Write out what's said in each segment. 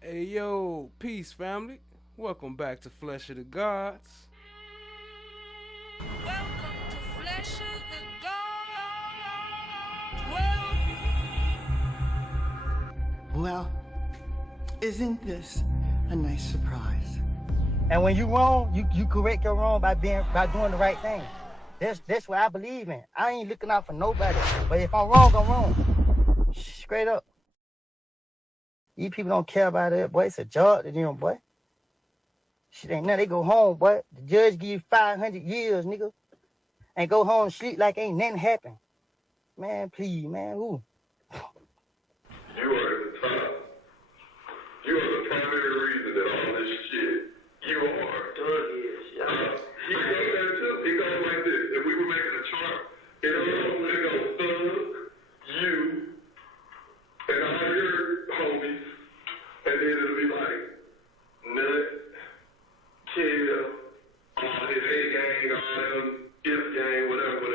Hey yo, peace family. Welcome back to Flesh of the Gods. Welcome to Flesh of the God. Well, Well, isn't this a nice surprise? And when you wrong, you correct your wrong by doing the right thing. That's what I believe in. I ain't looking out for nobody. But if I'm wrong, I'm wrong. Straight up. These people don't care about it, boy. It's a job to them, boy. Shit ain't nothing. They go home, boy. The judge give you 500 years, nigga. And go home and sleep like ain't nothing happened. Man, please, man. Who? You are at the top. You are the primary reason that all this shit. You are. Doug is, He goes there too. He goes like this. If we were making a chart, it'll go Thug, you, and all your homies, and then it'll be like Nut, Kill, all his A gang, all them If gang, whatever.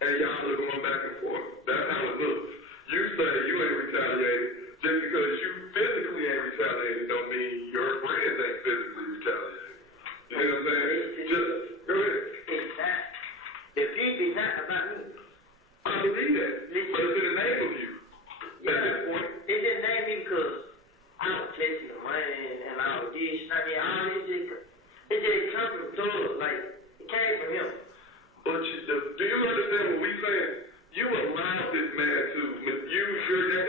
And y'all are going back and forth. That's how it looks. You say you ain't retaliated. Just because you physically ain't retaliated don't mean your friends ain't physically retaliated. You know what I'm saying? Just go ahead. It's not. The beef is not about me. I believe that. But it's in the name of you. At this point. It just named me because I was chasing the money and all this. I mean, all this shit. It just comes from Thug. Like, it came from him. But do you understand what we saying? You allowed this man to misuse your name.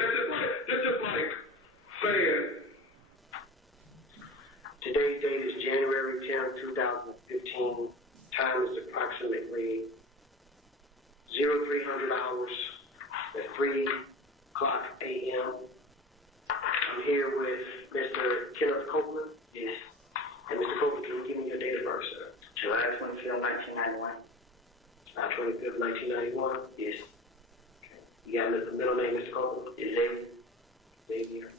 That's just like saying. Today's date is January 10th, 2015. Time is approximately 0300 hours at 3 o'clock a.m. I'm here with Mr. Kenneth Copeland. Yes. And Mr. Copeland, can you give me your date of birth, sir? July 25th, 1991. July 25th, 1991. Yes. Okay. You got a middle name, Mr. Copeland? Is it? Xavier.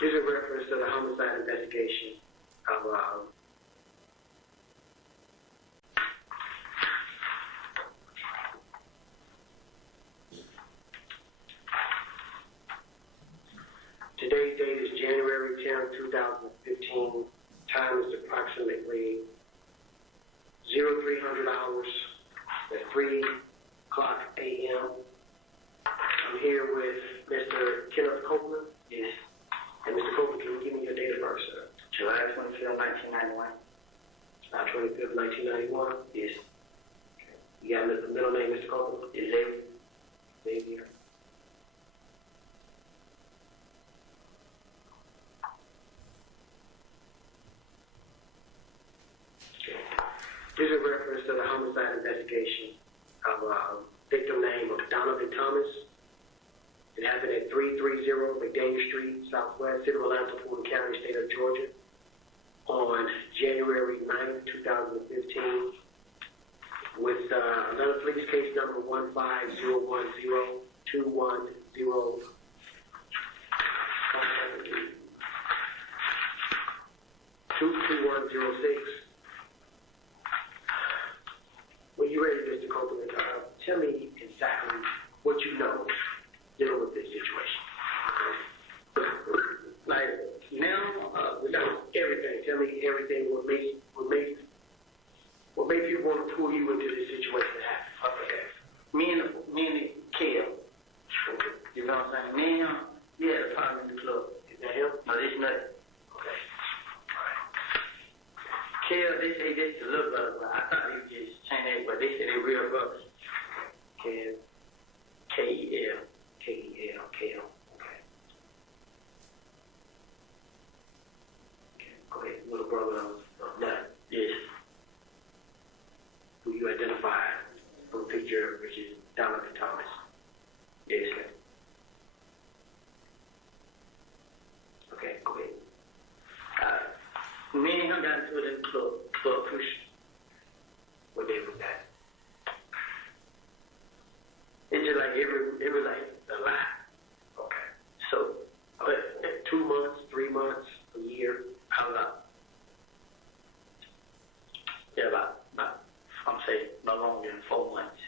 This is a reference to the homicide investigation of today's date is January 10th, 2015. Time is approximately 0300 hours at 3 o'clock a.m. I'm here with Mr. Kenneth Copeland. Yes. And Mr. Copeland, can you give me your date of birth, sir? July 25th, 1991. July 25th, 1991. Yes. Okay. You got a middle name, Mr. Copeland? Is it? Xavier. Okay. This is a reference to the homicide investigation of victim name of Donovan Thomas. It happened at 330 McDaniel Street, Southwest, City of Atlanta, Fulton County, State of Georgia, on January 9th, 2015, with Atlanta Police Case number 1501021022106. When you're ready, Mr. Copeland, tell me exactly what you know dealing with this situation. Like, now, We know everything. Tell me everything. What made you want to pull you into this situation to happen? okay. Me and the Kale. You know what I'm saying? Me and him, we had a problem in the club. Is that him? No, this nothing. Okay. Kale, they say this is a little brother, but I thought they just changed it, but they say they real brothers. Ken. K-E-L. K-E-L. K-L. Okay. Okay. Go ahead. Little brother of Nut, Yes. who you identified from a picture, which is Donovan Thomas. Yes. Okay. Go ahead. Me and him got into it in the club push. What day was that? It's just like it was like a lot. Okay. So, but 2 months, 3 months, a year. how about? Yeah, about I'm saying in 4 months.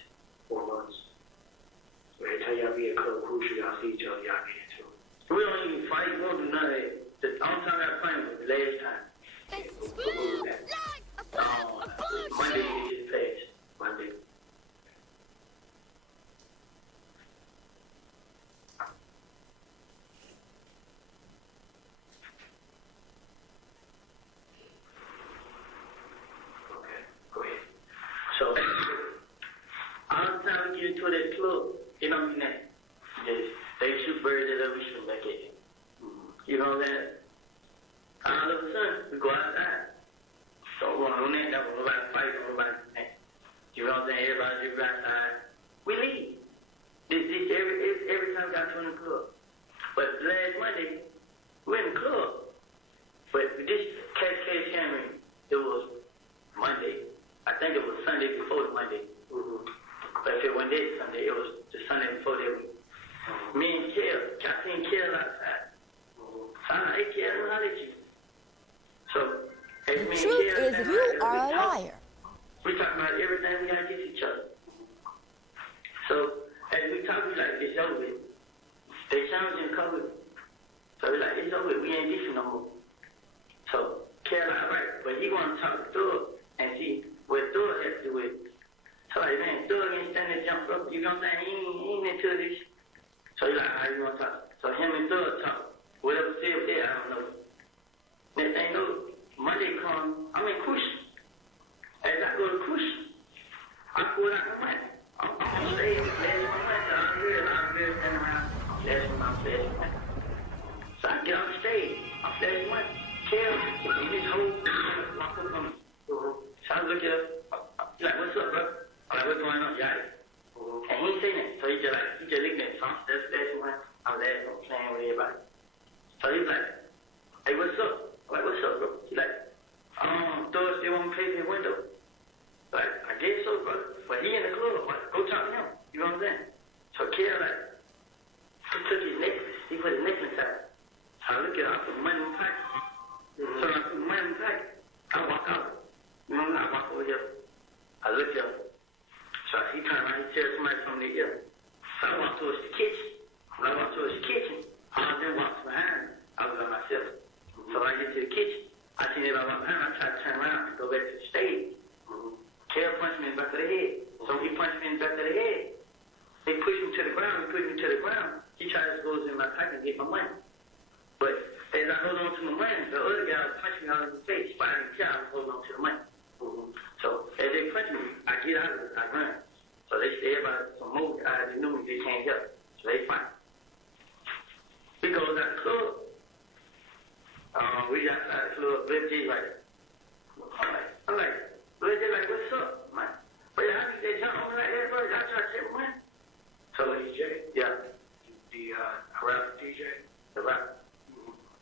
4 months. So every time y'all be at Club Crucial, y'all see each other, y'all get into it. We don't even fight. We don't do none of that. The only time I fight was the last time. Monday we just passed. Monday. Okay, go ahead. So, all the time we get into that club, you know what I'm saying? They shoot birds at us, we shoot back at them. You know what I'm saying? All of a sudden, we go outside. Don't run on that, don't nobody fight, don't nobody that. You know what I'm saying? Everybody just go outside. We leave. This every time we got to in the club. But last Monday, we in the club. But this Cascade Cameron, it was Monday. I think it was Sunday before the Monday. But if it wasn't that Sunday, it was the Sunday before that week. Me and Kel, I seen Kel outside. Hey Kel, how did you? So, as me and Truth Kel, is, you are a liar. We talk about everything we gotta get each other. So, as we talk, we like, it's over with. They challenging COVID. So we like, it's over with, we ain't different no more. So, Kel, alright, but he wanna talk to Thug and see what Thug has to do with it. So like, man, Thug ain't standing there jump up, you know what I'm saying? He ain't into this. So he like, how you wanna talk? So him and Thug talk. Whatever said there, I don't know. Next thing you know, Monday come, I'm in Kush. As I go to Kush, I pull out my money. I'm on stage, flashing my money. I'm real standing around, flashing my money. So I get on stage, I'm flashing money. Kel, in this whole, my foot on me. So I look at her, he's like, what's up, bro? I'm like, what's going on, y'all? And he ain't saying that. So he just looking at me. So I'm still flashing money. I'm laughing, I'm playing with everybody. So he's like, hey, what's up? I'm like, what's up, bro? He's like, Thug still want me to pay for the window. Like, I guess so, bro. But he in the club. Like, go talk to him. You know what I'm saying? So Kel, like, he took his necklace. He put his necklace out. So I look at him. I put money in my pocket. So when I put money in my pocket, I walk out. You know what I mean? I walk over here. I look at him. So he turned around. He tells somebody from the ear. So I walk towards the kitchen. When I walk towards the kitchen, all of them walks behind me. I was by myself. So when I get to the kitchen, I see everybody walk behind me. I try to turn around and go back to the stage. Kel punched me in the back of the head. So he punched me in the back of the head. They pushed me to the ground. He pushed me to the ground. He tried to go in my pocket and get my money. But as I hold on to my money, the other guy punched me out in the face. But I didn't care. I was holding on to the money. So as they punched me, I get out of it. I run. So they say everybody, some more guys, they knew me. They can't help. So they fight. We goes out the club. We got outside the club. Lil J like, I'm like, Lil J like, what's up, man? But yeah, I think they jump on like everybody. I try to take my money. So DJ? Yeah. The rap DJ? The rap.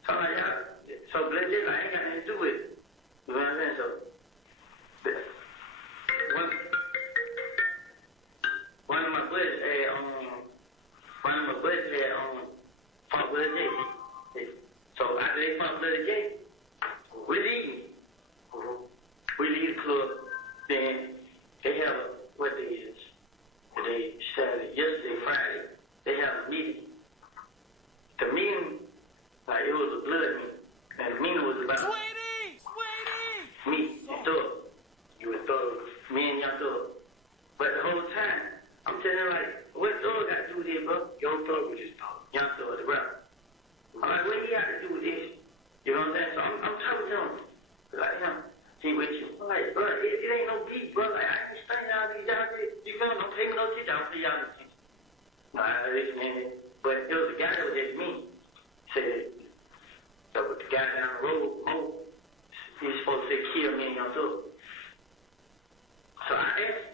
So I'm like, yeah. So Lil J like, I ain't got nothing to do with it. You know what I'm saying? So, one of my buddies had fought with a J. So after they fought with a J, we leave. We leave the club. Then they have what day is? Today, Saturday, yesterday, Friday. They have a meeting. The meeting, like it was a blood meeting, and the meeting was about me and Thug. You and Thug. Me and Young Thug. But the whole time, I'm telling them like, what Thug got to do with this, bro? Young Thug was just talking. Young Thug, the rapper. I'm like, what he got to do with this? You know what I'm saying? So I'm talking to him. Like, he with you. I'm like, bro, it ain't no beef, bro. Like, I ain't studying y'all niggas. Y'all, you feel me? Don't pay me no shit. I'll pay y'all no shit. Nah, listen, but it was a guy that was at me. Said, that was the guy down the road, Mo. He was supposed to say, kill me and Young Thug. So I asked,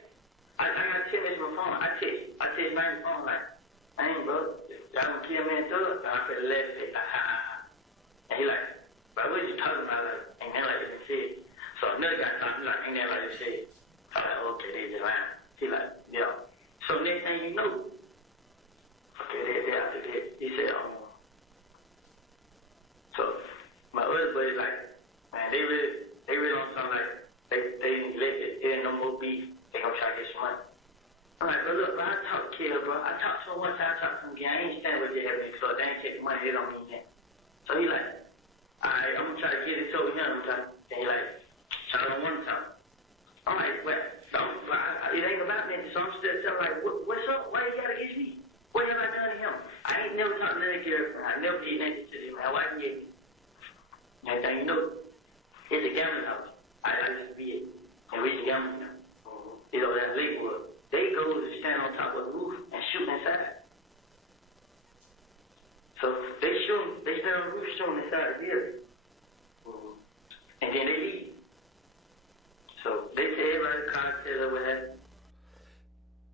I got 10 minutes on my phone. I text my phone like, ain't bro, y'all gonna kill me and Thug? I said, let's say, and he like, bro, what you talking about? Like, ain't that like you said? So another guy talking like, ain't that like you said? I'm like, okay, they just lying. He like, yeah. So next thing you know, okay, they after that, he said, so my other buddy like, man, they really on something like, they let it, there ain't no more beef. They gonna try to get get some money. I'm like, but look, bro, I talked to Kill, bro. I talked to him one time, I talked to him again. I ain't stand with you having it, so they ain't take the money, they don't mean that. So he like, alright, I'm gonna try to get it over him. And he like, try on one time. I'm like, well, it ain't about me, so I'm still like, what's up? Why you gotta get me? What have I done to him? I ain't never talked to that girlfriend. I never did anything to him. My wife gave me. Next thing you know, it's a gambling house. I just be it. And we gambling now. You know, that Lakewood. They go to stand on top of the roof and shoot inside. So they stand on the roof shooting inside the building. And then they leave. So they say everybody cocktail or whatever.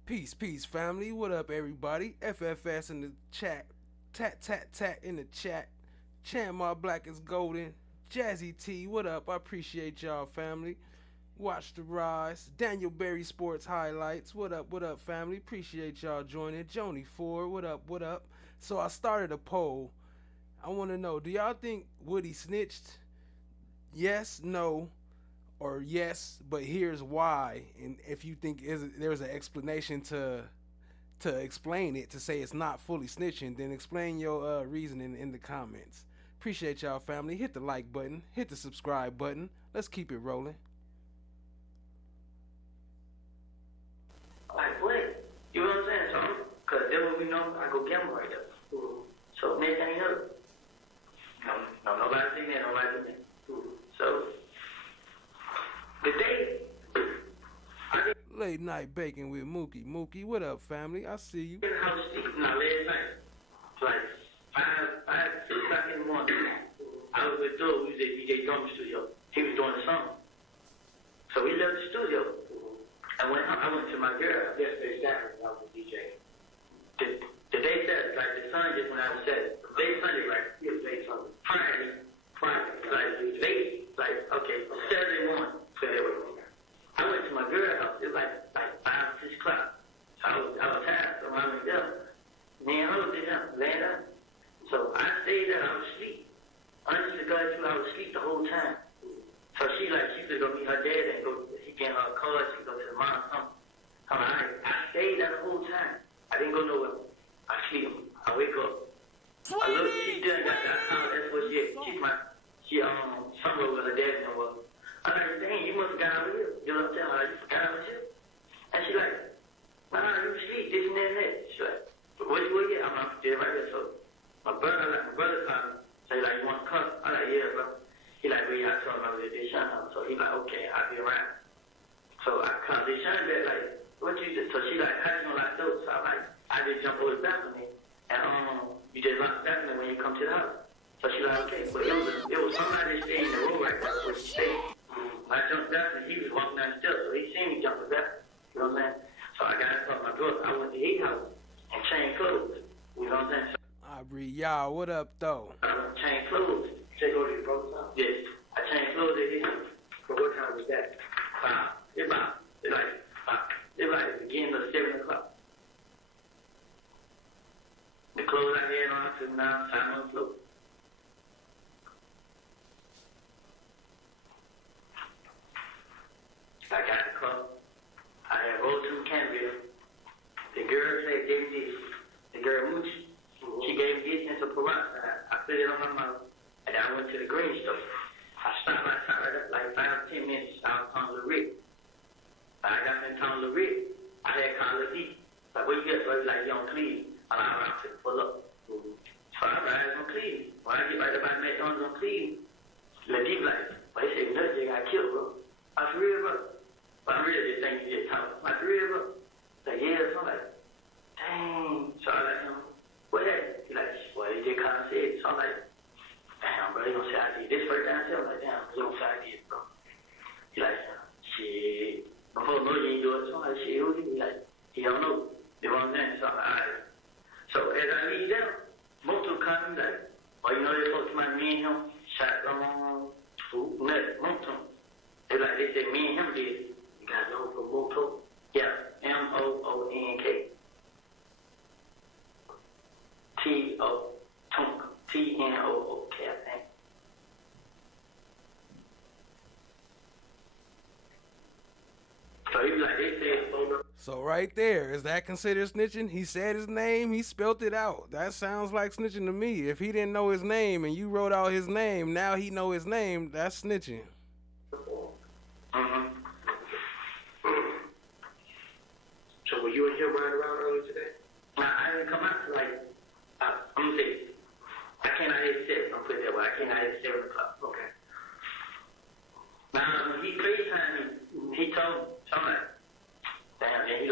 Peace, family. What up, everybody? FFS in the chat. Tat in the chat. Chan Black is golden. Jazzy T, what up? I appreciate y'all, family. Watch the rise. Daniel Berry Sports Highlights. What up, family? Appreciate y'all joining. Joni Ford, what up? So I started a poll. I want to know, do y'all think Woody snitched? Yes, no, or yes, but here's why. And if you think there's an explanation to explain it, to say it's not fully snitching, then explain your reasoning in the comments. Appreciate y'all, family. Hit the like button. Hit the subscribe button. Let's keep it rolling. Like, what? You know what I'm saying? So, because then when we know, I go gamble right there. So, next thing you know, nobody seen that, nobody seen that. So, the day, I think, Late night baking with Mookie. Mookie, what up, family? I see you. in the house sleeping now last night. Like, 6 o'clock in the morning. I was with Joe, we was at DJ Drum Studio. He was doing the song. So we left the studio. I went to my girl. Yesterday Saturday, I was a DJ. The day Saturday, like the sun just when I was Saturday. The day Sunday, right? Yeah, the day Sunday. Friday, like late, like okay, Saturday morning. I went to my girl's house. It was like 5, 6 o'clock. So I was tired, so I went there. Me and her was there, laying down. So I stayed there. I was asleep. Honestly, God, I was asleep the whole time. So she could go meet her dad and go. He get her a car. She go to the mom. Something. I stayed there the whole time. I didn't go nowhere. I sleep. I wake up. I look. She done got that house. That's what she somewhere with her dad and was. I'm like, dang, you must have got out here. You know what I'm saying? Like, you forgot out here. And she like, nah, you sleep. This and that and that. She like, what you get? I'm there right there. So my brother called me. So he like, you want to come? I'm like, yeah, bro. He like, well, yeah, I told him I was at Deshaun. So he like, okay, I'll be around. So I called Deshaun back like, what you just? So she like, how you gonna lock the door? So I'm like, I just jump over the balcony and you just lock the balcony when you come to the house. So she like, okay, but it was somebody staying in the room right there. So she stayed. When I jumped down, and he was walking down the stairs, so he seen me jump the balcony. You know what I'm saying? So I got up my door. I went to his house and changed clothes. You know what I'm saying? So Aubrey, y'all, what up, though? I changed clothes. Take over your brother's house. Yes, I changed clothes at his house. But what time was that? It's like the beginning of 7 o'clock. The clothes I had on to now, Simon clothes. I got the car. I had rolled to Canville. The girl said, gave me this. The girl Moochie. She gave me this and some peroxide. I put it on my mouth. And I went to the green store. I stopped outside like 5 or 10 minutes. I was on the Rick. I got in town to Rick. I had called Lee. Like, what you get? So he's like, you on Cleveland. And I was to pull up. So I ride on Cleveland. When I get right up by McDonald's on Cleveland, Lee like, well, they said, nothing, they got killed, bro. I for real, bro. But I'm really just thinking you just talking. Like, for real, bro. Like, yeah, so I'm like, dang. So I like, what that? He like, well, he just kind of said. So I'm like, damn, bro, he don't say I did. This first time I said, I'm like, damn, he don't say I did, bro. He like, shit. Before no, you ain't do it. So I'm like, shit, who he like? He don't know. You know what I'm saying? So I'm like, all right. So as I leave down, Moto comes like, oh, you know, they supposed to my me and him shot food, nut, Moto. They like, they said me and him did. You got to know from Moto? Yeah, Moonk. Tnook, I think. So he was like they said phone number. So right there, is that considered snitching? He said his name, he spelt it out. That sounds like snitching to me. If he didn't know his name and you wrote out his name, now he know his name, that's snitching. Mm-hmm. So were you and him riding around earlier today? Nah, I didn't come out till like, I'm gonna say, I came out here at 7, I'll put it that way. I came out here at 7 o'clock. Okay. Now, when he FaceTimed me, he told me, like, damn, and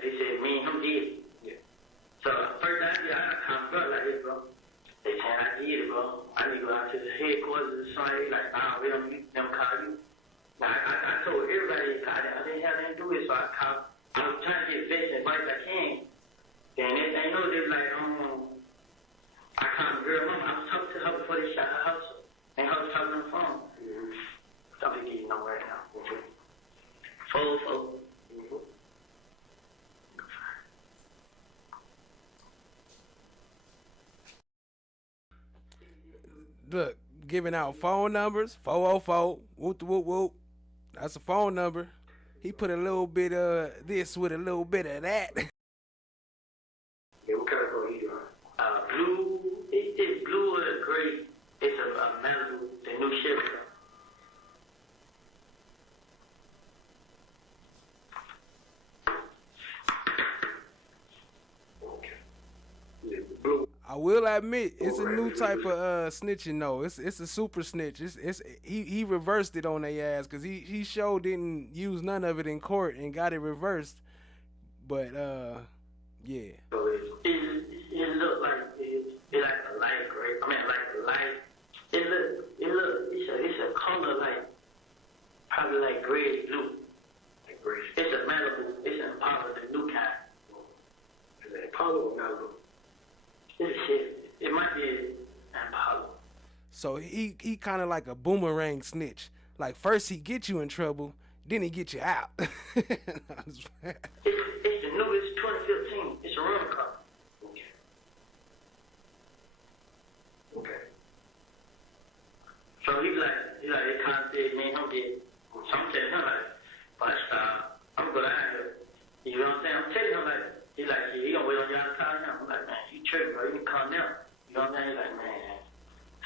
they said, me and him did. Yeah. So, first I did, I kind of felt like this, bro. They said, I did it, bro. I need to go out to the headquarters or something. Like, we don't call you. Now, I told everybody I didn't have anything to do with it, so I was trying to get best advice I can. And they know they was like, I called the girl mama. I was talking to her before they shot her house. And I was talking on the phone. Don't be getting no right now. Four. Look, giving out phone numbers, 404, whoop whoop whoop. That's a phone number. He put a little bit of this with a little bit of that. Yeah, what kind of phone you on? Blue. It's blue or gray. It's a Malibu, the new Chevy. I will admit, it's a new type of snitching though. It's a super snitch. He reversed it on their ass because he sure didn't use none of it in court and got it reversed. But yeah. So it look like it's like a light gray. I mean like a light. It's a color like probably like gray blue. Like gray. It's a Malibu. It's an Impala, the new kind. Is it Impala or Malibu? It might be an Impala. So he kind of like a boomerang snitch. Like first he get you in trouble, then he get you out. It's the newest 2015. It's a rental car. Okay. So he they kind of said, man, I'm dead. So I'm telling him like, but I'm gonna go down here. You know what I'm saying? I'm telling him like, yeah, he gonna wait on y'all to call him. I'm like, man, you tripping, bro? You can call now. You know what I'm saying? He's like, man.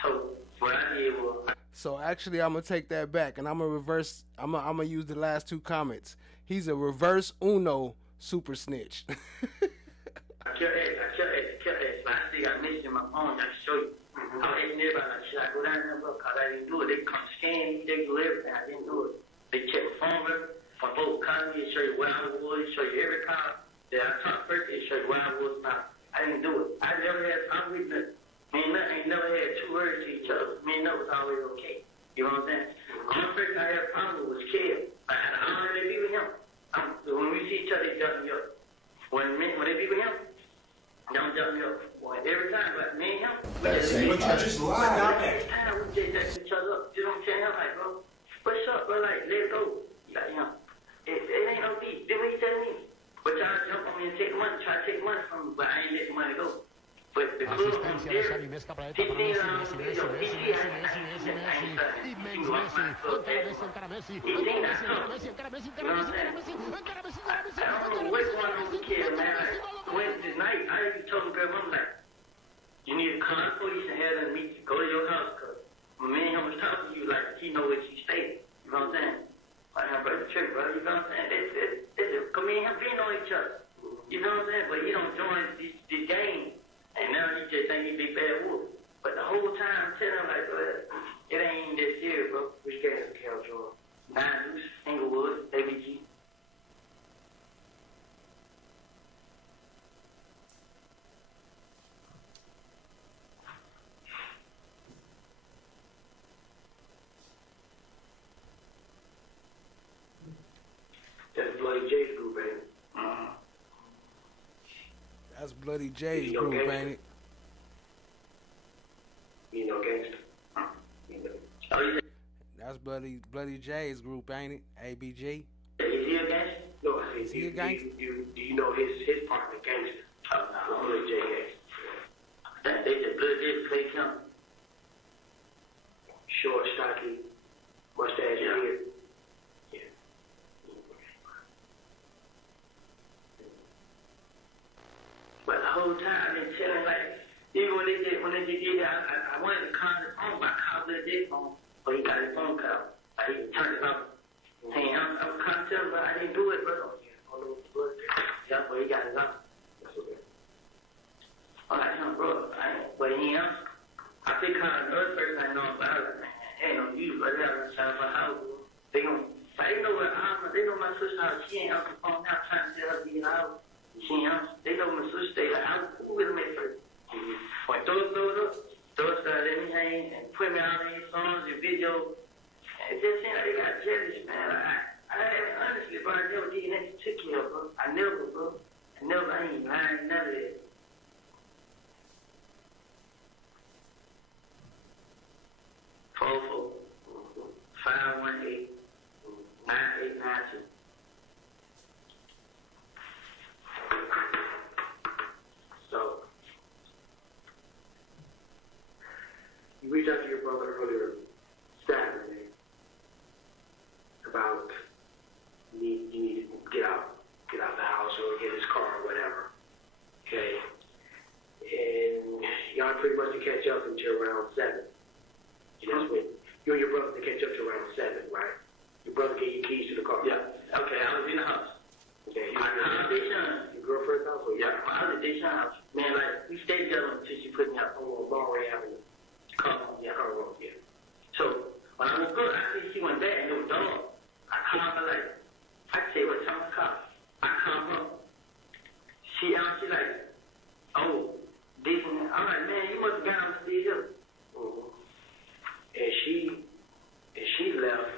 So what I did was. So actually, I'm gonna take that back, and I'm gonna reverse. I'm gonna use the last two comments. He's a reverse Uno super snitch. I kept asking. I still got message in my phone. I can show you. I was asking everybody, like, should I go down there, bro? Because I didn't do it. They come scan me. They do everything. I didn't do it. They check the phone record for both cars. They show you where I was. They show you every car. I talked first, they showed where I was now. I didn't do it. I never had a problem with nothing. Me and nothing ain't never had two words to each other. Me and nothing was always okay. You know what I'm saying? The only person I had a problem with was Kev. I don't really be with him. When we see each other, they dump me up. When they be with him, they don't dump me up. Well, every time, like me and him. But you just lied. Every time we just dump each other up. You know what I'm saying? I'm like, bro, what's up, bro? Like, let's go. Like, it ain't no beat. Then what you tell me? But y'all jump on me and take money, try to take money from me, but I ain't let the money go. But the club was there, 15 video, PC, I don't know what's going on with the kid, man. Like, Wednesday night, I even told the girl, I'm like, you need to call the police and have them meet you, go to your house, because me and him was talking to you like he know where she stayed. You know what I'm saying? Like, I'm brother trick, brother, you know what I'm saying? Come in and being on each other. You know what I'm saying? But he don't join this game. And now he just think he big bad wolf. But the whole time I'm telling him like, bro, it ain't that serious, bro. Which game is Cal Jordan? 9 Deuce, Inglewood, ABG. That's Bloody J's group, ain't it? That's Bloody J's group, ain't it? You know gangster. That's Bloody J's group, ain't it? ABG. Is he a gangster? No, I said, Is he a gangster? Do you know his partner gangster? Oh, no. Bloody J gangster. They said Bloody J fake him. Short, stocky, mustache, beard. Yeah. whole time I've been telling like, even when they did that, I wanted to call his phone, but I called his phone, but he got his phone call. He turned it off. Hey, I was trying to tell him, but I didn't do it, bro. Yeah, but he got it off. I'm like, bro, but he ain't. I think another person I know about it, man, ain't no you, but they have a child for how they gon' they know what they know my sister house. She ain't answer the phone now trying to tell her to get out. She ain't answer. They know my sister stay like, who will make her? When those started let me hang and put me out in songs and videos. It just seemed like they got jealous, man. Honestly, bro, I never did nothing took care of, bro. I ain't lying, none of that. Four 518 9892. So, you reached out to your brother earlier Saturday about you need to get out the house or get his car or whatever. Okay? And y'all pretty much to catch up until around 7. And that's when you and your brother to catch up to around 7, right? Your brother gave you keys to the car. Yeah. Okay, I was in the house. Okay. I called Deshaun. Your girlfriend's house? Or Yeah, I was at Deshaun's house. Man, like, we stayed together until she put me out on Barway Avenue. Carl, yeah. So, when I woke up, I see she went back and it was dog. I called her like, I say, what time I call? I called her. She like, oh, this and that. I'm like, man, you must have got on the here. And she left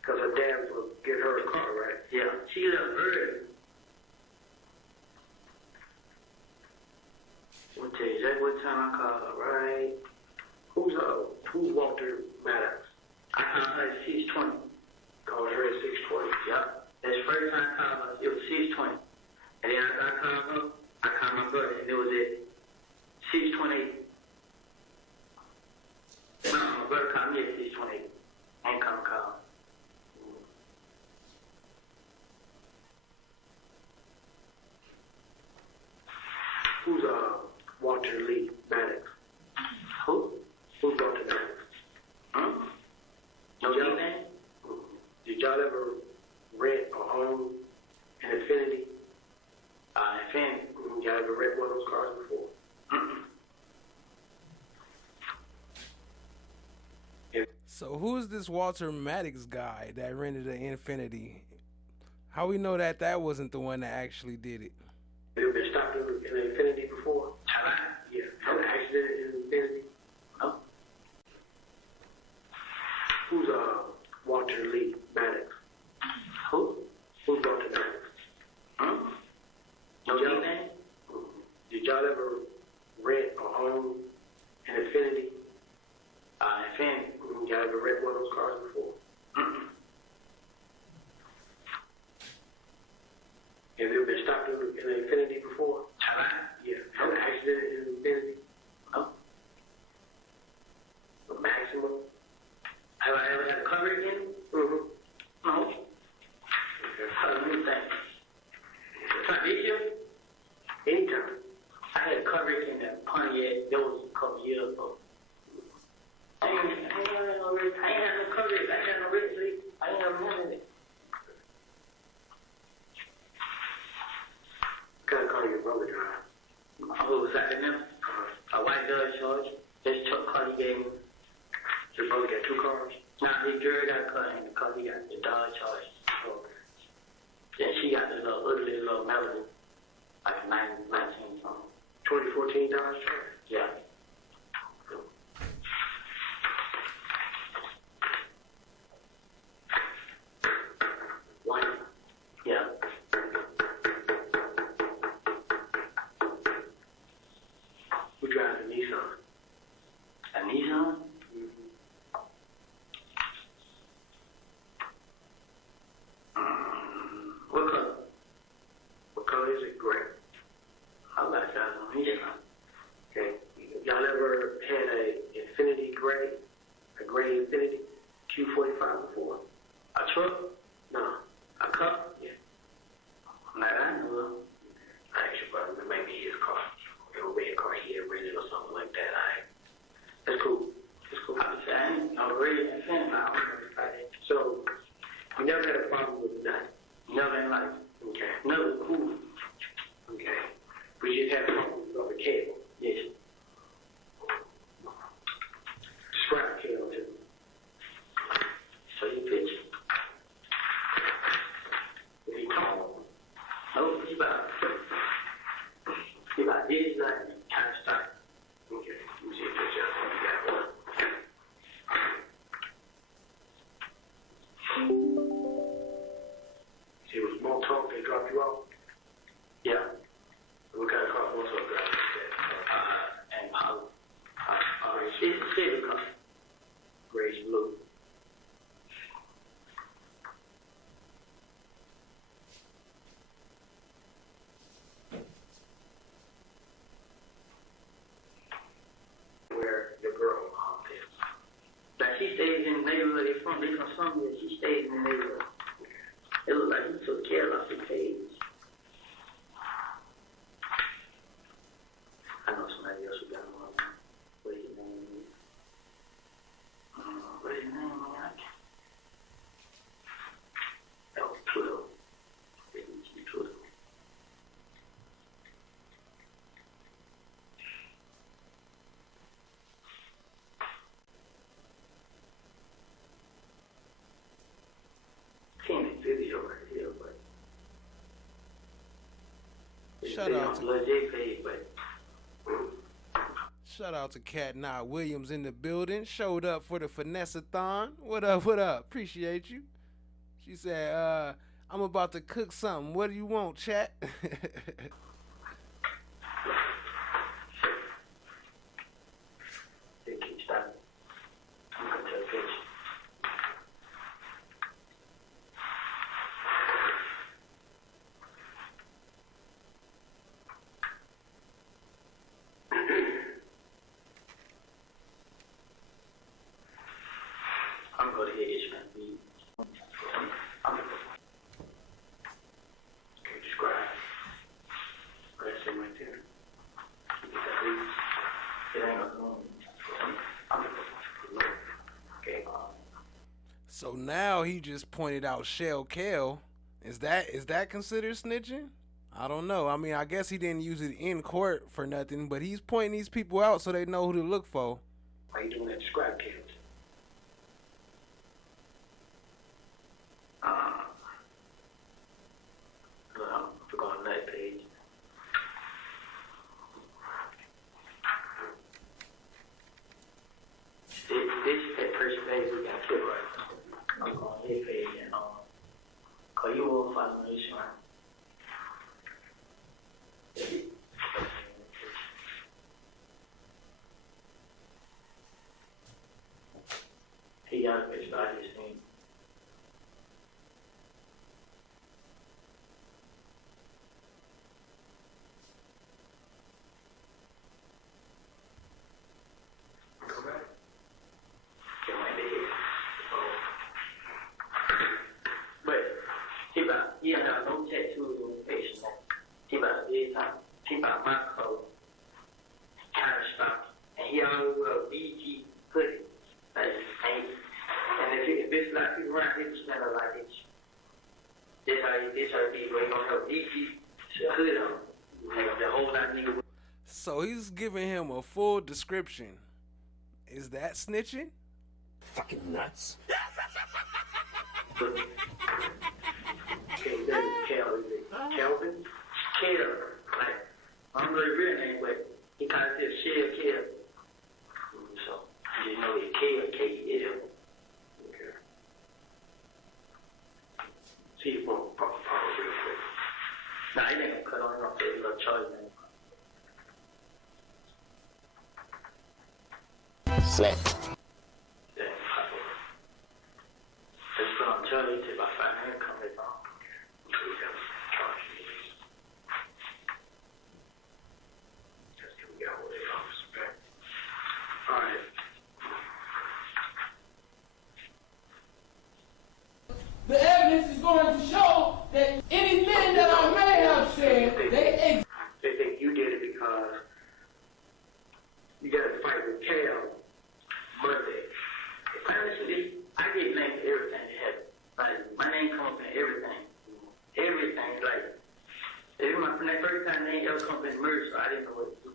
because her dad was get her a car, right? Yeah, she left early. Let me tell you exactly what time I called her, right? Who's Walter Maddox? I called her at 6:20. Called her at 6:20. Yep. That's the first time I called her. It was 6:20. And then after I called her, I called my brother, and it was at 6:28. No, my brother called me at 6:28. I ain't come call. Who's Walter Lee Maddox? Who? Who's Walter Maddox? No anything? Did y'all ever rent or own an Infinity? Infinity. Y'all ever rent one of those cars before? So who's this Walter Maddox guy that rented an Infinity? How we know that wasn't the one that actually did it? You ever been stopped in an Infinity before? Have I? Yeah. Had an accident in an Infinity? No. Who's Walter Lee Maddox? Who? Who's Walter Maddox? No anything? Did y'all ever rent or own an Infinity? Infinity. Y'all ever rent one of those cars before? Have you ever been stopped in an Infinity before? Have I? Yeah. Had an accident in an Infinity? No. A maximum? Have I ever had to cover it again? Mm-hmm. No. Let me think. This year? Anytime. I had coverage in that Pontiac. That was a couple years ago. I ain't had no coverage. I ain't had no red. I ain't have none of it. What kind of car your brother drive? Who was that in them? A white Dodge Charger. This truck car he gave me. Your brother got 2 cars? Nah, his girl got a car in the car. He got the Dodge Charger. So, then she got the little ugly little Melody. Like 19 something. 2014 Dodge Charger? Yeah. White? Yeah. Who drives a Nissan? A Nissan? What color? What color is it? Gray. I like that on Nissan. Okay. life. Okay. No, cool. Okay. We just have a cable. Yes. Describe cable to me. Show you a picture. Is he tall? No, he about this, like, kind of stuff. Okay. Let me see a picture of him. You got one. See, it was more talk, they dropped you off? Yeah. What kind of car? What sort of car is that? And Polo. It's a city car. Grayish blue. Where the girl is. Like, she stays in the neighborhood. They from somewhere. She stays in the neighborhood. It looked like he took care of the page. I know somebody else who got him on. What his name is? What his name is? That was Pluto. It was Pluto. Seen the video right here, but Shout out to Lil J page, but Shout out to Cat Nah Williams in the building. Showed up for the Finesse-a-thon. What up, what up? Appreciate you. She said, I'm about to cook something. What do you want, chat? they keep stopping. I'm gonna take a picture. I'm gonna go to his man. I'm gonna Okay, describe. That's him right there. it ain't no room. I'm gonna look. Okay. So now he just pointed out Shell Kale. Is that considered snitching? I don't know. I mean, I guess he didn't use it in court for nothing, but he's pointing these people out so they know who to look for. Why you doing that? Describe kids. To go on that page. This that person page we got killed right. I'm going on his page and cause you will follow this right. He got a picture out of his name. Correct. Came right there. But he got no tattoos on his face. Like, he about this time. He about my code. Kind of stuff. And he always wear a BG hoodie. Like, and if it's like people around here, it's kind of like this. This how it be. Where you gonna have a BG hood on. Like, the whole lot of nigga. So he's giving him a full description. Is that snitching? Fucking nuts. Okay, that is Calvin. Calvin? Kill. Like, I don't know his real name, but he kind of says Shell Kill. So, you know it's Kill, K-E-L. Okay. See you from Papa real quick. Nah, he ain't gonna cut on him. I'll say a little Charlie name. Slap. Yeah, Papa. Let's put on Charlie till about 5 minutes come back on. So we got charge. Just we got all the officers back. All right. The evidence is going to show that anything that I may have said, They think you did it because you got to fight with Cal, but from that first time, they ain't ever come in merge, so I didn't know what to do.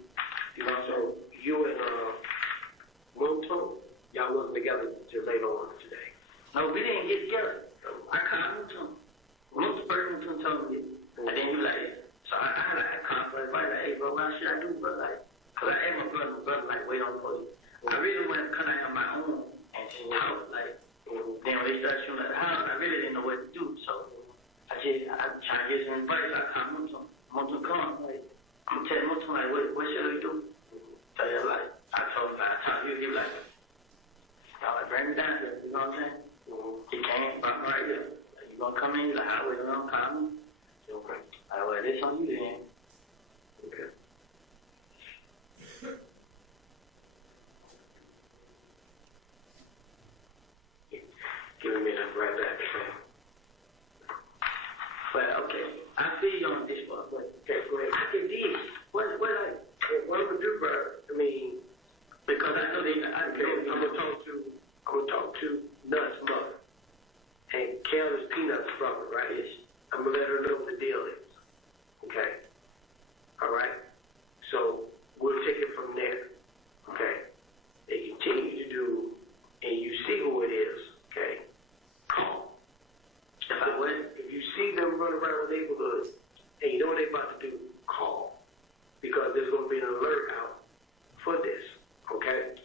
You know, so You and Moto, y'all wasn't together till later on today. no, we didn't get together. I called him. Most person told me, and then he was like, so I had a conflict, like, hey, bro, what should I do, bro? Like, cause I asked my brother, like, wait on for you. I really wanted to come out on my own and just talk, like, then when they started shooting at the house, I really didn't know what to do, so I tried to get some advice. I called Moto come, like, I'm telling Moto, like, what should we do? So he was like, I told you, he was like, y'all like, bring me down here, you know what I'm saying? He came, brought me right here. Like, you gonna come in? He's like, I wait around, call me. Okay. I well, this on you then. Okay. Give me a minute, I'm right back. But okay, I see you on this one, but Okay, go ahead. I can this. What What I'm gonna do, bro? I mean, because I know they, I'm gonna talk to Nuts' mother, and Kel is Peanut's brother, right? I'm gonna let her know what the deal is. Okay. All right. So we'll take it from there. Okay. They continue to do, and you see who it is. Okay. Call. If you see them run around the neighborhood, and you know what they're about to do, call, because there's gonna be an alert out for this. Okay.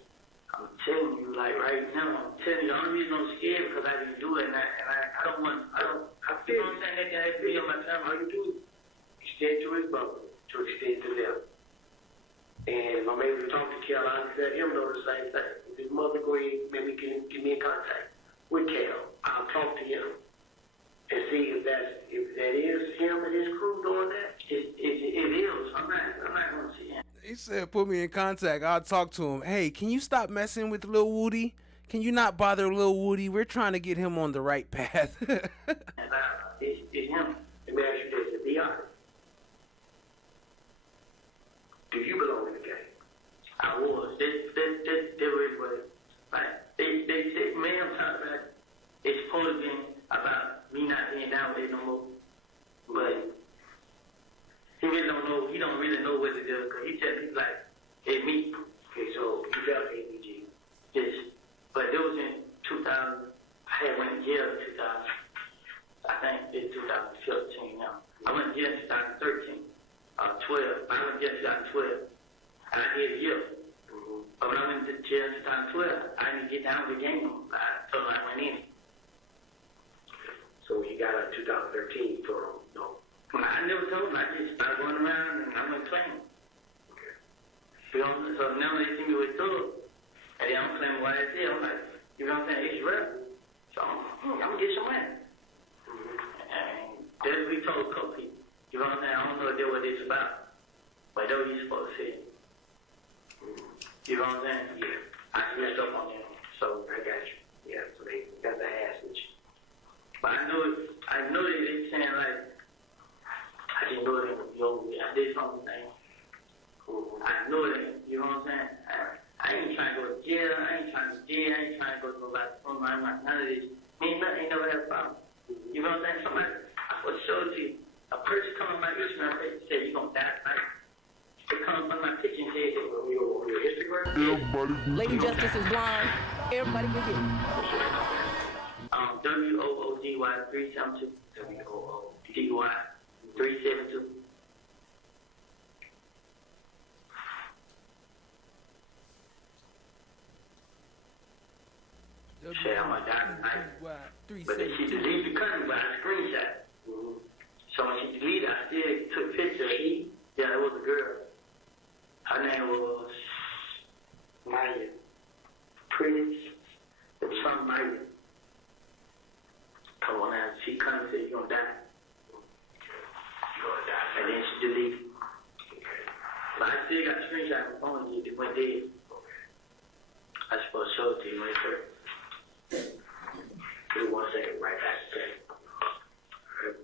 I'm telling you, like right now, I'm telling you, the only reason I'm scared because I didn't do it, and I don't want, I you feel know what I'm saying, that can be on my all family. you do is extend to his brother to extend to them. And if I'm able to talk to Kel, I'll let him know the same thing. If his mother go ahead, maybe can get me in contact with Kel. I'll talk to him and see if that is him and his crew doing that. It is. I'm not gonna see him. He said, put me in contact. I'll talk to him. Hey, can you stop messing with Lil Woody? Can you not bother Lil Woody? We're trying to get him on the right path. It's him. Let me ask you this, to be honest. Do you belong in the game? I was. They really was. Like, they said, man, I'm talking about, it's supposed to be about me not being down with it no more. But he really don't know, he don't really know what to do, because he tell people like, hey, me. Okay, so you got ABG. Yes. But it was in 2000, I had went to jail in 2000, I think it's 2015 now. I went to jail in 2013, 12. I went to jail in 2012, and I did a year. But when I went to jail in 2012, I didn't get down with the game. I told them I went in. So when you got out in 2013, you told him no. I never told them. I just started going around and I went playing. Okay. You know, so now they see me with thug, and they don't claim what I did. I'm like, you know what I'm saying? It's real. So I'm gonna get some money. And that's what we told a couple people. You know what I'm saying? I don't know what it's about, but that's what you're supposed to say. You know what I'm saying? Yeah. I switched up on them. So I got you. Yeah, so they got the ass with you. but I know that they saying like, I didn't know it was over with. I did something. I know that, you know what I'm saying? I ain't trying to go to jail. I ain't trying to jail. I ain't trying to go to none of this. Me and nothing ain't never had a problem. You know what I'm saying? Somebody, I was showed you. A person come in my kitchen and say, you gonna die tonight. They come from my kitchen and say, on your Instagram? Lady Justice is blind. Everybody can get it. WOODY 372. WOODY 372. Say I'm gonna die tonight. But then she deleted the country by a screenshot. So when she deleted, I still took pictures. Yeah, it was a girl. Her name was Maya. Pretty. It was some Maya. Come on now. She come and said, you're gonna die. You're gonna die. And then she deleted. But I still got the screenshot on my phone. It went dead. I was supposed to show it to you right there. Give me 1 second, right back. Okay.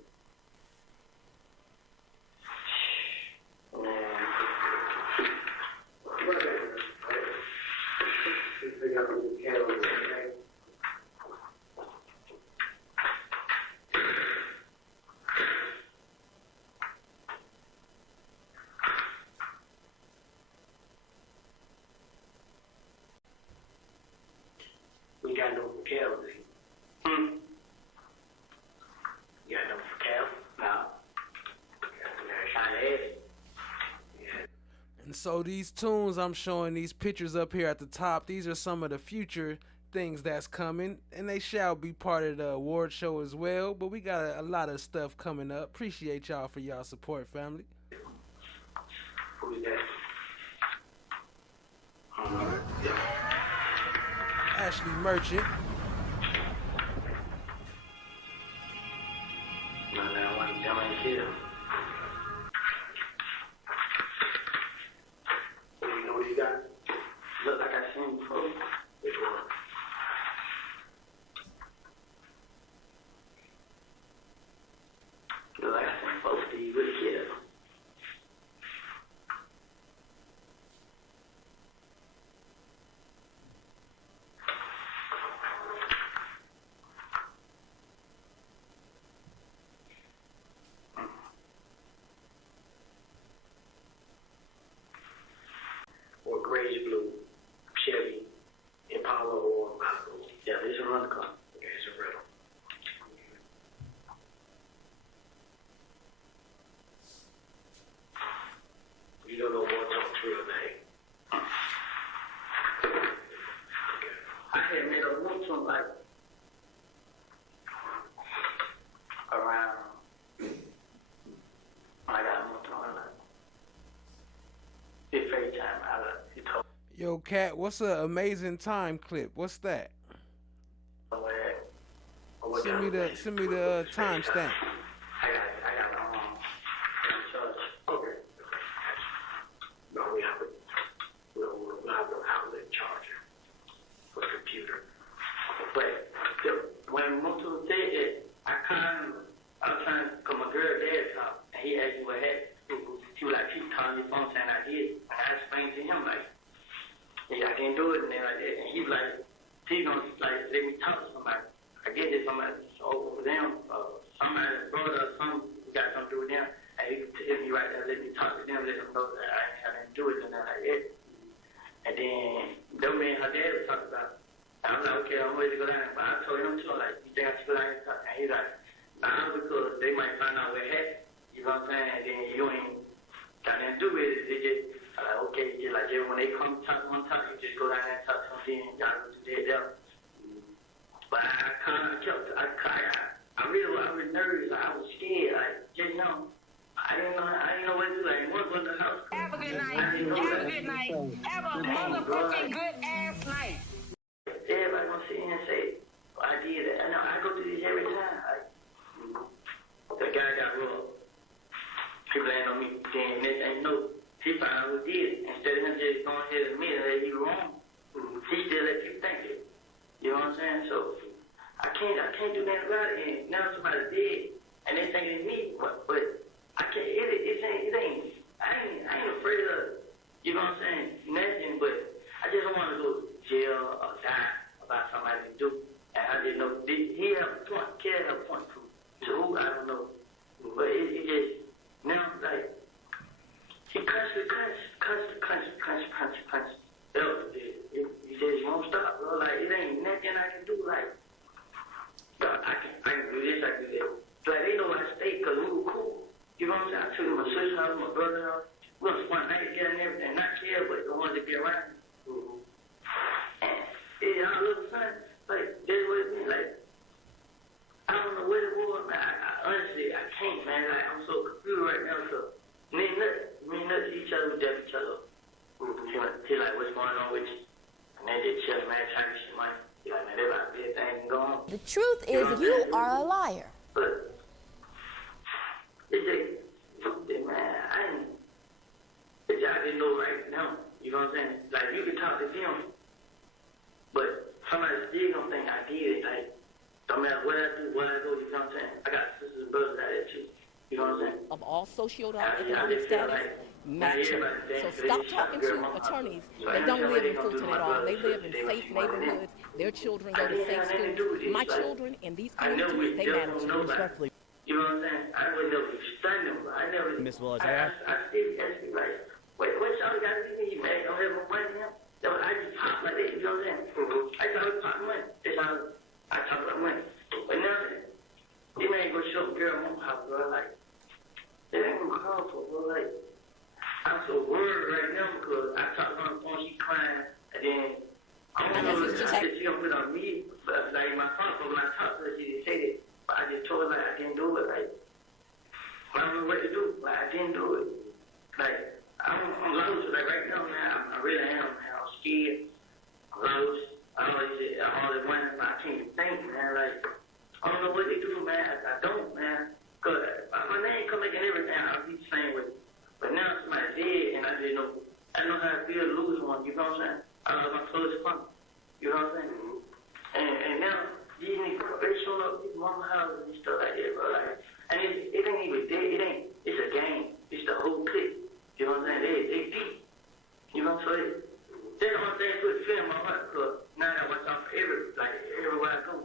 so these tunes I'm showing, these pictures up here at the top, these are some of the future things that's coming, and they shall be part of the award show as well. But we got a lot of stuff coming up. Appreciate y'all for y'all support, family. Who's that? Ashley Merchant. No, I want to come and kill. You know what he got? Look like I seen him before. Which one? Look like I seen him before. Steve with a kid. Or grayish blue, Chevy, Impala, or Malibu. Yeah, this is a rental car. Okay, it's a rental. You don't know what's on real name. I had made a move to him like around. I got a move to him like it's FaceTime. He told Yo, Cat, what's an amazing time clip? What's that? me where. Send me the timestamp. I got church. Okay. No, we have an outlet charger for the computer. But when Mutu said that, I was trying to, cause my girl dad talked, and he asked me what happened. She was like, she was calling me phone saying I did. And I explained to him like, yeah, I can't do it and then like that. And he was like, he's gonna like let me talk to somebody. I get this somebody over them, somebody brother or something, got something to do with them. And he hit me right there, let me talk to them, let them know that I ain't having to do it and then like that. And then them me and her dad was talking about. And I'm like, okay, I'm ready to go down. But I told him too, like, you think I should go down and talk? And he's like, nah, because they might find out what happened. You know what I'm saying? And then you ain't got nothing to do with it. They just, like, okay, just like when they come talk to one talk, you just go down there and talk to them, then y'all go to their devil. But I kind of kept, I was nervous. I was scared. Like, just know, I didn't know what to do. I didn't want to go to the house. Have a good night. Have a good night. Have a motherfucking good ass night. Everybody gonna sit here and say, well, I did it. I know I go through this every time. Like, the guy got robbed. He blamed on me. Then next thing you know, he found out who did it. Instead of him just going ahead and admit that he was wrong, he still let you think it. You know what I'm saying? So I can't do nothing about it. And now somebody's dead, and they thinking it's me. But I can't. It ain't. I ain't afraid of. You know what I'm saying? Nothing. But I just don't want to go to jail or die about somebody to do. And I didn't know. He have a point. Care have a point to who? I don't know. But it just now like he constantly. You just won't stop, bro. Like it ain't nothing I can do. Like I can do this, I can do that. Like they know I stay because we were cool. You know what I'm saying? I took my sister house, my brother house. We was one night together and everything. Not care, but the ones that be around. And all of a sudden, like that's what it means. Like I don't know what it was, man. I honestly I can't, man. Like I'm so confused right now. So mean nothing to each other, we deaf each other. He like, what's going on with you? And they just chill, man, trying to get money. He like, man, there about to be a thing going on. The truth is, you are a liar. But it's just, man, I didn't know right now. You know what I'm saying? Like, you can talk to them, but somebody still gonna think I did it. Like, no matter what I do, where I go, you know what I'm saying? I got sisters and brothers out there too. You know what I'm saying? Of all socioeconomic status, matching. So stop talking to attorneys. They don't live in Fulton at all. They live in safe neighborhoods. Their children go to safe schools. My children in these communities, they manage respectfully. You know what I'm saying? I would never stun them. I never. Miss Willis, I still ask me like, wait, what y'all got to do? You man, don't have no money now? So I just pop like that. You know what I'm saying? I thought I was popping money. That's how I talk about money. But now, you man go show a girl my house, bro. Like, it ain't gonna call for, bro. Like, I I'm so worried right now because I talked to her on the phone, she crying, and then I don't know if she gonna put on me, but like my phone, but when I talked to her, she didn't say that. But I just told her like I didn't do it. Like I don't know what to do. Like I didn't do it. Like I'm lost. Like right now, man, I really am. Man, I'm scared. I'm lost. I always wondering. I can't even think, man. Like I don't know what to do, man. I don't, man. Cause my name come making everything. I'll be the same way. But now somebody's dead, and I just know. I know how to feel to lose one. You know what I'm saying? I love my closest friend. You know what I'm saying? And now these niggas, they showing up at mama houses and stuff like that, bro. Like, and it ain't even dead. It ain't. It's a game. It's the whole clip. You know what I'm saying? They deep. You know what I'm saying? That's the only thing that put fear in my heart. Cause now I gotta watch out for everywhere I go.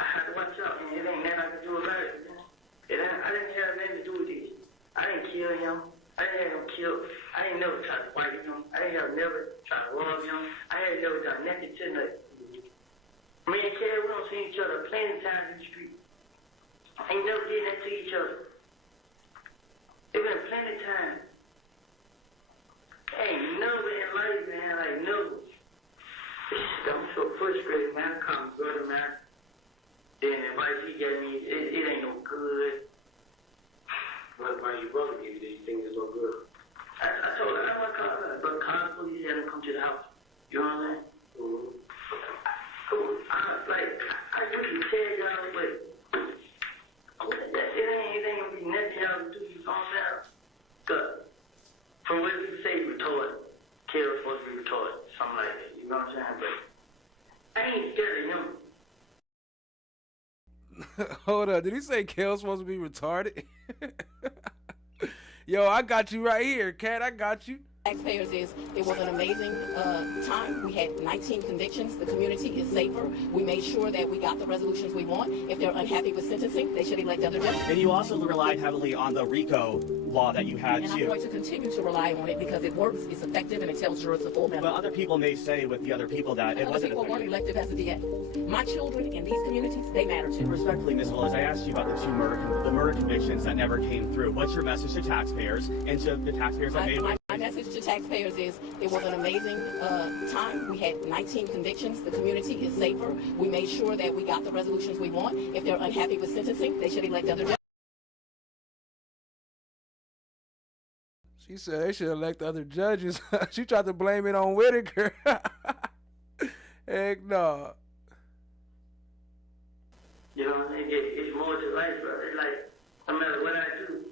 I have to watch out, and it ain't nothing I can do about it. Man. I didn't have nothing to do with this. I didn't kill him. I didn't have him killed. I didn't never try to fight him. I didn't have never try to rob him. I ain't never done nothing to nothing. Me and Kelly, we don't see each other plenty of times in the street. I ain't never did that to each other. It's been plenty of times. Ain't never in life, man, like never. I'm so frustrated, man. I call my brother, man. Then the advice he gave me, it ain't no good. What advice your brother gave you that you think is no good? I told her, I want to call her, but call the police and come to the house. You know what I'm saying? I usually tell y'all, but it ain't gonna be nothing y'all do. You know what I'm saying? Cause from what people say, retarded. Kid's supposed to be retarded, something like that. You know what I'm saying? But I ain't scared of him. Hold up, did he say Kale's supposed to be retarded? Yo, I got you right here, Cat. I got you. Taxpayers is it was an amazing time. We had 19 convictions. The community is safer. We made sure that we got the resolutions we want. If they're unhappy with sentencing, they should elect other judges. And you also relied heavily on the RICO law that you had and too. I'm going to continue to rely on it because it works, it's effective, and it tells jurors the full message. But other people may say with the other people that it wasn't people weren't elected as a DA. My children in these communities, they matter too. Respectfully, Ms. Willis, I asked you about the murder convictions that never came through. What's your message to taxpayers and to the taxpayers that made My message to taxpayers is it was an amazing time. We had 19 convictions. The community is safer. We made sure that we got the resolutions we want. If they're unhappy with sentencing, they should elect other judges. She said they should elect other judges. She tried to blame it on Whitaker. Heck no. You know what I mean? It's more to life, bro. It's like, no matter what I do,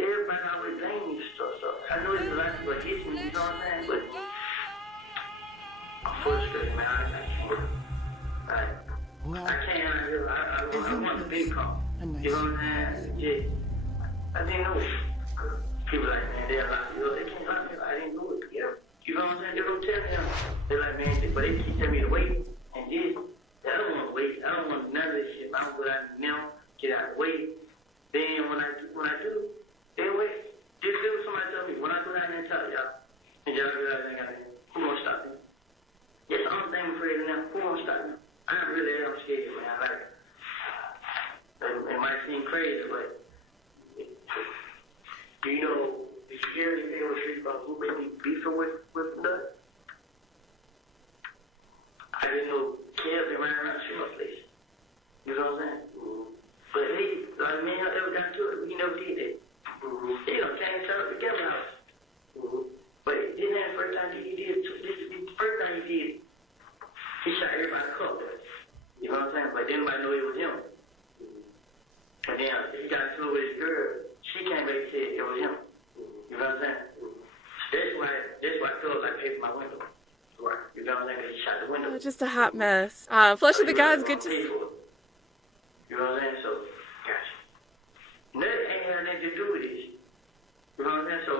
everybody always blame me for stuff. I know it's a lot of people hit me, you know what I'm saying? But I'm frustrated, man. I can't. I want the big call. You know what I'm saying? Yeah. I didn't know. People like, man, they're like, they can't lie to me. I didn't do it. Yeah. You know what I'm saying? They don't tell me. They're like, man, but they keep telling me to wait. And this, I don't want to wait. I don't want none of this shit. I don't go out now, get out of the way. Then when I do, they wait. Just do what somebody tell me. When I go out there and tell y'all, and y'all go out there and got me, who gonna stop me? That's the only thing I'm afraid of now. Who gonna stop me? I really am scared, man. Like, it might seem crazy, but do you know, did you hear anything on the street about who may be beefing with Nut? I didn't know Kev been running around shooting my place. You know what I'm saying? But he, like, man, ever got to it, he never did that. He done came and set up the Kevin house. But this ain't the first time he did. This is the first time he did. He shot everybody in the club. You know what I'm saying? But then nobody knew it was him. And then he got into it with his girl. She came back and said it was him. You know what I'm saying? That's why I felt like paid for my window. Right. You know what I'm saying? He shot the window. Oh, just a hot mess. Flesh of the Gods, good to see. You know what I'm saying? So, gotcha. Nothing ain't had nothing to do with this. You know what I'm saying? So,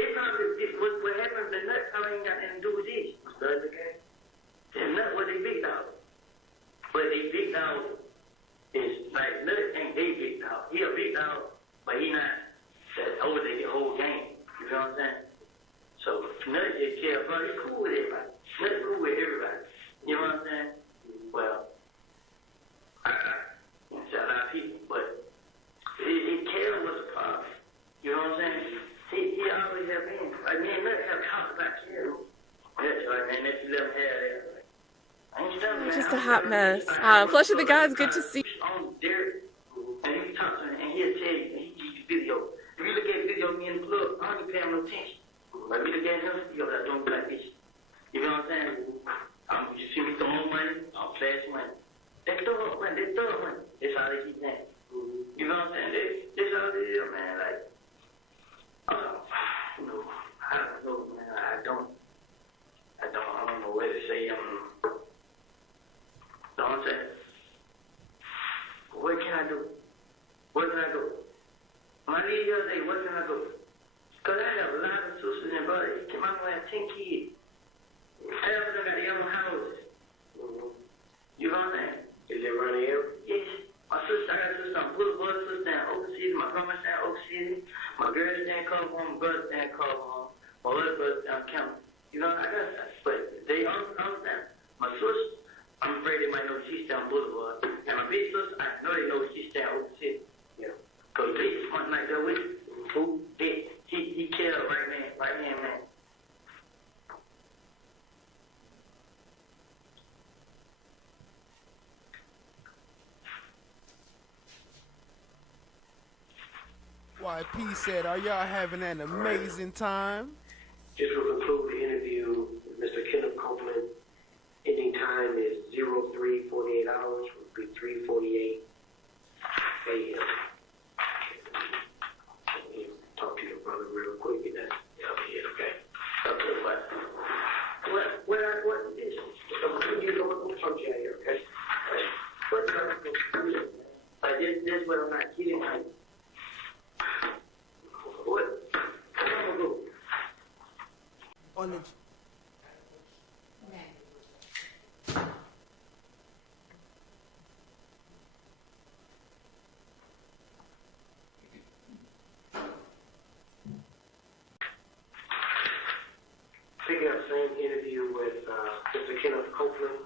it probably, what happened to Nut probably ain't got nothing to do with this. Okay? And Nut was a big dog. But a big dog is, like, Nut ain't a big dog. He a big dog, but he not that over the whole game. You know what I'm saying? So, Nut just care, bro. He cool with everybody. Nut cool with everybody. You know what I'm saying? Well, I a lot of people, but Kale was a problem. hot mess. Flesh of the Gods, good to see. On Derek, and he talks to him, and he'll tell you, and he gives you video. If you look at the video of me in the club, I don't even pay him no attention. But if you look at him, you're like, don't be like this. You know what I'm saying? You see me throwing money, I'll flash money. They throw up money, they throw up money. That's how they keep saying. You know what I'm saying? That's how it is, man. Like, I don't know, man. I don't know what to say. Know what I'm saying? What can I do? Where can I go? My lady the other day, where can I go? Because I have a lot of sisters and brothers. My mom had 10 kids. Half of them got their own houses. You know what I'm saying? Is it around the area? Yes. My sister, I got a sister on Boulevard, sister in Oak City. My grandma stay in Oak City. My girl stay in California. My brother stay in California. My other brother stay in County. You know, I got that. But they all understand. My sister, I'm afraid they might know she stay on Boulevard. And my big sister, I know they know she stay in Oak City. Yeah. Because they smart like that with who? He killed right hand man. YP said, are y'all having an amazing time? This will conclude the interview with Mr. Kenneth Copeland. Ending time is 03:48 hours, will be 3:48 a.m. Let me talk to your brother real quick, and that's okay. Okay, what is it? You know what I'm here, okay? This is what I'm not kidding. What? I'm gonna go. On the Picking up the same interview with Mr. Kenneth Copeland.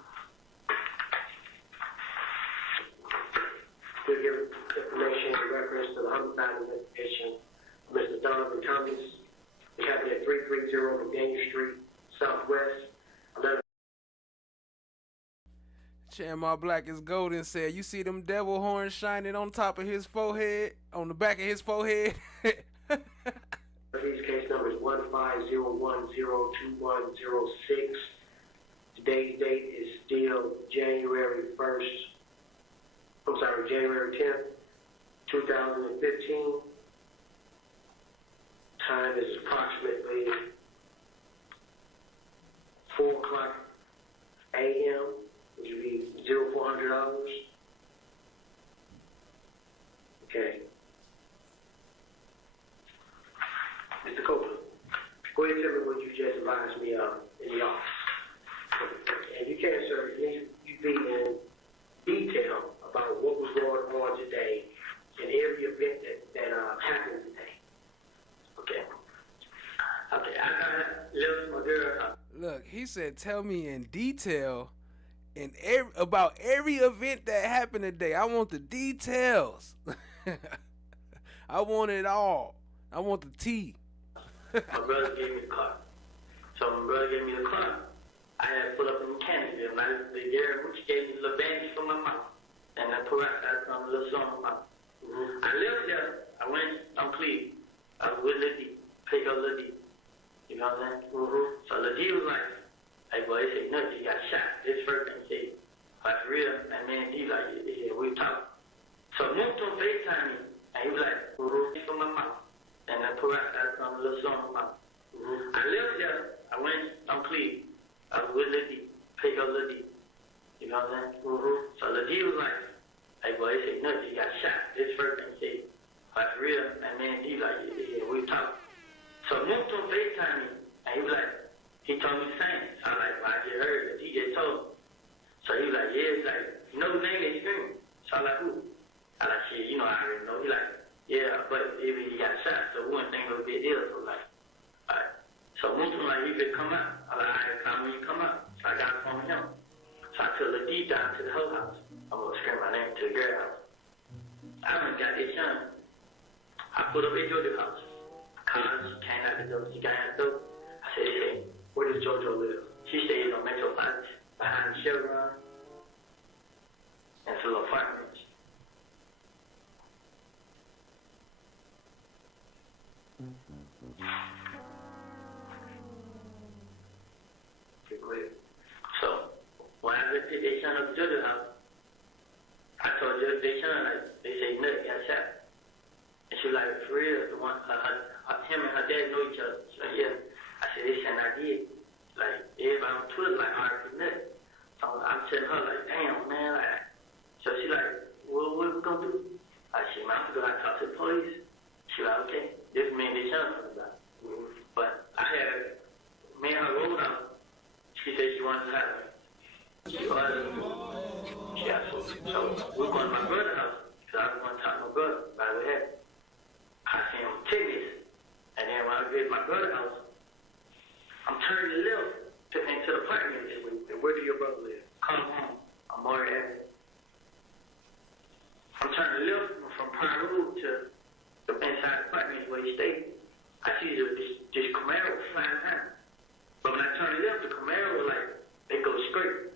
To give information in reference to the homicide investigation of Mr. Donovan Thomas. It happened at 330 McDaniel Street, Southwest. Chan Black is Golden said, you see them devil horns shining on top of his forehead, on the back of his forehead? These case numbers 150102106. Today's date is still January 10th, 2015. Time is approximately 4 o'clock a.m., which would be 0400 hours. Okay. Mr. Copeland, go ahead and tell me what you just advised me of in the office. And you can, sir, you be in detail about what was going on today in every event that happened today. Okay. Okay, I gotta lift my girl up. Look, he said, tell me in detail about every event that happened today. I want the details. I want it all. I want the tea. My brother gave me the car. So my brother gave me the car. I had to pull up in Canada. The girl, which gave me a little bandage for my mouth. And I put out a little song in my mouth. I lived there. I went on Cleveland. I was with Lil D. Pick up Lil D. You know what I'm saying? So Lil D was like, hey boy, he said, no, you got shot. This first thing he said. Like for real. And man, he like, yeah, we talked. So I moved to FaceTime me. And he was like, for my mouth. And I put out a little song in my mouth. I lived there. I went on Cleveland. I was with Lil D. Pick up Lil D. You know what I'm saying? So Lil D was like, hey boy, he said, no, you got shot. This first thing he said. Like for real. And man, he like, yeah, we talked. So I moved to FaceTime me. And he was like, he told me the same. So I was like, well, I just heard the DJ told me. So he was like, yeah, it's like, you know the name they screaming. So I was like, who? I like, shit, you know, I already know. He like, yeah, but if he got shot, so we wouldn't think it would be a deal. So like, alright. So Muslim like, you could come out. I was like, alright, come when you come out. So I got a phone with him. So I took the D down to the whole house. I'm gonna scream my name to the girl house. I went and got this young. I put up at JoJo's house. Cause she came out the door, she got out the door. I said, hey, where does JoJo live? She said, he's on Metro Park, behind the Chevron. and it's a little apartment. So when I looked at they son up to the house, I told you they son like they say nut got shot. And she like, for real, the one him and her dad know each other. She's like, yeah. I said, they said I did. Like everybody on Twitter like arguing nut. So I'm telling her like, damn man, like so she like, what we gonna do? I said, man, I'm gonna go talk to the police. She like, okay, this man they son talking about. But I had me and her rolled out. She said she wanted to have me. Yeah, so we're going to my brother's house. So I was going to talk to my brother about what happened. I seen him take this. And then when I get to my brother's house, I'm turning left to into the apartment this week. And where do your brother live? Come home. I'm already at it. I'm turning left from Pine Road to the inside apartment where he stayed. I see this Camaro flying behind. But when I turn left, the Camaro like, they go straight.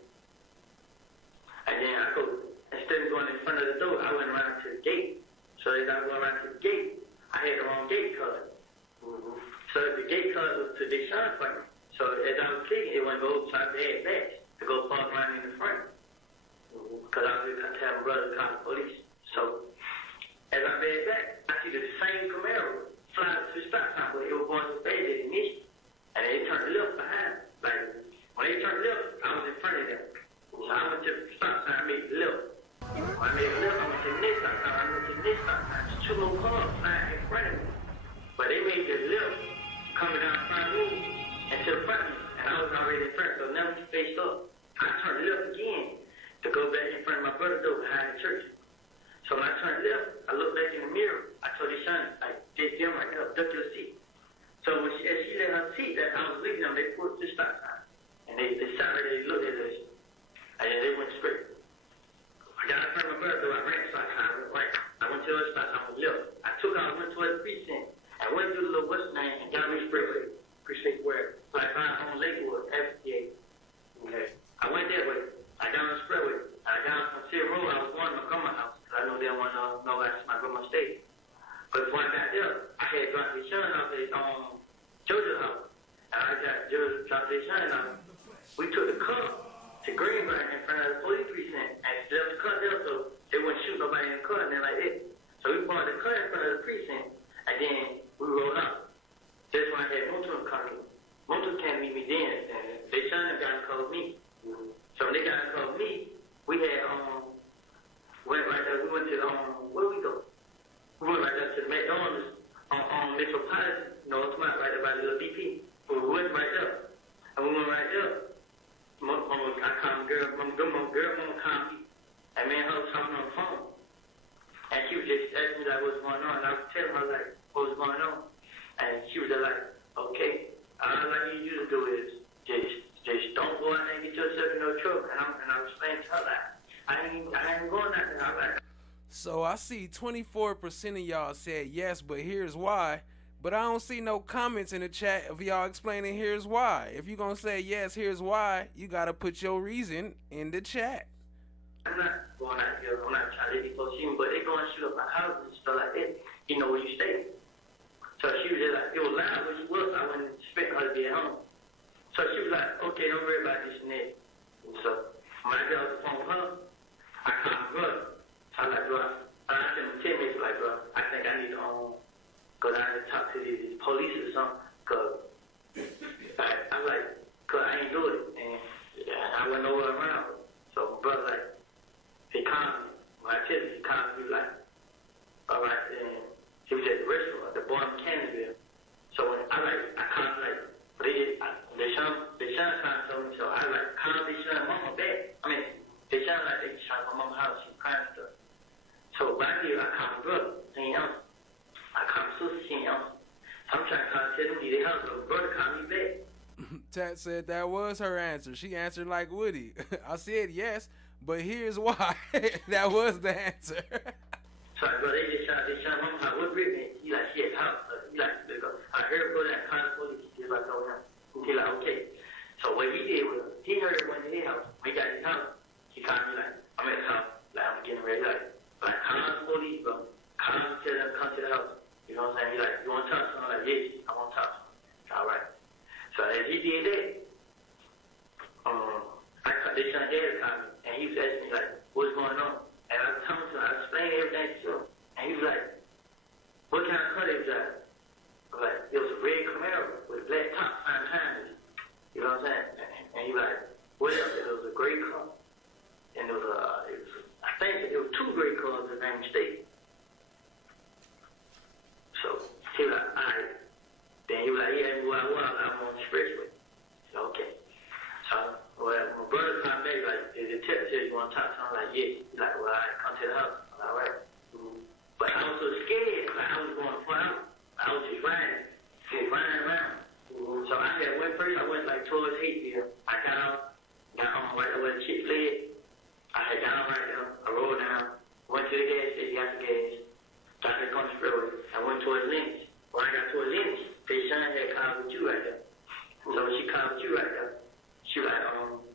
And then I go, instead of going in front of the door, I went around to the gate. So as I went around to the gate, I had the wrong gate color. So the gate color was to Deshaun's apartment. So as I was clicking, it went go, so I had to head back to go park around in the front. Because I was going to have my brother call the police. So as I head back, I see the same Camaro fly to the stop sign, but it was going to fade at the initial. And they turned left behind. Like, when they turned left, I was in front of them. So I went to the stop sign, I made the left. When I made the left, I went to the next stop sign, I went to the next stop sign. There's two little cars flying in front of me. But they made the left coming down Pine Road into the front of me. And I was already in front, so now we faced up. I turned left again to go back in front of my brother's door behind the church. So when I turned left, I looked back in the mirror. I told his son, like, them right there, duck your seat. So when as she let her seat that I was leaving them, they pulled the stop sign. And they sat right there, they looked at us. And then they went straight. I got in front of my brother, though I ran, so I kind of went right. I went to the stop sign, I went left. I took off, went towards the precinct. I went through the little what's name and got me straightway. Precinct where? Like on Lakewood, FTA. Okay. I went that way. I got on the expressway. I got on City Road. I was going to my grandma's house because I know they don't want to know that's my grandma's state. But before I got there, I had dropped his son off at Georgia's house. And I got Georgia dropped his son off. We took the car to Greenburg in front of the police precinct and left the car there so they wouldn't shoot nobody in the car and then like that. So we parked the car in front of the precinct and then we rolled out. That's when I had Motul come in. Motul can't meet me then. And they son and got called me. So when they got called me, we had went right there. We went to where we go? We went right there to the McDonald's on Metropolitan, Northmont, right there by the little BP. We went right there. And we went right there. I called my girl, mama called me. And me and her was talking on the phone. And she was just asking me like what's going on. And I was telling her like what was going on. And she was just like, okay, all I need you to do is just don't go out there and get yourself in no trouble. And I was saying to her like, I ain't going out there. I'm like, so I see 24% of y'all said yes, but here's why. But I don't see no comments in the chat of y'all explaining here's why. If you're going to say yes, here's why, you got to put your reason in the chat. I'm not going out here. I'm not trying to let people see me, but they go and shoot up my house and stuff like that. You know where you stay. So she was just like, it was loud where she was. I wouldn't expect her to be at home. So she was like, okay, don't worry about this and that. And so when I got off the phone with her, I called my brother. So I was like, bro, I sent him 10 minutes like, bro, I think I need to go down and talk to these police or something. Because I was like, because I ain't do it. And I went nowhere around. So my brother like, he called me. When I tell you, he called me like, all right, and he was at the restaurant, the bar in Canterville. So when I called like, but they shot me, so I like called they shot mama back. I mean, they shot like they shot my mama's house, she was crying and stuff. So back here, I called my brother, he ain't answer. I called my sister, she ain't answer. So I'm trying to call their house, so my brother called me back. Tat said that was her answer. She answered like Woody. I said yes, but here's why. That was the answer. So I go, they shot mama's house. What Brittany? He like, she at the house. He like, I heard her go down and call the police. He was like, oh, yeah. He like, okay. So what he did was, he heard it went to his house. When he got his house, he called me like, I'm at the house. Like, I'm what kind of car it was that? I was like, it was a red Camaro with a black top, fine time. You know what I'm saying? And he was like, what else? It was a gray car. And I think it was two gray cars in the same state. So he was like, all right. Then he was like, yeah, I'm on the expressway. Okay. So, well, my brother called me, like, the tip said, you want to talk to him? I'm like, yeah. He's like, well, all right, come to the house. I'm like, all right. But I was so scared. Like, I was going far out. I was just riding around. So I had went first. I went, like, towards Hayfield. I got on right where the chick fled. I had got on right there. I rolled down. Went to the gas station, got the gas. Got the country freeway. I went towards Lynch. When I got towards Lynch, they son had called with you right there. So she called with you right there. She was like,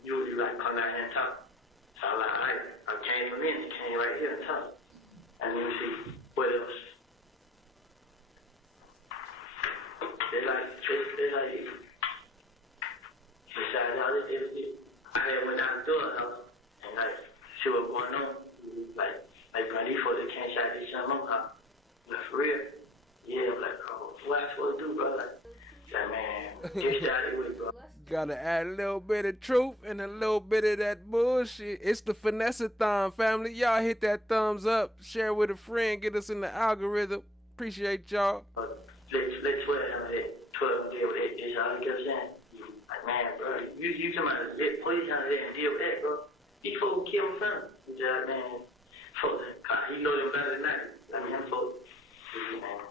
you like come down here and talk. So I was like, all right. I came to Lynch, came right here and talk. And then we see what else. They like besides all this, I had went down the door house and like see what going on. Like by default they can't shot this shit on my car. Like for real. Yeah, I'm like, oh, what I supposed to do, bro? Like man, get started with, bro. Gotta add a little bit of truth and a little bit of that bullshit. It's the Finesse-a-thon, family. Y'all hit that thumbs up, share with a friend, get us in the algorithm. Appreciate y'all. Let's 12 deal with that. That's all he kept saying. Like, man, bro, you talking about let police out there and deal with that, bro. These folks kill him from. He's like, man, folks, he know them better than I. I mean, them folks, man.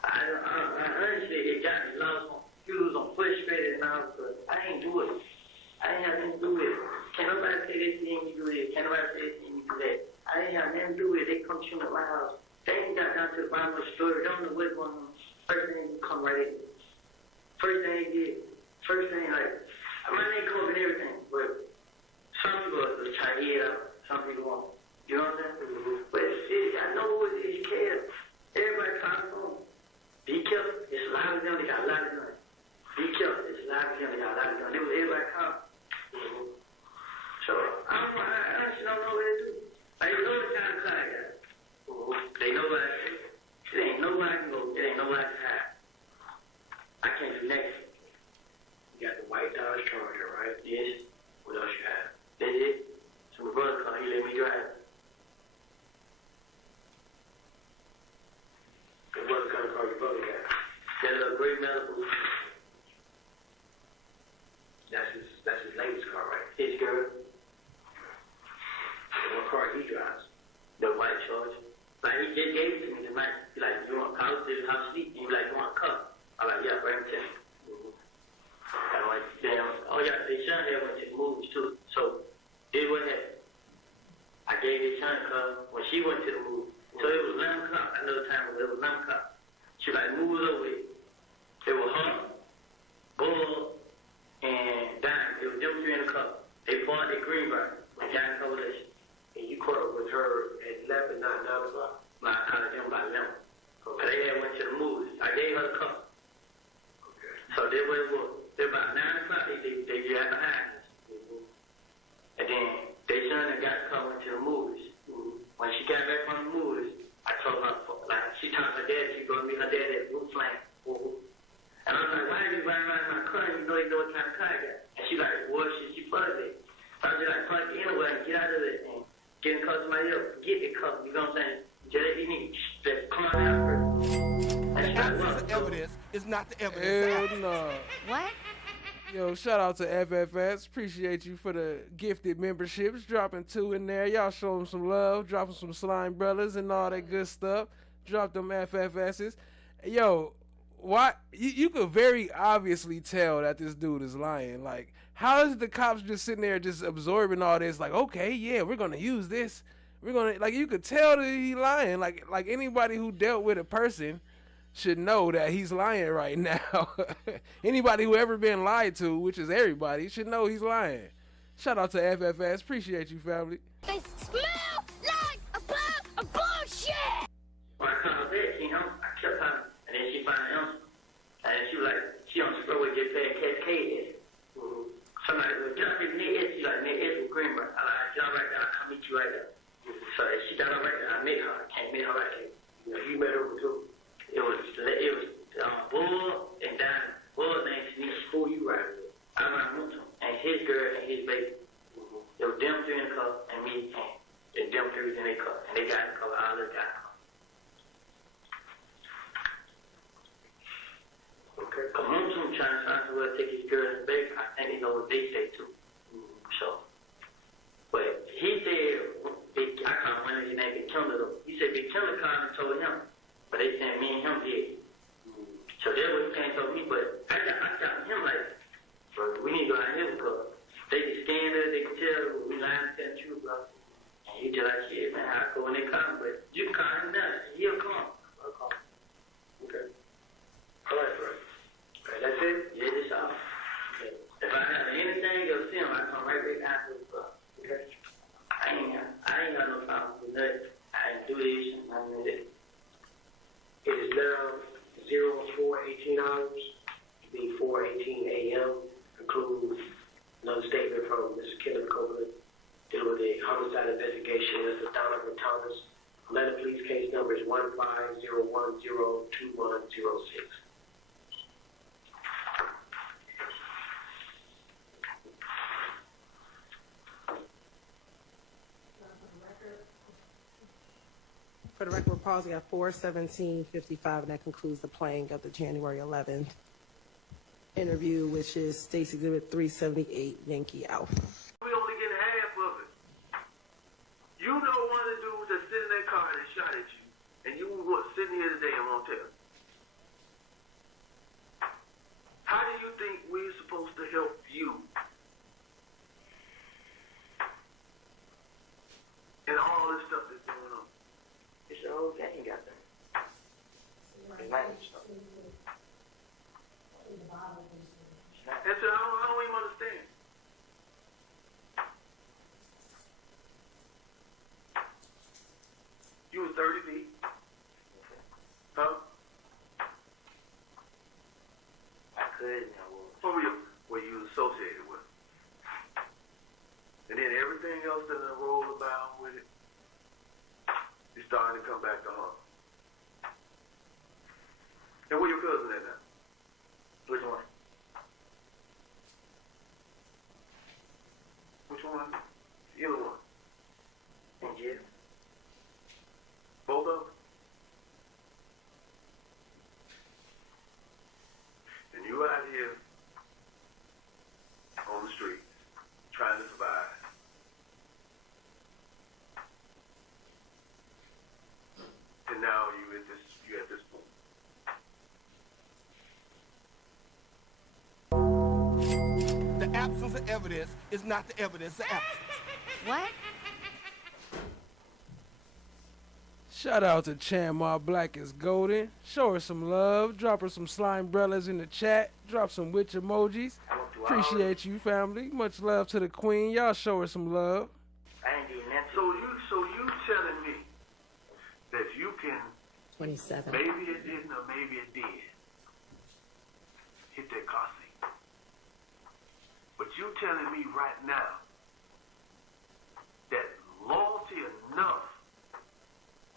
I honestly, it got me lost on views on frustrated and all, but I ain't do it. I ain't have nothing to do with it. Can't nobody say this thing, you do this. Can't nobody say this thing, you do that. I ain't have nothing to do with it. They come shooting at my house. They ain't got down to the bottom of the story. They don't know what's going on. First thing, you come right in. First thing he did. First thing, like, my name covered everything, but some people are trying to hear it out. Some people won't. You know what I'm saying? Mm-hmm. But I know what it is. You care. Everybody calls the phone. Be careful. It's a lot of them. They got a lot of guns. Be careful. It's a lot of them. They got a lot of guns. They was everybody calling. Mm-hmm. So, I honestly don't know what to do. Like, you know the kind of car I got. Mm-hmm. They know what I say. It ain't nowhere I can go. It ain't nowhere I can hide. I can't do next. You got the white Dodge Charger, right? Yes. What else you have? That's it. So my brother called. He let me drive. What kind of car your brother got? That little gray Malibu. That's his latest car, right? His girl. And what car he drives? The white Charger. Like, he just gave it to me tonight. He's like, you want a car? I was in the house sleep. He was like, you want a car? I'm like, yeah, bring it to me. I'm like, damn. Oh, yeah, his son there went to the movies, too. So, this what happened. I gave his son a car when she went to the movie. So, it was 11 o'clock. I know the time it was 11 o'clock. She like, move it over here. It was her, Bull, and Dime. It was them three in the car. They parked at Greenbrier. My guy covered this. And you caught up with her at 11, not 9 o'clock? No, I called them by 11. Okay. They had went to the movies. I gave her the car. Okay. So they were about 9 o'clock. They got behind us. Mm-hmm. And then they son and got car went to the movies. Mm-hmm. When she got back from the movies, I told her, like, she told her dad she going to meet her dad at Blue Flame. Mm-hmm. And I was like, why are you riding around my car? You know what kind of car I got. And she like, well, she plugged it. So I was just like, plug it anyway and get out of it and get in the car to somebody else. Get the car. You know what I'm saying? Just you need to come on out first. And she like, well, the evidence is not the evidence. Hell no. What? Yo, shout out to FFS. Appreciate you for the gifted memberships. Dropping 2 in there. Y'all show them some love. Dropping some Slime Brothers and all that good stuff. Drop them FFSs. Yo, why? You could very obviously tell that this dude is lying. Like, how is the cops just sitting there just absorbing all this? Like, okay, yeah, we're going to use this. We're going to, like, you could tell that he's lying. Like anybody who dealt with a person should know that he's lying right now. Anybody who ever been lied to, which is everybody, should know he's lying. Shout out to FFS. Appreciate you, family. They smell like a bag of bullshit! When I called back, you know, I kept her, and then she found him. And then she was like, she on the road get past Cascade. Somebody was just in near S, she like near S with Greenbrier. I like, get all right there, I'll meet you right there. So she got all right there, I met her. I can't meet her right there. Yeah, you met her too. But they saying me and him did. So that's what he can't tell me, but I got him like, bro, we need to go out here because they can scan us, they can tell we lying to tell the truth, bro. And he just like, shit, man, I go when they come, but you can call him now. He'll come. I'll call. Okay. All right, bro. All right, that's it? Yeah, that's all. Okay. If I have anything you'll see him, I come right back down to the club. Okay. I ain't got no problem with nothing. I ain't do this and nothing of that. It is now 04:18 hours. It'll be 4:18 a.m. Concludes another statement from Mr. Kenneth Copeland dealing with a homicide investigation. This is Donovan Thomas. Atlanta Police case number is 150102106. For the record, we're pausing at 4:17:55, and that concludes the playing of the January 11th interview, which is Stacy Exhibit 378, Yankee Alpha. We only get half of it. You know one of the dudes that sit in that car and shot at you, and you were sitting here today and won't tell. How do you think we're supposed to help you? And all this stuff that's going on. It's the whole gang got them. It's managed stuff. And so I don't even understand. You was 30 feet. Huh? I could and I would. What were you associated with? And then everything else that rolled about with it, it's starting to come back to harm. And where your cousin at now? Which one? Which one? Either one. In jail. Both of them? And you out here on the streets trying to survive. And now you at this point. The absence of evidence is not the evidence of absence. What? Shout out to Chan Black is Golden. Show her some love. Drop her some slime umbrellas in the chat. Drop some witch emojis. Appreciate you, family. Much love to the queen. Y'all show her some love. I ain't doing that. So you telling me that you can 27. maybe it didn't or maybe it did hit that car seat. But you telling me right now that loyalty enough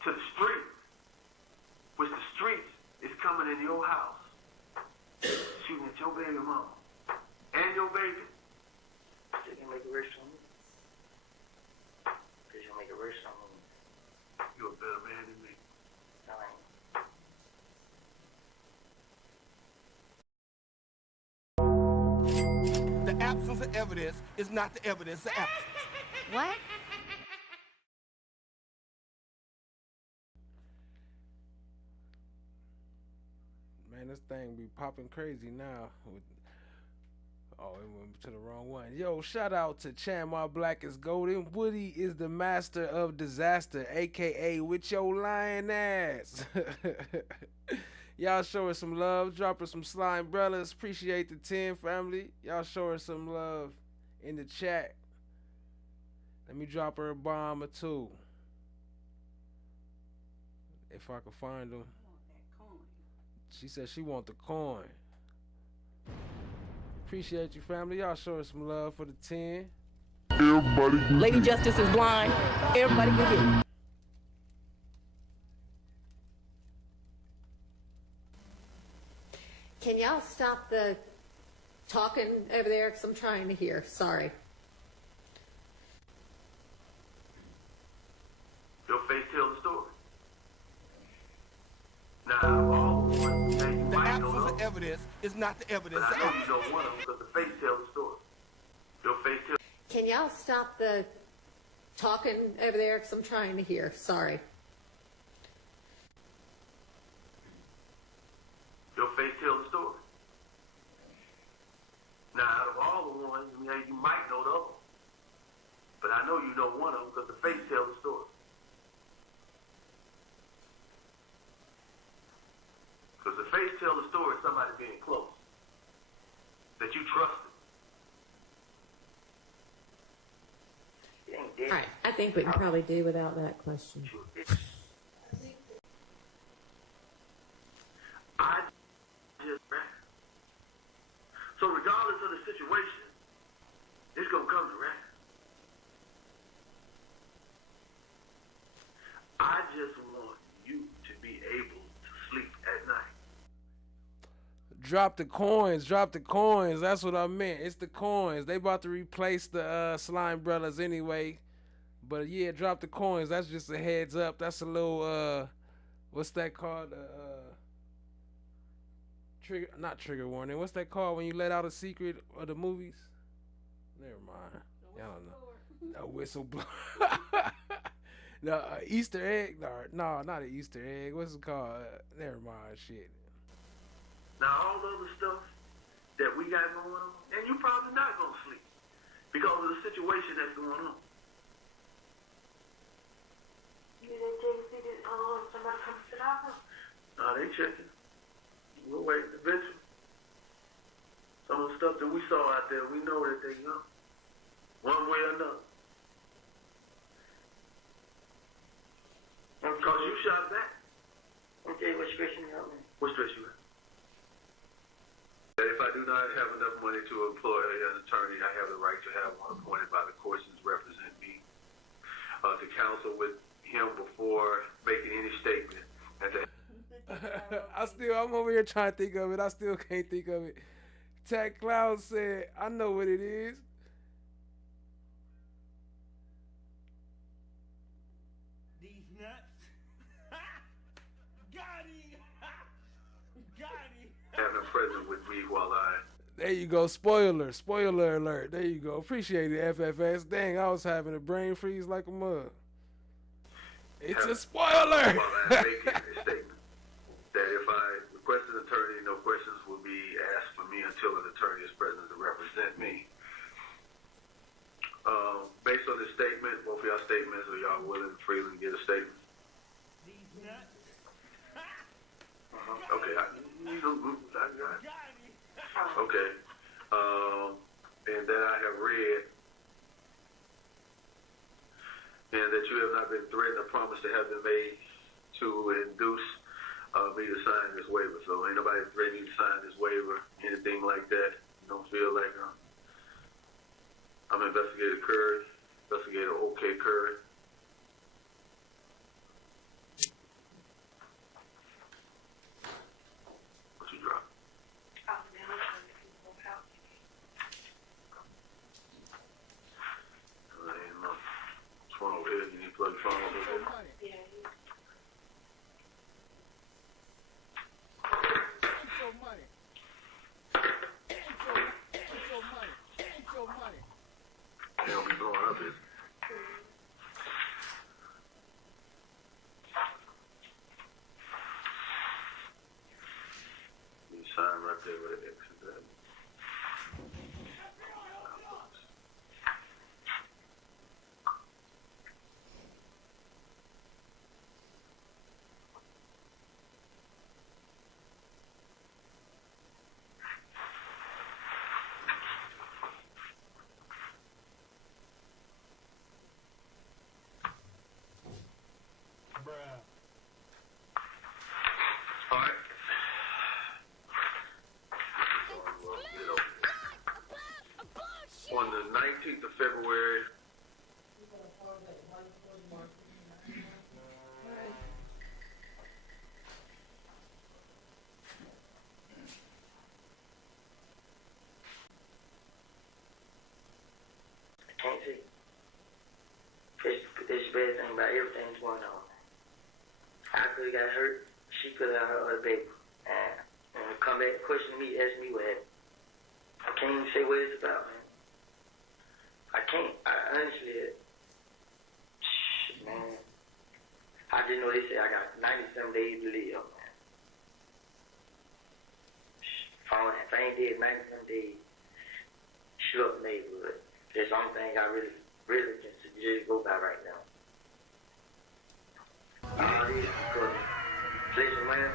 to the streets, which the streets is coming in your house, shooting at your baby mama and your baby. They can make a wish on me. They can make a wish on me. You're a better man than me. No, I ain't. The absence of evidence is not the evidence of absence. What? Man, this thing be popping crazy now. Oh, it went to the wrong one. Yo, shout out to Chan Black is Golden. Woody is the master of disaster, a.k.a. with your lying ass. Y'all show her some love. Drop her some slime umbrellas. Appreciate the 10, family. Y'all show her some love in the chat. Let me drop her a bomb or two. If I can find them. She said she want the coin. Appreciate you, family. Y'all show her some love for the 10. Everybody. Lady Justice is blind. Everybody get it. Can y'all stop the talking over there? Because I'm trying to hear. Sorry. Your face tells the story. Now, all the ones that you The might absence know, of evidence is not the evidence but of I know absence. you know one of them because the face tells the story. Your face tells. Can y'all stop the talking over there? Because I'm trying to hear. Sorry. know one of them because the face tells the story. Because the face tells the story of somebody being close, that you trusted. All right, I think we can probably do without that question. I just so regardless of the situation, it's gonna come to rest. I just want you to be able to sleep at night. Drop the coins, drop the coins. That's what I meant. It's the coins. They about to replace the Slime Brothers anyway. But yeah, drop the coins. That's just a heads up. That's a little what's that called? Trigger, not trigger warning. What's that called when you let out a secret of the movies? Never mind. Y'all don't know. A whistleblower. No, Easter egg. No, not an Easter egg. What's it called? Never mind. Shit. Now all the other stuff that we got going on, and you probably not gonna sleep because of the situation that's going on. You didn't see that somebody come to the house? No, they checking. We're waiting eventually. Some of the stuff that we saw out there, we know that they young. One way or another. Because you shot back. I'll tell you what stress me out, man. What stress you at? If I do not have enough money to employ an attorney, I have the right to have one appointed by the courts to represent me, to counsel with him before making any statement. And to I'm over here trying to think of it. I still can't think of it. Tat Cloud said, I know what it is. These nuts. Got him. Got him. have him present with me while I... There you go. Spoiler alert. There you go. Appreciate it, FFS. Dang, I was having a brain freeze like a mug. It's a spoiler. While I'm making a statement that if I request an attorney, no questions will be asked for me until an attorney is present to represent me. Based on this statement, both of y'all statements, are y'all willing to freely get a statement? Okay, okay. And that I have read, and that you have not been threatened or promised to have been made to induce me to sign this waiver. So ain't nobody threatening you to sign this waiver, anything like that. You don't feel like I'm Investigator Curry, Investigator OK Curry. What you drop? What's wrong over here? You need to plug your phone over here. They don't be blowing up, is it? You sign right there with an X and that. All right. On the 19th of February, I can't see. This is the bad thing about everything that's going on. I could have got hurt. She could have got her other baby. And come back and question me, ask me what happened. I can't even say what it's about, man. I can't. I honestly, man. I didn't know they said I got 97 days to live, man. If I ain't dead 97 days, shoot up the neighborhood. That's the only thing I really can just go by right now. All this because Flesh man,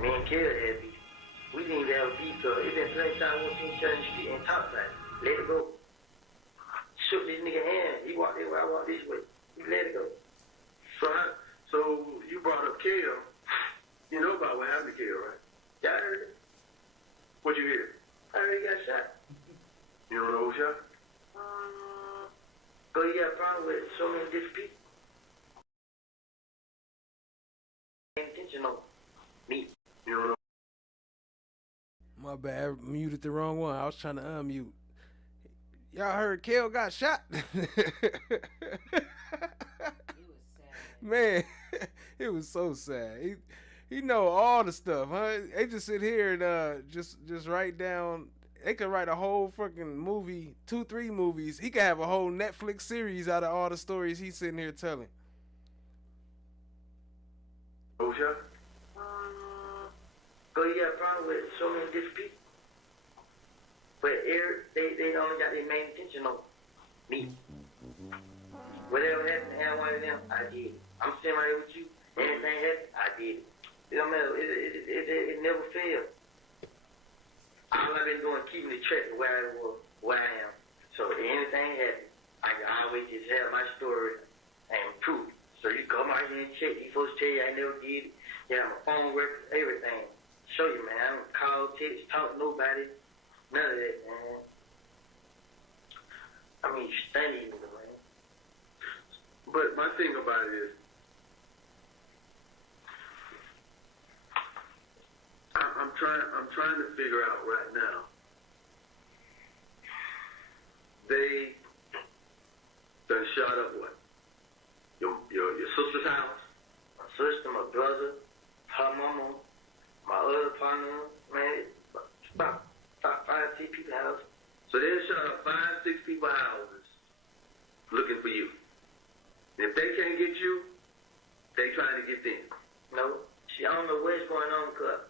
me and Kelly had beef. We didn't even have a beef because it been plenty of time we seen each other in the street and talk about it. Let it go. Shook this nigga hand. He walked this way, I walked this way. We let it go. So you brought up Kale. You know about what happened to Kale, right? Yeah, I heard it. What'd you hear? I heard he got shot. You don't know who shot? But he got a problem with so many different people. Paying attention on me. You don't know. My bad, I muted the wrong one. I was trying to unmute. Y'all heard Kel got shot? Man, it was so sad. He know all the stuff, huh? They just sit here and just write down. They could write a whole fucking movie, 2-3 movies. He could have a whole Netflix series out of all the stories he's sitting here telling. Who shot? But he got a problem with so many different people. But they only got their main attention on me. Whatever happened to one of them, I did. I'm sitting right here with you. Anything happened, I did it. It don't matter. It never failed. All I've been doing, keeping the track of where I was, where I am. So if anything happened, I can always just have my story and prove it. So you come out here and check. These folks tell you I never did it. Yeah, my phone records, everything. Show you, man. I don't call, text, talk to nobody. None of that, man. I mean, you study, man. But my thing about it is, I'm trying to figure out right now. They done shot up what? Your sister's house? My sister, my brother, her mama, my other partner, man, about 5-6 people's house. So they shot up 5-6 people's houses looking for you. And if they can't get you, they trying to get them. No, see, I don't know what's going on because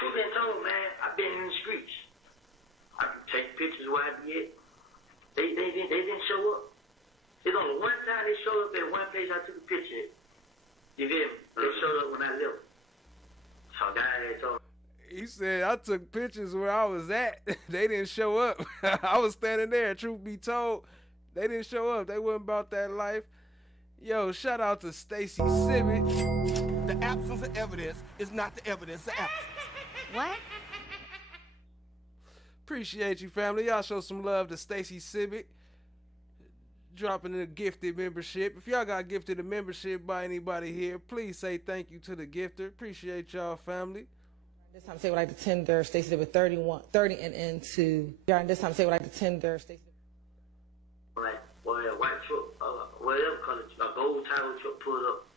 truth been told, man, I've been in the streets. I can take pictures where I be at. They didn't show up. There's only one time they showed up at one place I took a picture at. You feel me? They showed up when I left. So a guy that told He said, I took pictures where I was at. They didn't show up. I was standing there. Truth be told, they didn't show up. They wasn't about that life. Yo, shout out to Stacy Simmett. The absence of evidence is not the evidence of absence. What? Appreciate you, family. Y'all show some love to Stacy Simmett. Dropping in a gifted membership. If y'all got gifted a membership by anybody here, please say thank you to the gifter. Appreciate y'all, family. This time say what I like to tender, Stacey did with 30 and into. This time say what I like to tender, Stacey. like, well, a white truck, whatever color, a gold title truck pulled up,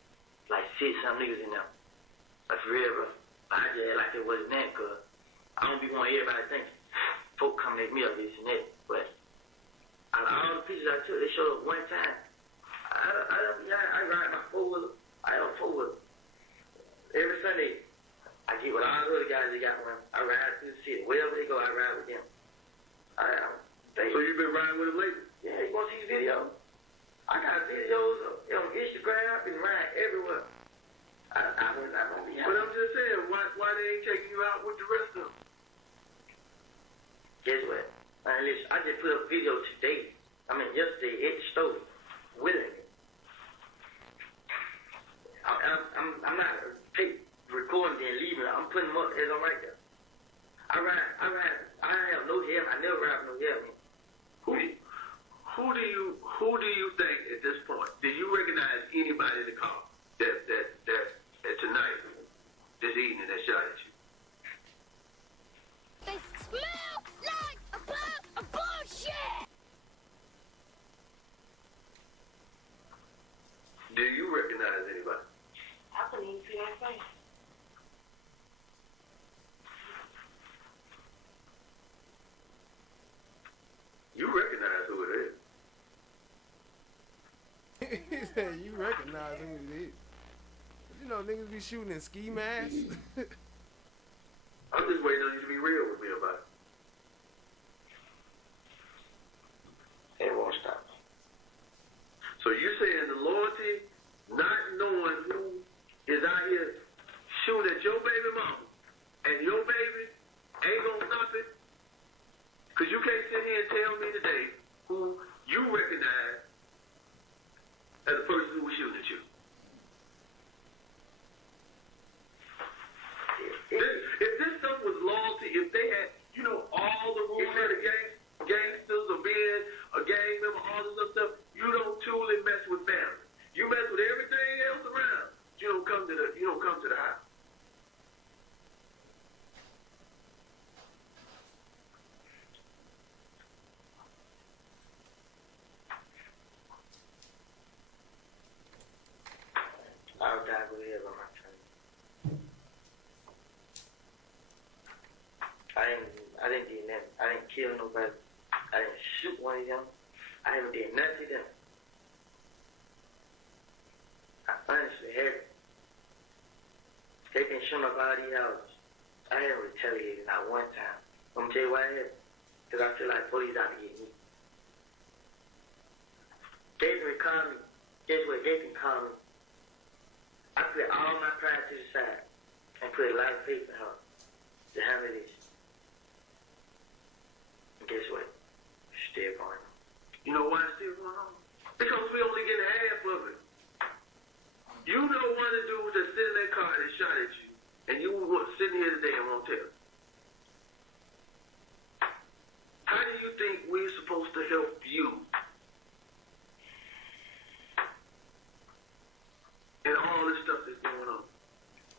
like 6 niggas in there. Like, for real, bro. I just act like it wasn't that, because I don't be wanting everybody thinking. Folk coming at me up this and that, but all the pictures I took, they showed up one time. I ride my 4-wheeler. I have a 4-wheeler. Every Sunday, I get with all the other guys that got one. I ride through the city. Wherever they go, I ride with them. So you've been riding with them lately? Yeah, you want to see the video? I got videos on Instagram. I've been riding everywhere. I won't be out. But I'm just saying, why they ain't taking you out with the rest of them? Guess what? Listen, I just put up a video yesterday at the store, willingly. I'm not recording and leaving. I'm putting them up as I'm right there. I have no helmet. I never ride with no helmet. Who do you think at this point? Do you recognize anybody in the car that tonight, this evening, that shot at you? They smell like a bag of bullshit! Do you recognize anybody? I couldn't even see that face. You recognize who it is. He said, you recognize who it is. You know, niggas be shooting in ski masks. I'm just waiting on you to be real with me about it. Hey, I didn't do nothing. I didn't kill nobody. I didn't shoot one of them. I haven't did nothing to them. I honestly haven't. They've been shooting up all these houses. I haven't retaliated not one time. I'm gonna tell you why I haven't. Because I feel like police out to get me. They can call me. Guess what? They can call me. I put all my pride to the side and put a lot of faith in her to handle this. And guess what? It's still going on. You know why it's still going on? Because we only get half of it. You know one of the dudes that sit in that car that shot at you, and you were sitting here today and won't tell. How do you think we're supposed to help you? And all this stuff that's going on.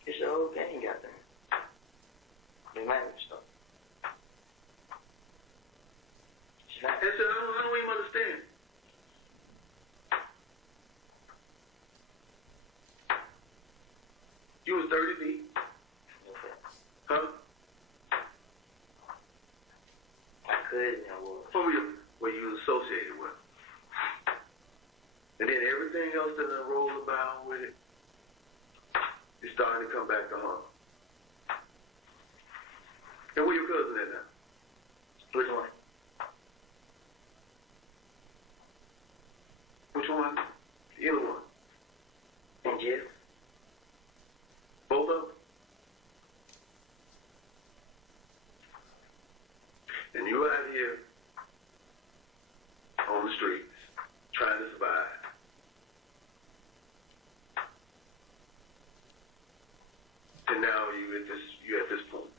It's the whole gang got them. They might have stuff. I said, I don't even understand. You was 30 feet. Huh? My cousin was. Who were you associated with? And then everything else that I rolled about with it, it's starting to come back to harm. And where your cousin at now? Which one? Which one? Either one. In jail. Both of them? And you out here on the streets trying to survive. And now you at this point.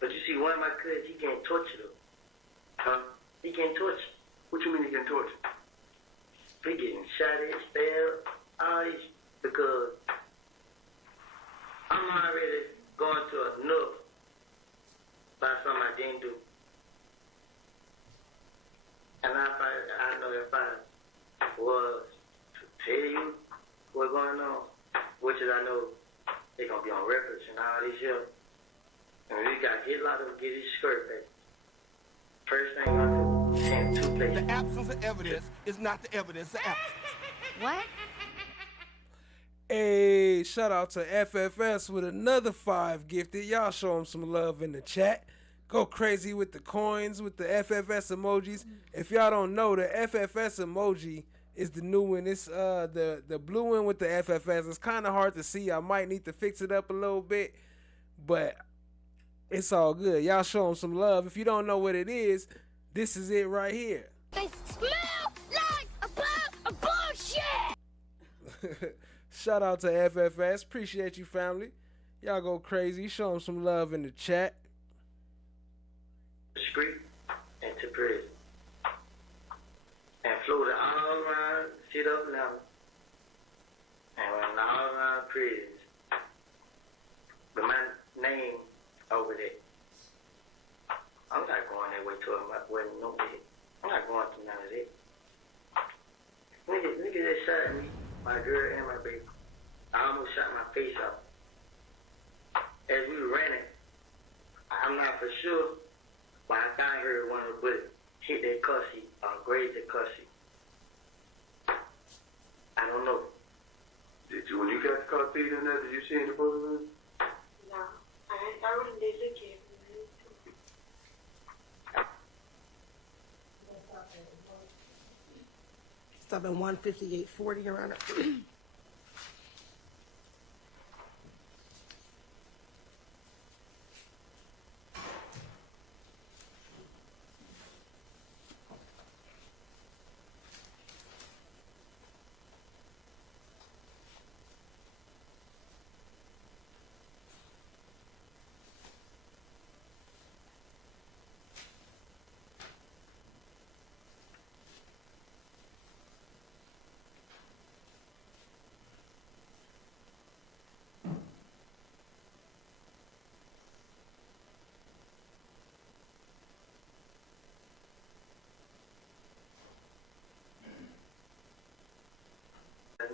But you see, one of my cousins, he can't torture them. Huh? He can't torture. What you mean he can torture? He getting shot at, stabbed, all this, because I'm already going to enough by something I didn't do. And I know if I was to tell you what's going on, which is I know they're going to be on records and all this here, and we got to get a lot of get his skirt back. First thing I do, send 2 places. The absence of evidence is not the evidence of absence. What? Hey, shout out to FFS with another 5 gifted. Y'all show him some love in the chat. Go crazy with the coins, with the FFS emojis. If y'all don't know, the FFS emoji is the new one. It's the blue one with the FFS. It's kind of hard to see. I might need to fix it up a little bit, but it's all good. Y'all show them some love. If you don't know what it is, this is it right here. They smell like a bag of bullshit! Shout out to FFS. Appreciate you, family. Y'all go crazy. Show them some love in the chat. Street and to prison. And flew it all around, sit up now. And went all around prisons. But my name over there. I'm not going that way to him. I'm not going to none of that. Nigga that shot me, my girl and my baby. I almost shot my face off. As we were running, I'm not for sure, but I thought I heard one of the bullets hit that car seat or graze the car seat. I don't know. Did you, when you got the car seat in there, did you see any bullets? No, I wouldn't be looking. Stop at 158.40 around it.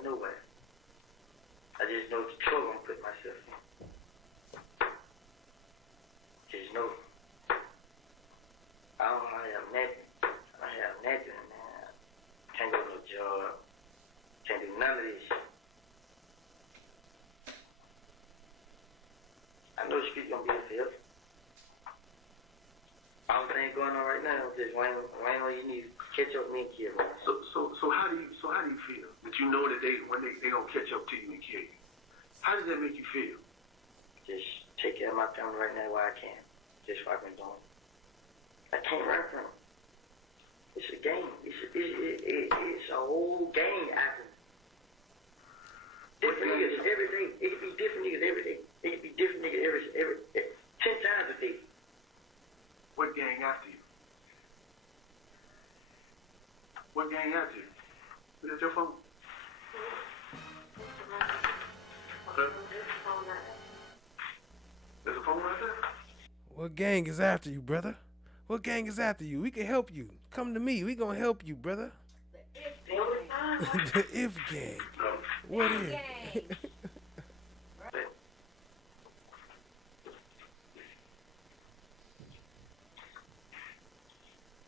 No way. I just know the trouble I put myself in. ain't going on right now. Just Wayne, you need to catch up with me and kill me. So how do you feel that you know that they gonna catch up to you and kill you? How does that make you feel? Just take care of my family right now while I can. Just what I've been doing. I can't run from it. It's a game. It's a whole game after me. Different niggas every day. It could be different niggas every day. It could be different niggas every 10 times a day. What gang after you? What gang after you? Is that your phone? Okay. There's a phone right there? What gang is after you, brother? What gang is after you? We can help you. Come to me. We gonna help you, brother. The If Gang. What is?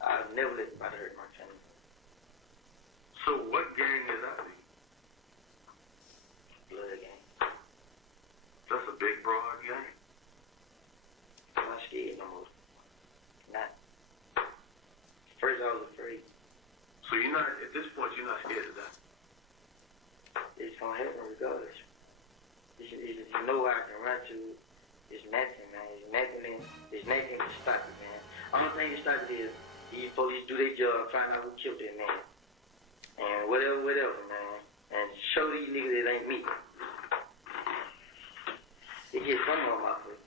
I've never let anybody hurt my family. So what gang is after you? Blood gang. That's a big broad gang. I'm not scared no more. Not. First I was afraid. So you're not, at this point, you're not scared of that? It's gonna happen regardless. You know where I can run to. It's nothing, man. It's nothing to stop it, man. Only thing to stop it is these police do their job, find out who killed that man. And whatever, man. And show these niggas it ain't me. It gets some of them out of it.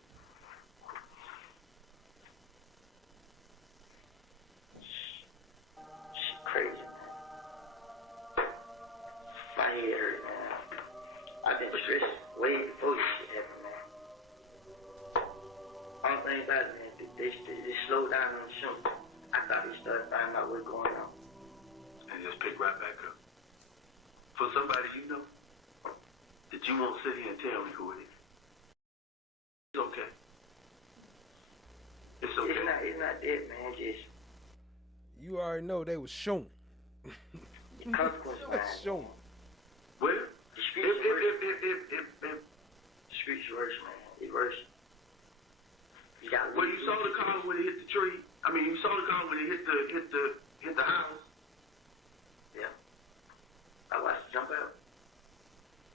Shit crazy, man. My head hurt, man. I've been stressed way before this shit happened, man. Only thing about it, man, they slowed down on the show. I thought they started finding out what's going on. And just pick right back up. For somebody you know, that you won't sit here and tell me who it is. It's okay. It's okay. It's not that, man. Just You already know they was shown. the consequences, man. Shown. Well, The streets worse. The streets worse, man. It's worse. You got. Well, you saw the car when it hit the tree. I mean, you saw the car when it hit the house. Yeah. I watched it jump out.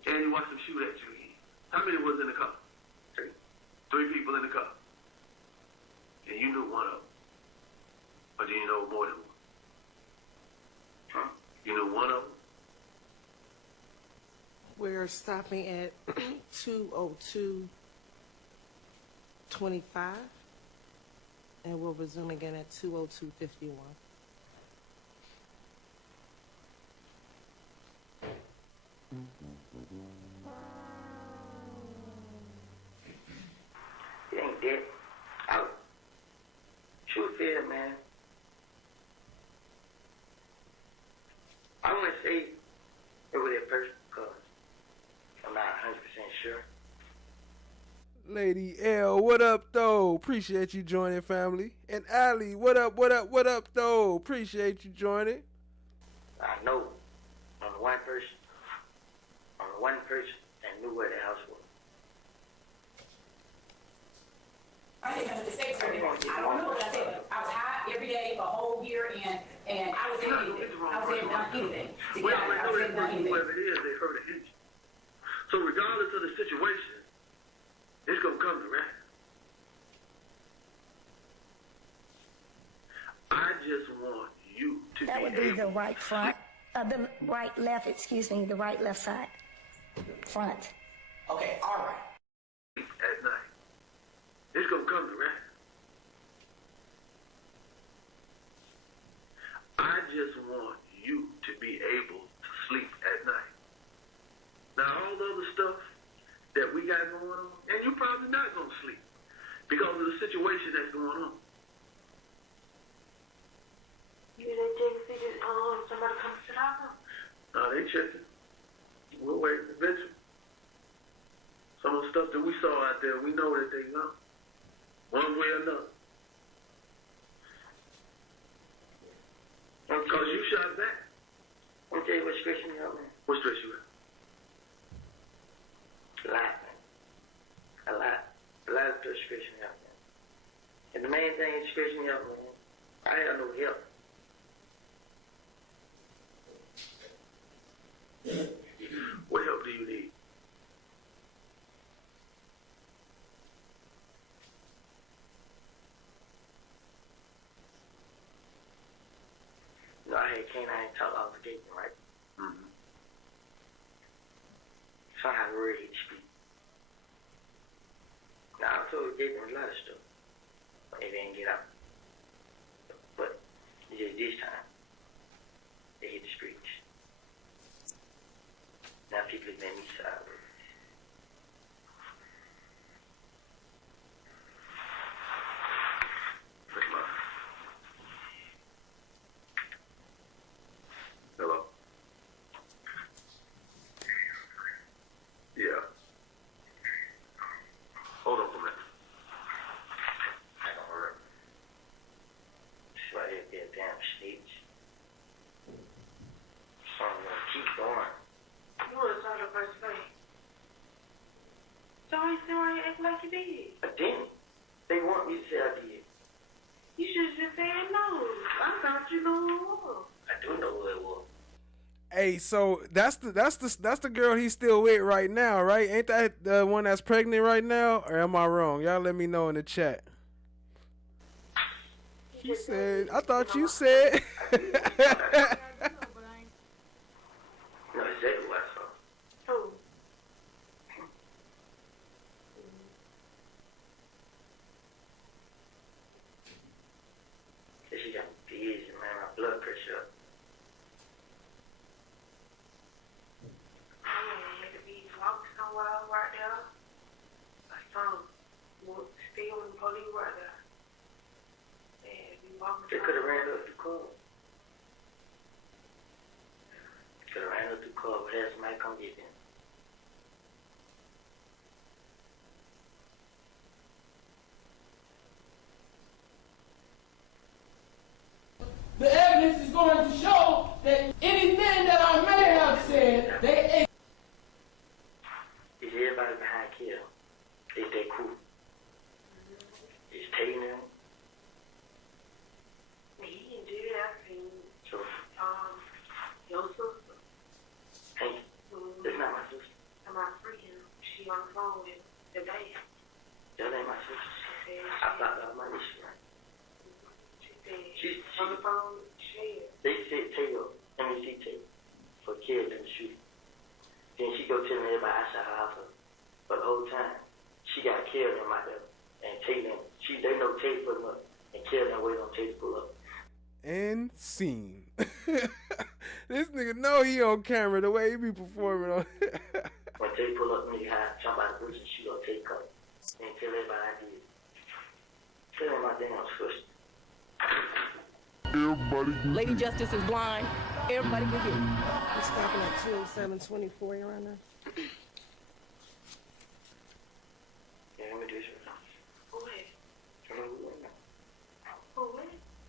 And you watched them shoot at you again. How many was in the car? 3. 3 people in the car. And you knew one of them. Or do you know more than one? Huh? You knew one of them? We're stopping at 2:02:25, and we'll resume again at 2:02:51. It ain't that. Truth is, man. I want to say it was that person because I'm not 100% sure. Lady L, what up though? Appreciate you joining, family. And Ali, what up though? Appreciate you joining. I know on the one person that knew where the house was. I didn't have to say to her. I don't know what I said. I was high every day for a whole year, and I was in anything. I was in anything. To get out, I was in anything. Whoever it is, they heard a hit. So regardless of the situation, it's gonna come to rest. I just want you to That would be the right front, the right left, excuse me, the right left side. Front. Okay, all right. At night. It's gonna come to rest. I just want you to be able to sleep at night. Now all the other stuff that we got going on, and you're probably not gonna sleep because of the situation that's going on. You didn't take a see somebody come to the house? No, they checking. We'll wait eventually. Some of the stuff that we saw out there, we know that they know. One way or another. Because you shot back. I'll tell you what stressing me out, man. What stress you out? A lot, man. A lot of stuff stressing me out, man. And the main thing that stressing me out, man, I have no help. What help do you need? No, I had canine talk off the gate, right? Mm-hmm. So I have ready to speak. Now, I told the gate a lot of stuff. But they didn't get out. But just this time, they hit the streets. Now people have made me sideways. Hello? Yeah. Hold on for a minute. I don't work. That's why they'd be a damn snitch. So I'm gonna keep going. You would have told her first thing. So why you act like you did? I didn't. They want me to say I did. You should have just said no. I thought you knew who it was. I do know who it was. Hey, so that's the girl he's still with right now, right? Ain't that the one that's pregnant right now? Or am I wrong? Y'all let me know in the chat. She said, I thought you said. No, exactly what I saw. Who? She got me busy, man. My blood pressure up. I don't need to be walking somewhere right there. Or something. Still in police right there. And be walking. They could have ran up the car. Could have ran up the car, but had somebody come get them. The evidence is going to show that anything that I may have said, they ate. Is everybody behind kill? Is they cool? Is taking them? He didn't do that. So, Your sister. hey, that's not my sister. And my friend, she on the phone with the dad. That ain't my sister. She said I thought that was my issue, right? she's on the phone with Shed. They said Taylor, MEC for kids in the shooting. Then she go telling everybody I shot her out for the whole time. She got killed in my bed. And Taylor, they know Taylor put him up. And killed and waiting on Taylor to pull up. And scene. This nigga know he on camera the way he be performing on. When Taylor pull up, nigga had somebody push and shoot on Taylor up. And tell everybody I did. Tell them my damn sister. Lady Justice is blind. Everybody can hear. We're stopping at 20724, Your Honor. Yeah, let me do this. Who is?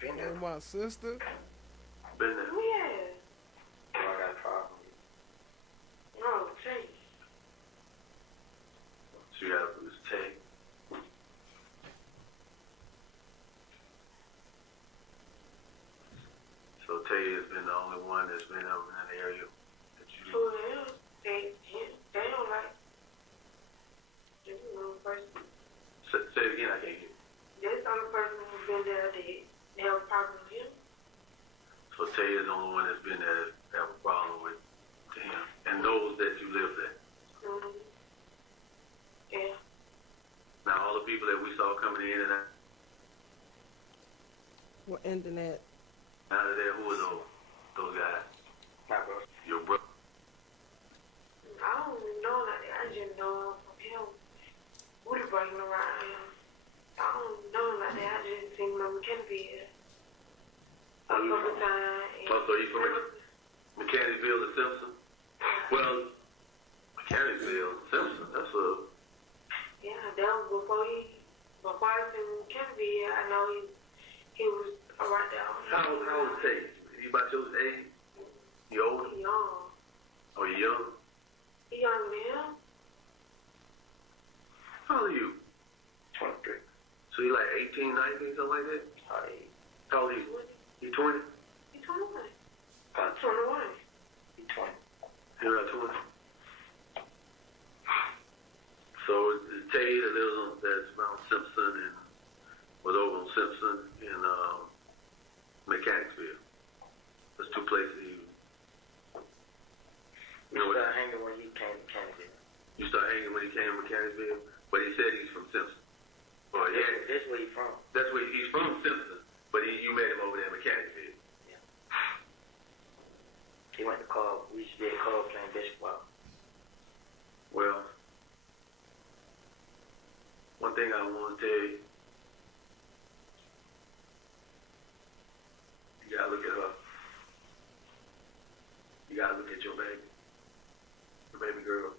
Been there. And my sister. Been there. Who is? I got a problem. No, Tay. She got it from this tank. So Tay has been the only one that's been over in that area that you. Who else? They don't like. This is the only person. Say it again, I can't hear. That's the only person who's been there that they have a problem with him. So Tay is the only one that's been there that have a problem with him and those that you live there. Mm-hmm. Yeah. Now all the people that we saw coming in and We're ending it. out of there, who are those guys? My brother. Your brother. I don't know like that. I just know from him. We breaking around him. I don't know like that. I just seen him on Mechanicsville. A couple times. Oh, so you from Mechanicsville to Simpson? Well, Mechanicsville, Simpson, that's a... Yeah, that was before I seen Mechanicsville. I know he was right there. How old is Tay? You about your age? You older? He young. Oh, you young? He younger than him. How old are you? 23. So you like 18, 19, something like that? How old is he? He 20? He's 21. About 21. He's 20. He's around 20. So Tay that lives on that's around Simpson and was over on Simpson in Mechanicsville. There's two places he started hanging when he came to Mechanicsville. You started hanging when he came to Mechanicsville, but he said he's from Simpson. Or That's where he's from. That's where he's from, Simpson, but you met him over there in Mechanicsville. Yeah. He went to call. We used to be at call playing basketball. Well, one thing I want to tell you, you gotta look at her. You gotta look at your baby girl.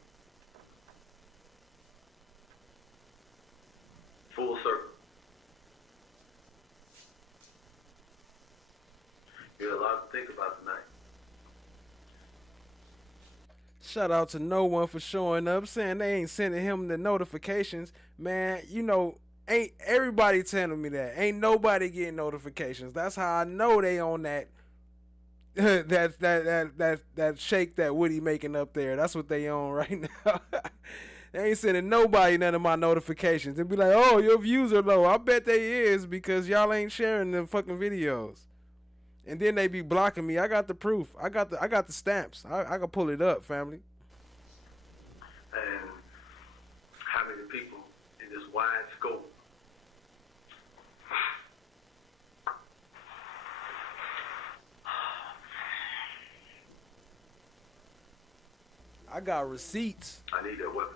Full circle. You got a lot to think about tonight. Shout out to no one for showing up, saying they ain't sending him the notifications. Man, you know, ain't everybody telling me that. Ain't nobody getting notifications. That's how I know they on that that shake that Woody making up there. That's what they on right now. They ain't sending nobody none of my notifications. They be like, oh, your views are low. I bet they is because y'all ain't sharing the fucking videos. And then they be blocking me. I got the proof. I got the stamps. I can pull it up, family. And how many people in this wide scope I got receipts. I need that weapon.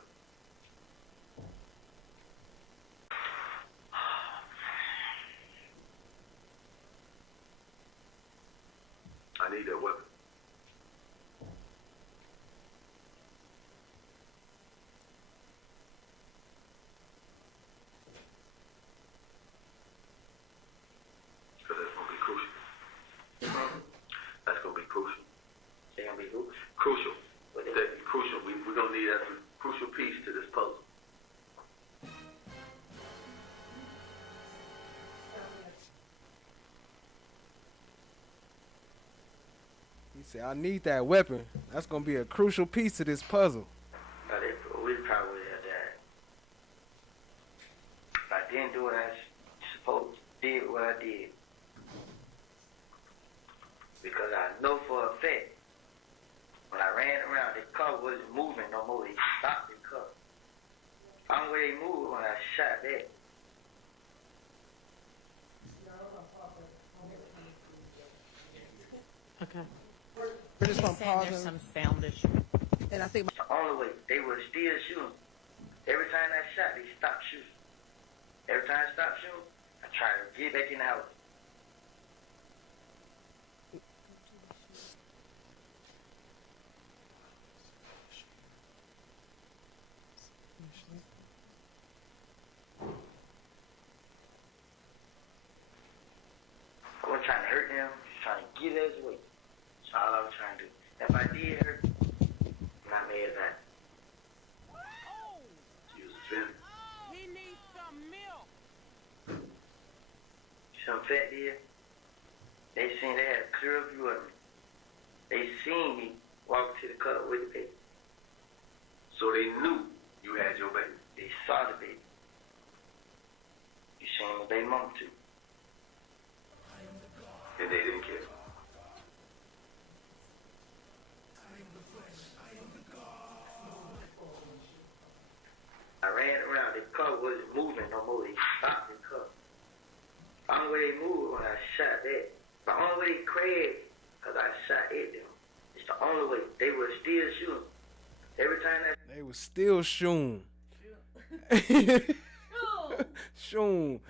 I need that weapon. Because that's going to be crucial. That's going to be crucial. They're going to be who? Crucial. That's crucial. We're going to need that crucial piece to this puzzle. He said, I need that weapon. That's going to be a crucial piece to this puzzle. We probably had that. If I didn't do what I supposed to do, what I did. Because I know for a fact, when I ran around, the car wasn't moving no more. They stopped the car. I'm where they moved when I shot that. Okay. We're just gonna pause. There's some sound issue. And I think It's the only way. They were still shooting. Every time I shot, they stopped shooting. Every time I stopped shooting, I tried to get back in the house. I wasn't trying to hurt them, just trying to get us away. That's all I was trying to do. If I did hurt, I'm not mad about it. Use a fin. He needs some milk. Some fat deal. They seen they had a clear view of me. They seen me walk to the car with the baby. So they knew you had your baby. They saw the baby. You seen my baby mom too. And they didn't care. I ran around. The car wasn't moving no more. They stopped the car. The only way they moved when I shot that. The only way they crashed because I shot at them. It's the only way. They were still shooting. Every time They was still shooting. Shooting.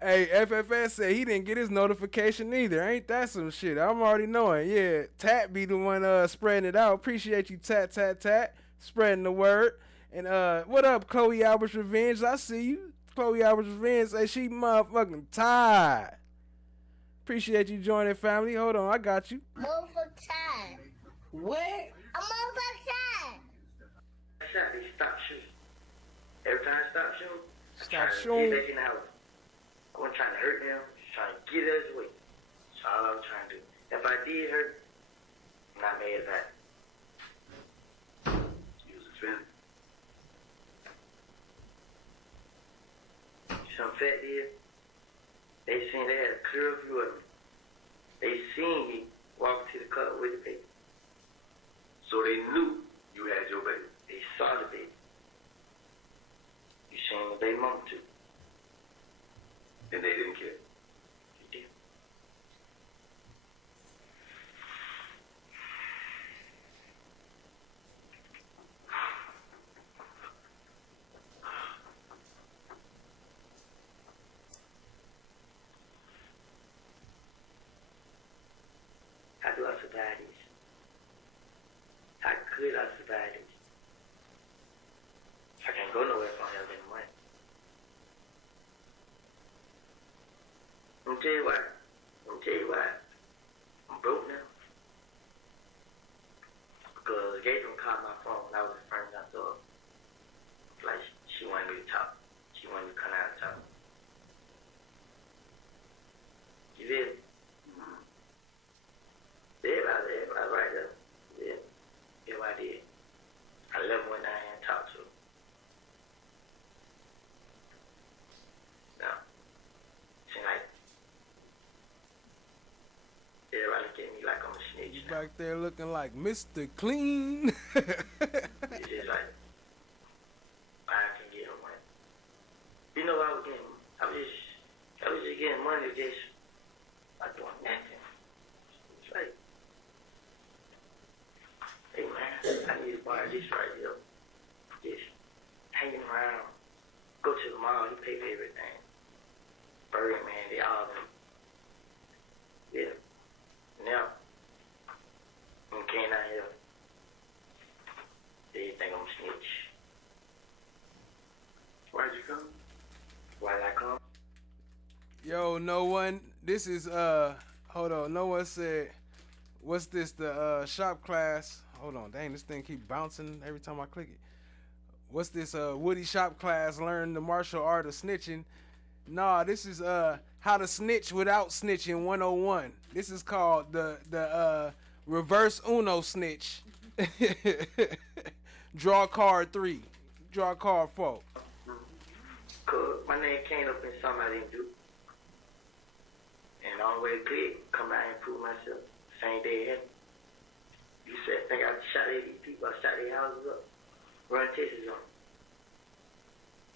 Hey, FFS said he didn't get his notification either. Ain't that some shit? I'm already knowing. Yeah, Tat be the one spreading it out. Appreciate you, Tat, spreading the word. And what up, Chloe Albert's Revenge? I see you. Chloe Albert's Revenge say she motherfucking tired. Appreciate you joining, family. Hold on, I got you. Motherfucker time. What? A motherfucker time. I shot, they stopped shooting. Every time I stopped shooting, I Stop tried to shooting. get back in the house. I wasn't trying to hurt them, just trying to get us away. all I'm trying to do. If I did hurt, I'm not mad at that. You was offended. Some fat did. They seen they had a clear view of me. They seen me walk to the car with the baby. So they knew you had your baby. They saw the baby. You seen the baby mama too. And they didn't care. They did. How do I survive this? How could I survive this? I can't go nowhere if I don't have any money. Let me tell you why. I'm broke now. Because Gabriel called my phone when I was first out door. Like, she wanted me to talk. She wanted me to come out and talk. You did? Everybody right there. Yeah. Everybody did. I left one down here and talked to her. Now, seem like everybody look at me like I'm a snitch. You back there looking like Mr. Clean. It's just like, I can get her money. You know, I was just getting money just by doing nothing. It's like, hey man, I need to buy this right here. Just hanging around. Go to the mall, he pay for everything. Burger man, they all them. Yeah. Now, when I came out here, they think I'm a snitch. Why'd you come? Why did I come? Yo, no one. This is hold on. No one said, what's this? The shop class. Hold on. Dang, this thing keep bouncing every time I click it. What's this? Woody shop class. Learn the martial art of snitching. Nah, this is how to snitch without snitching 101. This is called the reverse Uno snitch. Draw card 3. Draw card 4. Cause my name came up in something I didn't do. And the only way to play it, come out and prove myself. Same day it happened. You said, think I shot 80 people, I shot their houses up, run tests on them.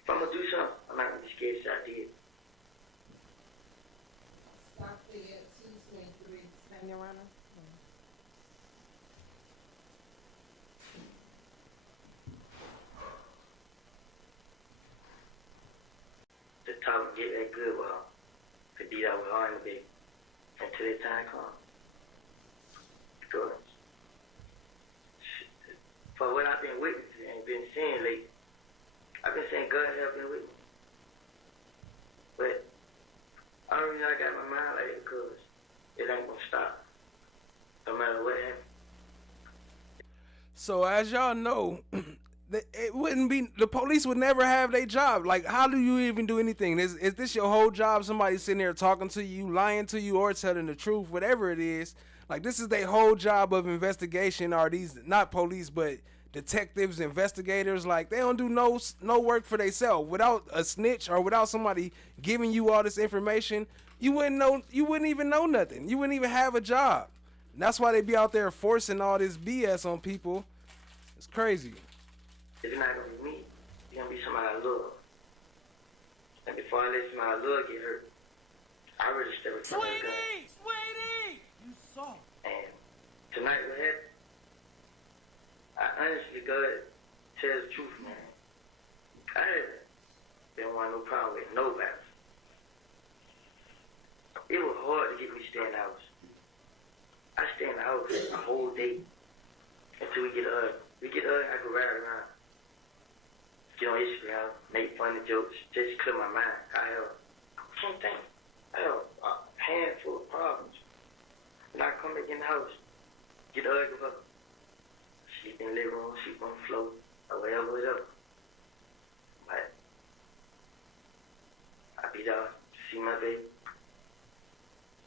If I'm gonna do something, I'm not gonna be scared to shot dead. Stop there, 223, stand your runner. The talk get that good with her. To beat out with her in the bed. Until that time comes. Because for what I've been witnessing and been seeing lately, I've been saying God have been with me. But I don't really got my mind like it because it ain't gonna stop. No matter what happens. So as y'all know, it wouldn't be, the police would never have their job. Like, how do you even do anything? Is this your whole job? Somebody sitting there talking to you, lying to you, or telling the truth, whatever it is. Like, this is their whole job of investigation. Are these not police, but detectives, investigators? Like, they don't do no work for themselves. Without a snitch or without somebody giving you all this information, you wouldn't even know nothing. You wouldn't even have a job. And that's why they be out there forcing all this BS on people. It's crazy. It's not gonna be me. It's gonna be somebody I love. And before I let somebody I love get hurt, I already stepped from the gun. Sweetie! You saw. And tonight what happened, I honestly, God, tell the truth, man. I didn't want no problem with nobody. It was hard to get me to stay in the house. I stay in the house a whole day until we get up. I go right around. Get on Instagram, make funny jokes, just clear my mind. I can't think. I have a handful of problems. When I come back in the house, get ugly with her. Sleep in the living room, sleep on the floor, or whatever. But I be there, see my baby.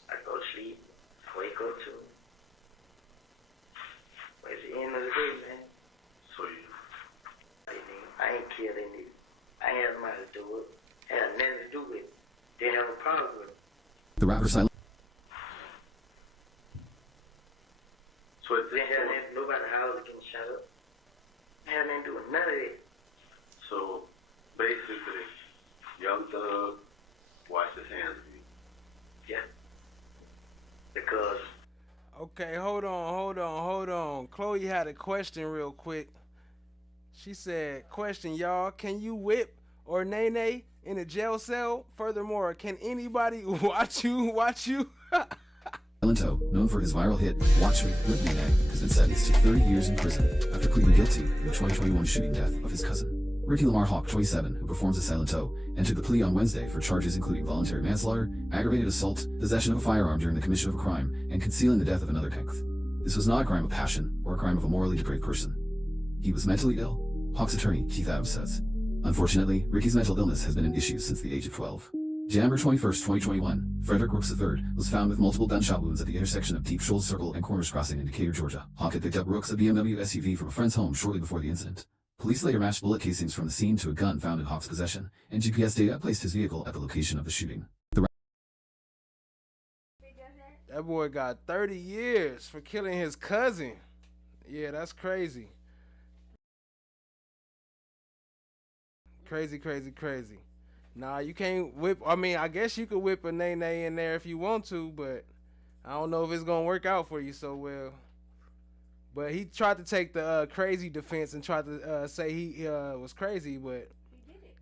I go to sleep, kill that nigga. I ain't had nobody to do it. Had nothing to do with it. Didn't have a problem with it. The rapper silent. So it didn't have nothing, nobody house getting shut up. Had nothing to do with none of it. So basically, Young Thug washed his hands of you. Yeah. Because. Okay, hold on. Chloe had a question real quick. She said, question, y'all, can you whip or nay-nay in a jail cell? Furthermore, can anybody watch you? Silent O, known for his viral hit, Watch Me, with Nene, has been sentenced to 30 years in prison after pleading guilty in the 2021 shooting death of his cousin. Ricky Lamar Hawk, 27, who performs as Silent O, entered the plea on Wednesday for charges including voluntary manslaughter, aggravated assault, possession of a firearm during the commission of a crime, and concealing the death of another kength. This was not a crime of passion or a crime of a morally depraved person. He was mentally ill, Hawk's attorney, Keith Adams, says. Unfortunately, Ricky's mental illness has been an issue since the age of 12. January 21st, 2021, Frederick Brooks III was found with multiple gunshot wounds at the intersection of Deep Shoals Circle and Corners Crossing in Decatur, Georgia. Hawk had picked up Brooks, a BMW SUV, from a friend's home shortly before the incident. Police later matched bullet casings from the scene to a gun found in Hawk's possession, and GPS data placed his vehicle at the location of the shooting. That boy got 30 years for killing his cousin. Yeah, that's crazy. Crazy. Nah, you can't whip. I mean, I guess you could whip a nay-nay in there if you want to, but I don't know if it's going to work out for you so well. But he tried to take the crazy defense and tried to say he was crazy, but he did it.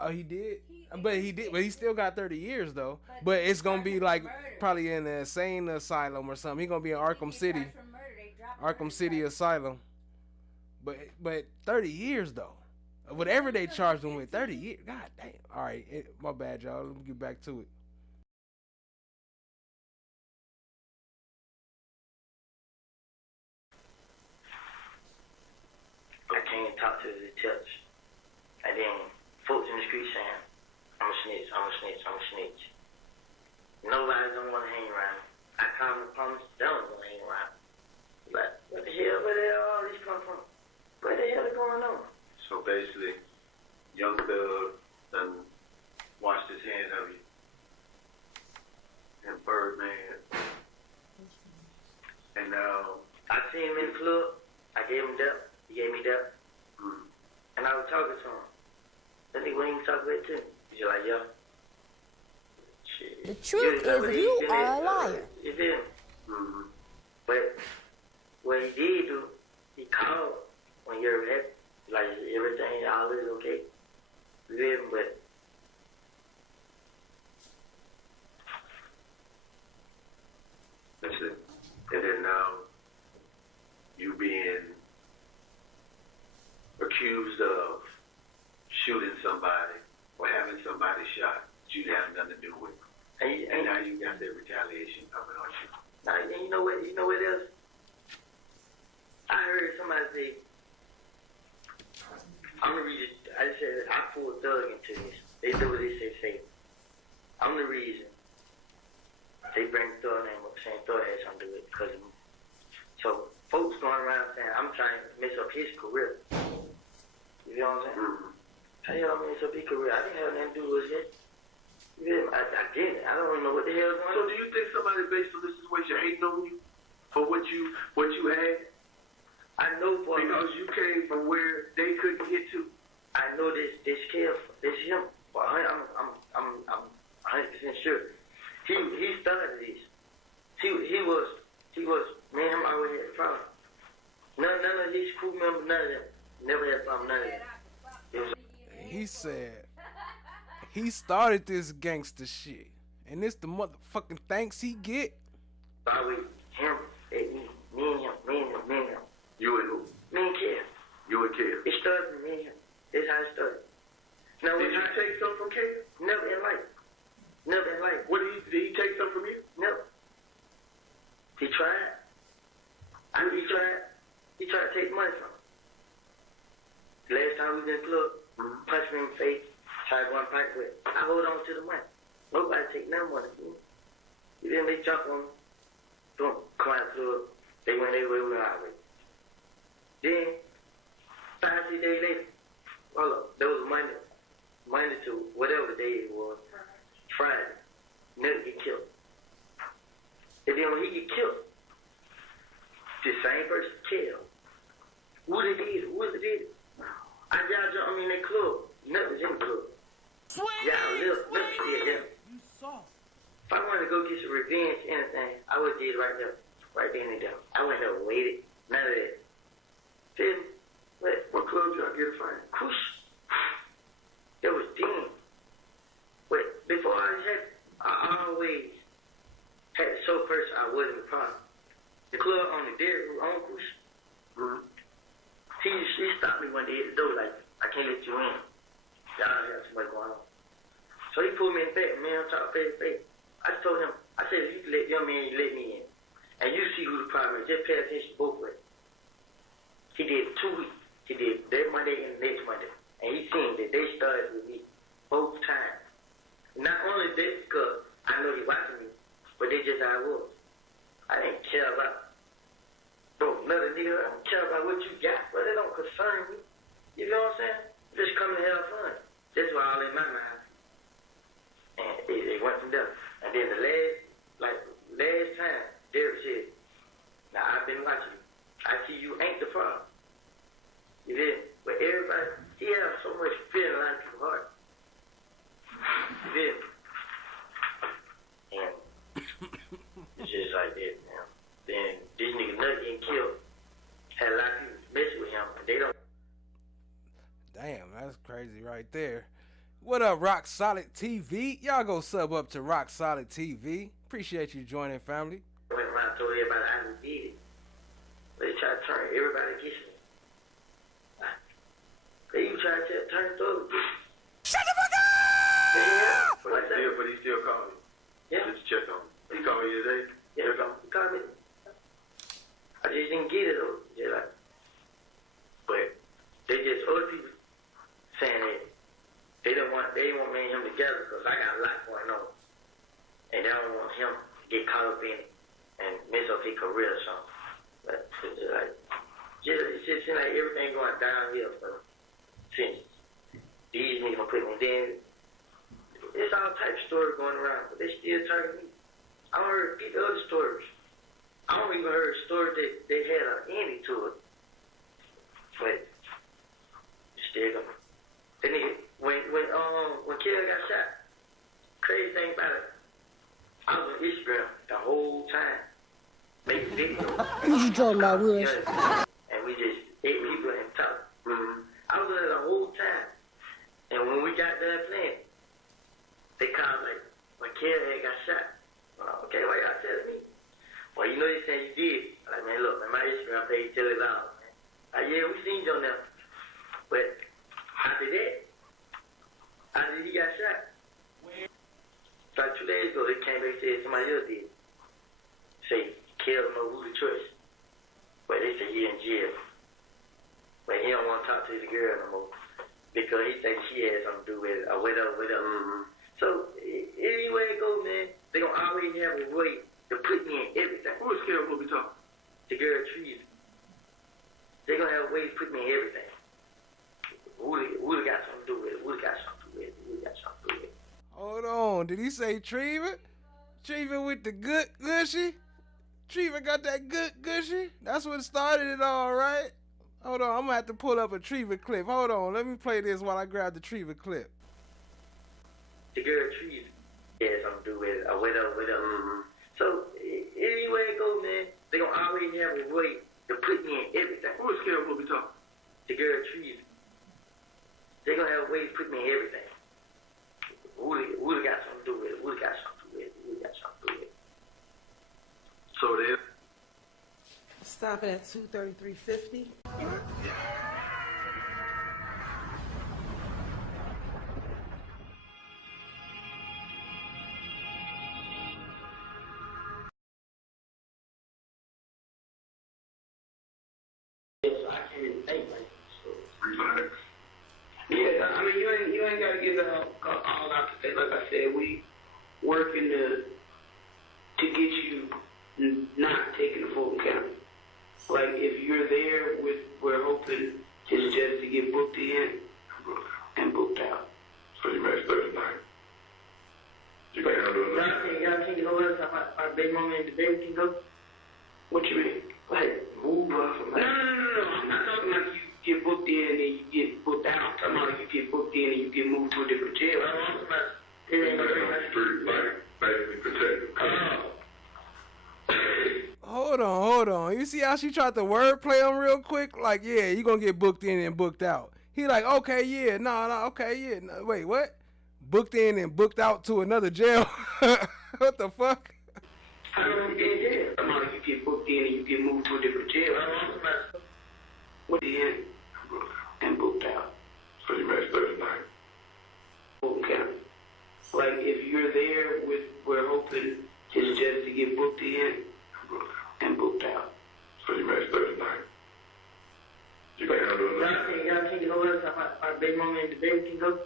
Oh, he did? But he still got 30 years though. But it's gonna be like probably in an insane asylum or something. He's gonna be in Arkham City Asylum. But 30 years though. Whatever they charged him with, 30 years. God damn. All right, my bad, y'all. Let me get back to it. I came and talked to the judge. And then folks in the street saying, I'm a snitch. Nobody don't want to hang around. I call them the promise, they don't want to hang around. But what the hell, where the hell all these come from? Where the hell is going on? So basically, Young Thug done washed his hands of you. And Birdman. And now, I seen him in the club. I gave him that. He gave me that. And I was talking to him. That nigga wouldn't even talk back to me. He's like, yo. Shit. The truth is you are a liar. You feel me? But what he did do, he called when you're happy. Like, everything, all is okay. You feel me? But listen, and then now, you being accused of shooting somebody or having somebody shot that you have nothing to do with. And now you got that retaliation coming on you. Now, you know what else? I heard somebody say, I'm the reason, I said, I pulled Thug into this. They do what they say. I'm the reason. They bring Thug name up, saying Thug had something to do with it because of me. So, folks going around saying, I'm trying to mess up his career. You know what I'm saying? How the hell mess up his career? I didn't have nothing to do with it. I didn't. I don't even know what the hell is going on. So do you think somebody based on this situation hating on you for what you had? I know for because you came from where they couldn't get to. I know this kid, this him. But I'm 100% sure. He started this. He was me and him always had a problem. None of his crew members, none of them never had a problem. None of them. He said he started this gangster shit, and this the motherfucking thanks he get. Always him, me and him. You and who? Me and Kev. You and Kev. It started with me and him. That's how it started. Now, did you take something from Kev? Never in life. What did he take something from you? Never. He tried. He tried to take money from me. The last time we was in the club, punched me in the face, tried to go and fight with. I hold on to the money. Nobody take none money from me. Then they jump on me. Boom, come out of the club. They went their way, we went our way. Then, 5-6 days later, hold up. right there. Right then and there. I went there and waited. None of that. Feel me? What club y'all get a fight? Kush. It was then. But before I always had to show first I wasn't a problem. The club on the dead on Kush. He stopped me one day at the door like, I can't let you in. Y'all have too much going on. So he pulled me in the back, man, I'm talking face to face. I told him, I said, if you can let your man, you let me in. And you see who the problem is. Just pay attention both ways. He did 2 weeks. He did that Monday and the next Monday. And he seen that they started with me both times. Not only that because I know he watching me, but they just how I was. I didn't care about another nigga. I don't care about what you got, but it don't concern me. You know what I'm saying? Just come and have fun. That's why all in my mind. And it went from there. And then the last time, Derek said, now I've been watching you. I see you ain't the problem. You did. But everybody, he has so much fear in a lot of people's heart. You did. And it's just like that, man. Then this nigga Nut getting killed. Had a lot of people messing with him, and they don't. Damn, that's crazy right there. What up, Rock Solid TV? Y'all go sub up to Rock Solid TV. Appreciate you joining, family. I went around and told everybody I did it. They try to turn everybody against me. They even try to turn the other people. Shut the fuck up! Yeah, But he still called me. Yeah. Just to check on me. He called me today. Yeah, he called me. I just didn't get it though. Just like, but they just other people saying that they didn't want me and him together because I got a lot going on, and they don't want him to get caught up in it and mess up his career or something. But it's just like, it just seems like everything going downhill for since these niggas put me in. There's all types of stories going around, but they still target me. I don't heard people other stories. I don't even heard stories that they had an ending to it. But it's still going. The nigga, when Kill got shot, crazy thing about it, I was on Instagram the whole time, making videos. What you talking about, Will? And we just hit people and talk. I was there the whole time. And when we got done playing, they called like, when Kill got shot. Okay, why y'all telling me? Well, you know they saying you did. I'm like, man, look, man, my Instagram page tell it all, man. Like, yeah, we seen you on there. But after he got shot. Like 2 days ago, they came back and said somebody else did. Say, Kill him over the choice. But they say he in jail. But he don't want to talk to his girl no more. Because he thinks she had something to do with it, or whatever. So, anywhere it goes, man, they gonna always have a way to put me in everything. Who is Kill will be talking? The girl Trees. They gonna have a way to put me in everything. Would have got something to do with it. Would have got something to do with it. Hold on. Did he say Treva? Treva with the good gushy? Treva got that good gushy? That's what started it all, right? Hold on. I'm going to have to pull up a Treva clip. Hold on. Let me play this while I grab the Treva clip. The girl Trees had something to do with it, or whatever. So, anywhere it goes, man, they gonna always have a way to put me in everything. Who is Kill will be talking? The girl Trees. They gonna have a way to put me in everything. Would have got something to do with it. Would have got something to do with it. So then. Stopping at 233.50. Relax. Yeah, I mean, you ain't got to get all out to say. Like I said, we working to get you not taking the full account. Like, if you're there, we're hoping it's just to get booked in and booked out. So you matched up tonight. You can handle it. Y'all can go with us. My baby mama and the baby can go. What you mean? Like, move up. No. I'm not talking about you get booked in and you get booked out. I'm talking about you get booked in and you get moved to a different jail. It ain't on the street, like, basically protected. see how she tried to wordplay him real quick? Like, yeah, you gonna get booked in and booked out. He like, okay, yeah, no, okay, yeah. No, wait, what? Booked in and booked out to another jail? What the fuck? How long you get in jail? Somebody you get booked in and you get moved to a different jail. How long what in and booked out? So you made 39. Okay. Like if you're there with, we're hoping it's just to get booked in and booked out. So you made 39. You can handle it. Y'all can't go over my baby mama and the baby can go?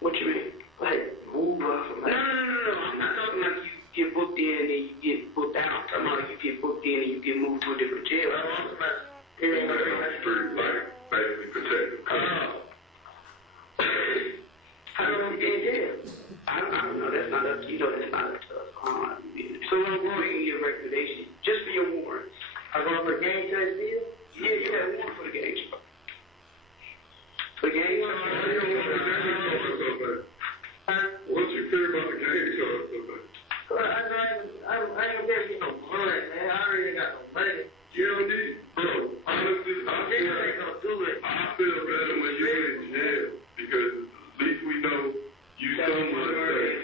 What you mean? Like move or something? No. I'm not talking like you get booked in and you get booked out. I'm talking about you get booked in and you get moved to a different jail. I'm talking about it ain't on the street, like basically protected. How long you get in jail? I don't know. That's not up to you. That's not up to us. So I'm going to get recommendation just for your warrants. I'm going for a gang test deal? Yeah, you got a warrant for the gang charge. For the gang charge? What you care about the gang charge so much? I ain't gonna get no blood, man. I already got no money. You don't need, bro. Honestly, I feel better when you're in jail because at least we know you someone that.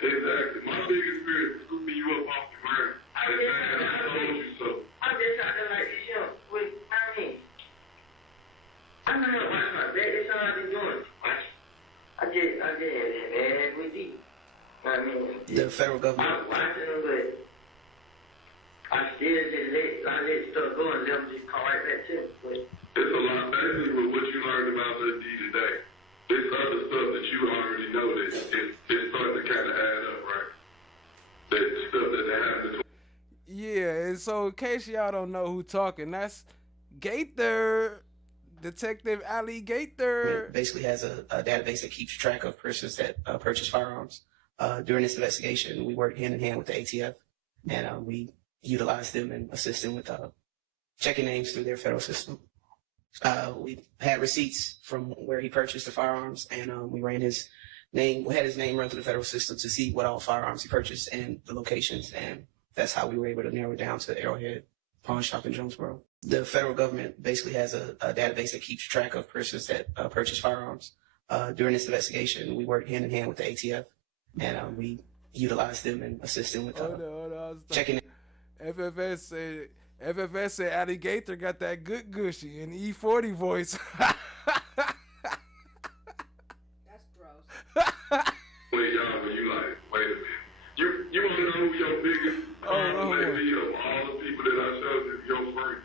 Exactly. My biggest fear is scooping you up off the ground. I told you so. I'm just out there like this, with my name. I'm not gonna watch my back. That's all I've been doing. I just had bad with you. I mean, the federal government. I'm watching them, but I still just let stuff go and let them just call right back to me. But it's a lot basically with what you learned about the D today. There's other stuff that you already know that it's starting to kind of add up, right? That stuff that they have between. Yeah, and so in case y'all don't know who talking, that's Gator, Detective Ali Gator. It basically has a database that keeps track of persons that purchase firearms. During this investigation, we work hand in hand with the ATF, and we utilize them and assist them with checking names through their federal system. We had receipts from where he purchased the firearms, and we ran his name. We had his name run through the federal system to see what all firearms he purchased and the locations, and that's how we were able to narrow it down to Arrowhead Pawn Shop in Jonesboro. The federal government basically has a database that keeps track of persons that purchase firearms. During this investigation, we work hand in hand with the ATF, and we utilize them and assist them with checking. FFS said Alligator got that good gushy in E40 voice. That's gross. When you like, wait a minute. You want to know who your biggest may be of all the people that I showed you, your friends?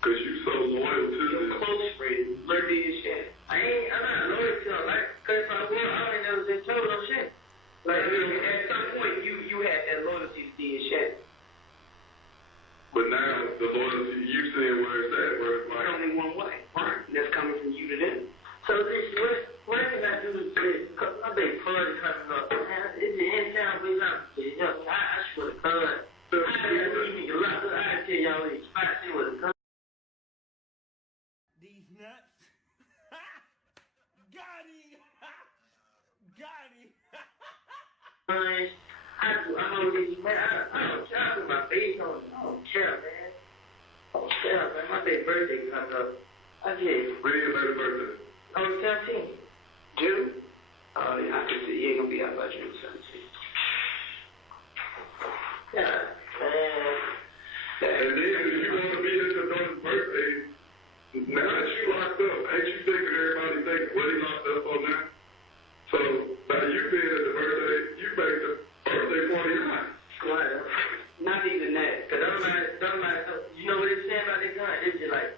Because you so loyal to them. Your close friends, Liberty and shit. I'm not loyal to them, like, because if I were, I ain't never been told no shit. Like, at some point, you had that loyalty to D and shit. But now, the loyalty, you saying where it's at, where it's like. Only one way, right? That's coming from you to them. So, what can I do with this? Because my big party coming up. It's in town, but I should have come. I tell y'all these spots, they would have come. These nuts. Got him. I'm on these, man. I don't try to put my face on. I don't care, man. My big birthday comes up. I just. When is your baby birthday? On the 17th. June? Oh, yeah, I can see you ain't gonna be out by June 17th. Yeah, man. And then if you want to be at your daughter's birthday, now that you locked up, ain't you thinking everybody thinking what he locked up on now? So, by you being at the birthday, you make the birthday party hot. Well, not even that. Because you know what they're saying about this gun? It's just like,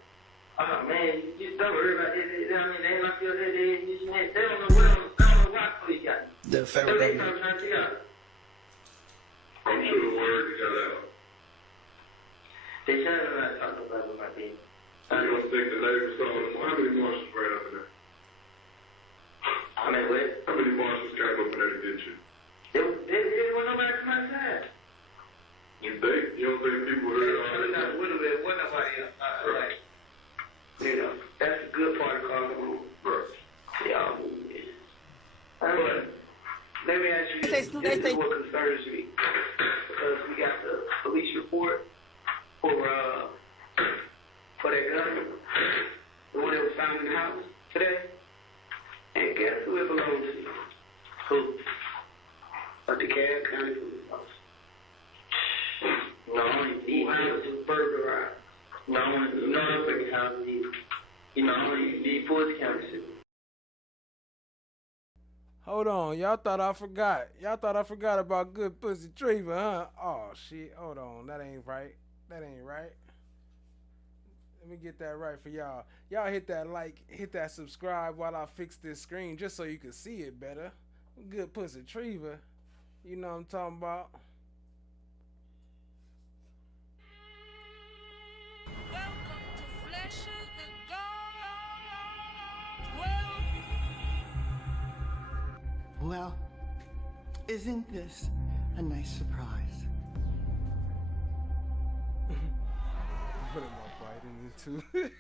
oh man, you just don't worry about it. You know what I mean? They lock you up there, they don't know what police got. The federal government. I'm sure the word got out. They trying to not talk about what I did. You don't think the neighbors saw them? How many marshals ran up in there? How many what? How many marshals came up in there to get you? They didn't want nobody to come outside. You think? You don't think people heard all that? There wasn't nobody outside. Right. Like, you know, that's the good part of calling the room. Right. Yeah. But let me ask you this. This is what concerns me. Because we got the police report for around in the house today? And guess who it belongs to? Who? A DeKalb County police officer. No, he was burglarized. No, you know that's what county needs. You know, you need Fulton County City. Hold on, y'all thought I forgot. Y'all thought I forgot about good pussy Treva, huh? Oh shit, hold on, that ain't right. That ain't right. Let me get that right for y'all. Y'all hit that like, hit that subscribe while I fix this screen just so you can see it better. Good pussy Treva. You know what I'm talking about. Well, isn't this a nice surprise? What am I biting into?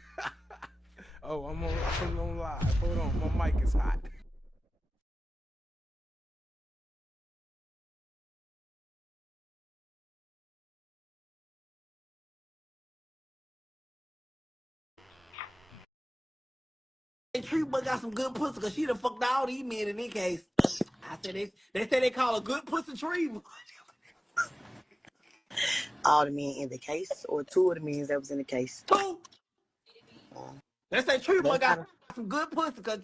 Oh, I'm on live. Hold on, my mic is hot. Treva got some good pussy because she done fucked all these men in this case. I said they say they call a good pussy Treva. All the men in the case, or two of the men that was in the case? Two. They say Treva got some good pussy because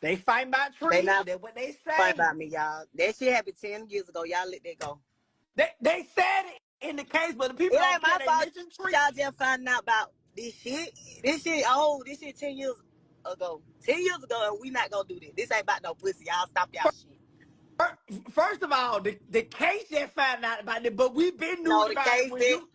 they fight about Treva. That's what they say. Fight about me, y'all. That shit happened 10 years ago. Y'all let that go. They said it in the case, but the people it ain't don't my care. fault. Y'all just finding out about this shit. This shit old. This shit 10 years ago. 10 years ago, and we not gonna do this. This ain't about no pussy. Y'all stop y'all shit. First of all, the case just found out about it, but we've been knew about it when you.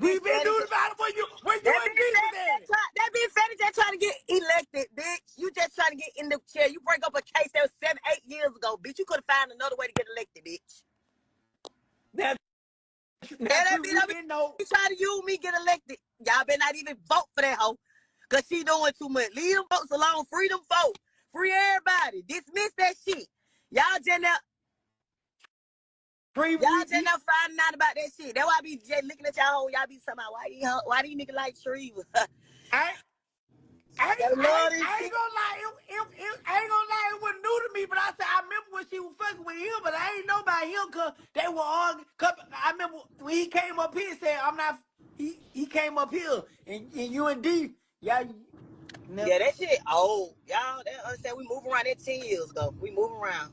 We've been knew about it when you and Jesus. That bitch Fanny just trying to get elected, bitch. You just trying to get in the chair. You break up a case that was 7-8 years ago, bitch. You could have found another way to get elected, bitch. That bitch trying to use me get elected. Y'all better not even vote for that hoe. Cause she doing too much. Leave them folks alone. Free them folks. Free everybody. Dismiss that shit. Y'all just now. Y'all just now finding out about that shit. That's why I be just looking at y'all hoe. Y'all be talking about why these niggas like Treva? I ain't gonna lie. It wasn't new to me, but I said I remember when she was fucking with him, but I ain't know about him cause they were arguing. I remember when he came up here and said, "I'm not." He came up here and you and D, y'all. Yeah, that shit old. Y'all, that understand we move around that 10 years ago. We move around.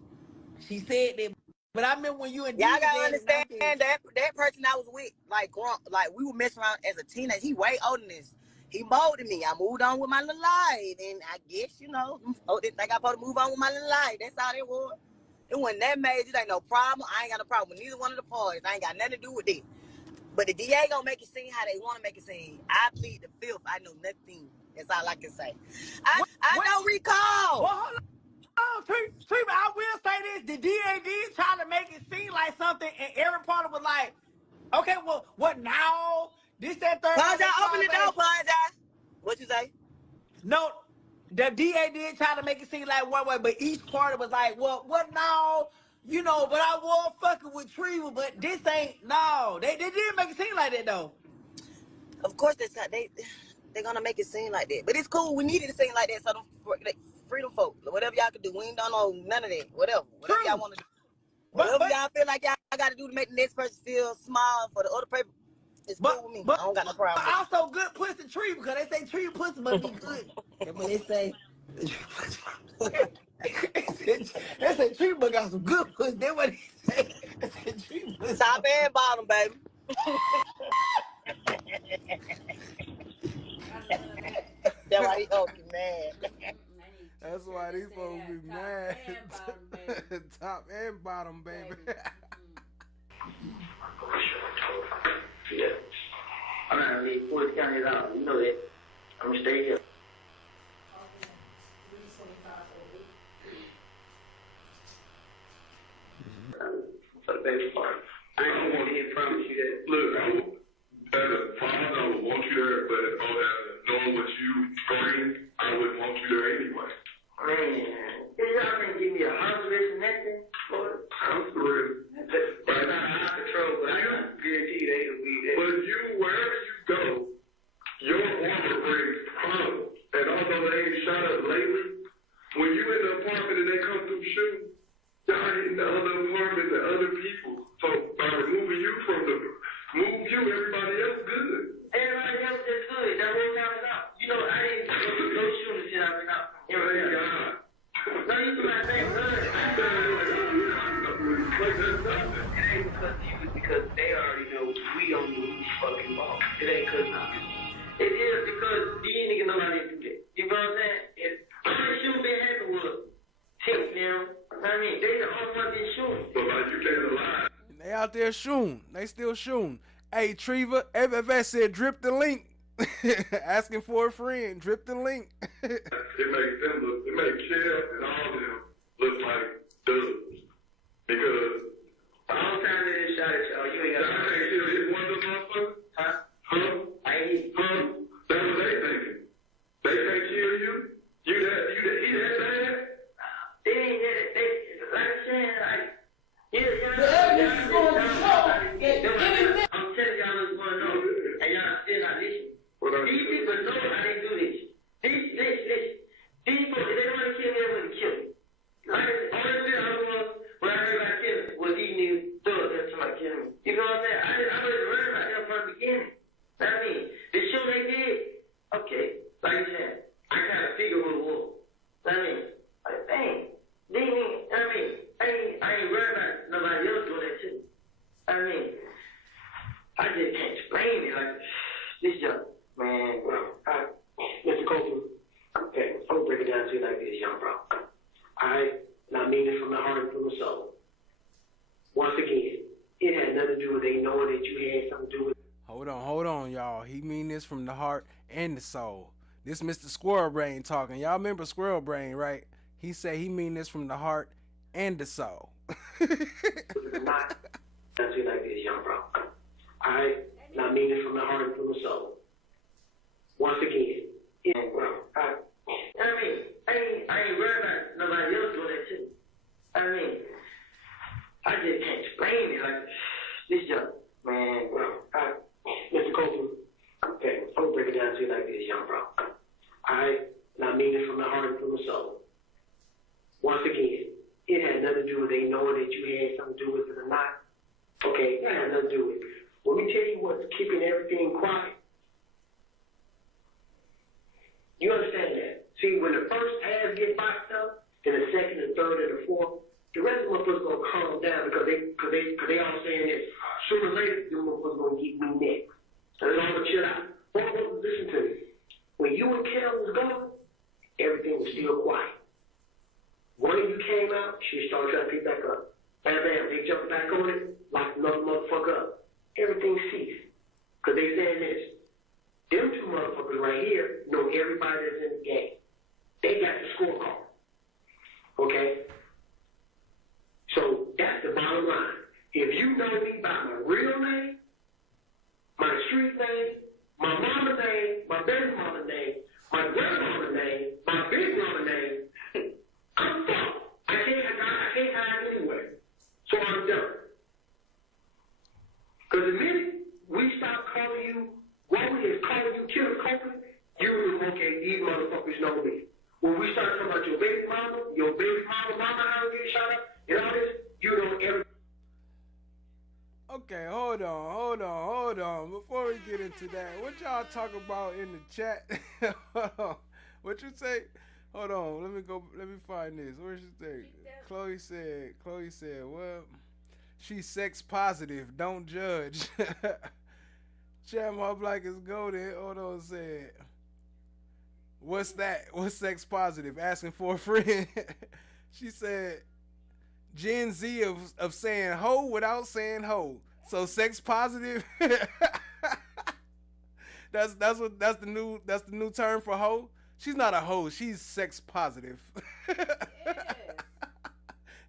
She said that, but I remember when you and D. Y'all gotta understand that person I was with, like we were messing around as a teenager. He way older than this. He molded me. I moved on with my little life, and I guess they think I'm supposed to move on with my little life. That's all it was. It wasn't that major. It ain't no problem. I ain't got no problem with neither one of the parties. I ain't got nothing to do with it. But the DA gonna make it seem how they want to make it seem. I plead the fifth. I know nothing. That's all I can say. I don't recall. Well, hold on, Treva, I will say this: the DA did try to make it seem like something, and every part was like, "Okay, well, what now? This, that, third." Ponja, open the door, Ponja. What you say? No, the DA did try to make it seem like one way, but each party was like, "Well, what now? You know, but I was fucking with Treva, but this ain't no." They did make it seem like that though. Of course, they're gonna make it seem like that, but it's cool. We needed to seem like that, so freedom folk, whatever y'all can do. We ain't done no none of that. Whatever y'all want to do, whatever y'all feel like y'all got to do to make the next person feel small for the other people. It's cool with me. I don't got no problem. But also good pussy Treva, because they say Treva pussy must be good. That's what they say. They say Treva got some good pussy. That's what they say. Top and bottom, baby. That's why these folks be mad. That's why these folks be mad. Top and bottom, baby. Yeah. I'm not gonna leave Fulton County out. You know that. I'm gonna stay here. For the baby part. I ain't gonna promise you that. Look, as a father, I would want you there, but if I was knowing what you bring, I wouldn't want you there anyway. Man, y'all can give me a house arrest and nothing for it. House arrest. That's not out of control, but I can guarantee you they will be there. But wherever you go, your woman brings problems. And although they ain't shot shoot, y'all hitting the other apartments and other people. So by removing you from the move you, everybody else good. Everybody else is good. That whole time is out. You know, I didn't go shooting shit I've been out. Everybody else. No, you do not think good. It ain't because of you, it's because they already know we don't do these fucking balls. It ain't because of you. It is because these niggas know how they do that. You know what I'm saying? If all the shooting been happening was tips now. I mean, they the only ones been shooting. But like you can't lie. They out there shooting. They still shooting. Hey, Treva, FFS said drip the link. Asking for a friend. Drip the link. It makes them look, it makes Kev and all of them look like dubs. Because the whole time they just shot at y'all, you ain't got to hit one of them motherfuckers. Huh? I ain't That's what they thinking. They can't kill you. He that bad? They ain't that. They, like I'm saying, like, the evidence is going to show that anything. I'm telling y'all what's going on, and y'all still not listening. These people know how they do this. These people, if they want to kill me, they want to kill me. Like, only thing I was, when I heard about killing was these niggas thugs that somebody killing me. You know what I'm saying? I was worried about them from the beginning. I mean, the shooting they did, okay, like you said, I kind of figure who it was. I mean, like, dang, I ain't worried about nobody else doing that too. I mean, I just can't explain it. Like, this young man, Mr. Copeland, okay, I'm gonna break it down to you like this, young bro. And I mean it from the heart and from the soul. Once again, it had nothing to do with they knowing that you had something to do with. Hold on, y'all. He mean this from the heart and the soul. This Mr. Squirrel Brain talking. Y'all remember Squirrel Brain, right? He said he mean this from the heart and the soul. Not down to you like this, young bro. And I mean it from the heart and from the soul. Once again, I ain't worried about nobody else doing that too. I mean, I just can't explain it. Like, this young man, Mr. Copeland, okay, I'm gonna break it down to you like this, young bro. And I mean it from the heart and from the soul. Once again, it had nothing to do with they knowing that you had something to do with it or not. Okay, that had nothing to do with it. Let me tell you what's keeping everything quiet. You understand that? See, when the first half get boxed up, then the second, the third, and the fourth, the rest of them motherfuckers gonna calm down because they all saying this. Sooner or later, them motherfuckers gonna get me next. So they all gonna chill out. Motherfuckers, listen to me. When you and Kel was gone, everything was still quiet. One of you came out, she started trying to pick back up. Bam, bam, they jumped back on it, locked another motherfucker up. Everything ceased. Because they saying this. Them two motherfuckers right here know everybody that's in the game. They got the scorecard. Okay? So that's the bottom line. If you know me by my real name, my street name, my mama name, my baby mama name, my grandmama name, my big mama name, I'm fucked. I can't hide anywhere. So I'm done. Because the minute we stop calling you, what we is calling you Killer Copeland, you know, okay, these motherfuckers know me. When we start talking about your baby mama, how to get shot up, and all this, you know everything. Okay, hold on. Before we get into that, what y'all talk about in the chat? Hold on. What you say? Hold on, let me find this. Where's she say? Chloe said, well, she's sex positive, don't judge. Chat my black is golden. Hold on, said. What's that? What's sex positive? Asking for a friend. She said, Gen Z of saying hoe without saying hoe. So sex positive. that's the new term for hoe. She's not a hoe. She's sex positive.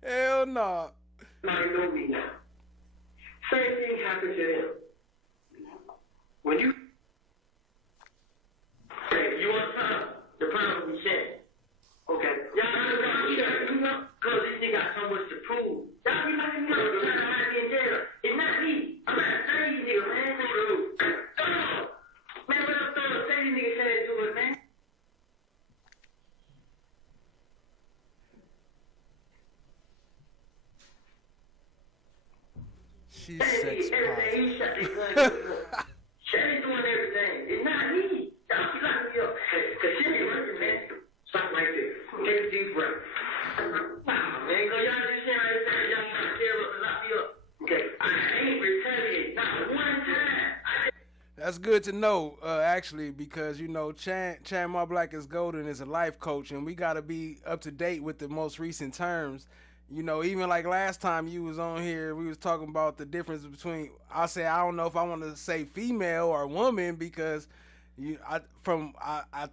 Hell no. I know me now. Same thing happened to them. When you want the problem we said. Okay. Y'all because this nigga got so much to prove. Y'all be like, trying to hide me in jail. It's not me. I'm not saying these niggas, man. Man, what I'm throwing, say these niggas said to it, man. She's sex positive. Shelly's doing everything. It's not me. Y'all be locking me up. Because Shelly working, man. Stop right there. Take a deep breath. Nah, man. Because y'all just saying everything. Y'all trying to tear up and lock me up. Okay. I ain't retaliating. Not one time. That's good to know, actually, because, you know, Chan My Black is Golden is a life coach, and we got to be up to date with the most recent terms. You know, even like last time you was on here, we was talking about the difference between, I say, I don't know if I want to say female or woman, because I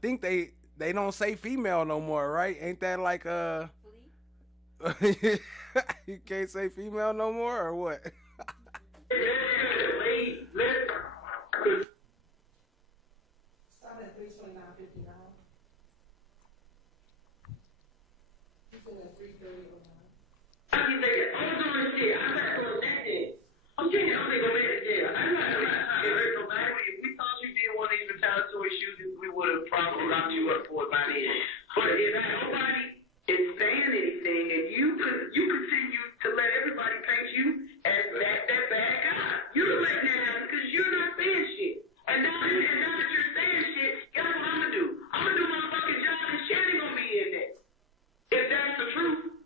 think they don't say female no more, right? Ain't that like, you can't say female no more, or what? Stop at 329.59. He's in at 330.09. I keep thinking, I'm doing this shit. I'm not doing that shit. I'm getting I'm gonna go back to jail. I'm not getting nobody. If we thought you did one of these retaliatory shootings, we would have probably locked you up for it by then. But if nobody is saying anything, and you continue to let everybody paint you as that bad guy, you're letting that happen because you're not saying shit. And now that you're saying shit, guess what I'm gonna do? I'm gonna do my fucking job, and Shannon gonna be in there. If that's the truth,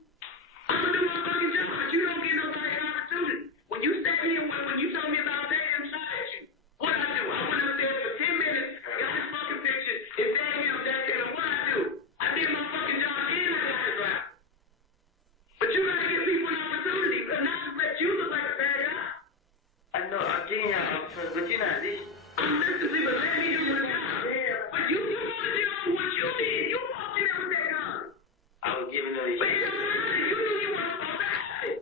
I'm gonna do my fucking job, but you don't get nobody an opportunity. When you sat here, when you told me about that, I'm shot at you. What I do? I went up there for 10 minutes, got his fucking picture. If that him, that's him. What I do? I did my fucking job, and I got his rap. But you gotta give people an opportunity, but not to let you look like a bad guy. I know, I'm getting y'all opportunities, but you're not this. I'm listening, but let me do my job. But you want to deal with what you did. You walked in there with that gun. I was giving them this shit. But it don't matter. You knew you weren't supposed to have it.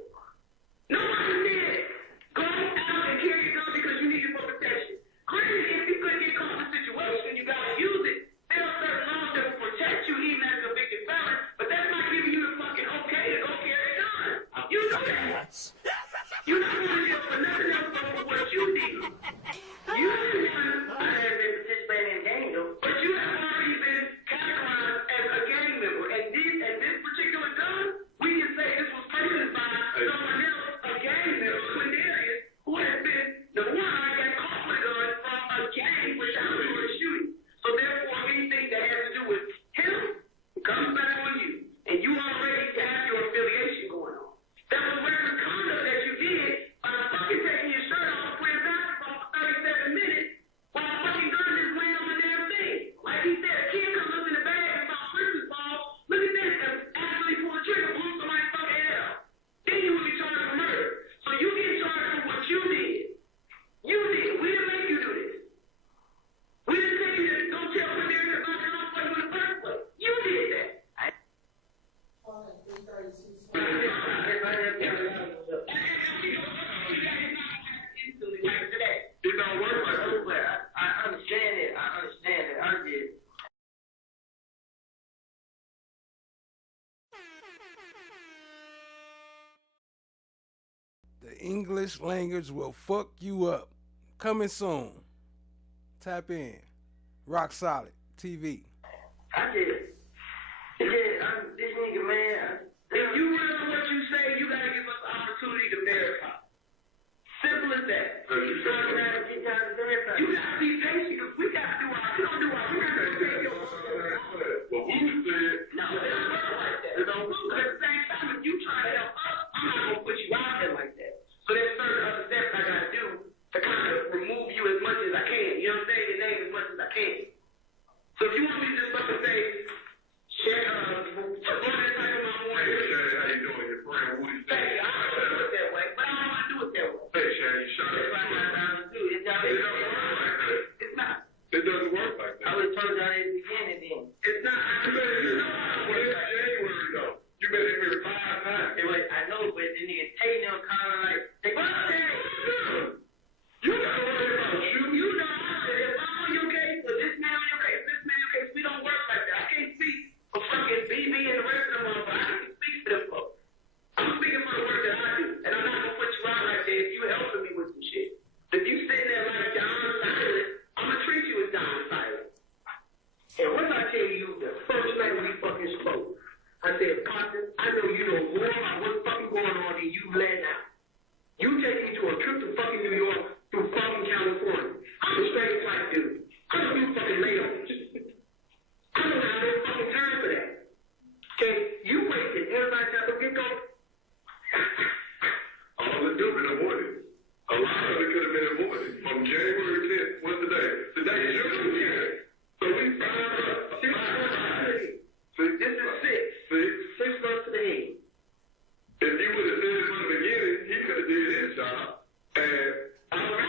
Nobody said, go out and carry a gun because you need it for protection. Granted, if you couldn't get caught in a situation, you gotta use it. There are certain laws that will protect you even as a convicted felon, but that's not giving you the fucking okay to go carry a gun. You know that. You're not going to jail for nothing else but for what you did. You I have been participating in gang though, but you have already been categorized as a gang member. And this particular gun, we can say this was purchased by someone else, a gang member, Quindarius, who has been the one that caught with a gun from a gang for shouting or shooting. So therefore, anything that has to do with him comes back on you. And you already have your affiliation going on. That was reckless conduct that you did by fucking taking your shirt off and playing basketball for 37 minutes while a fucking gun is laying on the damn thing. Like he said, a kid comes up in the bag and saw Christmas ball. Look at this, and actually pull the trigger, blew somebody's fucking head out. Then you would be charged for murder. So you get charged for what you did. You did. We didn't make you do this. We didn't tell you to go tell Quindarius about your own play in the first place. You did that. It don't work like that. I understand it. I get it. The English language will fuck you up. Coming soon. Tap in. Rock Solid TV. I get it. Yeah, this nigga, man. If you real what you say, you gotta give us the opportunity to verify. Simple as that. You gotta be patient because we gotta do our. We don't do our. We gotta take your. But what you said. No, it don't work like that. It don't work. But at the same time, if you try to help us, I'm not gonna put you out there like that. So there's certain other steps I gotta do to kind of remove you as much as I can. You know what I'm saying? Your name as much as I can. So if you want me to just fucking say, share, support this type of my morning. Hey, Shay, how you doing? Your friend Woody said. Hey, I don't want to do it that way, but I don't want to do it that way. Hey, Shay, you shot it. That's what I'm trying to do. It doesn't work like that. It's not. It doesn't work like that. I was told y'all at the beginning then. It's not. You been in here. Well, it's January though. You been in here 5 times. Hey, wait, I know, but the nigga Tate them kind of like, they you gotta worry about you. You know, if I'm on your case, or this man on your case, this man on your case, we don't work like that. I can't speak for fucking BB and the rest of them, but I can speak for them folks. I'm speaking for the work that I do, and I'm not gonna put you out like that if you helping me with some shit. If you sitting there like John Silent, I'm gonna treat you as John Silent. And what I tell you, the first night we fucking spoke, I said, partner, I know you know more about what's fucking going on than you let out. You take me to a trip to fucking New York through fucking California. I'm a straight white dude. I don't do fucking layovers. I don't have no fucking time for that. Okay? You wasted everybody's time to get going. All the doing in the morning. A lot of it could have been avoided. From January 10th, what's the day? Today is June 10th. So we found out. 6 months to the head. This is 6 months to the head. If you would have said it from the beginning, he could have did his job. And I don't know.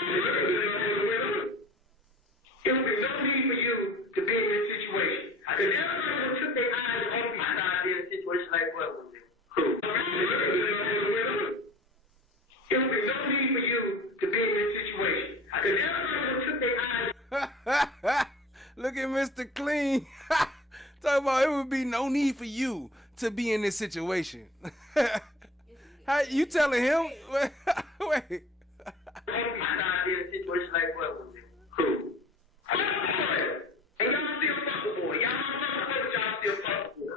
There would be no need for you to be in this situation. Because everybody who took their eyes off me started in a situation like what was it? Who? There would be no need for you to be in this situation. Because everybody who took their eyes. Look at Mr. Clean. Talk about it would be no need for you to be in this situation. How you telling him? Wait. I started in a situation like what was it? Who? And y'all still fucking boy. Y'all don't fucking boy, but y'all still fucking boy.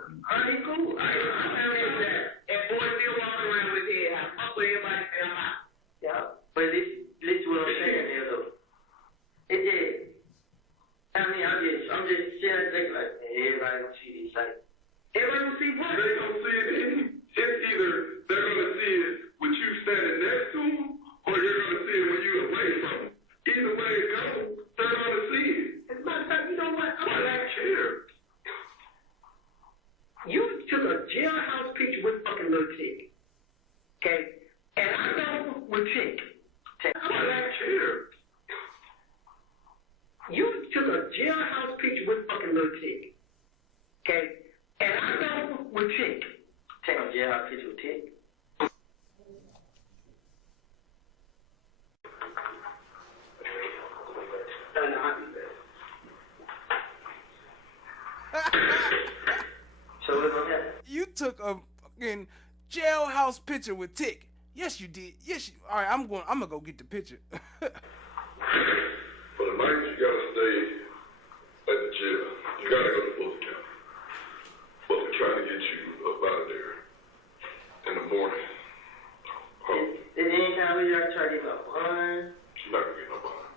Ain't cool. I ain't that. And boys still walking around with their head high. Fuck with everybody say I'm out. Yeah. But listen what I'm saying here though. It did. I mean, I'm just sitting and thinking like, everybody gonna see this. Like, everybody gonna see what? They gonna see it. It's either they're gonna see it with you standing next to them, or you're gonna see it when you away from them. Either way it goes, they're gonna see it. As a matter of fact, you know what? Why that care? You took a jailhouse picture with fucking Lil Tick. Okay? And I know with Tick. Why that care? You took a jailhouse picture with fucking Lil Tick. Okay? And I know with Tick. Take a jailhouse picture with Tick. So what's gonna happen? You took a fucking jailhouse picture with Tick. Yes, you did. Yes, you. All right, I'm gonna go get the picture. For the night, you gotta stay at the jail. You gotta go to Fulton County. But we're trying to get you up out of there in the morning. Is there any time we gotta try to get my bond? You're not gonna get no bond.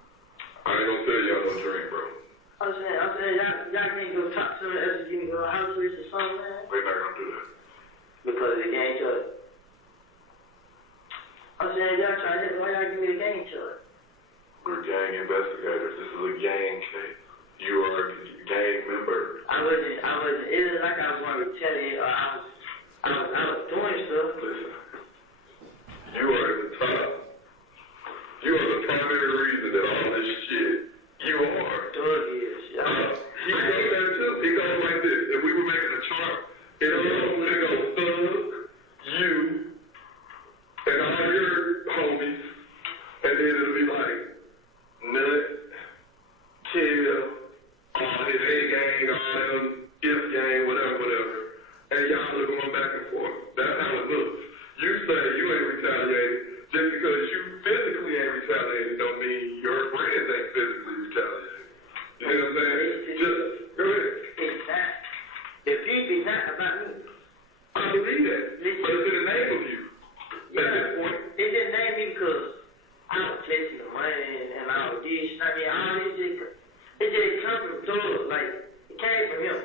I ain't gonna tell y'all no dream, bro. I'm saying, y'all can't go talk to someone else and give me a house arrest or something, man? They're not gonna do that. Because of the gang charge. I'm saying, y'all try to hit me, why y'all give me the gang charge? We're gang investigators. This is a gang case. You are a gang member. I wasn't, it was like I was going to retaliate or I was doing stuff. Listen, you are at the top. You are the primary reason that all this shit, you are. Doug is, yeah. He goes there too. He goes like this. If we were making a chart, it'll go Thug, you, and all your homies, and then it'll be like Nut, Kill, all his A gang, all them If gang, whatever. And y'all are going back and forth. That's how it looks. You say you ain't retaliated. Just because you physically ain't retaliated don't mean your friends ain't physically retaliated. You know what I'm saying? Just go ahead. It's not. The beef is not about me. I believe that. But it's in the name of you. At this point. It just named me because I was chasing the money and all this. I mean, all this it just come from Thug. Like, it came from him.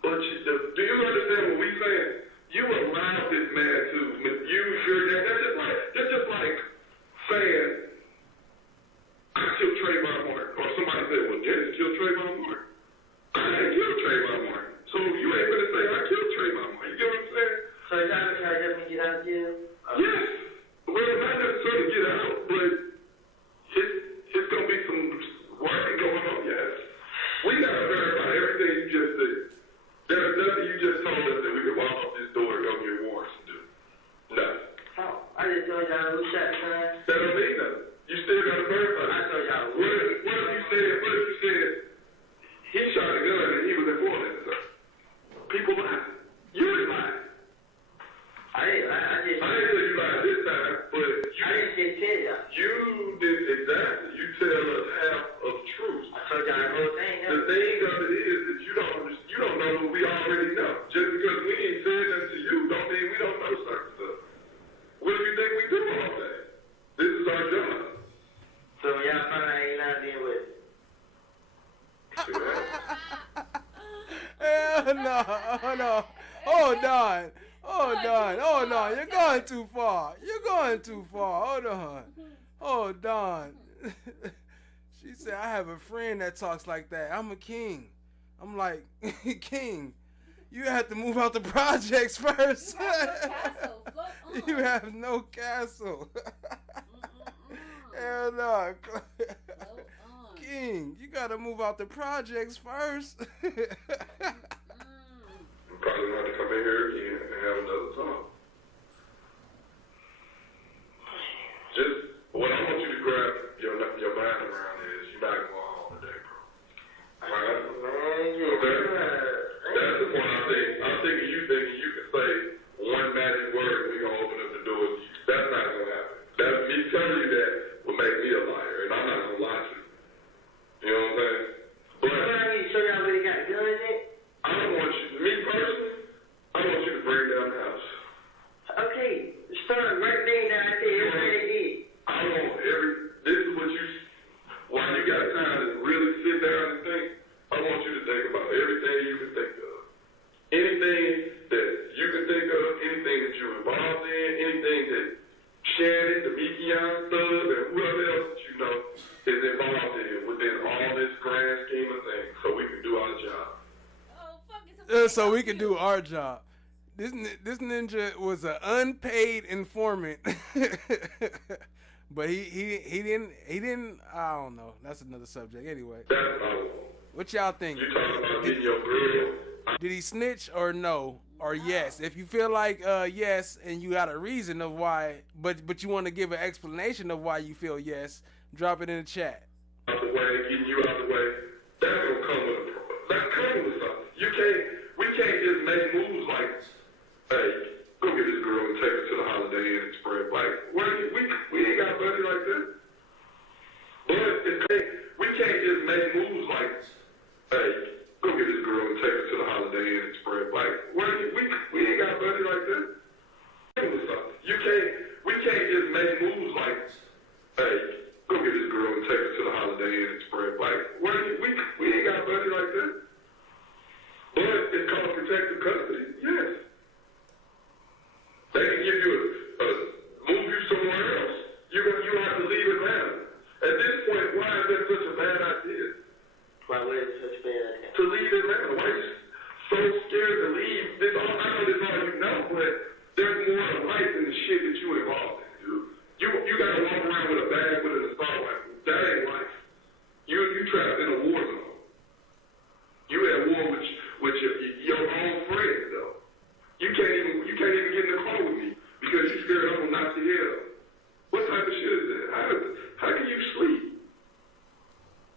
But do you understand what we saying? You allowed this man to misuse your name. That's just like saying, I killed Trayvon Martin. Or somebody said, well, Dennis killed Trayvon Martin. I didn't kill Trayvon Martin. So you ain't going to say, I killed Trayvon Martin. You get what I'm saying? So y'all gonna try to help me get out of jail? Yes. Well, not necessarily get out, but it's going to be some working going on, yes. We got to verify everything you just said. There's nothing you just told us that we could walk off this door and go get warrants and do. Nothing. Oh, I just told y'all who shot the gun. That don't mean nothing. You still got to verify. I told y'all who. What if you said he shot a gun and he was informed at the time? People lie. You didn't lie. I didn't lie. I didn't say you lied this time, but I didn't just tell y'all. You did exactly. You tell us half of the truth. I told y'all the whole thing. The thing of it is that you don't know what we already know. Just because we ain't said nothing to you don't mean we don't know certain stuff. What do you think we do all that? Hold on. You're going too far. Hold on. She said, I have a friend that talks like that. I'm a king. I'm like, king, you have to move out the projects first. You have no castle. Hell no. King, you gotta move out the projects first. Probably gonna have to come in here again and have another talk. Just what I want you to grab your mind around is you're not gonna go home today, bro. Right? Okay? That's the point I'm thinking you can say one magic word and we're gonna open up the doors. That's not gonna happen. That's me telling you that will make me a liar, and I'm not gonna lie to you. You know what I'm saying? But I need to show y'all where they got guns at. I don't want you, me personally, I want you to bring down the house. Okay, start right there now. I tell you everything they did. I want this is what you, while you got time to really sit down and think, I want you to think about everything you can think of. Anything that you can think of, anything that you're involved in, anything that Shannon, the Mikion Thug, and whoever else that you know is involved in within all this grand scheme of things so we can do our job. So we can do our job. This ninja was an unpaid informant. But he didn't, I don't know. That's another subject. Anyway. What y'all think? You talking about getting your girl. Did he snitch or no? Or yes? If you feel like yes and you got a reason of why, but you want to give an explanation of why you feel yes, drop it in the chat. Out the way, getting you out the way, that's gonna come with something. We can't just make moves like, hey, go get this girl and take her to the Holiday Inn Express. Like, we ain't got money like that. But we can't just make moves like, hey, go get this girl and take her to the Holiday Inn Express. Like, we ain't got money like that. We can't just make moves like, hey, go get this girl and take her to the Holiday Inn Express. Like, we ain't got money like that. But it's called protective custody, yes. They can give you move you somewhere else. You have to leave Atlanta. At this point, why is that such a bad idea? Why is it such a bad idea? To leave Atlanta. Why are you so scared to leave? I know this all you know, but there's more to life than the shit that you involved in, dude. You gotta walk around with a bag with an assault rifle. That ain't life. You trapped in a war zone. You at war with your own friends, though. You can't even get in the car with me because you're scared I'm gonna knock your head up. What type of shit is that? How can you sleep?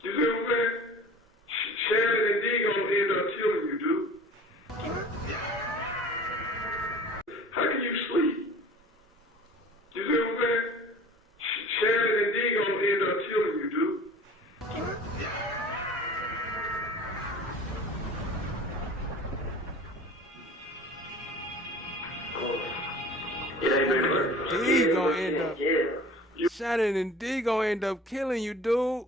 You see what I'm saying? Shannon and D gonna end up killing you, dude. How can you sleep? You see what I'm saying? Shannon and D gonna end up killing you, dude. D gonna end up. Shannon and D gonna end up killing you, dude.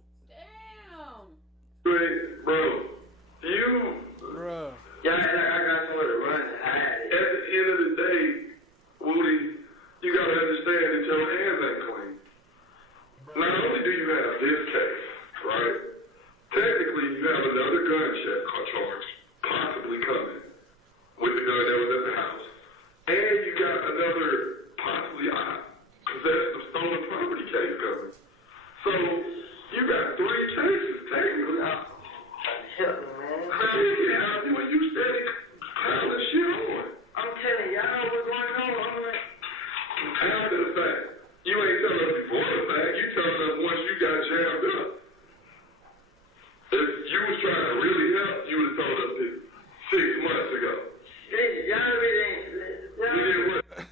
Bro, Bruh. Yeah, I got somewhere to run and hide. At the end of the day, Woody, you gotta understand that your hands ain't clean. Not only do you have this case, right? Technically, you have another gun charge possibly coming with the gun that was at the house. And you got another possibly possession of stolen property case coming. So, you got 3 cases technically. Help me, man. How do you get out when you steady piling shit on? I'm telling y'all what's going on. I'm like, after the fact. You ain't telling us before the fact. You telling us once you got jammed up. If you was trying to really help, you would have told us this 6 months ago. Y'all really ain't.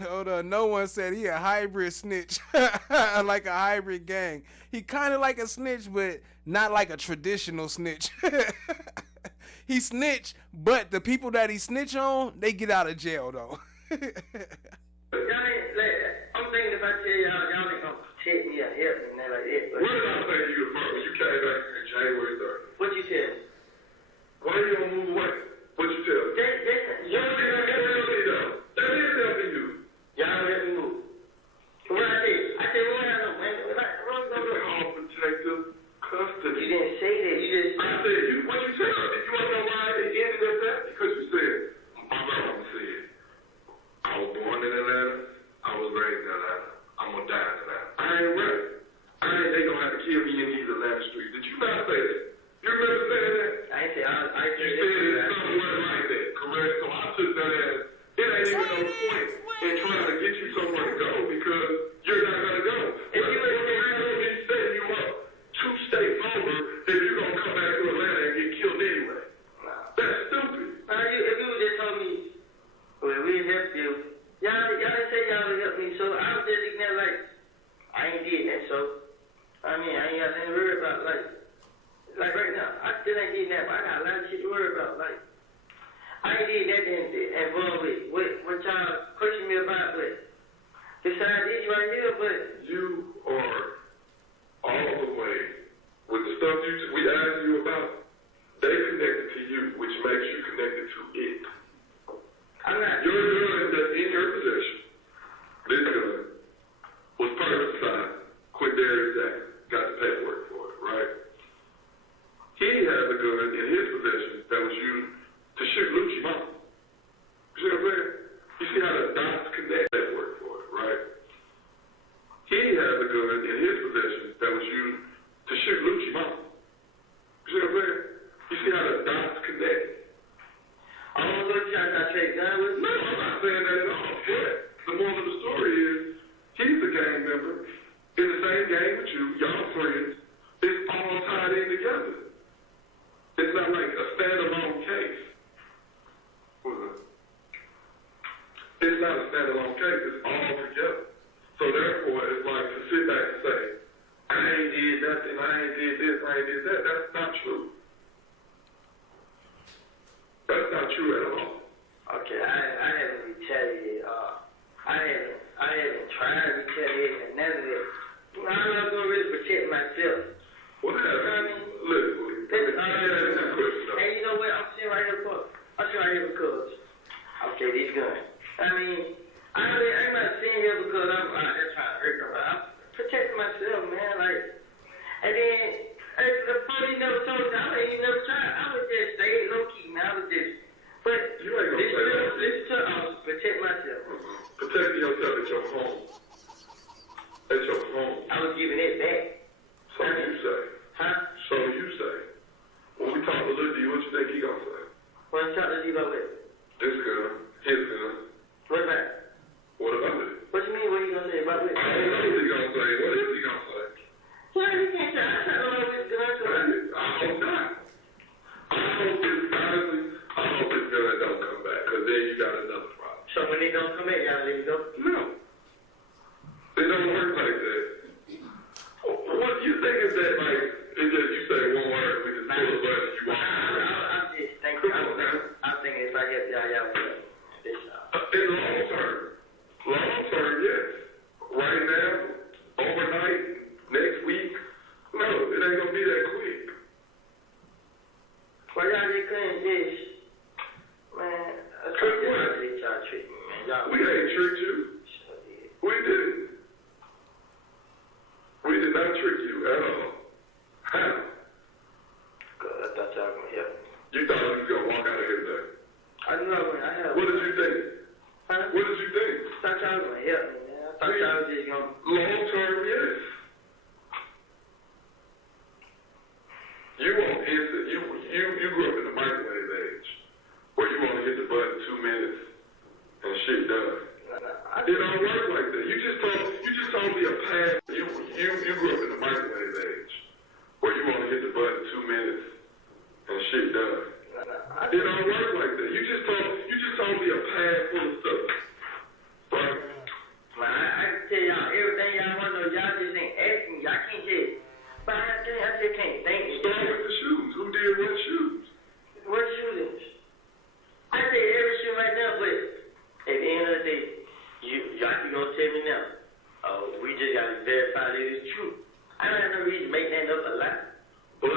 Hold on, no one said he a hybrid snitch. Like a hybrid gang. He kind of like a snitch, but not like a traditional snitch. He snitch, but the people that he snitch on, they get out of jail though. I'm thinking if I tell y'all ain't gonna protect me or help me and that like that. What did I say to you when you came back in January 3rd? What you tell me? Why you gonna move away? What you tell me? That you don't think that helping me though. That is helping you. wrong case. It's all together. So therefore, it's like to sit back and say, I ain't did nothing, I ain't did this, I ain't did that. That's not true. That's not true at all. Okay, I haven't retaliated. I haven't tried to retaliate and none of that. I'm not gonna really protect myself. Well, listen, and you know what? I'm sitting right here because okay, these guns. I mean, I'm not sitting here because I'm out there trying to hurt nobody. I'm protecting myself, man. Like, and then the police never told me. I ain't never tried. I was just staying low key, man. I was just. But you ain't gonna say that. Listen to protect myself. Protecting yourself at your home. At your home. I was giving it back. So you say. Huh? So you say. When we talk to Lil D, what you think he gonna say? What you talk to D about what? This gun. His gun. What about it? What about it? What you mean? What you gonna say about it? I don't know what he gonna say. What is he gonna say? Well, he can't say. I don't know what he's gonna say. I hope not. I hope this gun don't come back, because then you got another problem. So when they don't come back, y'all let it go? No. It don't work like that. What you think is that, like, it's just you say one word, we just pull a button, you walk. I'm just thinking, I'm thinking if I get y'all will. In long term, yes. Right now, overnight, next week, no, it ain't gonna be that quick. Well, y'all just couldn't just, man, that's what y'all treat me, man. We ain't tricked you. We didn't. We did not trick you at all. How? Good, I thought y'all were gonna help me. You thought you was gonna walk out of here today? I know, man, I have. What did you think? Huh? What did you think? I thought y'all was gonna help me, man. I thought y'all was just gonna. Long term, yes. You want instant. You grew up in the microwave age, where you want to hit the button 2 minutes and shit done. It don't work like that. You just told me a path. You grew up in the microwave age, where you want to hit the button 2 minutes and shit done. It don't work like that. You just told me a path full of stuff. Right? Man, I can tell y'all everything y'all want to know. Y'all just ain't asking. Y'all can't just. But I just can't think. Start with the shoes. Who did what shoes? What shoes? I say every shoe right now, but at the end of the day, y'all can gonna tell me now. We just gotta verify that it's true. I don't have no reason to make that up a lie. But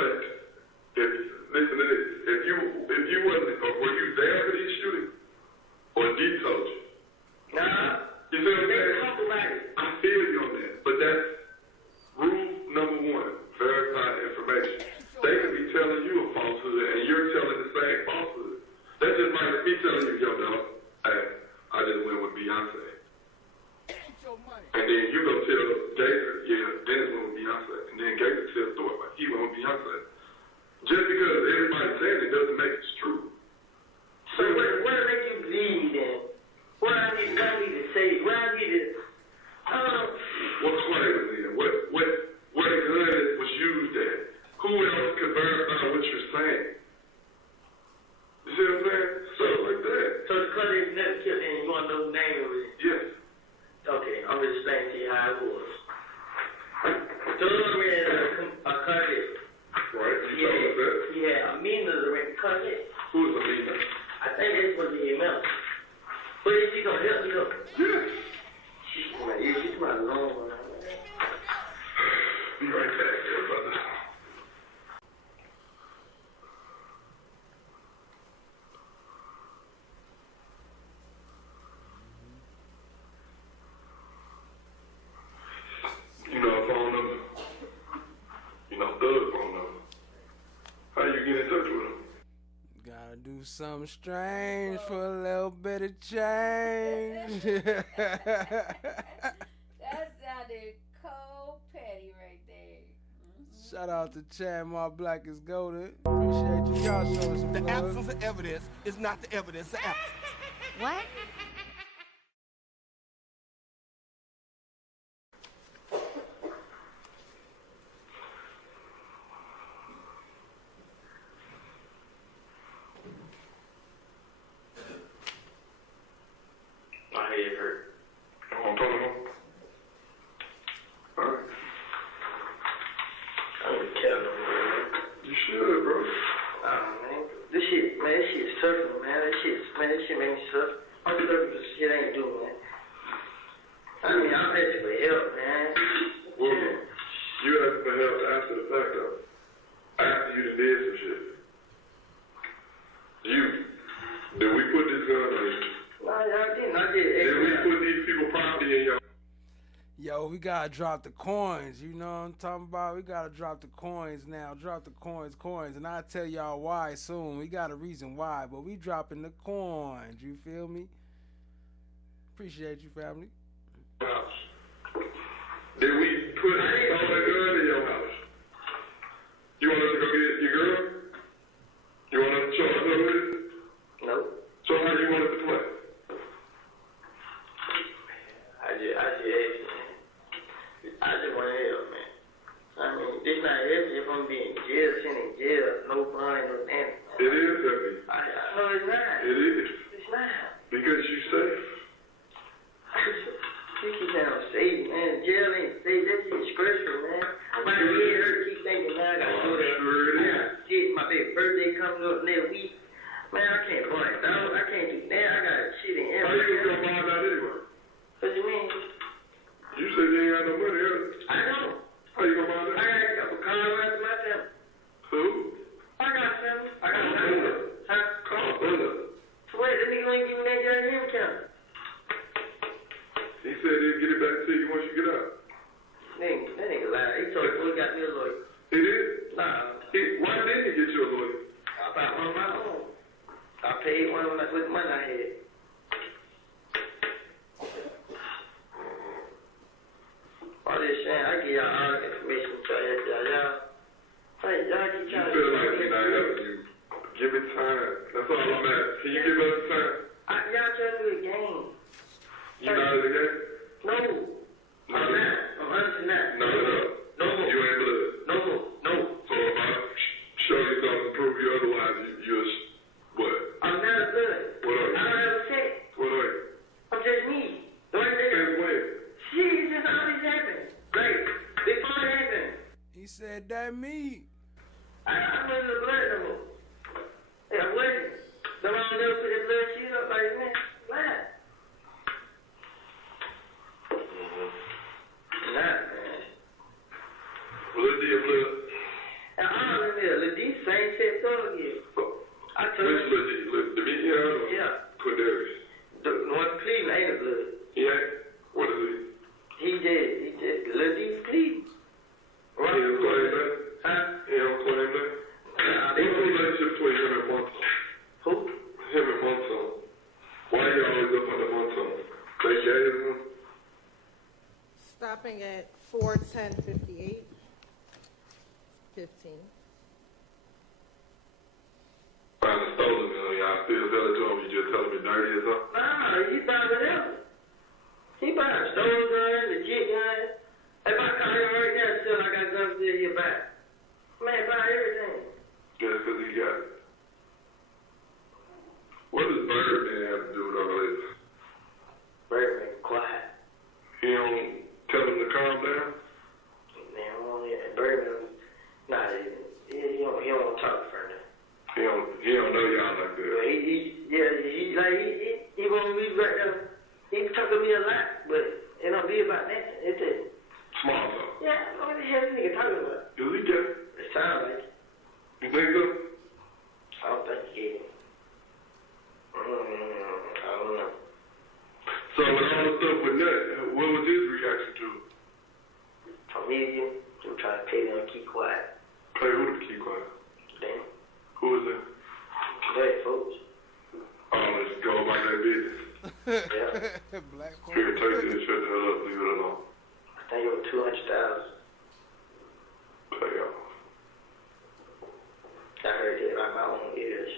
listen to this. If you wasn't, were you there for these shootings? Or Deep told you? Nah. You see what I'm saying? Talk about it. I feel you on that. But that's rule number 1. Verify information. They could be telling you a falsehood and you're telling the same falsehood. That's just like me telling you, yo, dog, hey, I just went with Beyonce. And then you go tell Gator, yeah, Dennis went with Beyonce. And then Gator tells Thorpe, like, he went with Beyonce. Just because everybody's saying it doesn't make it true. So what make you believe then? What I need to say? What I need to... What claim is in? What gun was used at? Who else could verify what you're saying? You see what I'm saying? Stuff like that. So the cut is never killed and you want to know the name of it? Yes. Okay, I'm going to explain to you how it was. Thug ran a Corvette. Right, you told us that. He had Amina to rent a Corvette. Who's Amina? I think it's supposed to be a member. But is she going to help me up? Yes. She's my long one. Be right back there, brother. You know a phone number? You know Doug's phone number. How you get in touch with him? Gotta do something strange for a little bit of change. That sounded cold petty right there. Shout out to Chad, my black is golden. Appreciate you. Y'all showing some The love. absence of evidence is not the evidence of absence. What? My head hurt. be in your. Yo, we gotta drop the coins, you know what I'm talking about? We gotta drop the coins now. Drop the coins. And I'll tell y'all why soon. We got a reason why, but we dropping the coins, you feel me? Appreciate you, family. Did we put a gun in your house? You want us to go get your girl? You want us to charge her with it? No. So how you want us to play? I just want to help, man. I mean, this not heavy if I'm being jail, sitting in jail, no bond, no nothing. It is heavy. No, it's not. It is. It's not. Because you safe. You keep saying I'm safe, man. Jail ain't safe. That shit's stressful, man. My head hurt. Keep thinking, man, I got to go there. I got shit. My baby birthday coming up next week. Man, I can't burn it down. I can't do that. I got shit in How you gonna buy that anyway? What you mean? You said you ain't got no money, huh? I know. How you gonna buy that? I got a couple cars after my family. Who? I got family. I got family. Huh? Call Buddha. So wait, that nigga ain't give me that Johnny Henry counter. He said he'd get it back to you once you get out. That nigga lied. He told me he got me a lawyer. He did? Nah. Why didn't he get you a lawyer? I bought one of my own. I paid one with the money I had. All this saying, I give y'all all the information to y'all. Hey, y'all keep trying to... You feel like we're not helping you. Give it time. That's all I'm asking. Can you give us time? Y'all trying to do a game. You not in the game? No. I'm not. I'm honestly not. No. No more. You ain't blood. No more. No. So if I show you something to prove you otherwise, you're what? I'm not a blood. What are you? I don't have a sex. What are you? I'm just me. Since when? Shit, it's just always happened. Like, before it happened. He said that me. I wasn't the blood no more. Hey, I wasn't. The one that never put that blood shit up like, man, lie. Nah, man. Lil D and Lil. And all of them, Lil D, same shit told again. I told Which Lil D? Lil Dominion? Yeah. Quindarius? The one Cleveland ain't a blood. Yeah. What is he? He did. Lil D's Cleveland. Right. He don't claim that? Huh? He don't claim that? What's the relationship between him and Monson? Who? Him and Monson. Why are you always up on the Monson? They gave him? Stopping at 41058. 15. Find a stolen gun, y'all still sell it to him, you just tell him it's dirty or something? Nah, he buying whatever. He buying stolen guns, legit guns. If I call him right now and tell him I got guns there, he'll buy. Man, buy everything. Just because he got it. What does Birdman have to do with all this? Birdman, quiet. He don't tell him to calm down? Man, Birdman, nah, he don't want to talk for nothing. He don't know y'all like that. He won't be right there. He talk to me a lot, but it don't be about that. It's it. Small talk. Yeah, what the hell is this nigga talking about? Is he gay? It sounds like it. You think so? I don't think he is. I don't know. So with all the stuff with Nut, what was his reaction to it? Familiar. They were trying to pay them to keep quiet. Pay who to keep quiet? Them. Who is that? Black folks. Oh, let's go about that business. Yeah. Black folks. Here, take this, shut the hell up, leave it alone. I think it was 200,000. Pay off. I heard that by my own ears.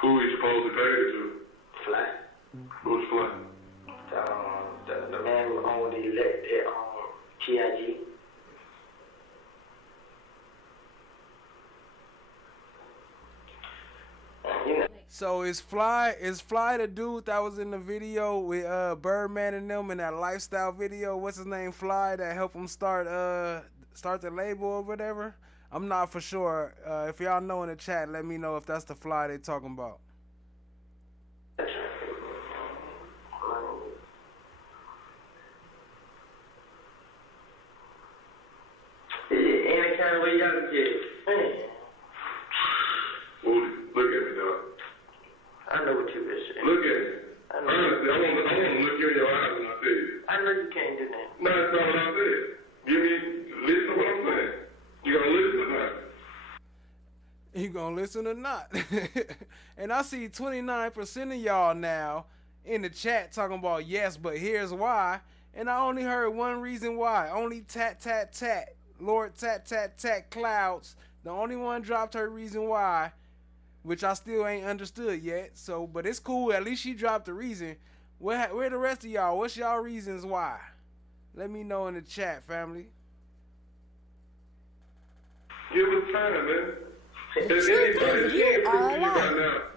Who he supposed to pay it to? Fly. Who's Fly? The man who owned the TIG. So is Fly the dude that was in the video with Birdman and them in that lifestyle video? What's his name? Fly, that helped him start the label or whatever? I'm not for sure. If y'all know in the chat, let me know if that's the Fly they talking about. Any kind of way y'all can get it. Man. Look at me, dog. I know what you been saying. Look at me. I Honestly, I want to look you in your eyes when I say it. I know you can't do that. No, that's not what I said. Listen to what I'm saying. You gonna listen or not? You gonna listen or not? And I see 29% of y'all now in the chat talking about yes, but here's why. And I only heard one reason why. Only tat, tat, tat. Lord tat, tat, tat, clouds. The only one dropped her reason why, which I still ain't understood yet. So, but it's cool. At least she dropped the reason. Where the rest of y'all? What's y'all reasons why? Let me know in the chat, family. Give us time, man. If anybody here right now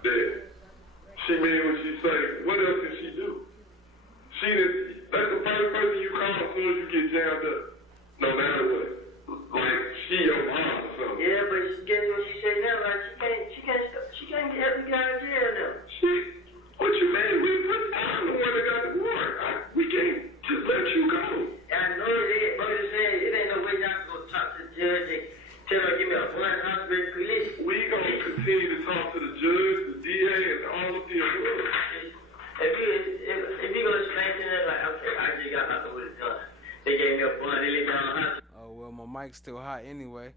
that she mean what she say, what else can she do? That's the first person you call as soon as you get jammed up. No matter what. Like, she your mom or something. Yeah, but guess what she said now? Like, she can't help me get out of jail now. What you mean? I'm the one that got the warrant. We can't just let you go. I know it, but I'm saying it ain't no way y'all can go talk to the judge and tell her give me a blunt hospital police. We gonna continue to talk to the judge, the DA, and all of the above. If you go explain to them, like, okay, I just got nothing with a gun. They gave me a blunt, they let me down the hospital. Oh, well, my mic's still hot anyway.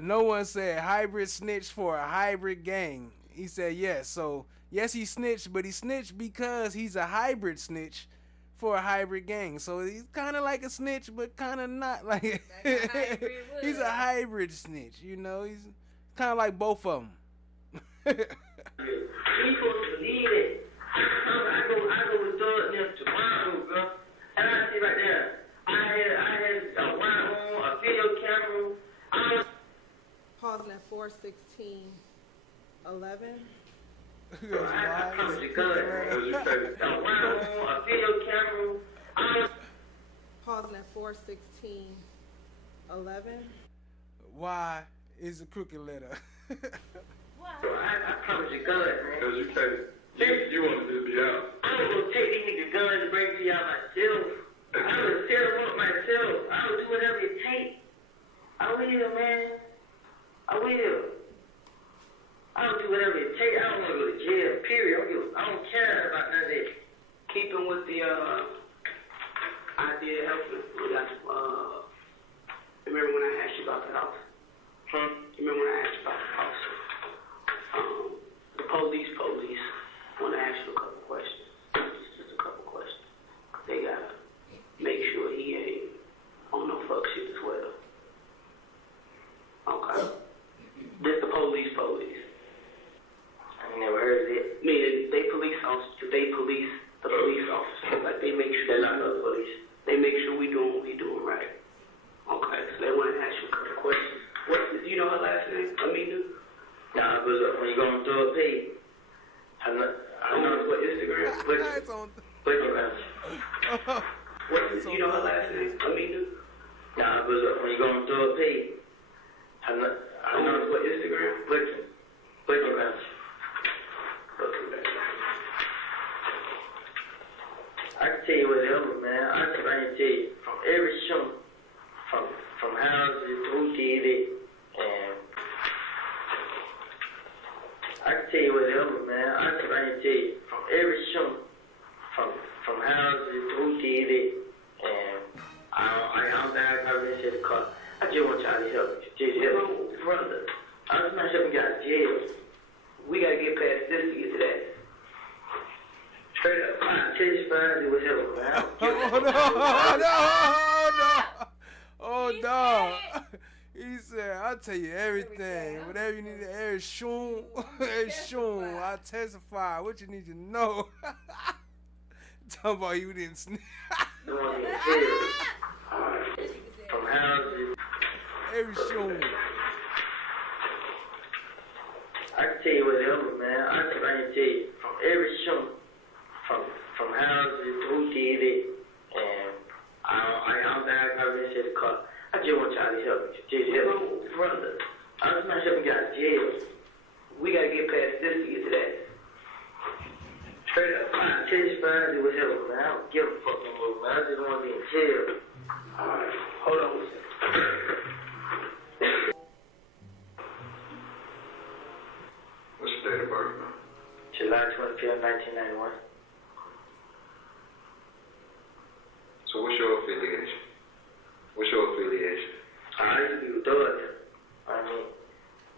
No one said hybrid snitch for a hybrid gang. He said yes. So, yes, he snitched, but he snitched because he's a hybrid snitch for a hybrid gang. So, he's kind of like a snitch, but kind of not like he's a hybrid snitch, you know? He's kind of like both of them. People believe it. I go with them tomorrow, bro. And I see right there, I had a wire on, a video camera. Pausing at 4:16:11. I promise you, good. A wire on, a video camera. Pausing at 4:16:11. Why is a crooked letter? I promise you, good, man. Because you can't. You want to just be out. I was going to take these niggas guns and bring to y'all myself. I would set them up myself. I would do whatever it takes. I will, man. I will. I would do whatever it takes. I don't want to go to jail, period. I don't care about none of that. Keeping with the idea of helping. Remember when I asked you about the house? Remember when I asked you about the house? The police. I want to ask you a couple questions. Just a couple questions. They got to make sure he ain't on no fuck shit as well. Okay. This the police. I never heard of it. Meaning they police officers, they police the police officers. Like they make sure they're not the police. They make sure we doing what we doing right. Okay, so they want to ask you a couple questions. Do you know her last name? Aminu? Nah, but look, when you go on throw a page, I know what Instagram, but you know her last name? Aminu? Nah, but look, when you go on throw a page, I know what Instagram, but I can tell you whatever, man. I can tell you from every show, from houses, who did it, and I can tell you whatever, man. I can tell you from every show, from houses, who did it, and I don't think I really said the car. I just want y'all to help me. Just help me, brother. I'm not helping y'all to jail. We gotta get past this to get to that. Straight up, I testify to whatever, man. Oh no. He said, I'll tell you everything. Whatever you need to air, shoom. I testify. What you need to know. Talking about you didn't sneak. From houses. Every shoom. I can tell you whatever, man. I can tell you from every show, from houses, who did it, and I don't think I really said the car. I just want y'all to help me. Just help me, brother. I'm not helping y'all to jail. We gotta get past this to get to that. Straight up, I testify to whatever, man. I don't give a fuck no more, man. I just want to be in jail. Alright, hold on a second. What's your date of birth, man? July 25th, 1991. So what's your affiliation? I used to be with Doug. I mean,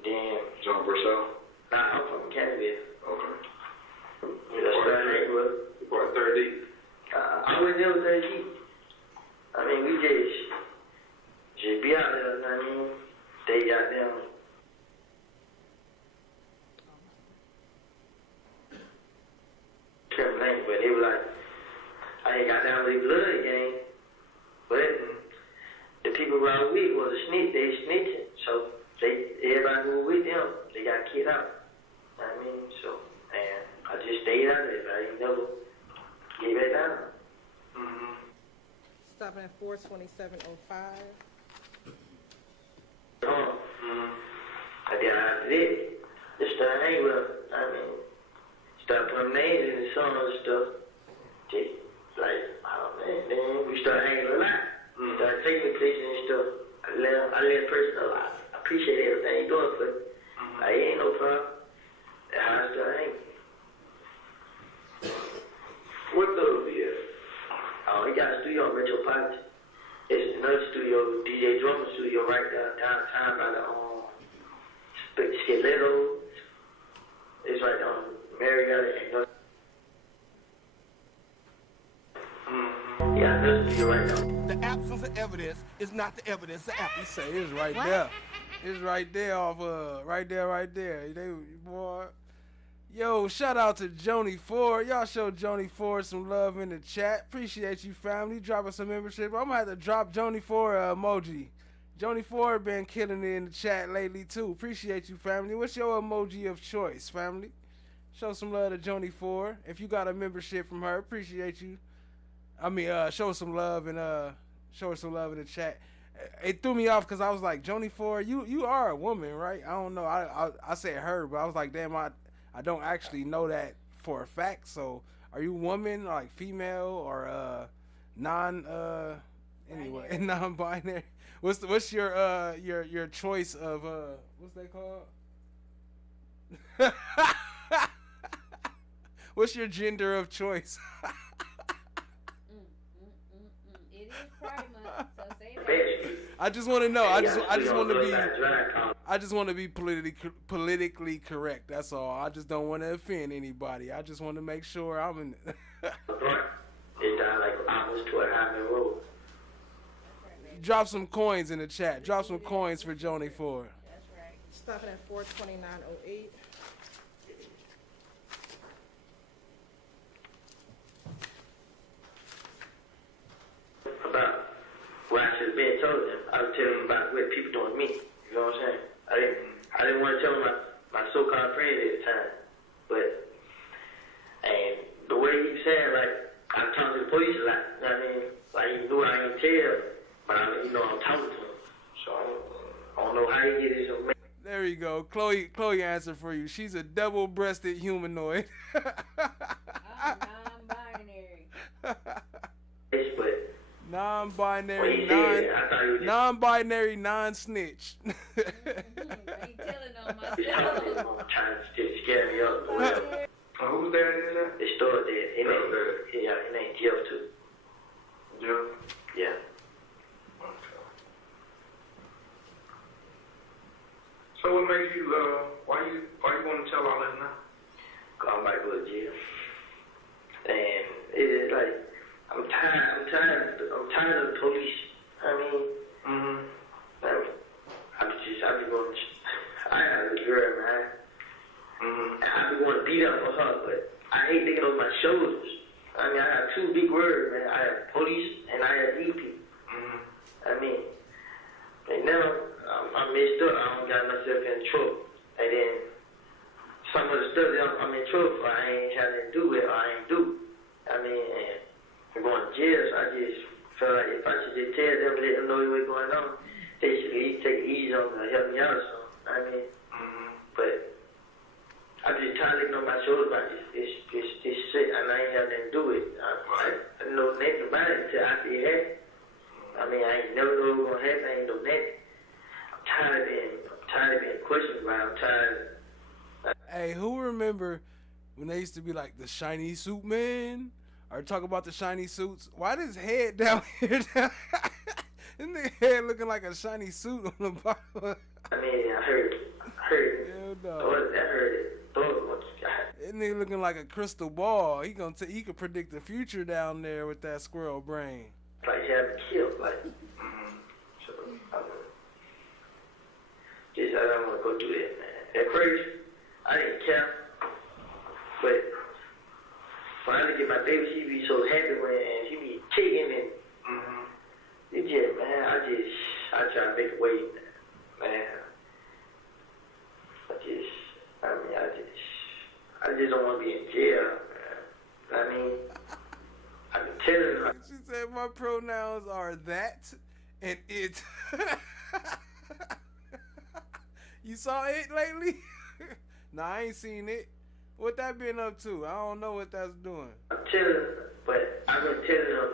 then... John Burchell? Nah, I'm from Canterville. Okay. That's where I ain't, bro. You brought 30? I was there with 30. I mean, we just be out there, you know what I mean? They got them. But they were like, I ain't got down with the blood game, but the people who I was with was a snitch, they snitching, so everybody who was with them, they got kicked out. I mean, so, and I just stayed out there, I ain't never gave back down. Stopping at 42705. I got after that, just started hanging with them. I mean, started putting names in the songs and stuff. Just like, oh man, then we started hanging a lot. Started taking me places and stuff. I let a person know, I appreciate everything you doing for me. Like, ain't no problem. That's how I started hanging. What those is? Oh, he got a studio on Metro Palace. It's another studio, DJ drummer studio right there downtown by the Skeleto. It's right there on Marriott and yeah, another studio right there. The absence of evidence is not the evidence of He absence. say it's right there. It's right there off right there. They boy. Yo, shout out to Joni Ford. Y'all show Joni Ford some love in the chat. Appreciate you, family. Drop us some membership. I'm gonna have to drop Joni Ford emoji. Joni Ford been killing it in the chat lately too. Appreciate you, family. What's your emoji of choice, family? Show some love to Joni Ford. If you got a membership from her, appreciate you. I mean, show some love and show her some love in the chat. It threw me off because I was like, Joni Ford, you are a woman, right? I don't know. I said her, but I was like, damn, I don't actually know that for a fact. So, are you woman, like female, or anyway, non-binary? What's your choice of what's that called? What's your gender of choice? It is Pride Month, so say that. I just want to know. I just want to be politically correct. That's all. I just don't want to offend anybody. I just want to make sure I'm in. It's down like almost to a Highland Road. Drop some coins in the chat. Drop some coins for Joni Ford. That's right. Stopping at 42908. About what I should have been told them. I was telling them about what people doing to me. You know what I'm saying? I didn't want to tell them my so-called friends at the time. But, and the way he said, like, I'm talking to the police a lot. You know what I mean? Like, he knew I ain't tell, but I'm talking to him. So I don't know how he get his information. There you go. Chloe answered for you. She's a double-breasted humanoid. I'm non-binary. Non-binary, non-snitch. I ain't telling on myself. Trying to scare me up. Who's that is that? The store there. His name Jeff too. Jeff? Yeah. Okay. So what makes you why you want to tell all that now? Cause I'm about to go to jail. And it is like I'm tired of the police. I mean, I have a girl, man. And I be going to beat up for her, but I hate thinking on my shoulders. I mean, I have two big words, man. I have police and I have these people. I mean, and now I messed up. I don't got myself in trouble. And then some of the stuff that I'm in trouble for, I ain't having to do with, or I ain't do. I mean, and I'm going to jail, so I just felt like if I should just tell them, let them know what's going on, they should at least take it easy on me or help me out or something. I mean, but I'm just tired of looking on my shoulders about this shit, and I ain't have nothing to do with it. I didn't know nothing about it until after it happened. I mean, I ain't never know what was going to happen. I ain't know nothing. I'm tired of being questioned about it. I'm tired of... Hey, who remember when they used to be like the shiny suit man, or talk about the shiny suits. Why this head down here? Isn't the head looking like a shiny suit on the bottom? I mean, I heard it. Hell no. I heard it. That nigga looking like a crystal ball. He could predict the future down there with that squirrel brain. Like he had to kill, like. So, I don't want to go do that, man. At first, I didn't care, but when I look at my baby, she be so happy when she be kicking and it just, man, I try to make a way, man. I just don't want to be in jail, man. I mean, I've been telling her. She said my pronouns are that and it. You saw it lately? Nah, I ain't seen it. What that been up to? I don't know what that's doing. I'm telling her, but I've been telling her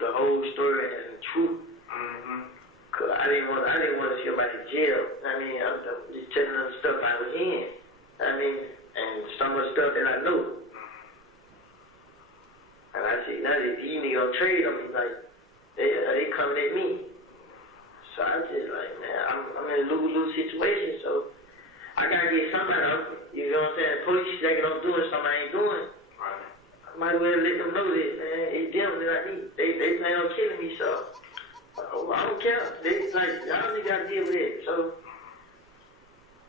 the whole story and the truth. Cause I didn't want to see about the jail. I mean, I'm just telling her stuff I was in. I mean, and some of the stuff that I know. And I see now that these niggas don't trade on me, like they coming at me. So I just like, man, I'm in a lose-lose situation. So I gotta get somebody else. You know what I'm saying? Police thinking I'm doing something I ain't doing. I might as well let them know that, man. It's them that I need. They plan on killing me, so. I don't care. They like y'all niggas gotta deal with it. So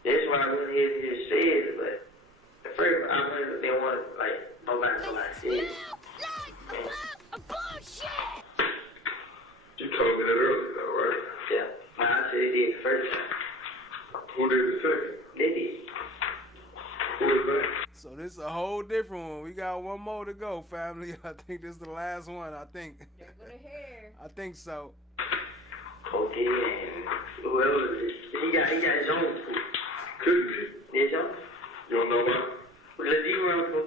that's why I went ahead and just said it. But at first I went, they wanted like nobody said it. You told me that earlier, though, right? Yeah. I said they did the first time. Who did the second? They did. Who is that? So this is a whole different one. We got one more to go, family. I think this is the last one. I think. They're gonna hear. I think so. Okay, and whoever he got his own school. Could be. His own? You don't know why? Lil D run for.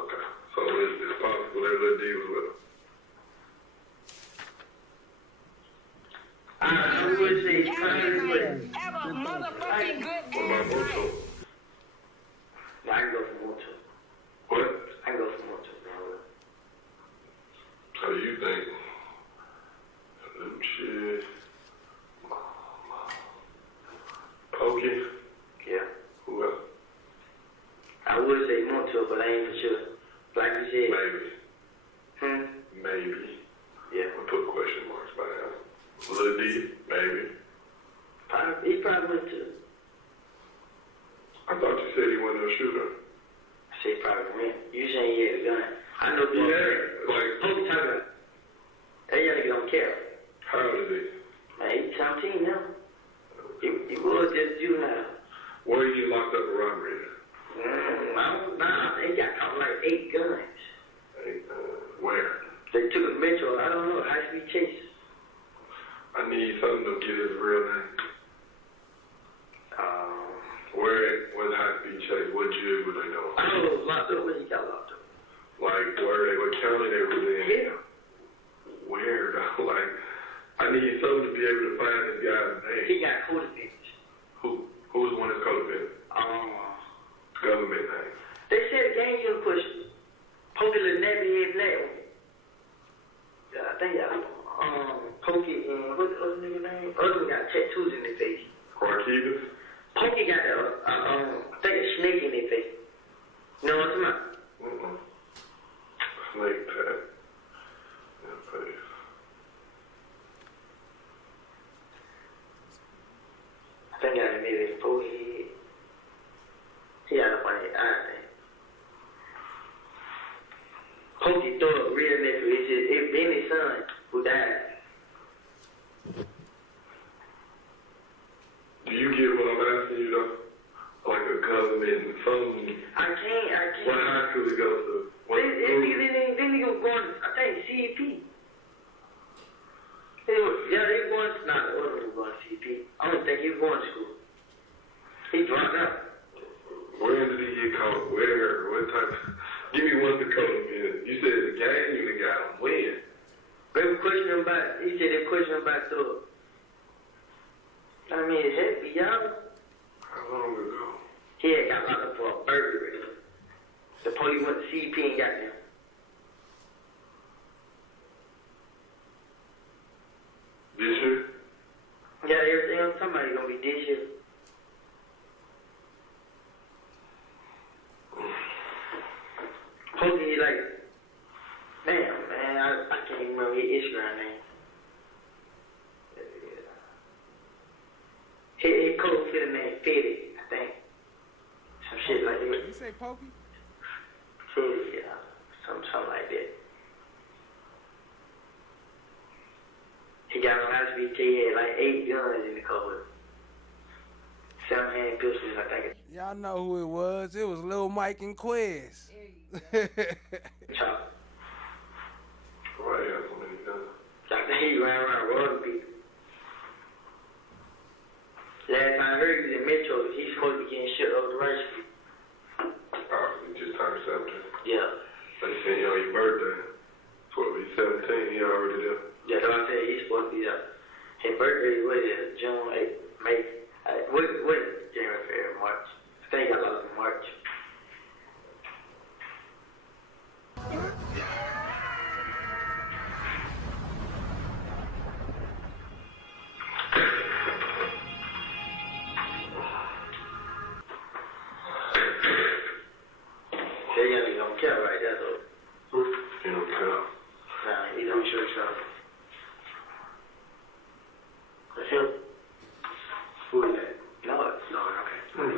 Okay. So it's possible that Lil D was with him. I would say Have a motherfucking good What about Moto? I can go for Moto. What? I can go for Moto, bro. So you think? Shit. Pokey? Yeah. Who else? I would say Moto, but I ain't for sure. Like you said. Maybe. Maybe. Yeah. We'll put question marks by now. Lil D, maybe. He probably went to. I thought you said he wasn't a shooter. I said he probably went. You saying he had a gun. I know for Pokey talking. That young nigga don't care. How old is he? Man, he's 17 now. He was just juvenile. Where he get locked up for robbery? He got caught like 8 guns. Where? They took a metro, I don't know, high-speed chase. I need something to get his real name. Where high-speed chase? What jail were they going? I don't know, locked up. Where he got locked up? Like, what county they was in? Yeah. Where, though? Like, I need something to be able to find this guy's name. He got codependent. Who was one that's codependent? Government name. They said the gang unit pushed Pokey little nappy head black one. I think Pokey and what's the other nigga name? Other one got tattoos in their face. Marquivas? Pokey got I think a snake in their face. You know what I'm talking about? Snake tat. In the face. I think I maybe Pokey. He had a funny eye thing. Pokey threw a real nephew. It's Benny's son who died. Do you get what I'm asking you though? Like a government, something. I can't. What high school to go to? Then he was going, I think, CEP. They were going, not the other one was going to CEP. I don't think he was going to school. He dropped out. When did he get caught? Where? What type? Give me one to call him in. You said the gang unit got him. When? They were questioning him about, he said they questioned him about the, I mean, it's heavy, y'all. How long ago? He had got locked up for a burglary. The before he went to CP and got them. This year? Yeah, everything on somebody gonna be this year. Pokey, like, damn, man, I can't even remember his Instagram name. His code fit name Fitty, I think. Some shit like that. You say Pokey? Fitty, yeah. Something like that. He got on HBT, he had like 8 guns in the code. 7-hand pistols, I think. Y'all know who it was. It was Lil Mike and Quiz. Chop. Why you got so many guns? I think he ran around robbing people. Last time I heard he was in Metro, he's supposed to be getting shit over the right street. Oh, he just turned 17. Yeah. They seen you on your birthday. Supposed to be 17, he already there. Yeah, that's what I said, he's supposed to be there. His birthday was June 8th, May. What January, February, March? I think he got lost in March. They don't care right there, though. He don't care. Nah, he don't show himself. That's him. Who is that? No, it's not. Okay.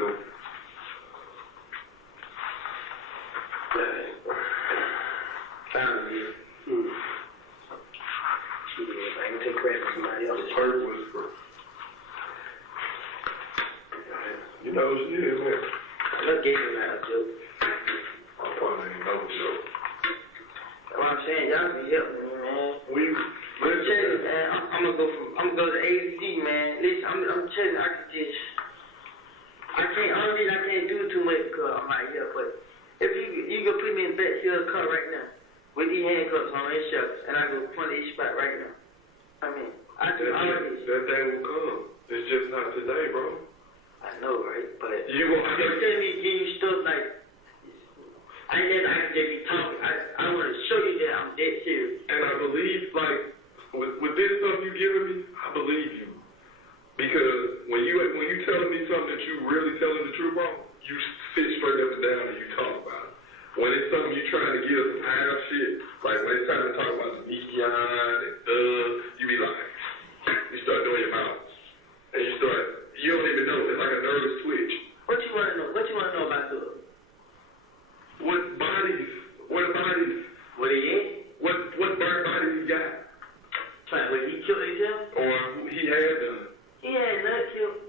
Okay. Found him, yeah. Shit, I can take credit for somebody else. The purpose for... You know who she is, man. I just gave him that joke. I probably ain't no joke. That's what I'm saying. Y'all be helping me, man. Listen, Listen, man. I'm gonna go to AZ, man. Listen, I'm telling you, I can just... Only reason I can't do too much because I'm out here, but if you can put me in bed, fill the car right now with these handcuffs on and shucks, and I go point each spot right now. I mean, I can already... That day will come. It's just not today, bro. I know, right? But You gonna... you're telling me to give you stuff like... I can just be talking. I want to show you that I'm dead serious. And I believe, like, with this stuff you giving me, I believe you. Because when you telling me something that you really telling the truth, bro, you sit straight up and down and you talk about it. When it's something you trying to give some half shit, like when it's time to talk about the Neon and you be like, you start doing your mouth. And you don't even know. It's like a nervous twitch. What you want to know? What you want to know about the... What bodies? What bodies? What he in? What burnt bodies he got? What, he killed himself? Or he had done? He had not killed.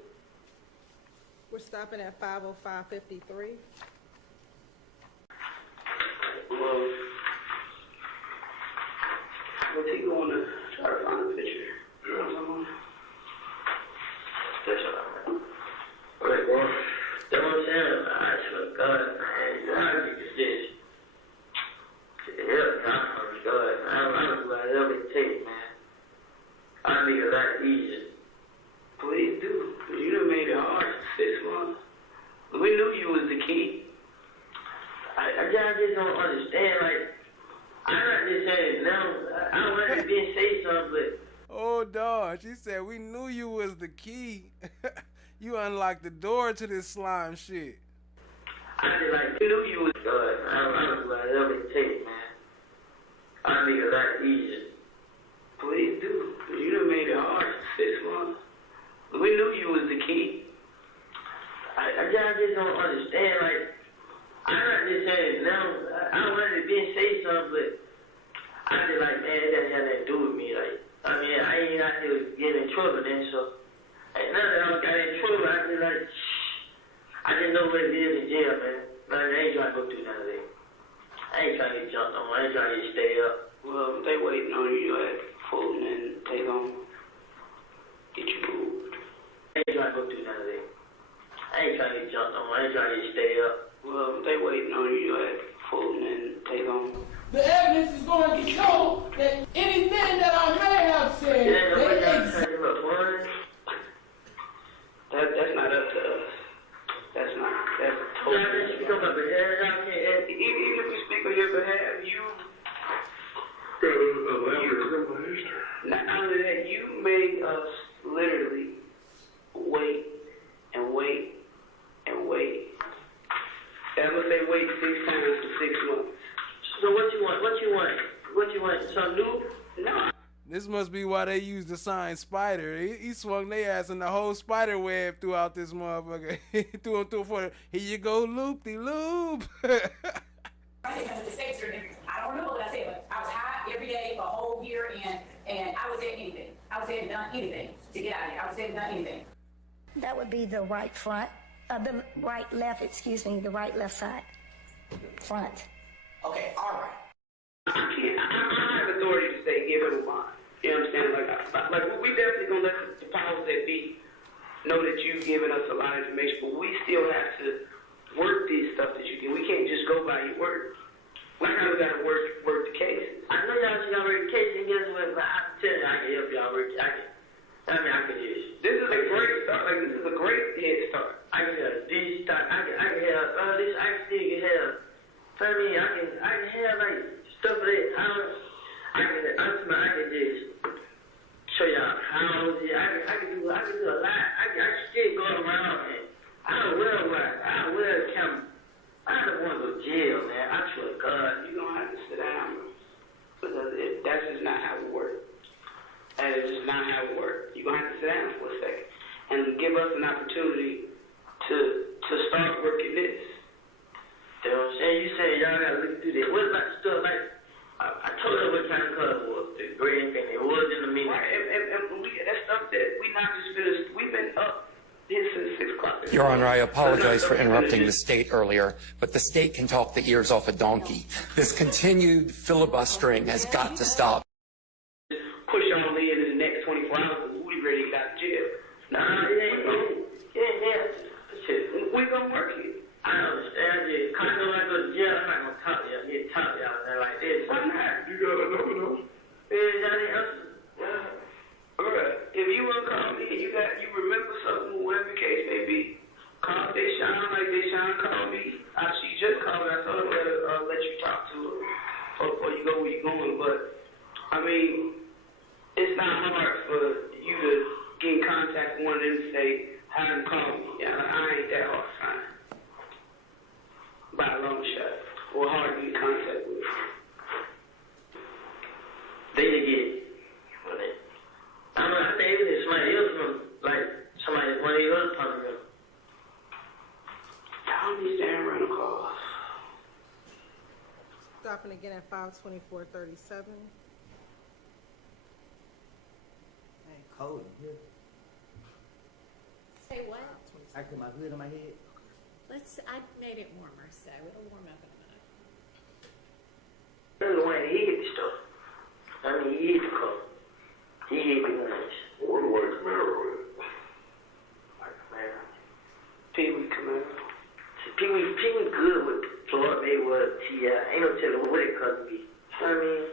We're stopping at 5:05:53. Well, what's he going to try to find a picture? Yeah. That's what I'm at. Okay, well. That's what I'm saying. I swear to God, man. Y'all niggas just... Yeah, I swear to God, man. I don't know what else it takes, man. I niggas that easy. Please do. You done made it hard for 6 months. We knew you was the key. I just don't understand. Like, I'm not just saying no. I wanted to be say something, but... Oh, dog. She said, we knew you was the key. You unlocked the door to this slime shit. I just like, we knew you was God. I don't know what else it takes, man. I niggas that easy. Please do. You done made it hard for 6 months. We knew you was the key. I just don't understand. Like, I'm not just saying no. I wanted to be say something, but I just like, man, it doesn't have nothing to do with me. Like, I mean, I ain't out here getting in trouble then, so. And now that I got in trouble, I just like, I didn't know what it is in jail, man. Man, I ain't trying to go through none of that. I ain't trying to get jumped on. I ain't trying to get stay up. Well, they waiting on you at full, and they gon' get you moved. I ain't trying to go through none of that. I ain't trying to get jumped on. I ain't trying to get stay up. Well, they waiting on you at full, and they gon'... The evidence is going to show that anything that I may have said, That's not up to us. That's totally... Even some new? No. This must be why they use the sign spider. He swung their ass in the whole spider web throughout this motherfucker. threw him for it. Here you go, loop-de-loop. I don't know what I said, but I was high every day for a whole year, and I was at anything. I was at done anything to get out of here. I was at done anything. That would be the right front, the right left, excuse me, the right left side. Front. Okay, all right. I have authority to say give it a why. You understand? Like we definitely gonna let the powers that be know that you've given us a lot of information, but we still have to work these stuff that you give. We can't just go by your word. We kind of gotta work the case. I know y'all should work the case, and guess what? But I can tell you, I can help y'all work. I can use. This is a great start. Like this is a great head start. I can help these start. I can help this. I can still get help. I mean, I can have like stuff like I can just show y'all how I can do a lot. I can still go around and I wear a camera. I don't want to go to jail, man. I swear to God, you're gonna have to sit down because that's just not how we work. That is just not how we work. You're gonna have to sit down for a second and give us an opportunity to start working this. You know what I'm saying? You say y'all gotta look through this. What about the stuff like I told her what kind of color it was, the green thing. It was in the meeting. Right. And that's stuff that we not just finished. We've been up here since 6 o'clock. Your Honor, I apologize for interrupting the state earlier, but the state can talk the ears off a donkey. This continued filibustering has got to stop. Push on in the next 24 hours and we ready to get out of jail. Nah, it ain't going. Yeah. We gonna work it. I understand it. I know I go to jail, I'm not gonna talk to y'all like this. Why not? You gotta know. If you wanna call me, you remember something, whatever the case may be. Call Deshaun like Deshaun called me. She just called me. I told her let you talk to her before you go where you're going. But I mean, it's not hard for you to get in contact with one of them and say, have them call me. Yeah, I ain't that hard to find. By a long shot. Or hard to get in contact with. They didn't get it. I don't know, I think even if somebody else from, like, one of the other public. Down these damn rental cars. Stopping again at 524-37. Ain't cold in here. Say what? I put my hood on my head. I made it warmer, so it'll warm up in a minute. That's the one he hit the stuff. I mean, he hit the car. He hit the guns. What the white Camaro is? White Camaro. Pee-wee Camaro. Pee-wee good with Floyd Mayweather, T.I. Ain't no telling what it could be. I mean.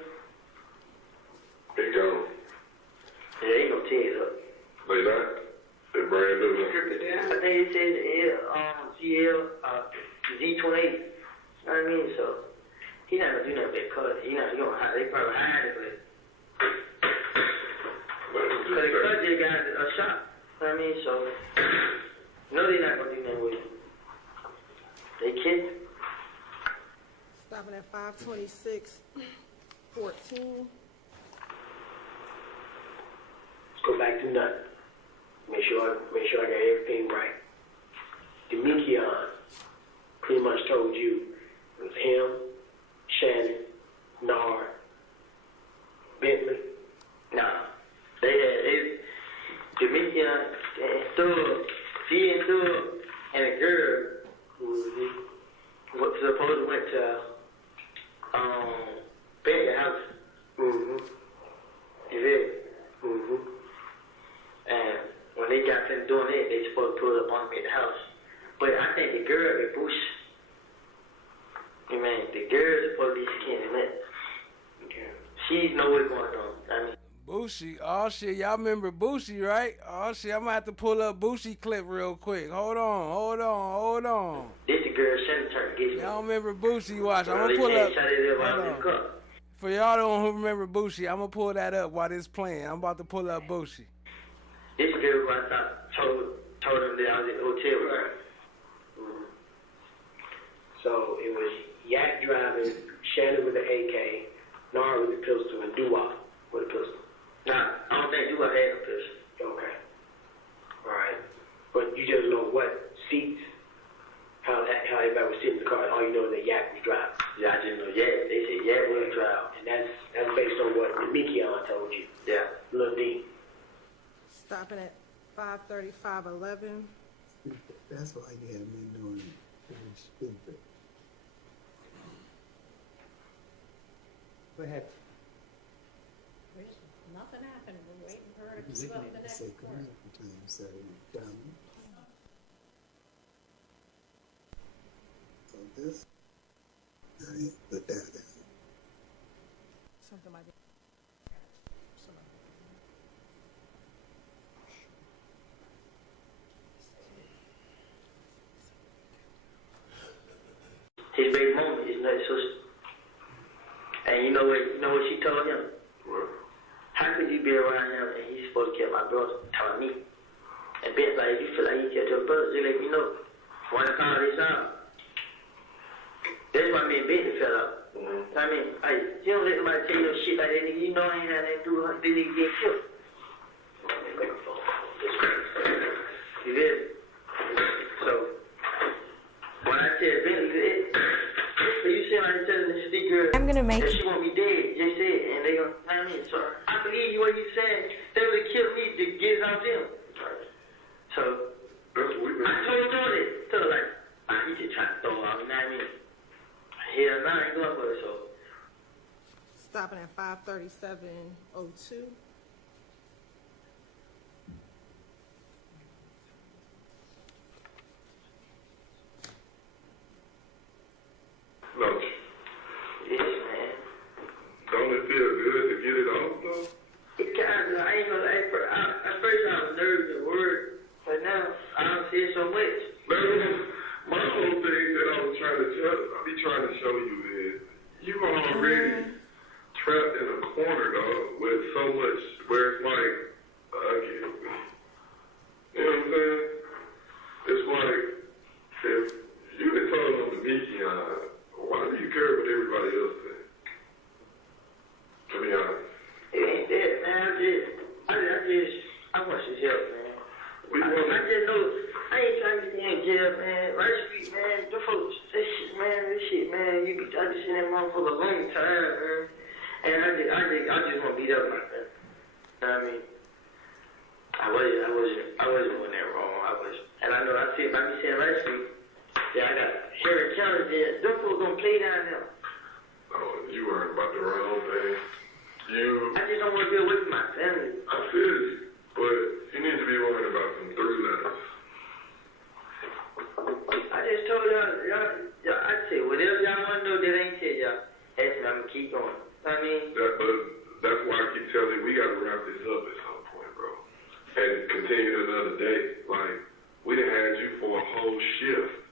They go. Yeah, ain't no tears up. They not? They brand new. Strip it down. I think it says GL, Z28. You know what I mean? So, he not gonna do nothing but cut. He gonna hide. They probably hide it, but. Because they cut this guy a shot. You know what I mean? So, no, they're not gonna do nothing with it. They kidding. Stopping at 526-14. Let's go back to nothing. Make sure I got everything right. Demekion pretty much told you it was him, Shannon, Nard, Bentley. Nah. Demekion, he and Thug, and a girl who supposedly went to Bentley house. Mm-hmm. You feel? Mm-hmm. And when they got them doing it, they supposed to pull up on me at the house. But I think the girl is Bush. You mean, the girl is supposed to be skinny lit. Okay. She know what's going on. I mean, Bushi. Oh shit, y'all remember Bushi, right? Oh shit, I'm gonna have to pull up Bushi clip real quick. Hold on. This the girl Shannon turned to get me. Y'all remember Bushi? Watch, I'm gonna pull up. For y'all don't remember Bushi, I'm gonna pull that up while this playing. I'm about to pull up Bushi. This girl who I thought told him that I was at the hotel with her. Mm-hmm. So it was Yak driving, Shannon with the AK, Nara with the pistol and Dua with the pistol. Nah, I don't think Dua had a pistol. Okay. All right. But you just know what seats, how everybody was sitting in the car. All you know is that Yak was driving. Yeah, I just know Yak. They said Yak was driving. And that's based on what Demikion told you. Yeah. Lil D. Stopping at 5:35:11. That's why you had me doing it. It was stupid. What happened? There's nothing happened. We're waiting for her to keep up the next report. So this, I put that down. Something might be. His baby mama is not sister. And you know what she told him? What? How could you be around him and he's supposed to kill my brother? Telling me. And Ben, like, if you feel like you killed your brother, just let me know. Wanna call this out? That's why me and Ben fell out. I mean, like, you don't let somebody tell you no shit like that, nigga. You know I ain't had nothing to do with this nigga getting killed. You get it? So, when I tell Ben, so you see how I telling this girl I'm gonna make that she want me dead, just said, and they gonna, I mean, so I believe you what you said. They would have killed me to get it out them. So, I told her that. So, like, he just trying to throw out, you know what I mean? Hell nah, I ain't going for it, so. Stopping at 5:37:02. No. Yes, man. Don't it feel good to get it off, though? It kind of, I ain't gonna lie, at first I was nervous and worried, but now I don't see it so much. My whole thing that I was trying to show you is you already trapped in a corner, dog, with so much where it's like, I get it. You know what I'm saying? It's like, if you been told on the Mikion, why do you care what everybody else thinks? To be honest. It ain't that, man. I want his help, man. I just know, I ain't trying to get in jail, man. Right Street, man, the folks, this shit, man, I just seen that motherfucker a long time, man. And I just want to beat up my friend. You know what I mean? I wasn't doing that wrong. And I know I see it by me saying Right Street. Yeah, I got Harry County there. Them folks gonna play down there. Oh, you weren't about the wrong thing. I just don't want to be away from my family. I feel you, but you need to be worried about some 3 letters. I just told y'all, I say whatever y'all want to know that ain't tell y'all. Ask me, I'm gonna keep going. I mean, That's why I keep telling you we got to wrap this up at some point, bro, and continue another day. Like we done had you for a whole shift.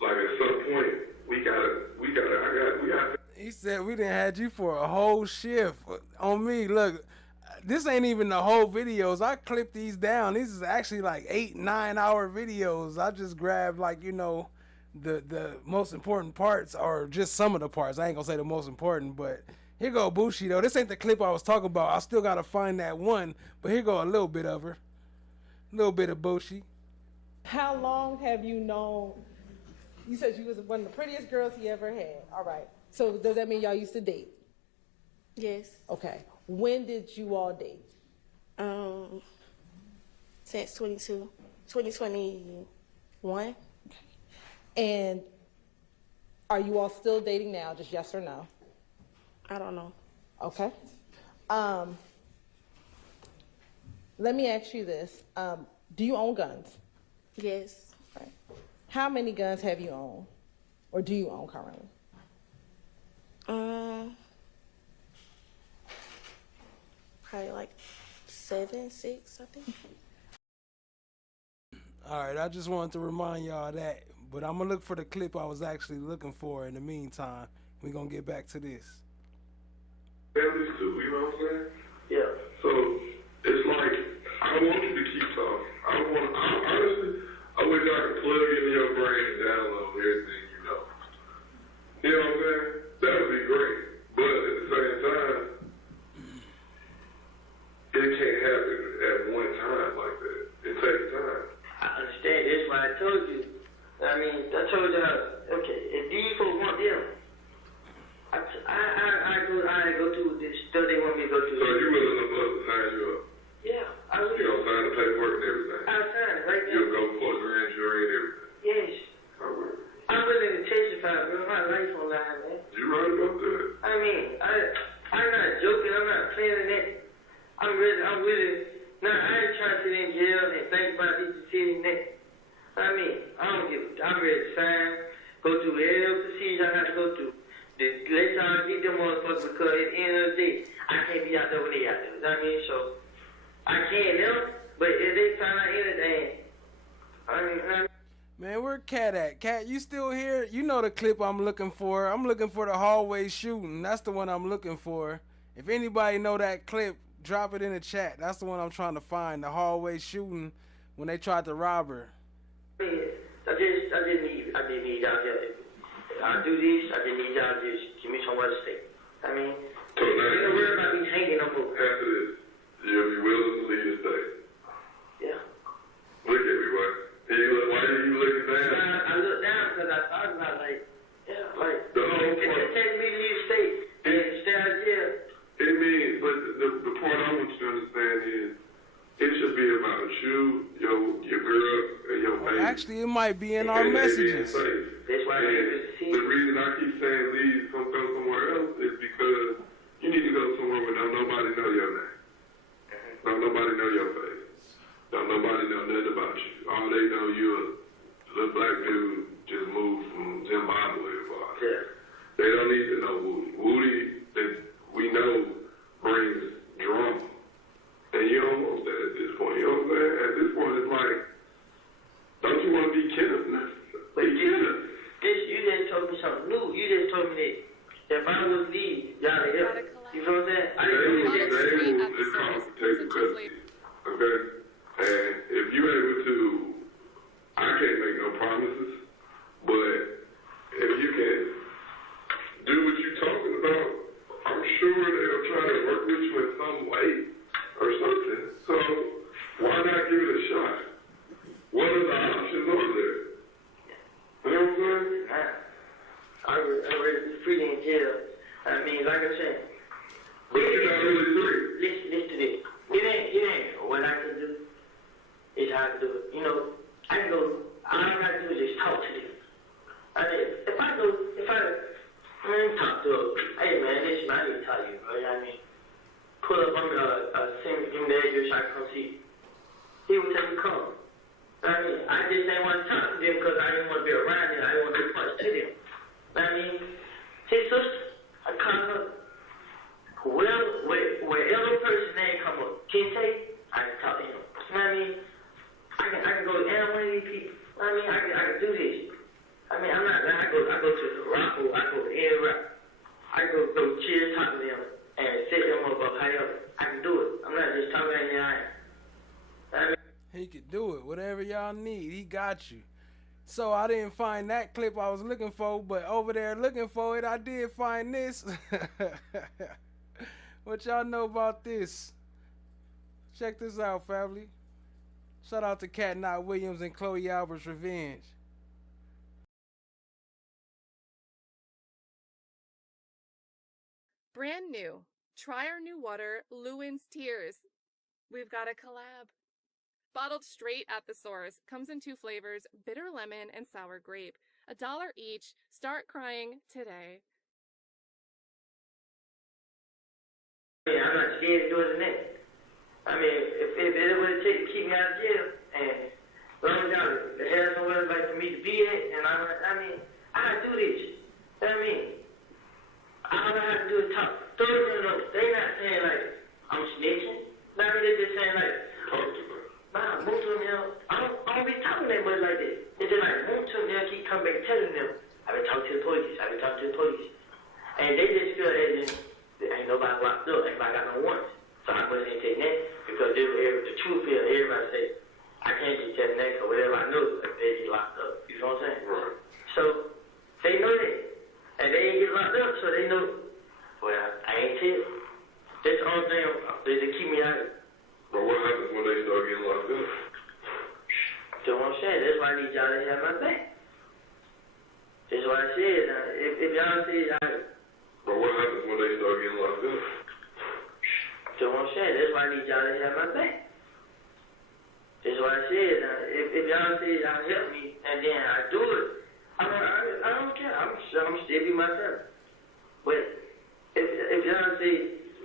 Like at some point we gotta. He said we done had you for a whole shift. On me, look, this ain't even the whole videos. I clipped these down. These is actually like 8-9 hour videos. I just grabbed like, you know, the most important parts, or just some of the parts. I ain't gonna say the most important, but here go Bushi though. This ain't the clip I was talking about. I still gotta find that one, but here go a little bit of her. A little bit of Bushi. How long have you known? You said you was one of the prettiest girls he ever had. All right. So does that mean y'all used to date? Yes. Okay. When did you all date? Since 2021. And are you all still dating now? Just yes or no? I don't know. Okay. Let me ask you this. Do you own guns? Yes. Right. How many guns have you owned? Or do you own currently? Probably like 7, 6, I think. All right, I just wanted to remind y'all that, but I'm gonna look for the clip I was actually looking for. In the meantime, we're gonna get back to this. Families too, you know what I'm saying? Yeah. So it's like I want you to keep talking. Honestly, I wish I could plug into your brain and download everything you know. You know what I'm saying? That would be great. But at the same stuff they want me to go through. So you willing to sign you up? Yeah, I will. You gonna sign the paperwork and everything? I'll sign it right there. You'll go for grand jury and everything? Yes. I will. I'm willing to testify, bro. My life on line, man. You right about that? I mean, I'm not joking. I'm not playing in that. I'm willing. Now, I ain't trying to sit in jail and think about this decision that. I mean, I'm ready to sign, go through every procedure I have to go through. Let y'all get them motherfuckers because at the end of the day, I can't be out there when they out there. You know what I mean? So, I can't now, but if they find out anything, I mean. Man, where Cat at? Cat, you still here? You know the clip I'm looking for. I'm looking for the hallway shooting. That's the one I'm looking for. If anybody know that clip, drop it in the chat. That's the one I'm trying to find. The hallway shooting when they tried to rob her. I didn't need y'all to. I'll do this. I didn't need y'all to just give me somewhere to stay. I mean, so now, you don't worry about me hanging no more. After this, you'll be willing to leave the state. Yeah. Look at me, what? Why are you looking down? I look down because I thought about the whole if it takes me to leave the state and stay out here. It means, but the point I want you to understand is, it should be about you, your girl, and your baby. Actually, it might be in our messages. That's why the reason I keep saying leave, go somewhere else, is because you need to go somewhere where don't nobody know your name. Don't nobody know your face. Don't nobody know nothing about you. All they know you're a little black dude just moved from Zimbabwe. They don't need to know Woody. Woody, we know, brings drama. And you don't want that at this point. You know what I'm saying? At this point, it's like, don't you want to be Kenneth now? But you just told me something new. You just told me that if I was leave, y'all would help. You feel what I'm saying? I didn't know that. It's complicated custody. Okay? And if you're able to, I can't make no promises, but if you can do what you're talking about, I'm sure they'll try to work with you in some way or something. So why not give it a shot? What are the options over there? You know what I'm saying? I'm ready to be free in jail. I mean, like I said. But you're not really free. Listen to this. It ain't what I can do. It's how to do it. You know, I can go, all I gotta do is just talk to them. I mean, if I talk to them, hey man, listen, I need to tell you, bro. I mean, pull up on give me the address, I come see you. He would tell me come. I mean, I just didn't want to talk to them because I didn't want to be around them. I didn't want to do much to them. I mean, his sister, I called her. Wherever person name come up, Kente, I can talk to him. You know what I mean? I can go down one of these people. I mean, I can do this. I mean, I'm not, I go to Morocco, I go to Iraq. I go chill, talk to them, and set them up higher. I can do it. I'm not just talking to them. He could do it. Whatever y'all need, he got you. So I didn't find that clip I was looking for, but over there looking for it, I did find this. What y'all know about this? Check this out, family. Shout out to Cat Knott Williams and Chloe Albert's Revenge. Brand new. Try our new water, Lewin's Tears. We've got a collab. Bottled straight at the source. Comes in 2 flavors, bitter lemon and sour grape. $1 each. Start crying today. Yeah, I'm not scared to do it in that. I mean, if it would take to keep me out of jail, and as long as y'all have somewhere like for me to be at, and I mean, I do this. I mean, all I have to do is talk. Throw it in those. They not saying like I'm snitching. Now they're just saying like, nah, move to them, you know. I don't be talking that much like that. It's just like move to them, they'll keep coming back telling them. I've been talking to the police. And they just feel as if ain't nobody locked up, ain't nobody got no warrants. So I went in and take that because the truth is everybody say, I can't be telling that because whatever I know, like they get locked up. You know what I'm saying? Right. So they know that. And they ain't get locked up, so they know, well, I ain't tell. That's the only thing they keep me out of it. But what happens when they start getting locked up? That's what I'm saying. That's why I need y'all to have my back. That's why I said, if y'all say, but what happens when they start getting locked up? why I need y'all to have my back. That's why I said, if y'all say y'all help me and then I do it, I don't care. I'm still be myself. But if y'all say,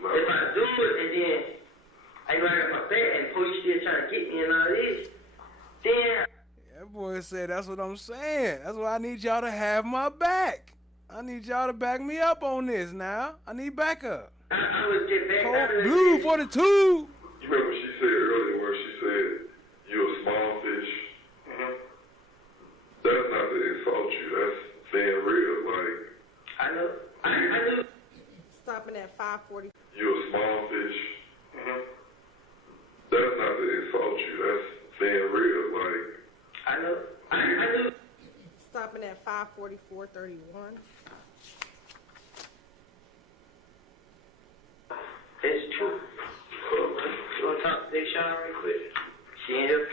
if I do it and then I got my back and police still trying to get me and all this, then... That boy said that's what I'm saying. That's why I need y'all to have my back. I need y'all to back me up on this now. I need backup. I would get back. Cold Blue 42. You remember she said earlier where she said, you're a small fish? Mm-hmm. That's not to insult you. That's being real. Like, I know. I do. Stopping at 540. You're a small fish? Mm-hmm. That's not to insult you. That's being real. Like, I know. I do. Stopping at 544.31. It's true. You want to talk to Big Sean real quick? She in here?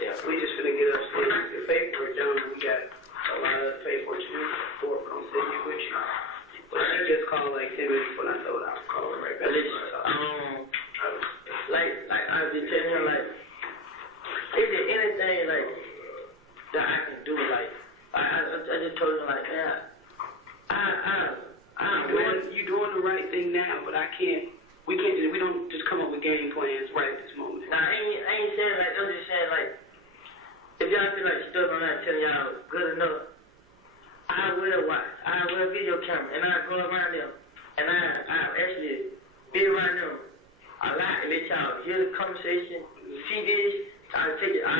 Yeah, we just finna get upstairs. The paperwork done. We got a lot of paperwork to do. Before I'm sitting here with you. But she just called like 10 minutes when I told her I was calling right back. Like I've been telling her, like, is there anything like that I can do? Like, I just told her, like, yeah, you're doing the right thing now, but we don't just come up with game plans right at this moment. Nah, I ain't saying like, I'm just saying like, if y'all feel like stuff I'm not telling y'all good enough, I will watch, I will video camera, and I go around them, and I actually be around them a lot and let y'all hear the conversation, see this. I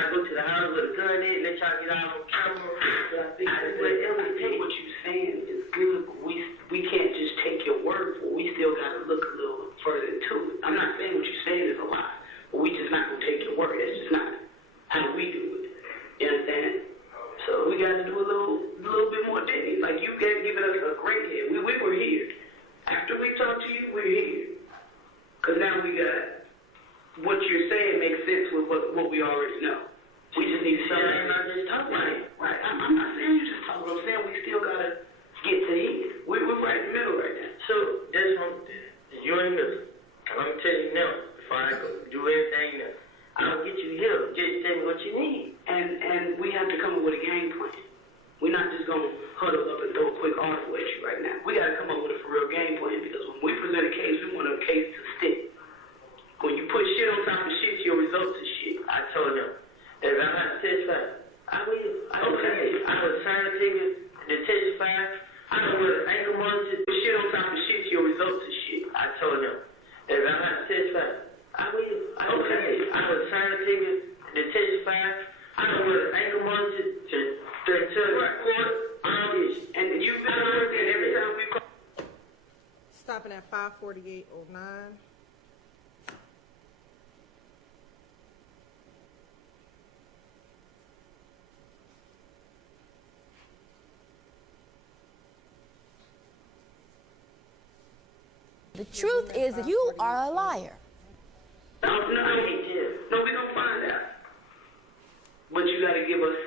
go to the house with a gun in, let y'all get out on camera. I think what you're saying is good, but we can't just take your word for it. We still got to look a little further into it. I'm not saying what you're saying is a lie, but we just not going to take your word. That's just not how we do it. You understand? So we got to do a little bit more digging. Like, you given us a great head. We were here. After we talked to you, we're here. Because now we got... What you're saying makes sense with what we already know. We just need something. Not just talk right. I'm not saying you just talk. I'm saying we still gotta get to here. We're right in the middle right now. So that's one. You're in the middle. I'm gonna tell you now. Before I go do everything else, I'll get you here. Just tell me what you need. And we have to come up with a game plan. We're not just gonna huddle up and throw a quick article at you right now. We gotta come up with a for real game plan, because when we present a case, we want a case to stick. When you put shit on top of shit, your results is shit. I told them, if I'm not satisfied, I will. Okay. I will sign a ticket to testify. I will ankle monitor. Put shit on top of shit, your results is shit. I told them, if I'm not satisfied, I will. Okay. I will sign a ticket to testify. I will ankle monitor to court on this. And you've been working every time we call. Stopping at 548.09. The truth is that you are a liar. No, we gonna find out. But you gotta give us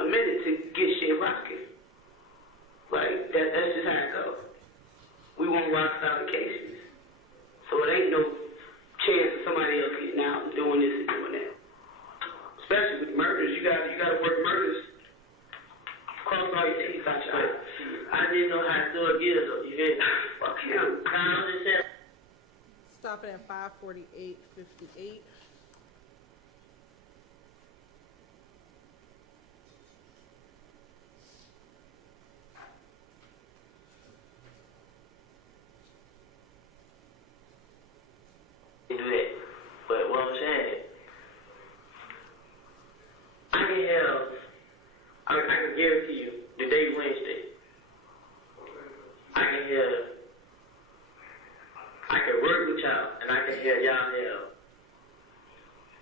a minute to get shit rocking. Like, that's just how it goes. We won't rock solid cases. So it ain't no chance of somebody else getting out and doing this and doing that. Especially with murders, you gotta work murders. Cross all your teeth out your eyes. I didn't know how to get it though, you hear? Fuck him. I'm just saying. Stopping at 548.58. Do that. But what I'm saying, I can guarantee you, today's Wednesday. I can work with y'all, and I can hear y'all have.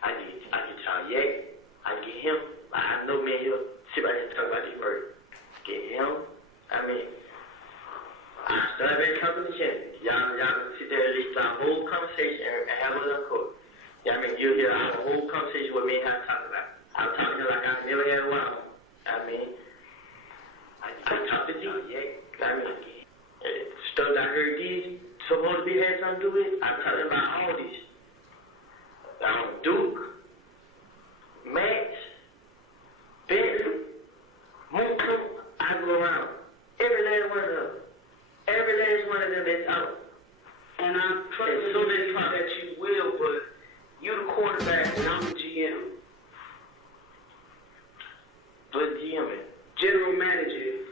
I get y'all yak. I get him. I know me and he'll sit right here and talk about this work. Get him. I mean, I start that conversation. Y'all sit there and listen to our whole conversation and have a little court. Yeah, I mean, you'll hear our whole conversation with me and how I talk about it. I'm talking to him like I never had a while. I mean, I talk to G. I mean, stuff I heard these supposed to be had something to do with. I'm talking about all these. Duke, Max, Bentley, Moonco, I go around. Every last one of them. Every last one of them that's out. And I'm trusting so many times that you will, but you the quarterback and I'm the GM. But GM, general manager.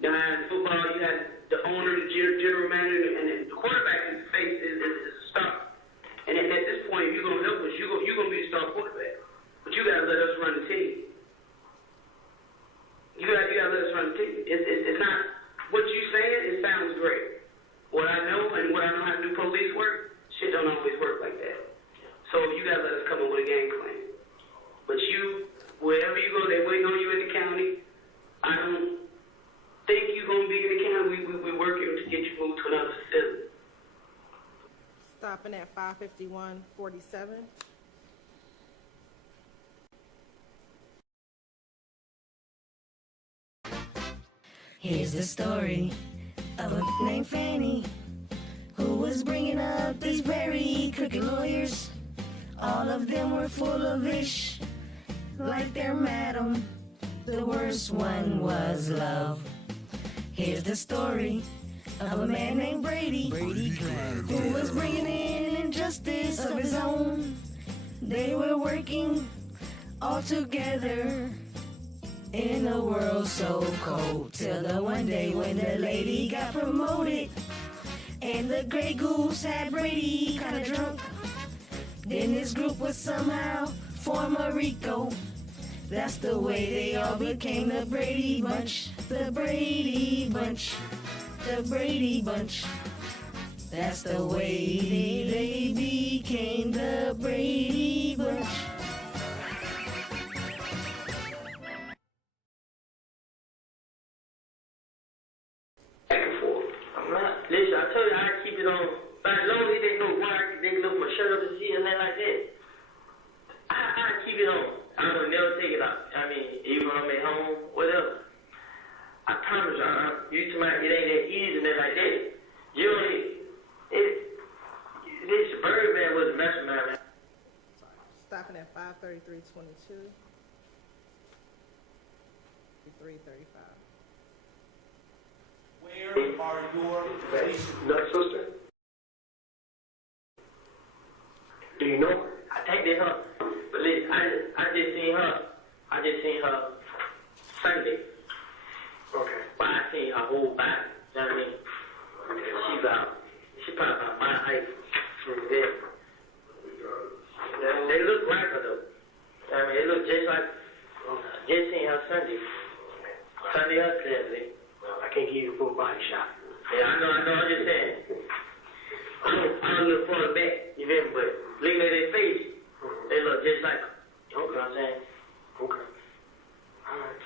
Behind football, you got the owner, the general manager, and the quarterback's face is a star. And at this point, if you're going to help us, you're going to be the star quarterback. But you got to let us run the team. You got to let us run the team. It's not, what you saying, it sounds great. What I know and what I know how to do police work, shit don't always work like that. So you got to let us come up with a game plan. But you, wherever you go, they're waiting on you in the county. I don't think you're going to be in the county. We're working to get you moved to another facility. Stopping at 551-47. Here's the story of a named Fanny who was bringing up these very crooked lawyers. All of them were full of ish, like their madam. The worst one was love. Here's the story of a man named Brady who was bringing in injustice of his own. They were working all together in a world so cold, till the one day when the lady got promoted and the Grey Goose had Brady kinda drunk. Then his group would somehow form a Rico. That's the way they all became the Brady Bunch. The Brady Bunch. The Brady Bunch. That's the way they became the Brady Bunch. Back and forth. I'm not. Listen, I told you I keep it on. But as long as they know why, they can look my shirt up and see and then like that. I keep it on. I will never take it out. I mean, even when I'm at home, whatever. I promise you tonight, it ain't that easy and like that. You know, this Birdman was a mastermind, man. Stopping at 533-22. 335. Where are your face? Nut sister? Do you know her? I think that's her. But listen, I just seen her Sunday. Okay. But I seen her whole body. You know what I mean? She probably about my height. They look like her though. I mean, they look just like, just seen her Sunday. Sunday her Saturday. Well, I can't give you a full body shot. Yeah, I know, I'm just saying. I don't look far back, you feel me? But looking at their face, they look just like her. You know what I'm saying? Okay. All right.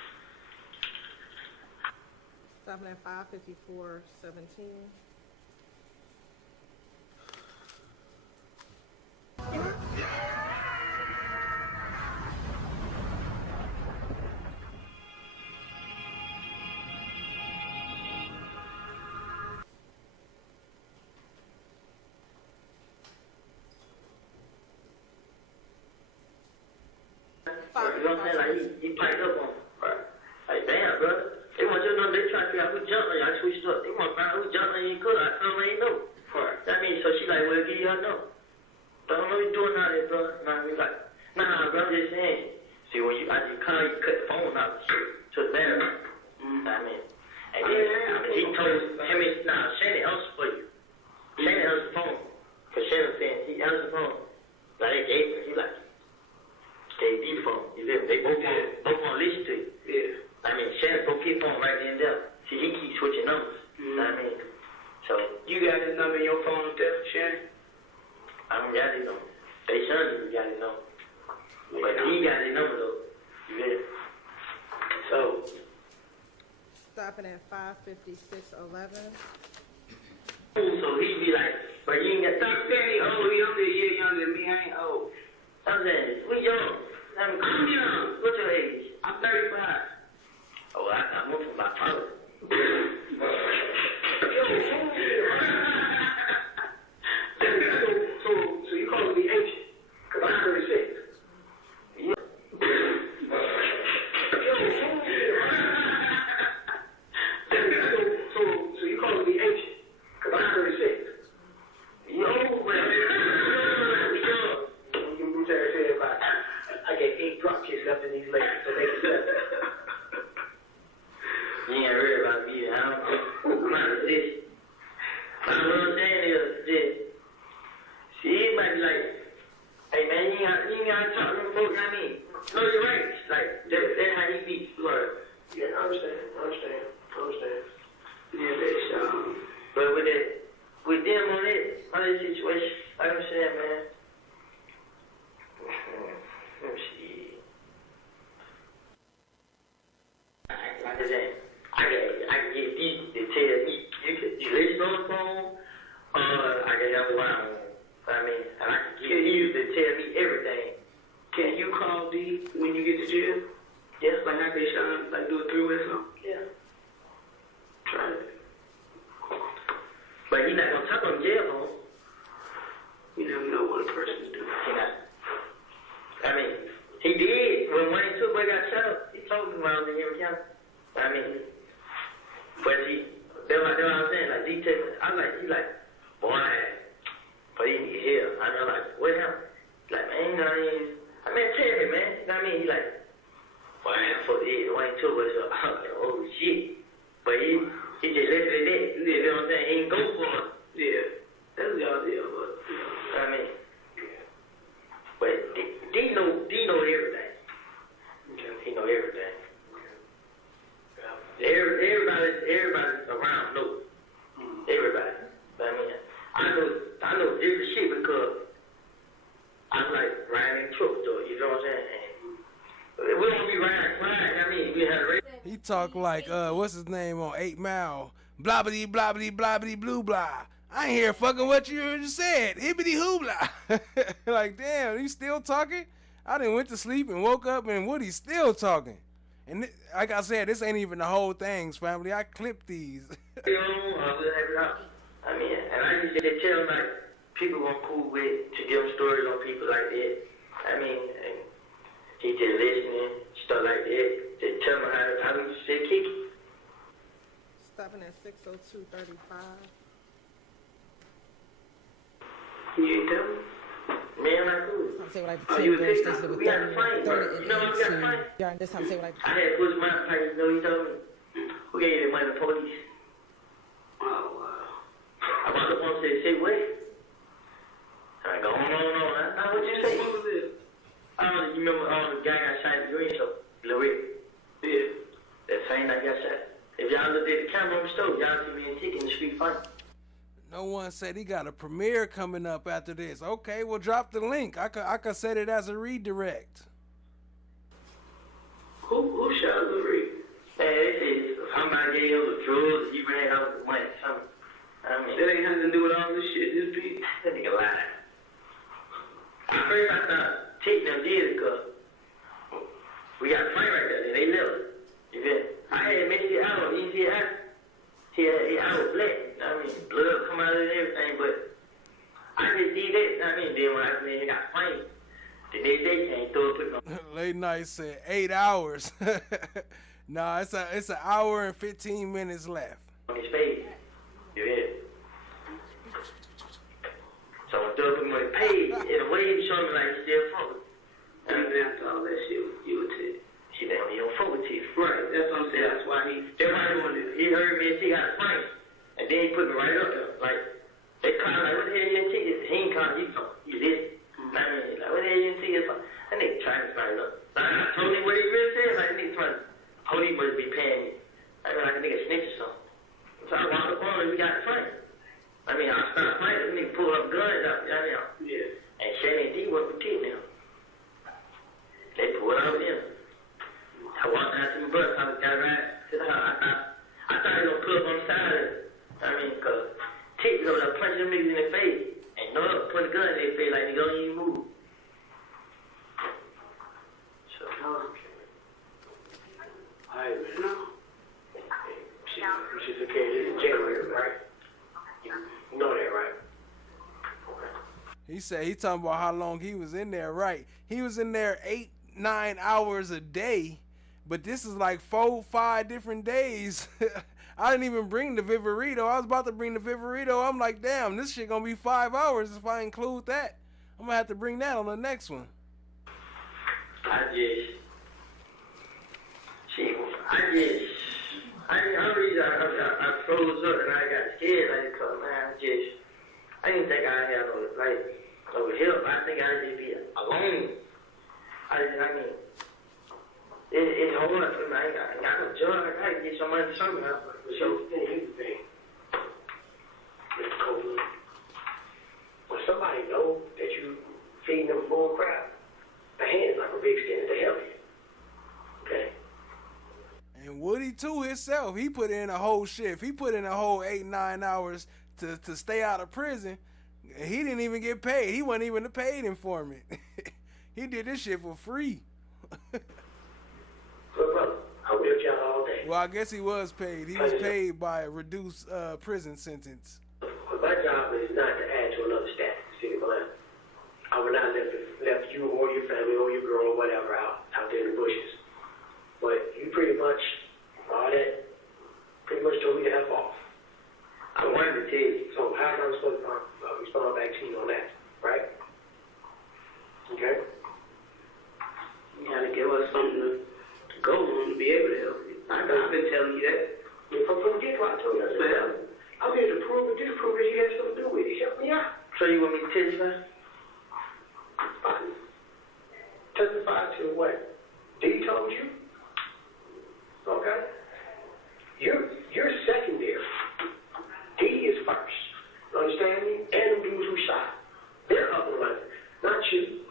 Stopping at 554-17. You know what I'm saying? Like, he piped up on him. Right. Like, damn, bro. They want you to know, they try to figure out who jumped on you. I switched up. They want to find out who jumped on you good. I told them I ain't know. Right. That means, so she like, well, give you her number. Don't know what you doing out there, bro. Nah, we like, nah, bro, I'm just saying. See, when I just call you, cut the phone out to the battery. I mean, and then he told him, Shannon answered for you. Shannon answered the phone. Because Shannon saying, he answered the phone. Like, they gave him, he like, gave me the phone. You feel me? They both want to listen to you. Yeah. I mean, Shannon broke his phone right then and there. See, he keeps switching numbers. You know what I mean? So, You got his number in your phone there, Shannon? I don't got his number. They son got his number. But he got his number though. You feel me? So, Stopping at 556-11. so he be like, but you ain't got Stop saying, oh, he only a year younger than me. I ain't old. I'm saying, we young. I'm young. What's your age? I'm 35. Oh, I moved from my father. gotta be there. I'm not resisting. But what I'm saying is that, see, it might be like, hey man, you ain't gotta talk to them folks, you know what I mean? No, you're right. Like, that's how he beats. Yeah, I understand. Yeah, that's, but with them on that situation, like I'm saying, man, let me see. Like I said, I can get these to tell me, you listen on the phone, I can have a line on. I mean, and I can get these to tell me everything. Can you call D when you get to jail? Yes, like I can Sean, like do a three-way song? Yeah. Try it. But he's not gonna talk on jail phone. You never know what a person's doing. He not. I mean, he did when Wayne Tookboy got shot up. He told me when I was in Henry County. I mean, but that's what I'm saying. Like, he tell me, I'm like, he like, boy, but he need help. I mean, I'm like, what happened? Like, man, you know what I mean? I mean, tell me, man. You know what I mean? He like, boy, fuck this. Wayne Tookboy. So I'm like, oh shit. But he just left it at that. You know what I'm saying? He ain't go for it. Yeah. That's y'all deal, but, you know what I mean? Yeah. But D know everything. Okay. He know everything. Okay. Everybody around knows. Everybody. But I mean, I know different shit because I'm like riding in trucks though, you know what I'm saying? And we don't be riding, I mean, we have He talk like, what's his name on 8 Mile? Blobbity, blobbity, blobbity, blue blah. I ain't hear fucking what you just said. Hibbity hoobla. Like, damn, he still talking? I done went to sleep and woke up and Woody's still talking. And like I said, this ain't even the whole things, family. I clipped these. I mean, and I used to tell like people I'm cool with to give them stories on people like that. I mean, and he just listening, stuff like that. Just tell me how we say kick it. Stopping at 6:02:35. You ain't tell me? Man, I'm cool. I'm saying what I Oh, you was taking? We got a plane, bro. You know what we got a plane? Yeah, this time say what I had pushed my plane, you know what he told me? Who gave you the money? The police. Oh, wow. I about to want to say what? I go on. What you say? What was it? You remember the guy got shot in the green show? Lorette. Yeah. That same night got shot. If y'all looked at the camera on the stove, y'all see me in ticket in the street fight. No one said he got a premiere coming up after this. Okay, well, drop the link. I could set it as a redirect. Who shot Lorette? Hey, they say somebody gave him the drugs, he ran out with the money, something. I mean, that ain't nothing to do with all this shit, this beat. That nigga lying. At first I thought taking them did it because we got a plane right there, and they left. You feel? I had Messi out, you see it? He was black. I mean, blood come out of it and everything, but I just did that. I mean, then when I got plain, the next day came through it, put no. Late night said 8 hours. Nah, it's an hour and 15 minutes left. On his face, you hear? So when Doug put me on paid, in a way he showed me like he still fucking. And after all that shit, you would tell. He don't fuck with you. Right, that's what I'm saying. That's why he heard me and he got a plane. And then he put me right up there. Like, they called like, what the hell you in tickets? He ain't calling you for. You listen. I mean, like, what the hell you in tickets for? That nigga trying to find up. I told him what he really said. Like, nigga trying to, police must be paying me. I mean, like a nigga snitch or something. So I walked up on him and we got the plane. I mean, I started fighting. This nigga pulled up guns out. You know? Yeah. And Shannon and D worked with Kid now. They pulled out with him. I walked out to the bus, I got right to the house. I thought he was gonna pull up on the side of it. I mean, cause Tick was over there punching them niggas in the face. And no, put a gun in their face like they don't even move. So, I already know. She's okay, this is January, right? You know that, right? He said he talking about how long he was in there, right? He was in there 8-9 hours a day. But this is like 4-5 different days. I didn't even bring the Viverito. I was about to bring the Viverito. I'm like, damn, this shit gonna be 5 hours if I include that. I'm gonna have to bring that on the next one. The only reason froze up and I got scared like, cause man, I didn't think I had no help. I think I'd just be alone. It's hard for me. I ain't got no job. I gotta get some money somehow. So, here's the thing. Mr. Coleman, when somebody knows that you feeding them bull crap, the hand's not gonna be extended to help you. Okay? And Woody too himself, he put in a whole shift. He put in a whole 8-9 hours to stay out of prison. He didn't even get paid. He wasn't even a paid informant. He did this shit for free. Look, brother, I whipped y'all all day. Well, I guess he was paid. He was paid by a reduced prison sentence. But my job is not to add to another staff in the city of Atlanta. I would not left you or your family or your girl or whatever out there in the bushes. But you pretty much, all that, pretty much told me to F off. I wanted to tell you, so how am I supposed to respond back to you on that, right? Okay? You gotta give us something to go on to be able to help you. I've been telling you that. From the get-go, I told you, I said, I'm here to prove or disprove that you had something to do with it. Help me out. So you want me to testify? Testify to what? D told you? Okay? You're secondary. D is first. Understand me? And the dudes who shot. They're up and running, not you.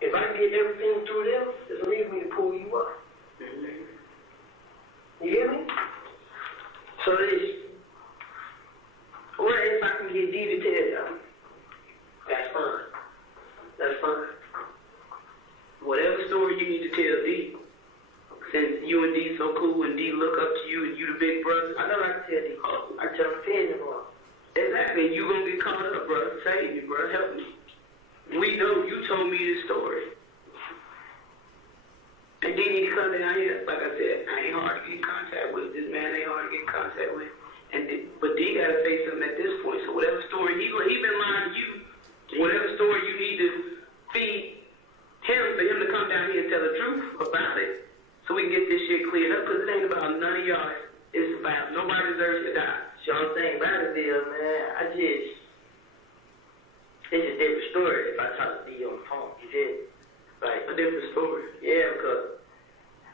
If I get everything through them, there's a reason me to pull you up. Mm-hmm. You hear me? So what if I can get D to tell y'all? That's fine. That's fine. Whatever story you need to tell D, since you and D so cool and D look up to you and you the big brother, I know I can tell D. I tell him opinion on. Exactly. You gonna get caught up, bro. Save me, bro. Help me. We know you told me this story. And D need to come down here. Like I said, I ain't hard to get in contact with. This man ain't hard to get in contact with. But D gotta face him at this point. So whatever story he been lying to you, whatever story you need to feed him for him to come down here and tell the truth about it, so we can get this shit cleared up. Cause it ain't about none of y'all. It's about nobody deserves to die. So I'm saying about it is, man, it's a different story if I talk to D on the phone. You did. Like a different story. Yeah, because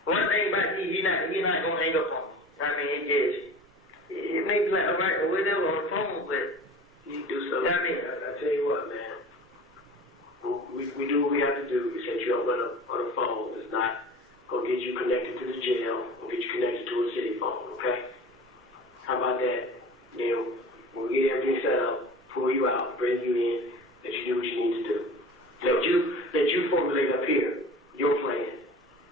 one thing about D, he not gonna hang up on me. I mean, it may be like, all right, or whatever on the phone, but you do something. I mean, I tell you what, man. We do what we have to do. We set you up on a phone. It's not gonna get you connected to the jail. Gonna get you connected to a city phone. Okay? How about that? Then when we get everything set up, pull you out, bring you in, let you do what you need to do. Let you formulate up here your plan.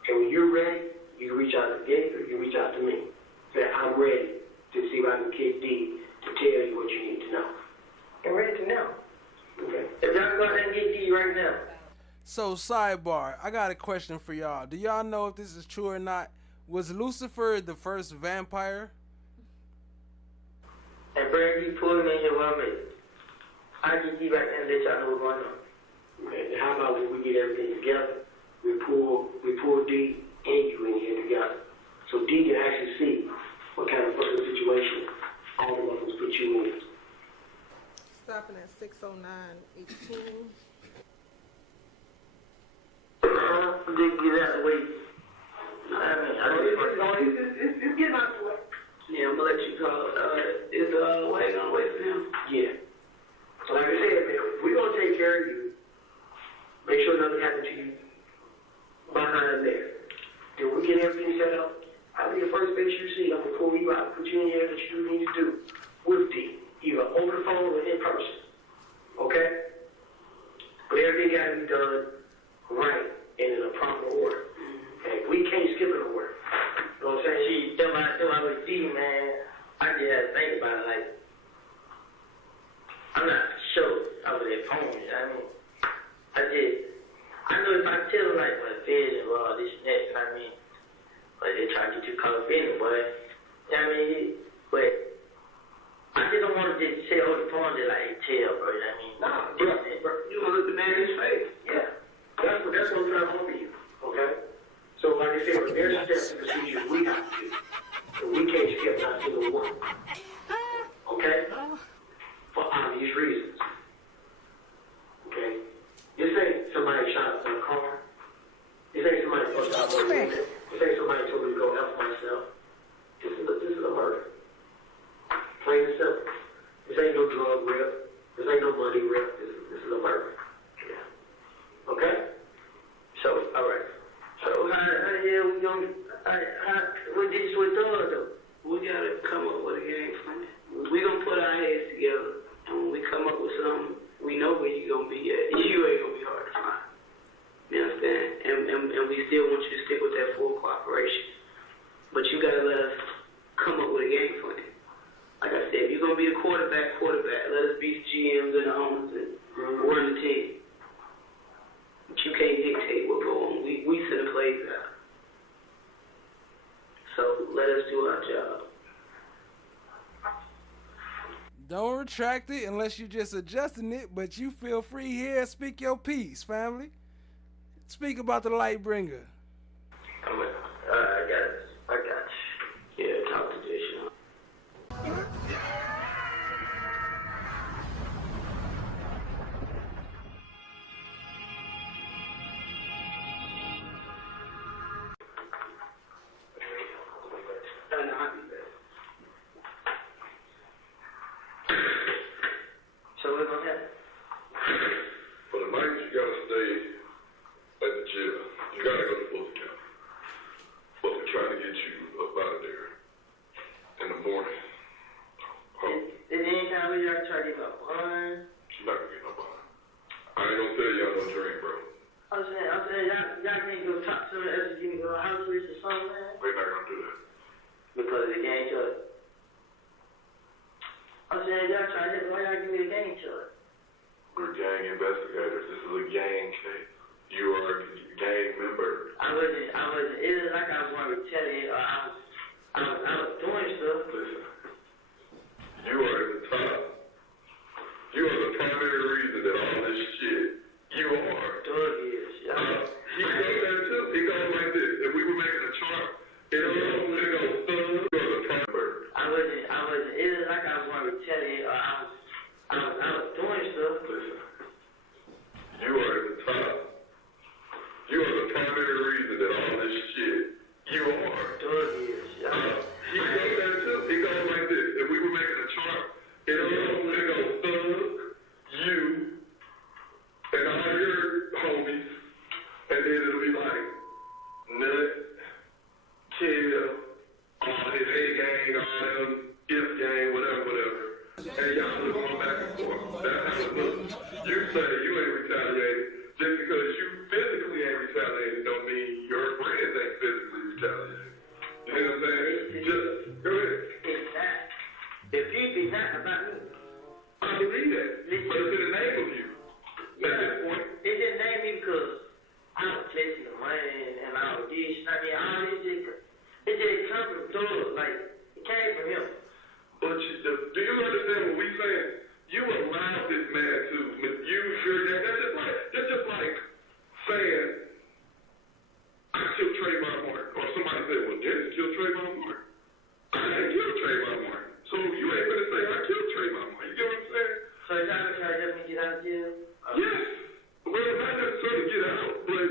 And when you're ready, you can reach out to Gabe or you can reach out to me. Say, I'm ready to see if I can kick D to tell you what you need to know. I'm ready to know. Okay. If y'all go ahead and get D right now. So, sidebar, I got a question for y'all. Do y'all know if this is true or not? Was Lucifer the first vampire? And Brandon, you pull him in here while I'm in. I get D right now and let y'all know what's going on. Okay. How about when we get everything together, we pull D and you in here together. So D can actually see what kind of fucking situation all of us put you in. Stopping at 6:09:18. Just get out of the way. It's getting out of the way. Yeah, I'm gonna let you call. Is Wayne gonna wait for him? Yeah. So like I said, man, we're gonna take care of you. Make sure nothing happens to you behind there. Then we get everything set up. I'll be the first bitch you see. I'm gonna pull you out, put you in here that you need to do with D, either over the phone or in person. Okay? But everything gotta be done right and in a proper order. Okay? We can't skip an order. You know what I'm saying? Though I was D, man, I just had to think about it. Like, I'm not sure I was at home. I know if I tell them, like, my feds and all this and that, I mean, like, they try to get you caught up in it, boy. You know what I mean? But I just don't want to just say over the phone that, like, tell, bro. You know what I mean? Nah, bro. You want to look the man in his face. Yeah. That's what I'm trying to offer you. Okay? So, like I said, there's steps and procedures we have to do. And we can't skip not to the a woman. Okay? For obvious reasons. Okay? This ain't somebody shot up in a car. This ain't somebody pushed out my woman. This ain't somebody told me to go F myself. This is a murder. Plain and simple. This ain't no drug rip. This ain't no money rip. This is a murder. Yeah. Okay? So, alright. So how the hell we gonna, what this is with us though? We gotta come up with a game plan. We gonna put our heads together, and when we come up with something, we know where you gonna be at. You ain't gonna be hard to find. You understand? And we still want you to stick with that full cooperation. But you gotta let us come up with a game plan. Like I said, if you're gonna be the quarterback, let us be the GMs and the owners and run the team. But you can't dictate what go on. We send the plays out. So let us do our job. Don't retract it unless you're just adjusting it, but you feel free here. Speak your piece, family. Speak about the light bringer. I got you. Yeah, talk to this, you know. So we're gonna have. For the night, you gotta stay at the jail. You gotta go to Fulton County. But we're trying to get you up out of there in the morning. Is there any time we gotta try to get up behind? You're not gonna get no behind. I ain't gonna tell y'all no dream, bro. I'm saying, y'all can't go talk to the SG, go house arrest or something, man. They're not gonna do that. Because of the gang killer. I'm saying, y'all try to hit, why y'all give me a gang killer? We're gang investigators. This is a gang case. You are a gang member. I wasn't, it was like I was going to retaliate or I was doing stuff. Listen, you are at the top. You are the primary reason that all this shit, you are. Doug is, y'all. He goes there too. He goes like this. If we were making a chart, it goes thug, you are the primary. I wasn't, it was like I was going to retaliate or I was doing stuff. Listen, you are at the top. You are the primary reason that all this shit, you are. Doug is, y'all. He goes there too. He goes like this. If we were making a chart, it goes thug, you, and all your homies, and then it'll be like Nut, Kill, all his A gang, all them If gang, whatever. And y'all was going back and forth. That's how it looks. You say you ain't retaliated. Just because you physically ain't retaliated don't mean your friends ain't physically retaliated. You know what I'm saying? Just go ahead. If you be not about me, I believe that. But it's in the name of you. At this point. It didn't name me because I was chasing the money and all this. I mean, all this it just come from Doug. Like, it came from him. But do you understand what we saying? You allowed this man to misuse your name. That's just like saying, I killed Trayvon Martin. Or somebody said, well, Dennis killed Trayvon Martin. I didn't kill Trayvon Martin. So you ain't gonna say I killed Trayvon Martin. You get what I'm saying? So y'all gonna try to help me get out of jail? Yes. Well, not necessarily get out, but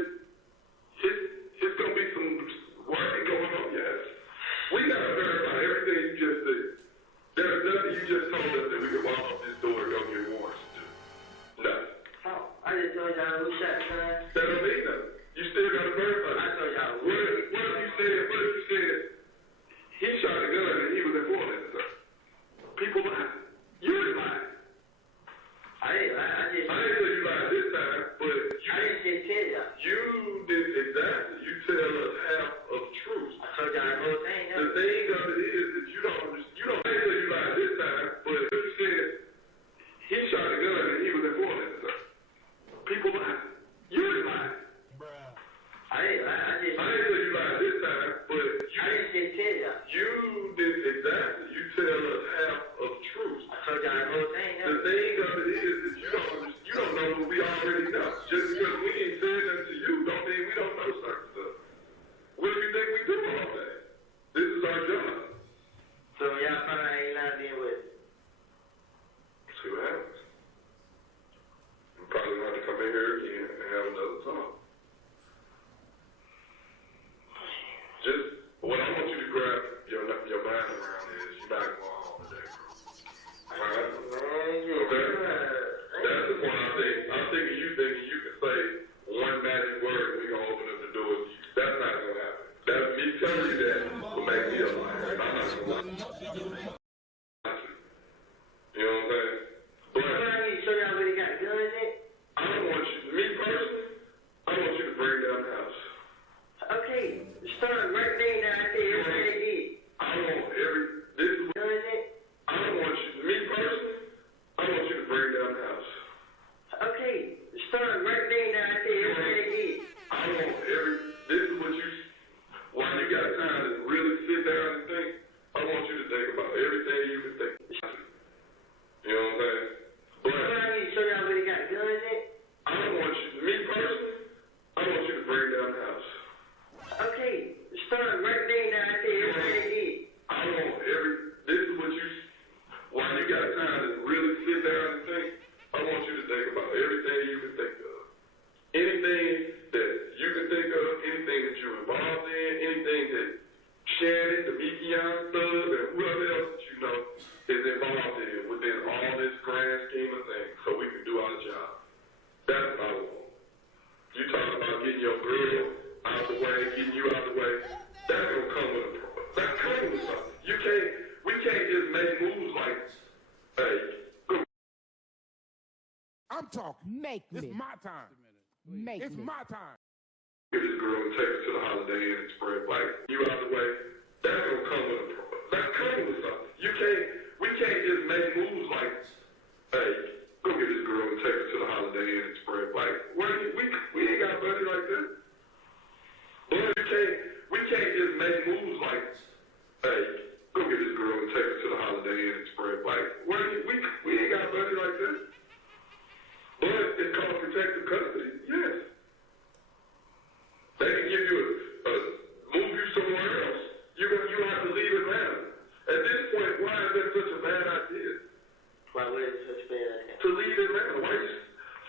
it's gonna be some working going on, yes. We gotta verify everything you just said. Hey, go. I'm talking. It's my time. It's my time. Get this girl and take her to the Holiday Inn and spring break. You out the way. That's gonna come with a problem. That's coming with something. We can't just make moves like, hey, go get this girl and take her to the Holiday Inn and spring break. We ain't got money like that. But we can't just make moves like, hey, go get this girl and take her to the Holiday Inn and spring break. We ain't got money like that. But it's called protective custody, yes. They can give you move you somewhere else. You have to leave Atlanta. At this point, why is that such a bad idea? Why would it such a bad idea? To leave Atlanta. Why are you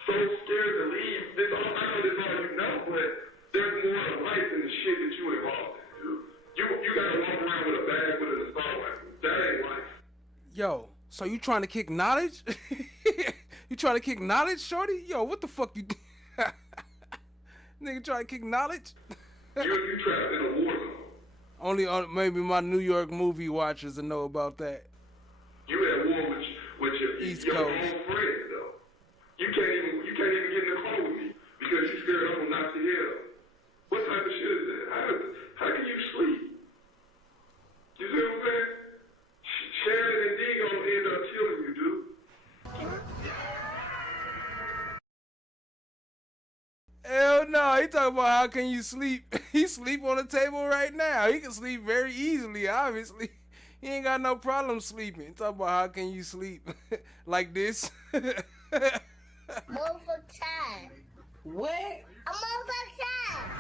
so scared to leave? I know this all you know, but there's more to life than the shit that you involved in, dude. You gotta walk around with a bag with an assault rifle. That ain't life. Yo, so you trying to kick knowledge? You trying to kick knowledge, shorty? Yo, what the fuck you... Nigga trying to kick knowledge? You trapped in a war zone. Only maybe my New York movie watchers will know about that. You at war with your own friend, though. You can't even get in the car with me because you scared I'm gonna knock your head off. What type of shit is that? How can you sleep? You see what I'm saying? Shannon and D gonna end up killing you, dude. Hell no, he talking about how can you sleep. He sleep on the table right now. He can sleep very easily, obviously. He ain't got no problem sleeping. He talking about how can you sleep like this. Move for time. What? I'm over time.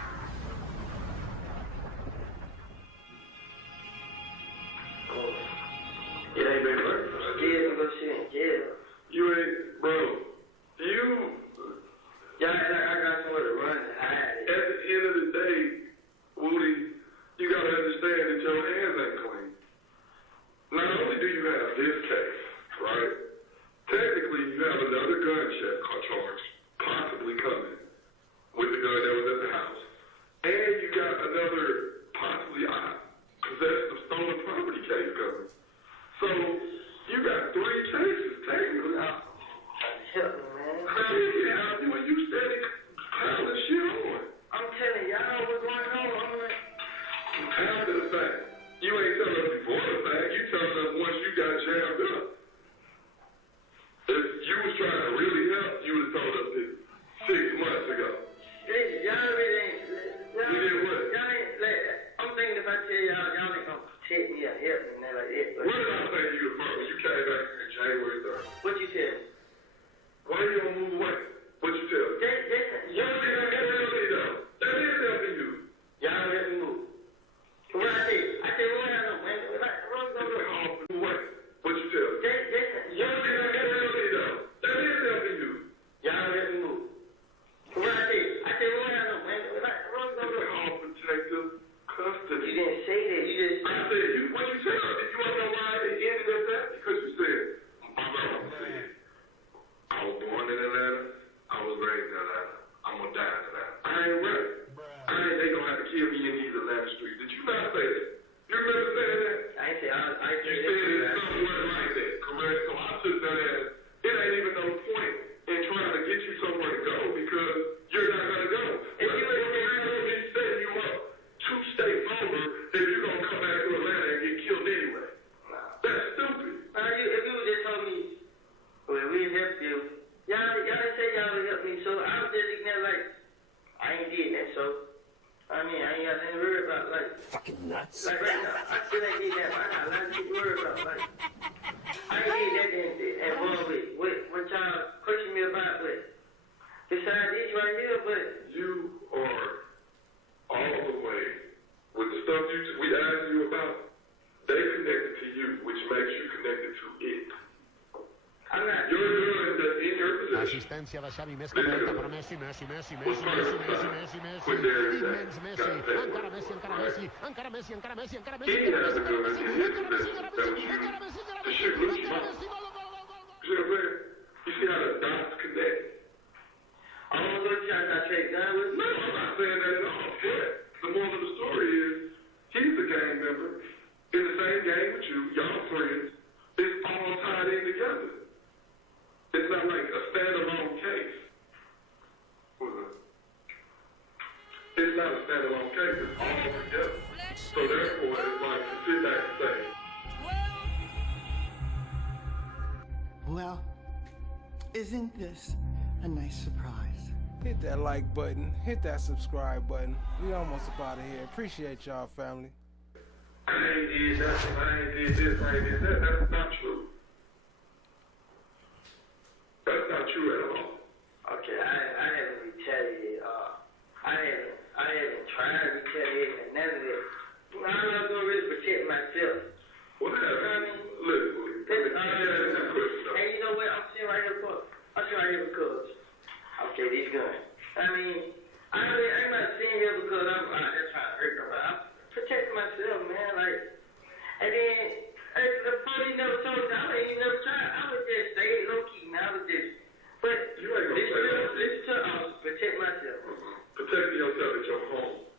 You ain't been scared to go sit in jail. You ain't, bro. Yeah, I got somewhere to run and hide. At the end of the day, Woody, you gotta understand that your hands ain't clean. Not only do you have this case, right? Technically, you have another gun charge possibly coming with the gun that was at the house. And you got another possibly possession of stolen property case coming. So, you got 3 cases technically. Help me, man. How do you get out when you steady piling shit on? I'm telling y'all what's going on. I'm like, after the fact. You ain't telling us before the fact. You telling us once you got jammed up. If you was trying to really help, you would have told us this 6 months ago. y'all really ain't. You did what? Y'all ain't like. I'm thinking if I tell y'all ain't gonna protect me or help me and that like that. What did I say to you when you came back in January 3rd? What you tell me? Why you don't move away? What you tell me? You don't think I'm helping me though. That is helping you. Y'all let me move. What I said, what I know, man. What you tell me? You don't think I'm helping me though. That is helping you. Y'all let me move. What I said, what I know, man. It's called protective custody. You didn't say that. You just. I said, what you said? Did you want to know why it ended at that? Because you said, my mama said, I was born in Atlanta. I was raised in Atlanta. I'm going to die in Atlanta. I ain't ready. They going to have to kill me in these Atlanta streets. Did you not say that? You remember saying that? I ain't say you said it somewhere like that, correct? So I took that as, it ain't even no point in trying to get you somewhere to go because you're not going to go. If you ain't going to be setting you up 2 states over if you're going to come back to Atlanta and get killed anyway. That's stupid. If you just told me, well, we help you. Y'all didn't say y'all would help me, so I was just looking at like, I ain't did that, so, I mean, I ain't got nothing to worry about, like. Fucking nuts. Like right now, I still ain't did that, but I got nothing to worry about, like. I ain't did that and one with what y'all pushing me about, but besides this right here, but. You are all the way with the stuff we asked you about. They connected to you, which makes you connected to it. I'm not. You're doing that in your position. Assistencia da Xavi, més cap dreta per Messi, Messi, immens Messi, encara Messi, encara Messi, encara Messi, encara Messi, encara Messi, encara Messi, You see how the dots connect? I don't know if y'all got Trey Gunn with me. No, I'm not saying that at all. But the moral of the story is, he's a gang member in the same gang with you, y'all friends. It's all tied in together. Well, isn't this a nice surprise? Hit that like button. Hit that subscribe button. We almost up out of here. Appreciate y'all, family. I ain't did nothing. I ain't did this. I ain't did that. That's not true. That's not true at all. Okay, I haven't retaliated. I haven't tried to retaliate and none of that. I'm not gonna really protect myself. What happened? Listen, and you know what? I'm sitting right here because okay, these guns. I mean, I'm not sitting here because I'm out there trying to hurt nobody. I'm protecting myself, man. Like, and then the funny never told me I ain't even never tried. I would just stay low key. Man, I was just, but you ain't gonna say that. Listen to protect myself. Protecting yourself at your home.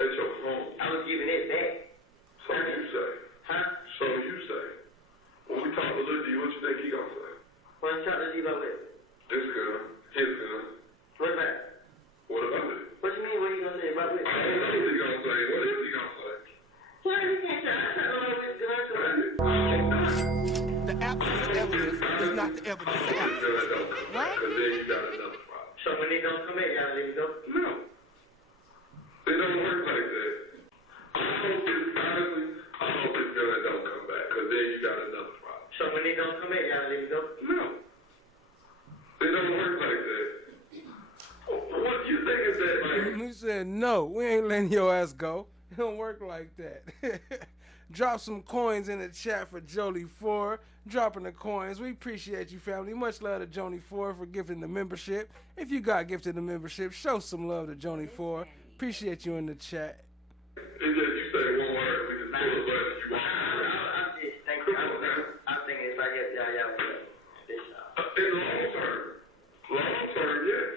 At your home. I was giving it back. So you say. Huh? So you say. When we talk to Lil D, what you think he gonna say? What you talk to D about it? This gun, his gun. What about it? What about it? What you mean? What he gonna say about it? I don't know what he gonna say. What is he gonna say? Well, he can't say. I don't know what he's gonna say. The absence of evidence is not the evidence of absence. What? Because then you got another problem. So when they don't come back, y'all let me go? No. It don't work like that. Honestly, I hope this gun don't come back, because then you got another problem. So when they don't come back, y'all let me go? No. It don't work like that. What do you think is that, like? He said, no, we ain't letting your ass go. It don't work like that. Drop some coins in the chat for Jolie 4. Dropping the coins. We appreciate you, family. Much love to Joni 4 for gifting the membership. If you got gifted the membership, show some love to Joni 4. Appreciate you in the chat. It's just you say one word, we just pull a button you want. I'm thinking if I get y'all in long term, yes.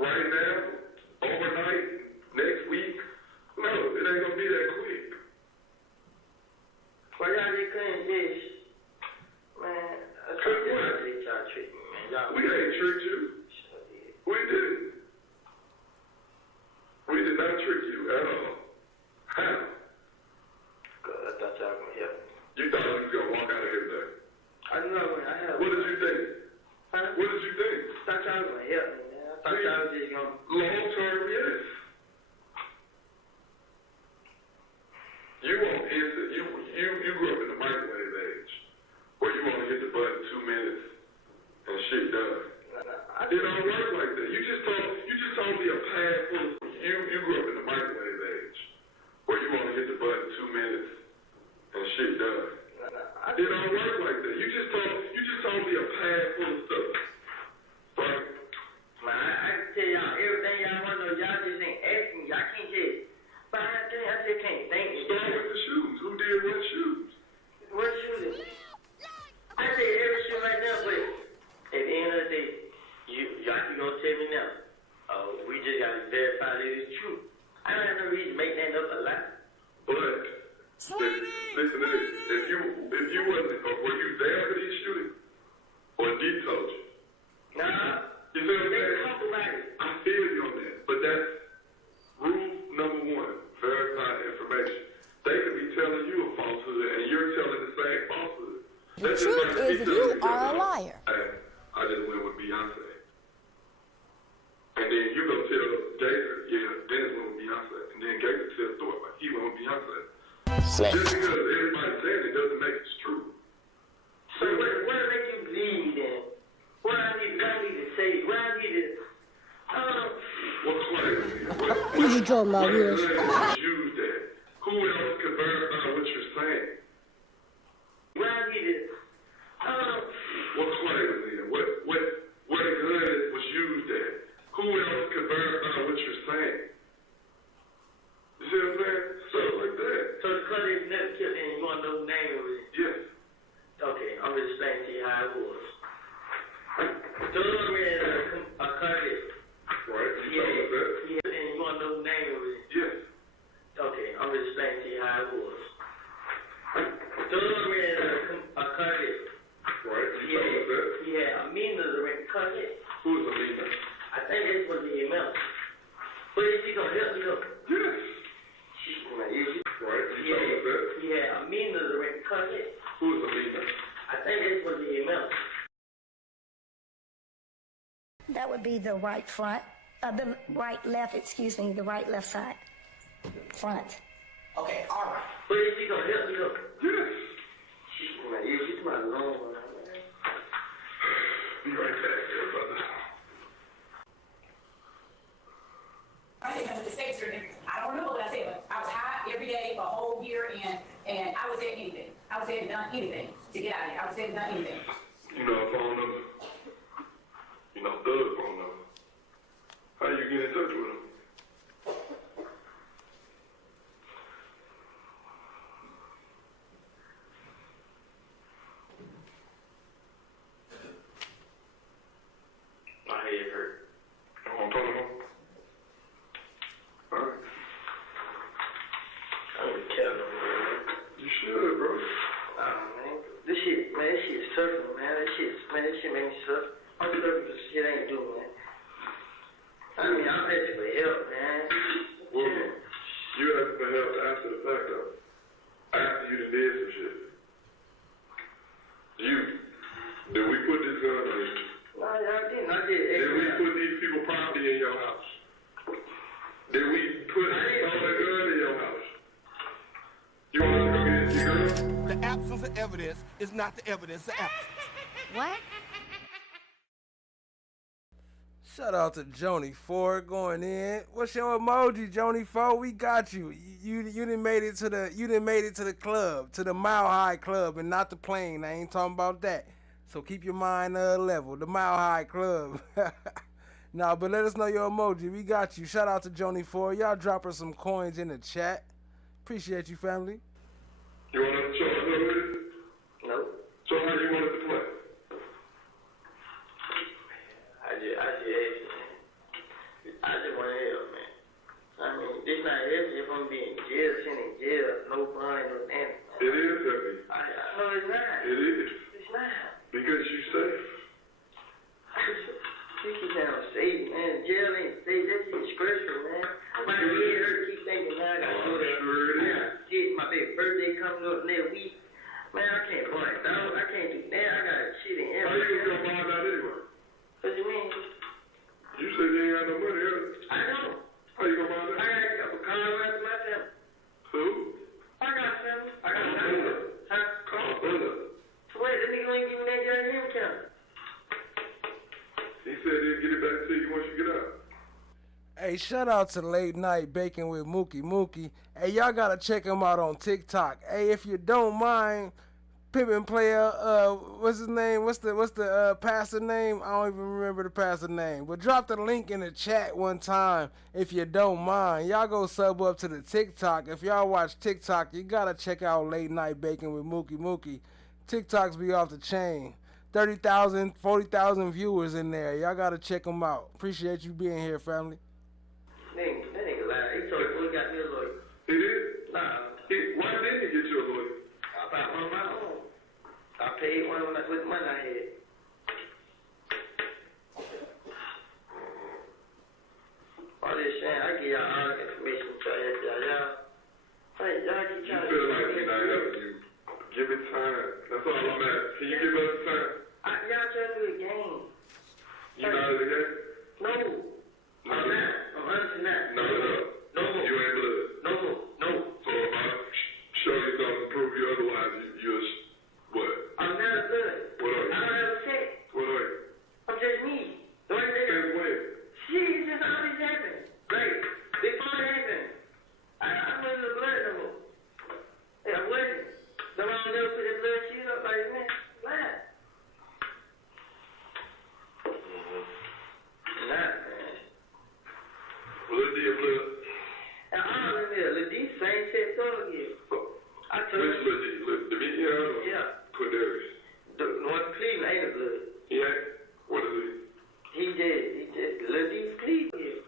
Right now, overnight, next week, no, it ain't gonna be that quick. Why y'all just couldn't just, man, y'all trick me, man. We ain't tricked you. We didn't. We did not trick you at all. How? Good, I thought y'all were gonna help me. You thought you was gonna walk out of here today? I know, I have. What did you think? Huh? What did you think? I thought y'all was gonna help me, man. I thought y'all was just gonna. Long term, yes. You won't instant. You grew up in the microwave age, where you want to hit the button 2 minutes and shit done. It don't work like that. You just told me a pad full of. You grew up in the microwave age, where you want to hit the button 2 minutes and shit done. It don't work like that. You just told me a pad full of stuff. Right? Man, I can tell y'all everything y'all want to know. Y'all just ain't asking me. Y'all can't just. But I just can't think. Start with the shoes. Who did what shoes? What shoes? I said every shoe right now, but at the end of the day, y'all can go tell me now. We just got to verify that it's true. I don't have no reason to make that up a lie. But listen to this. If you wasn't, were you there for these shootings? Or D told you? Nah. You feel what I'm They saying? talk about it. I feel you on that. But that's rule number 1. Verify information. They could be telling you a falsehood and you're telling the same falsehood. The truth is you are a liar. Hey, I just went with Beyonce. And then you go tell Gator, yeah, Dennis went with Beyonce. And then Gator tells Thorpe, like, he went with Beyonce. Just because everybody's saying it doesn't make it true. So what make you believe then? What I need to say? What I need to... What claim? You just drove my wheels. Use that. Who else can verify what you're saying? What I need to... What claim is it? What gun was used at? Who else can verify what you're saying? You see what I'm saying? Stuff like that. So the cut is never killed and you want to know the name of it? Yes. Okay, I'm going to explain to you how it was. Thug ran a cut it. Right, you told us that. Yeah, and you want to know the name of it? Yes. that would be the right front, the right left, excuse me, the right left side. Front. Okay, all right. Where is she going? Help me up. Yes. She's my long one. Be right back, there, brother. I didn't have the mistakes or anything. I don't remember what I said, but I was high every day for a whole year, and I was saying anything. I was saying done anything to get out of here. I was saying done anything. You know a phone number? You know Thug's phone number. How you get in touch with him? My head hurt. You want to talk to him? All right. I don't care no more. You should, bro. Man. This shit is suffering, man. This shit make me suffer. I'm suffering because shit ain't do, man. I mean, I'm asking for help, man. Well, you asked for help after the fact, though. After you done did some shit. Did we put this gun on you? No, I didn't. I did. Did we put these people property in your house? Did we put a gun in your house? You want us to go get your girl? The absence of evidence is not the evidence of absence. What? Shout out to Joni Ford going in. What's your emoji, Joni Ford? We got you. You done made it to the club, to the Mile High Club, and not the plane. I ain't talking about that. So keep your mind level. The Mile High Club. Nah, but let us know your emoji. We got you. Shout out to Joni Ford. Y'all drop her some coins in the chat. Appreciate you, family. You want us to show us what it is? No. So how you want us to play? I just want to help, man. I mean, this not heavy if I'm being jail, sitting in jail, no bond, no anything. It is heavy. No, it's not. It is. It's not. Because you safe. You keep saying I'm safe, man. Jail ain't safe. That shit's stressful, man. My head hurt, keep thinking, man, I gotta go there. Shit, my baby birthday coming up next week. Man, I can't bond out. I can't do that. I got shit in How everything. you gonna bond out anyway? What you mean? You said you ain't got no money, huh? I know. How you gonna buy that? I got a couple cars after my family. Who? I got family. I got family. Huh? Call Bella. So wait, that nigga ain't giving that guy him count. He said he'll get it back to you once you get out. Hey, shout out to Late Night Baking with Mookie. Hey, y'all gotta check him out on TikTok. Hey, if you don't mind, Pimpin' Player, what's his name? What's the pastor name? I don't even remember the pastor name. But drop the link in the chat one time if you don't mind. Y'all go sub up to the TikTok. If y'all watch TikTok, you gotta check out Late Night Baking with Mookie. TikToks be off the chain. 30,000, 40,000 viewers in there. Y'all gotta check them out. Appreciate you being here, family. That nigga lied. He told me he got me a lawyer. He did? Nah. Why didn't he get you a lawyer? I bought one of my own. I paid one with the money I had. All this saying, I give y'all all the information to y'all. Hey, y'all keep trying to... You feel like we're not helping you. Give it time. That's all I'm asking. Can you give us time? Y'all trying to do a game. You not in the game? No. I'm not. I'm honestly not. No. No more. You ain't blood. No more. No. So if I show you something to prove you otherwise, you're what? I'm not a blood. What are you? I don't have a sex. What are you? I'm just me. The only thing... Since when? Shit, it's just all this happened. Like, before it happened, I wasn't a blood no more. I wasn't. So I don't never put that blood shit up like, man, lie. Nah, man. Lil D a blood? And all in there, Lil D, same set dog again. I told Which Lil D? The Dominion or yeah. Quindarius? The one Cleveland ain't a blood. Yeah? What is he? He just, Lil D's Cleveland.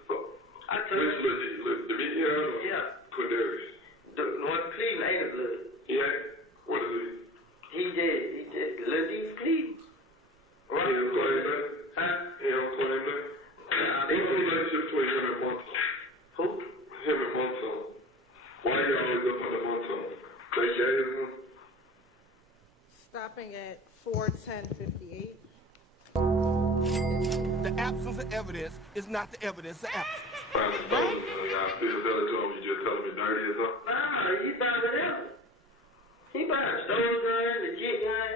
I told Which Lil D? Dominion or yeah. Quindarius? The one Cleveland ain't a blood. Yeah? What is he? He just, Lil D's Cleveland. Right? He don't claim that? Huh? He don't claim that? What's the relationship between him and Monson? Who? Him and Monson. Why are you always up under Monson? They gave him? Stopping at 4:10:58. The absence of evidence is not the evidence of absence. I feel better to him. You just telling me dirty or something? Nah, he buy whatever. He buy a stone gun, a jit gun.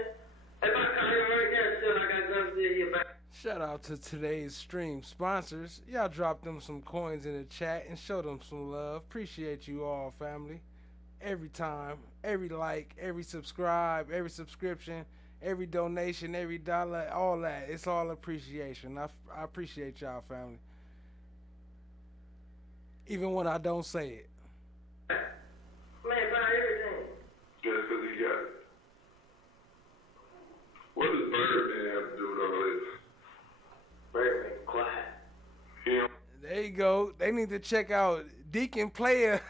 If I call him right now, still I got guns in here back. Shout out to today's stream sponsors. Y'all drop them some coins in the chat and show them some love. Appreciate you all, family. Every time, every like, every subscribe, every subscription, every donation, every dollar, all that. It's all appreciation. I appreciate y'all, family. Even when I don't say it. Man, buy everything. Just because he got it. What does Birdman have to do with all this? Birdman, quiet. Him. There you go. They need to check out Deacon Player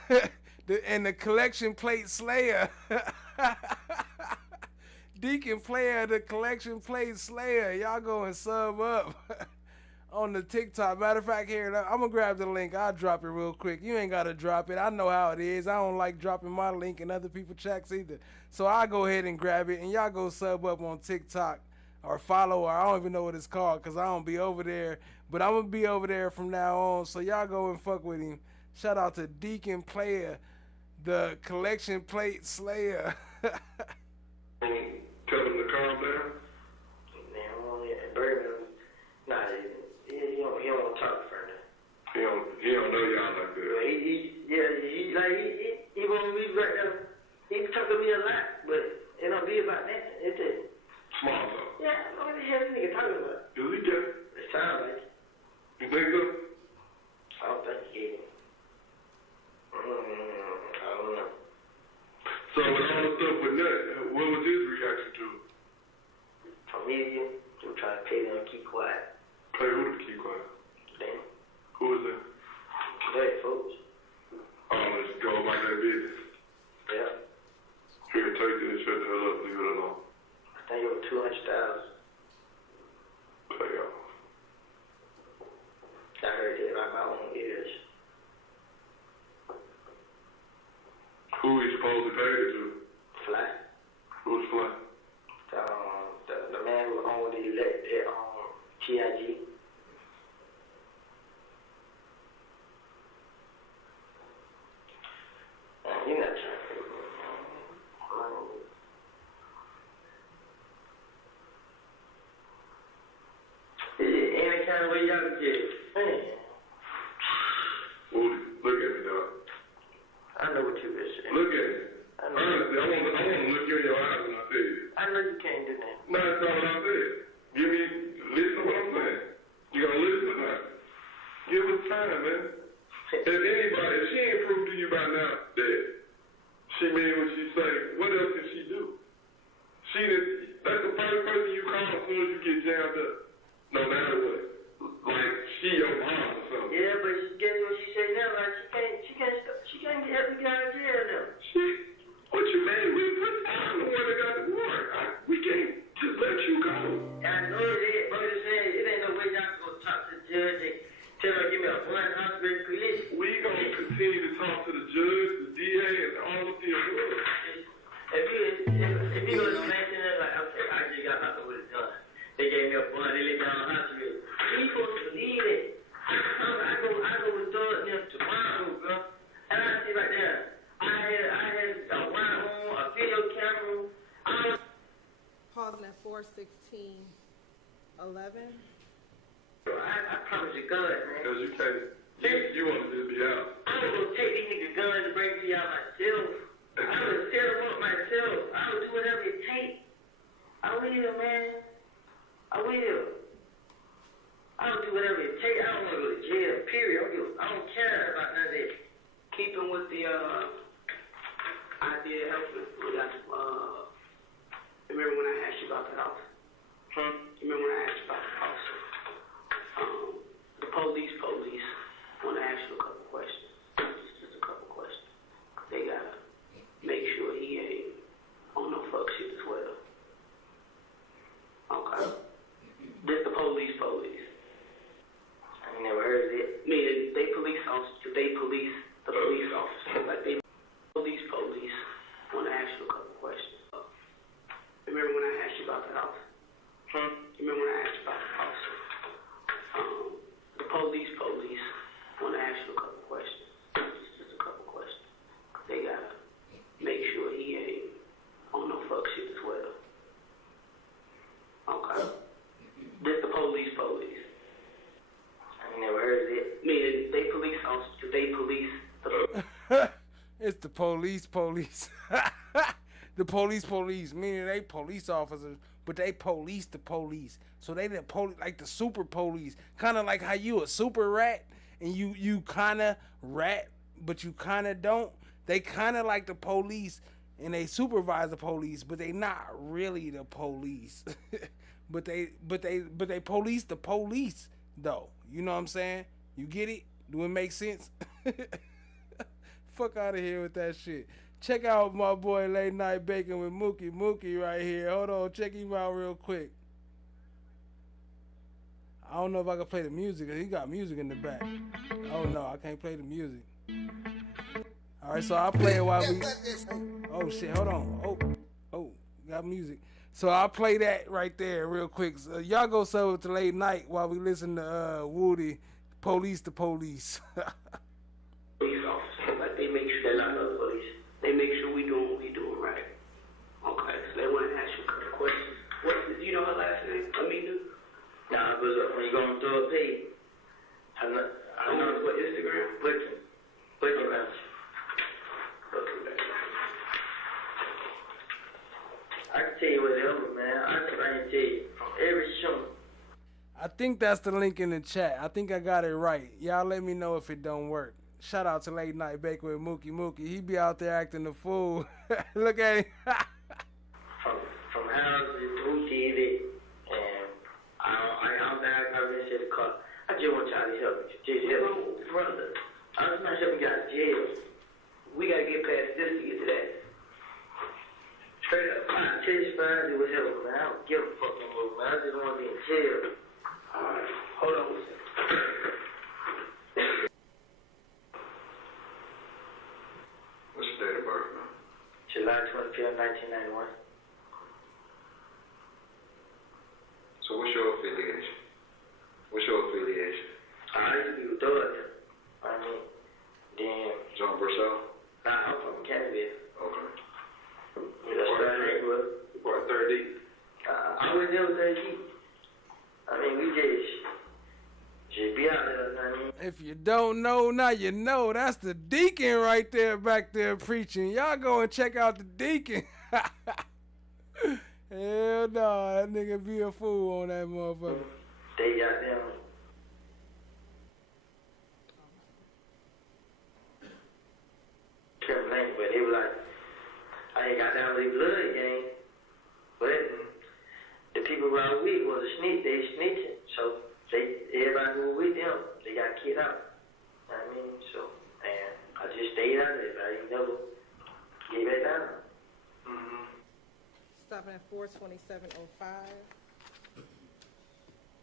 and the Collection Plate Slayer. Deacon Player, the Collection Plate Slayer. Y'all go and sub up on the TikTok. Matter of fact, here, I'm going to grab the link. I'll drop it real quick. You ain't got to drop it. I know how it is. I don't like dropping my link in other people's chats either. So I'll go ahead and grab it, and y'all go sub up on TikTok or follow, or I don't even know what it's called because I don't be over there. But I'm going to be over there from now on, so y'all go and fuck with him. Shout out to Deacon Player, the Collection Plate Slayer. Tell him to calm down. Man, Birdman, nah, he don't want to talk for now. He don't know y'all like that. He won't be right now. He talk to me a lot, but it don't be about that. It's a small talk. Yeah, what the hell this nigga talking about? Is he gay? It sounds like it. You think so? I don't think he gay. I don't know. So with all the stuff with that, what was his reaction to it? From media, they were trying to pay them to keep quiet. Pay who to keep quiet? Them. Who was that? Black folks. Oh, let's go about that business. Yeah. Here, take it and shut the hell up, leave it alone. I think it was 200,000. Pay off. I heard it by my own ears. Who he supposed to pay it to? Fly. Who's Fly? The man who owned the TIG. You're not trying to figure it out. Any kind of way y'all can get it. Woody, look at me, dog. I know what you were saying. Look at me. Honestly, I want to look you in your eyes when I say it. I know you can't do that. No, that's not what I said. Listen to what I'm saying. You gotta listen to that. Give us time, man. If she ain't proved to you by now that she mean what she say, what else can she do? That's the first person you call as soon as you get jammed up. No matter what. Like, she your mom or something. Yeah, but guess what she say now? Like, she can't help me get out of jail now. What you mean? I'm the one that got the warrant. We can't just let you go. I know it, but it's saying it ain't no way y'all can go talk to the judge and tell her give me a blunt hospital police. We gonna continue to talk to the judge, the DA, and all of the above. If you go to mention it, like, okay, I just got nothing with a gun. They gave me a blunt, they let me out of the hospital. You supposed to believe it. I go with them tomorrow, bro. And I see right there, I had a wine on, a video camera. Pausing at 4:16:11. I promise you, gun, man. Because you can't. You want to just be out. I was going to take these niggas' guns and bring me out myself. I would set them up myself. I would do whatever it takes. I will, man. I will. I would do whatever it takes. I don't want to go to jail, period. I don't care about none of that. Keeping with the idea of helping. Remember when I asked you about that officer? Remember when I asked you about the officer? The police want to ask you a couple questions. Just a couple questions. They got to make sure he ain't on no fuck shit as well. Okay. This the police. I ain't never heard of it. Meaning they police officers, they police the police officers. Like they police want to ask you a couple questions. Remember when I asked you about that officer? Remember when I asked you the police. The police, meaning they police officers, but they police the police. So they the like the super police. Kind of like how you a super rat, and you kind of rat, but you kind of don't. They kind of like the police, and they supervise the police, but they not really the police. but they police the police, though. You know what I'm saying? You get it? Do it make sense? Fuck out of here with that shit. Check out my boy Late Night Bacon with Mookie right here. Hold on, check him out real quick. I don't know if I can play the music, cause he got music in the back. Oh no, I can't play the music. Alright, so I'll play it while we... Oh shit, hold on. Oh, got music. So I'll play that right there real quick. So y'all go sub it to Late Night while we listen to Woody, Police the Police. Police officers, like they make sure they're not the police. They make sure we do what we do right. Okay, so they want to ask you a couple questions. Do you know her last name? Amina? Nah, but when you go on through a page, I know what Instagram? Button. I can tell you whatever, man. I can tell you from every show. I think that's the link in the chat. I think I got it right. Y'all let me know if it don't work. Shout out to Late Night Bacon with Mookie. He be out there acting the fool. Look at him. from houses to TV, and I don't think I've been to the car. I just want y'all to help me. Just help me, brother. I was not helping you out of jail. We gotta get past this to get to that. Straight up, I tell you, man, do whatever, man. I don't give a fuck no more, man. I just want to be in jail. Alright, hold on a second. What's your date of birth, man? July 25th, 1991. So what's your affiliation? I used to be with Georgia. I mean, then... John Burchell? Nah, I'm from Canada. Okay. That's where I neighborhood. You brought 30? I was there with 30. I mean, we just be out there, I mean. If you don't know, now you know. That's the deacon right there back there preaching. Y'all go and check out the deacon. Hell no, that nigga be a fool on that motherfucker. They got them. Trembling, but they were like, I ain't got down with the blood game. But the people who I was with was a snitch, they snitching. So everybody who was with them, they got kicked out. I mean, so, and I just stayed out there. I ain't never get back down. Stopping at 42705.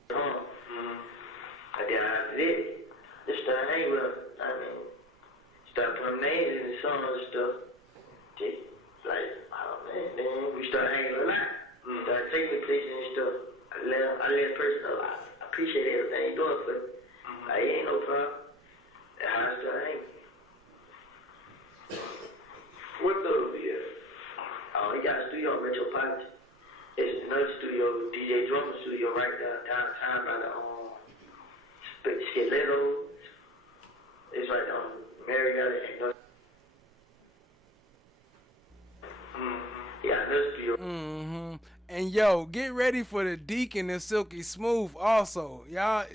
I did after that. Just started hanging with them. I mean, started putting names in the songs and stuff. Just like, oh man, then we started hanging a lot. Started taking the places and stuff. I let the person know I appreciate everything you're doing for me. Like, ain't no problem. That's how I started hanging. What those is? He got a studio on Retro Pocket. It's another studio, DJ Drummer studio right downtown by the Skeleto. It's right on Marriott and yeah, another studio. And yo, get ready for the Deacon and Silky Smooth also. Y'all,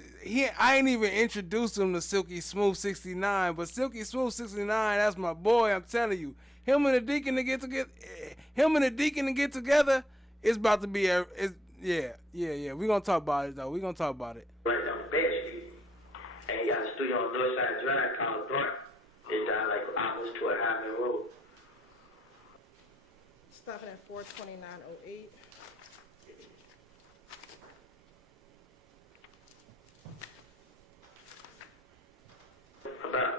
I ain't even introduced him to Silky Smooth 69, but Silky Smooth 69, that's my boy, I'm telling you. Him and the Deacon to get together, it's about to be yeah. We gonna talk about it though. We gonna talk about it. Right down the Bed Street. And he got a studio on Northside Drive called Thornton. It's down like almost to a Highland Road. Stopping at 42908. About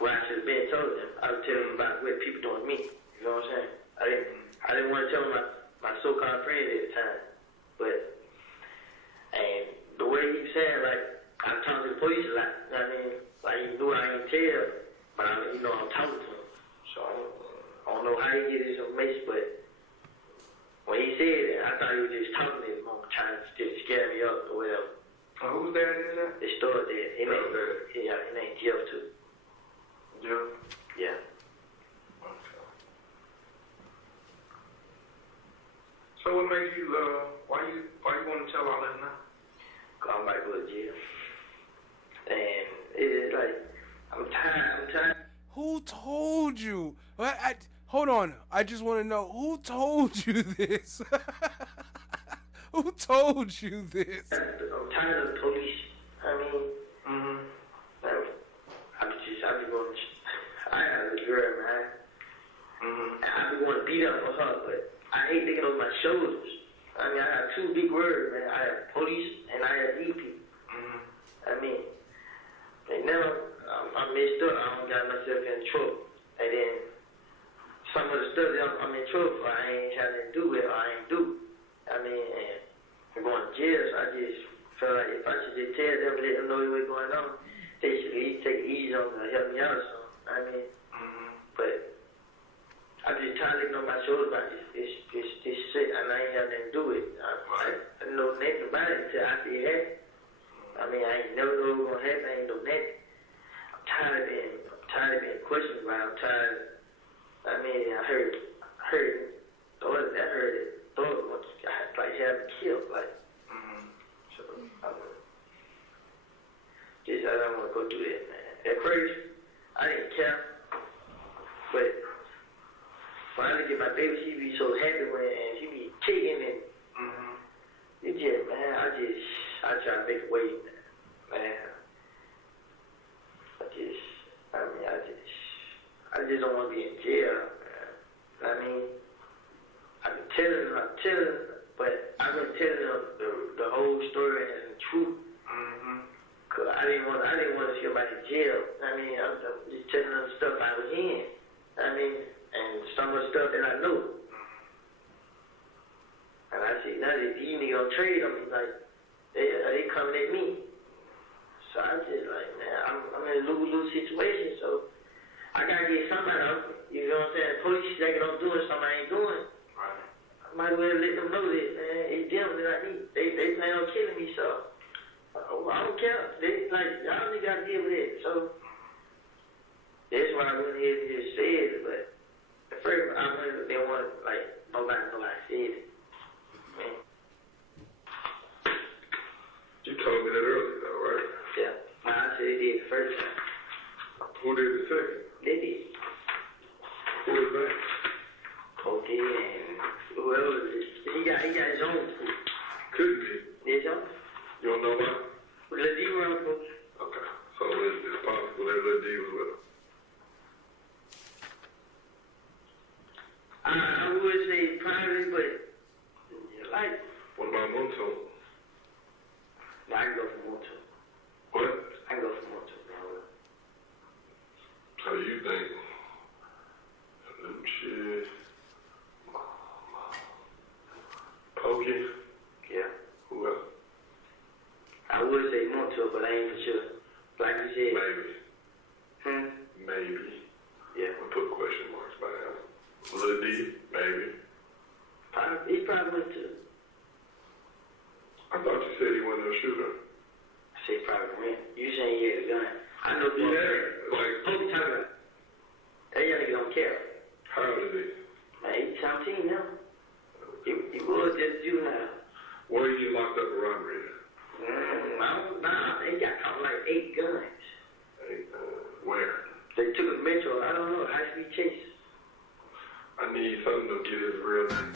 what I should have been told them. I was telling them about what people doing to me. You know what I'm saying? I didn't want to tell them my so-called friends at the time. But, and the way he was saying, like, I talked to the police a lot. You know what I mean? Like, he knew I ain't tell, but I'm talking to him. So I don't know how he get his information, but when he said it, I thought he was just talking to him, trying to just scare me up or whatever. Who's there in there? They stored there. His name Jeff too. Jeff? Yeah. So what made you, why you want to tell all that now? Cause I'm about to go to jail. And it's like, I'm tired. Who told you? Hold on. I just want to know, who told you this? Who told you this? I'm tired of the police. I mean, I have a girl, man. And I be going to beat up on her, but I hate thinking over my shoulders. I mean, I have two big words, man. I have police and I have these people. I mean, and now I'm messed up. I don't got myself in trouble. And then some of the stuff that I'm in trouble for, I ain't having to do with, or I ain't do. I mean, and I'm going to jail, so I just felt like if I should just tell them, let them know what's going on, they should at least take it easy on me, help me out or something. I mean, but I'm just tired of looking on my shoulders about this shit, and I ain't having to do it. I know nothing about it until after it happened. I mean, I ain't never know what was gonna happen. I ain't know nothing. I'm tired of being questioned about. I'm tired. I mean, I heard thought was like having killed, like. So I don't want to go through that, man. At first, I didn't care, but when I look at my baby, she be so happy and she be kicking and it just, man, I try to make a way, man. I just don't want to be in jail, man. I mean, I've been telling them, but I've been telling them the whole story and the truth. Cause I didn't want to see about in jail. I mean, I'm just telling them stuff I was in. I mean, and some of the stuff that I know. And I see now that these niggas don't trade on me, like they coming at me. So I just like, man, I'm in a lose-lose situation. So I gotta get somebody out. You know what I'm saying? Police thinking I'm doing something I ain't doing. I might as well let them know that, man. It's them that I need. They plan on killing me, so. I don't care. They like y'all niggas gotta deal with it. So that's why I went ahead and just said it. But at first I didn't want like nobody know I said it. Man. You told me that earlier, though, right? Yeah. I said they did the first time. Who did the second? They did. Who was that? Okay, and whoever he got his own school. Couldn't be. His own. You don't know why? Lil D around, folks. Okay. So it's possible that Lil D was with him. I would say probably, but like. What about Monto? No, I can go for Monto. What? I can go for Monto. So you think? Shit. Pokey? Yeah. Who else? I would say Monto, but I ain't for sure. Like you said. Maybe. Maybe. Yeah. We'll put question marks by that. Lil D? Maybe. He probably went to. I thought you said he wasn't a shooter. I said probably went. You saying he had a gun. I know for like. Pokey talking about. That young nigga don't care. How old is he? Man, he's 17 now. He was just juvenile. Where did you locked up a robbery? Nah, they got caught like 8 guns. Where? They took a metro, I don't know, high-speed chase. I need something to get his real name.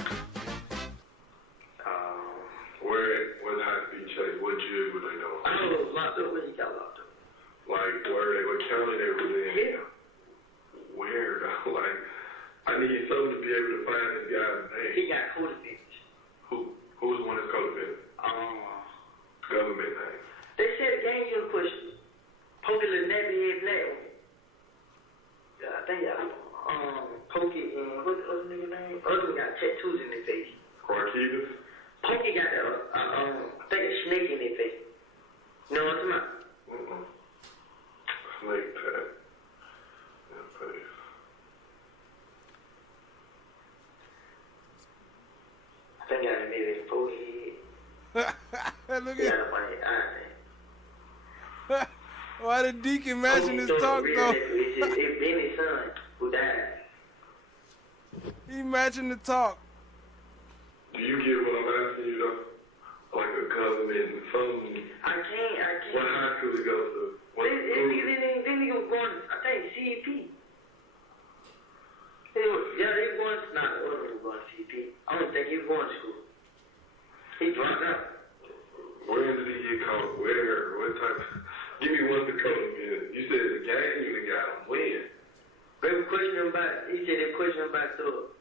Where high-speed chase? What jig were they doing? I don't know, locked up, when he got locked up. Like, what county they was in? Yeah. Where, though? Like, I need something to be able to find this guy's name. He got codependent. Who was one that's codependent? Government name. They said the gang unit push Pokey little nappy head black one. I think Pokey and what's the other nigga name? Other one got tattoos in their face. Quarkivas? Pokey got I think a snake in their face. You know what I'm talking about? Snake tat. In the face. I think I made it Pokey. Look at why did Deacon imagine his talk though? It's Benny's son who died. He imagined the talk. Do you give school he go to? This nigga was going, I think, CEP. They were going to, nah, the other one was going to CEP. I don't think he was going to school. He dropped out. When did he get caught? Where? What type? Give me one Dakota again. You said the game you got him. When? They were questioning him about, he said they questioned him about the,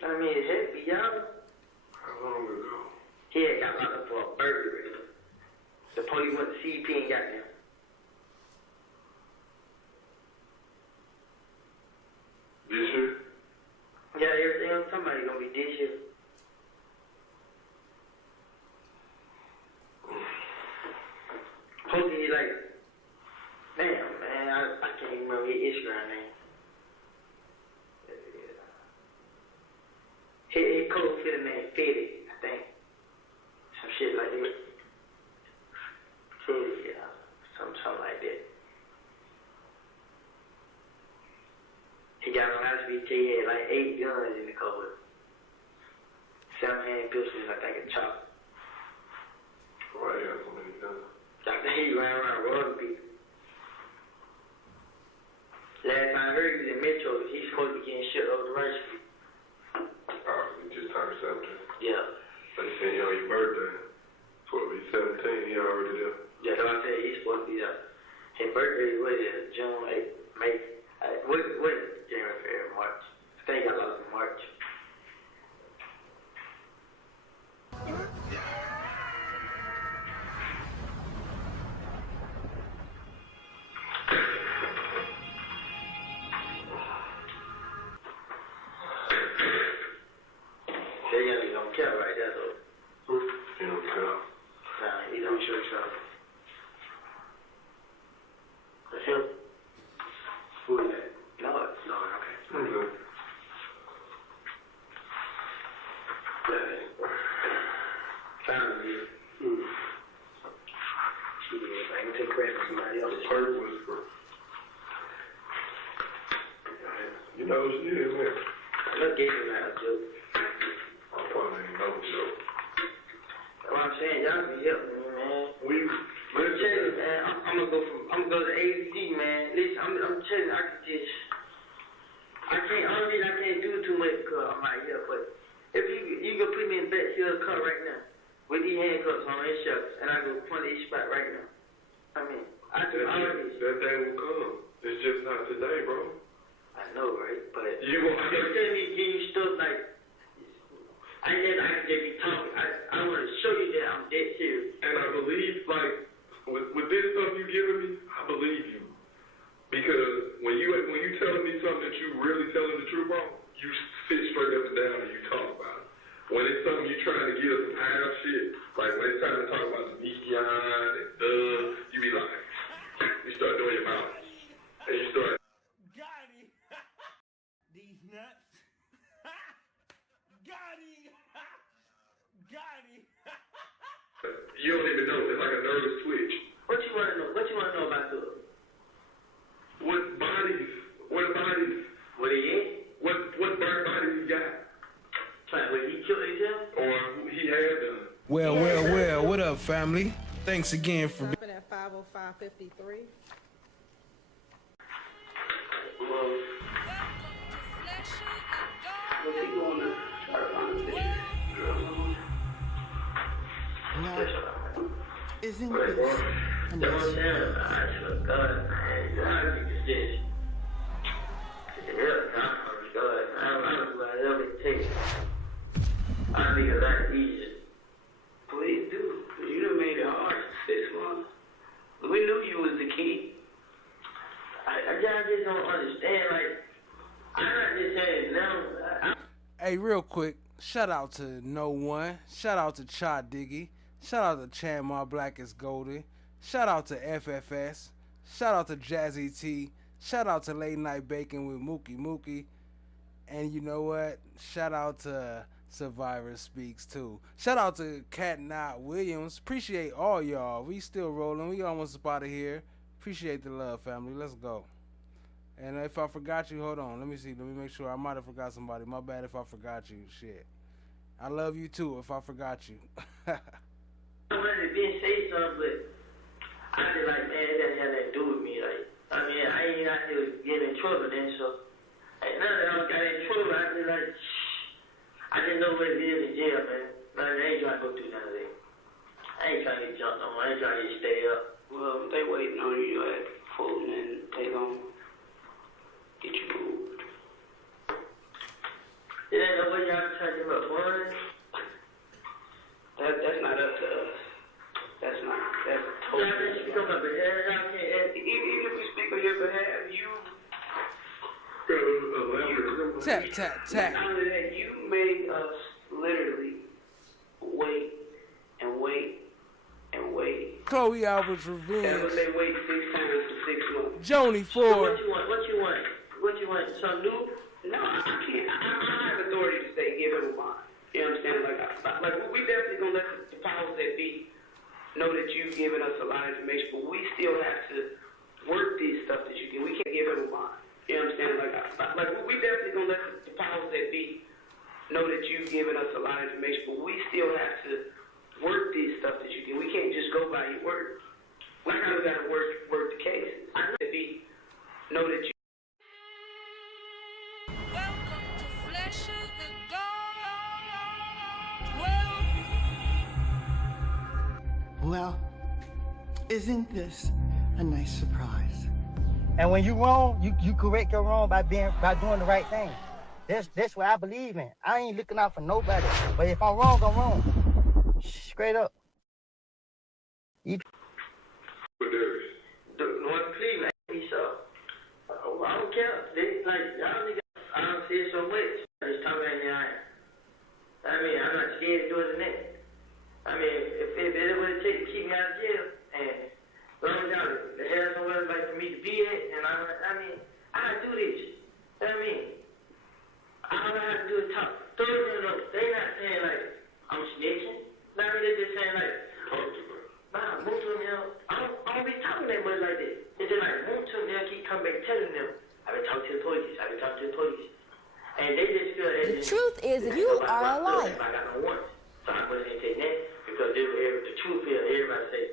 I mean, it's heavy, y'all. How long ago? He had got locked up for a burglary. The police went to CEP and got him. This year? Yeah, everything else, somebody gonna be this year. Hopefully, like, man, I can't even remember his Instagram name. His code fit name Fitty, I think. Some shit like that. Fitty, yeah, something like that. He got on HSBT, he had like 8 guns in the cupboard. 7-hand pistols, I think, a chop. Why you got so many guns? I think he ran around robbing people. Last time I heard he was in Metro, he's supposed to be getting shit over the right street. Oh, he just turned 17? Yeah. They sent you on your birthday. Supposed to be 17, he already there. Yeah, that's what I said, he's supposed to be there. His birthday was June 8th, May. What January, February, March? I think he got lost in March. He don't care right there, though. He don't care. Nah, he don't show himself. That's him. Who is that? No, okay. Okay. Found me. Shit, I can take credit for somebody else's Bird whisper. You know who she is, man? Look, gave him that joke. I probably ain't no joke. That's what I'm saying. Y'all be helping me, man. Listen, tell you, man, I'm gonna go to AZ, man. Listen, I'm telling you, I can't do too much because I'm right here, but if you can put me in back to the car right now with these handcuffs on and shucks, and I go point each spot right now. I mean, I do all this. That day will come. It's just not today, bro. I know, right? But You gonna you're telling me, give you stuff like, I can just be talking. I want to show you that I'm dead serious. And I believe, like, with this stuff you giving me, I believe you. Because when you telling me something that you really telling the truth, bro, you sit straight up and down and you talk about it. When it's something you trying to give some half shit, like when it's time to talk about the Neon and you be like, you start doing your mouth. And you start. Got him. These nuts. Got him. Got him. You don't even know. It's like a nervous twitch. What you want to know? What you want to know about the? What bodies? What bodies? What he in? What burnt bodies he got? Like, when he killed himself? Or he had done. Well, what up, family? Thanks again for Stopping at 50553. Well, what's he going to try to find a picture? Now, isn't Right, this well, a that's what I'm nice saying. I swear to God, man, you know, it's just, yeah, God, I don't know whatever it takes. I think it's that easy. Please do. You done made it hard 6 months. We knew you was the key. I just don't understand. Like, I'm not just saying no. Hey, real quick, shout out to No One, shout out to Cha Diggy, shout out to Chan My Black is Golden, shout out to FFS, shout out to Jazzy T, shout out to Late Night Bacon with Mookie, and you know what? Shout out to Survivor Speaks too. Shout out to Cat Knott Williams. Appreciate all y'all. We still rolling. We almost up out of here. Appreciate the love, family. Let's go. And if I forgot you, hold on. Let me see. Let me make sure. I might have forgot somebody. My bad if I forgot you. Shit. I love you too if I forgot you. I wanted to say something, but I just like, man, it doesn't have nothing to do with me. Like, I mean, I ain't out here getting in trouble then, so. And now that I got in trouble, I just like, I didn't know what it is in jail, man. I ain't trying to go through none of that. I ain't trying to get jumped on. I ain't trying to stay up. Well, they waiting on you at Fulton and they gonna get you moved. It ain't no way y'all trying to give up one. That's not up to us. That's totally. Y'all can't speak on my behalf. Y'all can't. Even if we speak on your behalf, you. Tap, tap, tap. Not only that, you made us literally wait and wait and wait. Chloe Albert's And Revenge. when they wait 6 times for 6 months. Joni So Ford. what you want? Something new? No, I can't. I have authority to say give him a bond. You understand? Like we definitely gonna let the powers that be know that you've given us a lot of information, but we still have to work this stuff that you get. We can't give him a bond. You understand? Like we definitely gonna let the powers that be know that you've given us a lot of information, but we still have to work this stuff that you get. We can't just go by your word. We kind of gotta work the case. I know that be know that you. Welcome to Flesh of the God. Well, isn't this a nice surprise? And when you wrong, you correct your wrong by doing the right thing. That's what I believe in. I ain't looking out for nobody. But if I'm wrong, I'm wrong. Straight up. The North Cleveland, so I don't care. They like y'all niggas. I don't see it so much. I just talking about y'all. I mean, I'm not scared to do it in that. I mean, if it would take to keep me out of jail, and long down the hell somewhere like for me to be at, and I mean, I do this. I mean, all I have to do is talk. Throw it in the notes. They not saying like I'm snitching. Not really just saying like, nah, move to them. I don't be talking that much like that. It's just like move to them. Keep coming back telling them. I've been talking to the police. And they just feel that The truth is that you are a liar. I got no warrant. So I wouldn't take that because the truth is everybody say,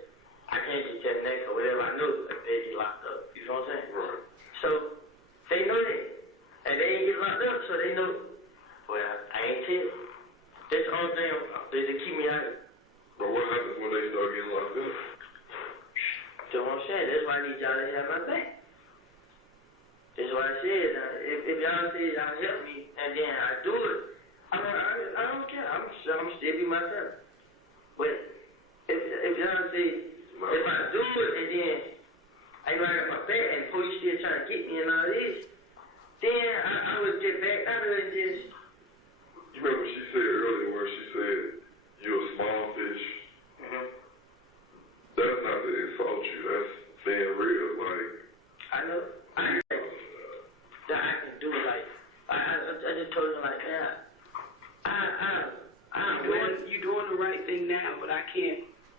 I can't just tell that because whatever I know, like they get locked up. You know what I'm saying? Right. So they know that. And they ain't get locked up, so they know, well, I ain't tell. That's the only thing they keep me out of. But what happens when they start getting locked up? That's what I'm saying. That's why I need y'all to have my back. That's why I said, if y'all say y'all help me, and then I do it, I don't care. I'm still be myself. But if y'all say, if I do it, and then I got my back, and police still trying to get me and all this, then I would get back out of it. Just. You remember she said earlier where she said you're a small fish. Mm-hmm. That's not to insult you. That's being real. Like I know. That I can do like I just told him like You're doing the right thing now, but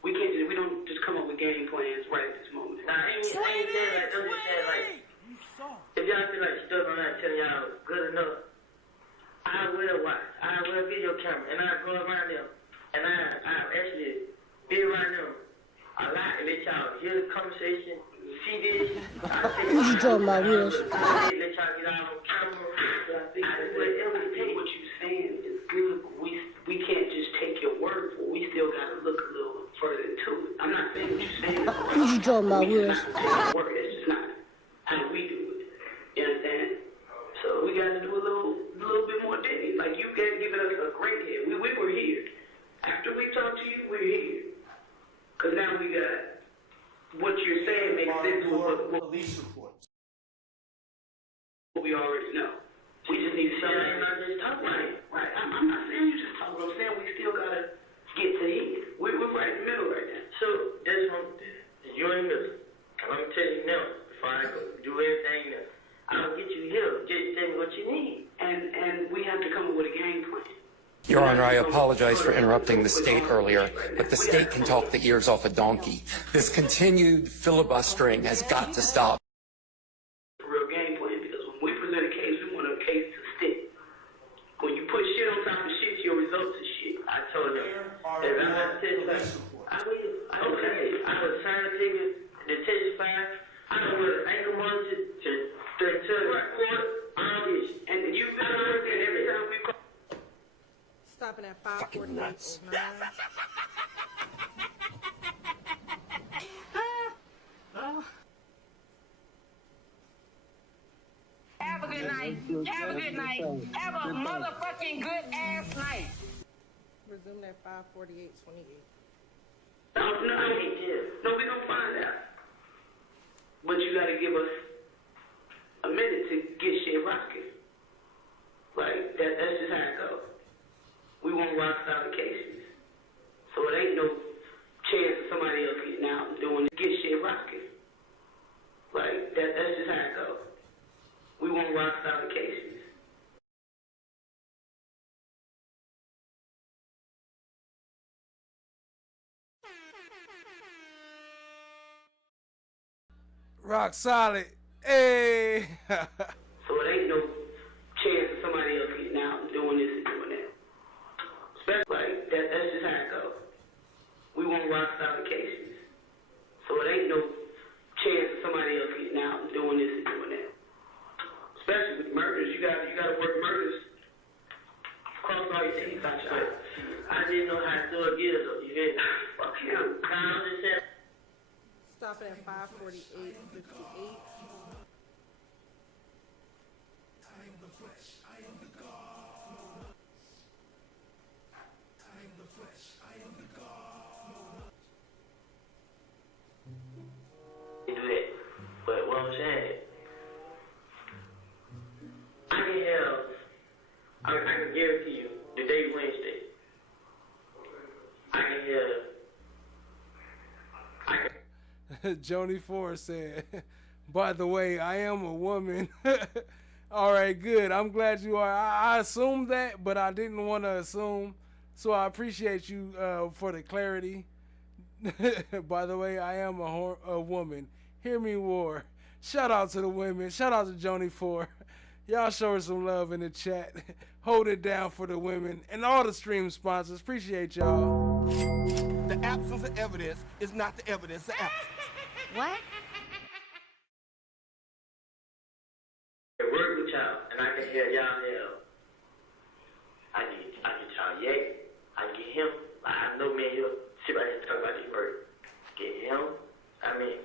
we don't just come up with game plans right at this moment. Nah, I ain't saying like I'm just saying like if y'all feel like stuff I'm not telling y'all good enough, I will watch. I will video camera and I go around them and I actually be around them a lot and let y'all hear the conversation. See this? You should draw my wheels. Let y'all get out on camera. Whatever it takes, what you're saying is good, but we can't just take your word for it. We still got to look a little further into it. I'm not saying what you're saying is right. You should draw my wheels. It's just not how we do it. You understand? So we got to do a little bit more digging. Like you guys giving us a great hit. We were here. After we talked to you, we're here. Because now we got what you're saying makes sense with what police reports. What we already know. We just need something. I'm just talking. Right. I'm not saying you just talk. But I'm saying we still gotta get to here. We're right in the middle right now. So that's one. You're in the middle. And I'm telling you now, before I go do everything else, I'll get you here. Just tell me what you need. And we have to come up with a game plan. Your Honor, I apologize for interrupting the state earlier, but the state can talk the ears off a donkey. This continued filibustering has got to stop. Real game plan, because when we present a case, we want a case to stick. When you put shit on top of shit, your results are shit. I told them. If I want to tell you, I will. Okay. I will sign a ticket. at Fucking 5:48:09. nuts. Have a good night. Have a good night. Have a motherfucking good ass night. Resumed at 5:48:28. No, we gonna find out. But you gotta give us a minute to get shit rocking. Like, that's just how it goes. We want rock solid cases. So it ain't no chance of somebody else getting out and doing it. Get shit rocking. Like, that's just how it goes. We want rock solid cases. Rock solid. Hey. So it ain't no chance of somebody else getting out and doing this and doing that. Especially like that's just how it goes. We want rock solid cases. So it ain't no chance of somebody else getting out and doing this and doing that. Especially with murders, you gotta work murders. Cross all your teeth out your eyes. I didn't know how to do it either though, you hear? Fuck him. I just said. Stopping at 5:48:58. Do that. But what I'm saying, I can guarantee you, today Wednesday, I can hear, Joni Ford said, by the way, I am a woman. All right, good. I'm glad you are. I assumed that, but I didn't want to assume. So I appreciate you for the clarity. By the way, I am a woman. Hear me roar. Shout out to the women. Shout out to Joni Ford. Y'all show her some love in the chat. Hold it down for the women and all the stream sponsors. Appreciate y'all. The absence of evidence is not the evidence of absence. What? I work with y'all, and I can hear y'all yell. I get y'all yay. I get him. Like, I know me and he'll sit right here and talk about this word. Get him. I mean,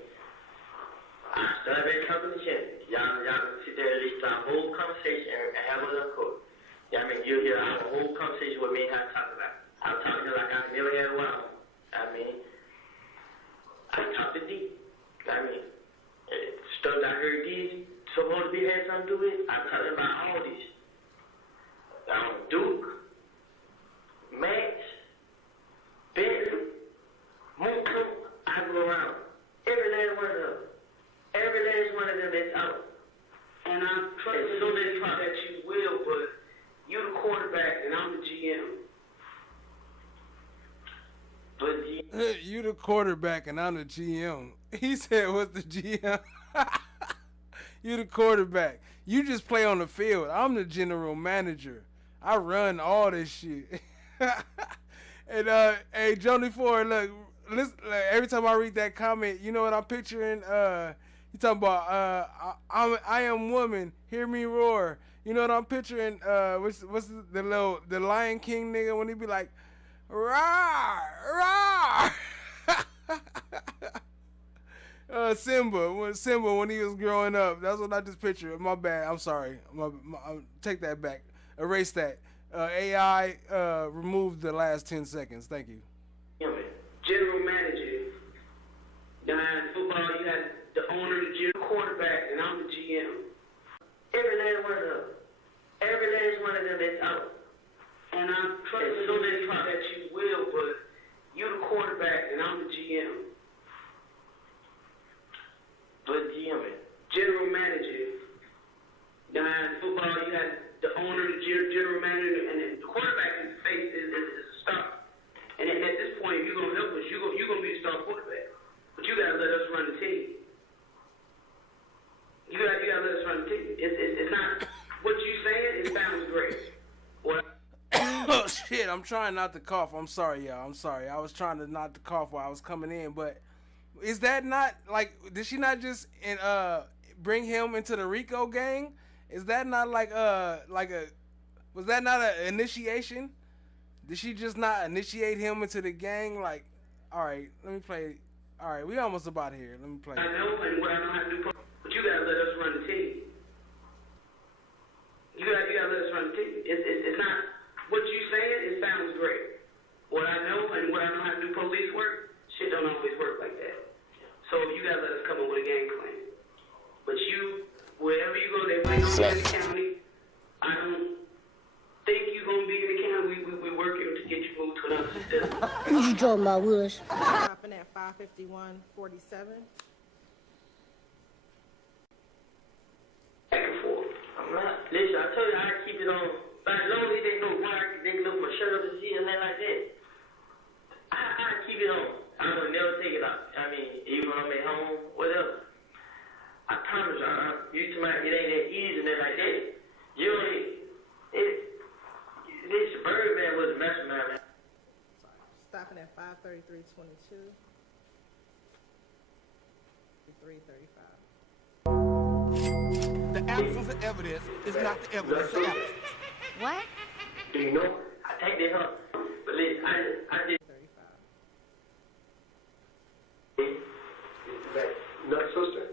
I started that conversation. Y'all sit there and listen to our whole conversation and have a little quote. Yeah, I mean, you'll hear our whole conversation with me and her talking about. I'm talking to her like I never had a while. I mean, I talk to D. I mean, stuff I heard these supposed to be had something to do with. I'm talking about all these. Duke, Max, Benson, Mooncoat, I go around. Every last one of them. Every last one of them that's out. And I'm trying to know that you will, but you the quarterback and I'm the GM. But You the quarterback and I'm the GM. He said, what's the GM? You the quarterback. You just play on the field. I'm the general manager. I run all this shit. And hey, Joni Ford, look, listen, like, every time I read that comment, you know what I'm picturing? You talking about I am woman, hear me roar. You know what I'm picturing? What's the Lion King nigga when he be like, rawr, rawr. Simba when he was growing up. That's what I just pictured. My bad. I'm sorry. Take that back. Erase that. AI remove the last 10 seconds. Thank you. General manager. Behind football, you got the owner, the general quarterback, and I'm the GM. Every last one of them. Every last one of them that's out. And I'm trying to know that you will, but you the quarterback and I'm the GM. But GM, general manager. Behind football, you got the owner, the general manager, and then the quarterback's face is a star. And at this point, if you're going to help us, you're going to be the star quarterback. But you got to let us run the team. You got to let us run the team. It's not what you saying, it sounds great. Oh, shit, I'm trying not to cough. I'm sorry, y'all. I'm sorry. I was trying to not to cough while I was coming in, but is that not, like, did she not just bring him into the Rico gang? Is that not was that not an initiation Did she just not initiate him into the gang? Like, all right, let me play. All right, we almost about here. Let me play. I know, and what I know how to do, but you gotta let us run the team. You gotta let us run the team. It's not what you saying. It sounds great. What I know and what I know how to do police work, shit don't always work like that. So you gotta let us come up with a game plan. But you, wherever you go, they might not be in the county. I don't think you're gonna be in the county. We working to get you moved to another facility. What you talking about, Willis? Stopping at 551.47. Back and forth. I'm not. Listen, I told you I keep it on. But as long as they know why they can look my shirt up and see and then like that. I keep it on. I will never take it out. I mean, even when I'm at home, whatever. I promise you, it ain't that easy and that like that. You only, this Birdman was a mastermind, man. Stopping at 533.22. 335. The absence of evidence is not the evidence of absence. What? Do you know? I take that up. But listen, I just. That nut sister?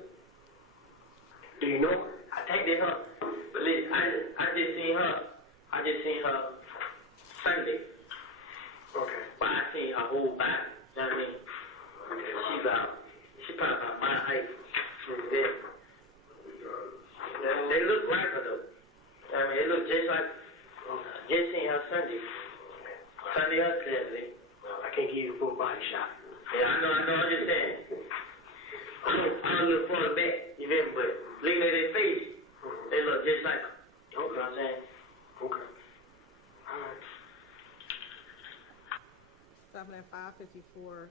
Do you know? I take that up. But listen, I just seen her Sunday. Okay. But I seen her whole body. You know what I mean? She probably about my height. They look like her though. I mean, they look just like. Just seen her Sunday or Saturday. Well, I can't give you a full body shot. Yeah, I know, I'm just saying. I don't look for the back, you feel me? But looking at their face, they look just like her. You know what I'm saying? Okay. Alright. Stopping at 554.17.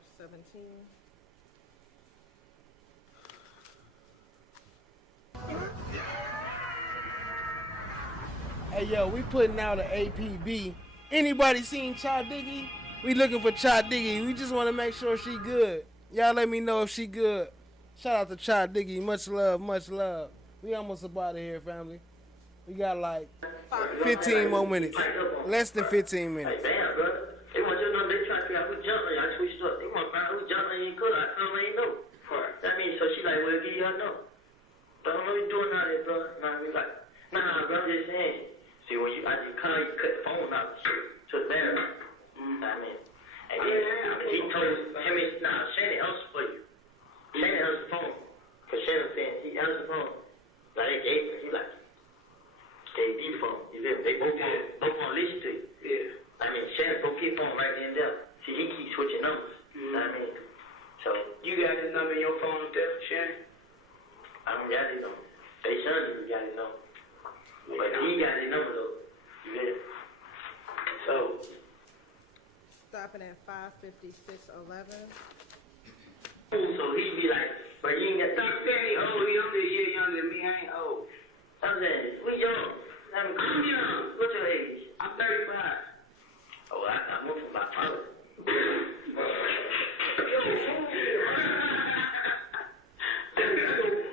Hey yo, we putting out an APB. Anybody seen Cha Diggy? We looking for Cha Diggy. We just want to make sure she good. Y'all let me know if she good. Shout out to Cha Diggy. Much love, much love. We almost about to here, family. We got like 15 more minutes. Less than 15 minutes. Like, damn, bro. They want your number. They try to figure out who jumped on you. I switched up. They want to find out who jumped on you. I told them I ain't know. That means, so she like, well, give you her number. Don't know you doing all that, bro. Nah, we like, nah, bro, I'm just saying. See, when I just call you, cut the phone out to the battery. I mean, and then he told him, Shannon answered for you. Shannon answered the phone. Because Shannon saying, he answered the phone. Like, they gave him, he like, gave me the phone. You feel me? They both want to listen to you. Yeah. I mean, Shannon go keep phone right there and there. See, he keeps switching numbers. You know what I mean? So, You got his number in your phone up there, Shannon? I don't got his number. They showed you got his number. But he got his number though. You feel me? So, Stopping at 556.11. so he be like, but you ain't got Stop saying he old. He only a year younger than me. I ain't old. I'm saying, we young. I'm young. What's your age? I'm 35. Oh, I moved from my father.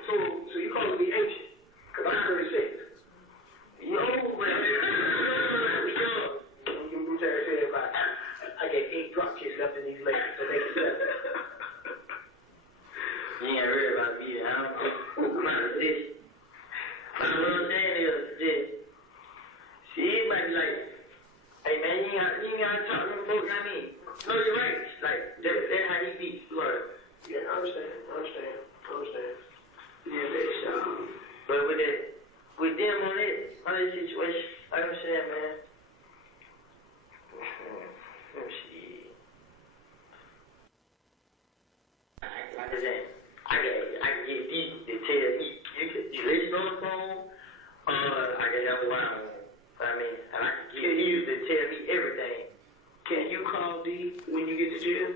So you calling me ancient? Because I'm 36. You old, man. You tell everybody. I get 8 drop kicks left in these legs, so they can sell. You ain't worried about me. I'm not resisting. What I'm saying is, just, see, it might be like, hey man, you ain't got to talk to them folks, you know what I mean? No, you're right. Like, that's how he be. Right. Yeah, I understand. Yeah, But with them on this situation, I understand, man. Let me see. Like I said, I can get these to tell me, you listen on the phone, I can have a line on. I mean, and I can get you to tell me everything. Can you call D when you get to jail?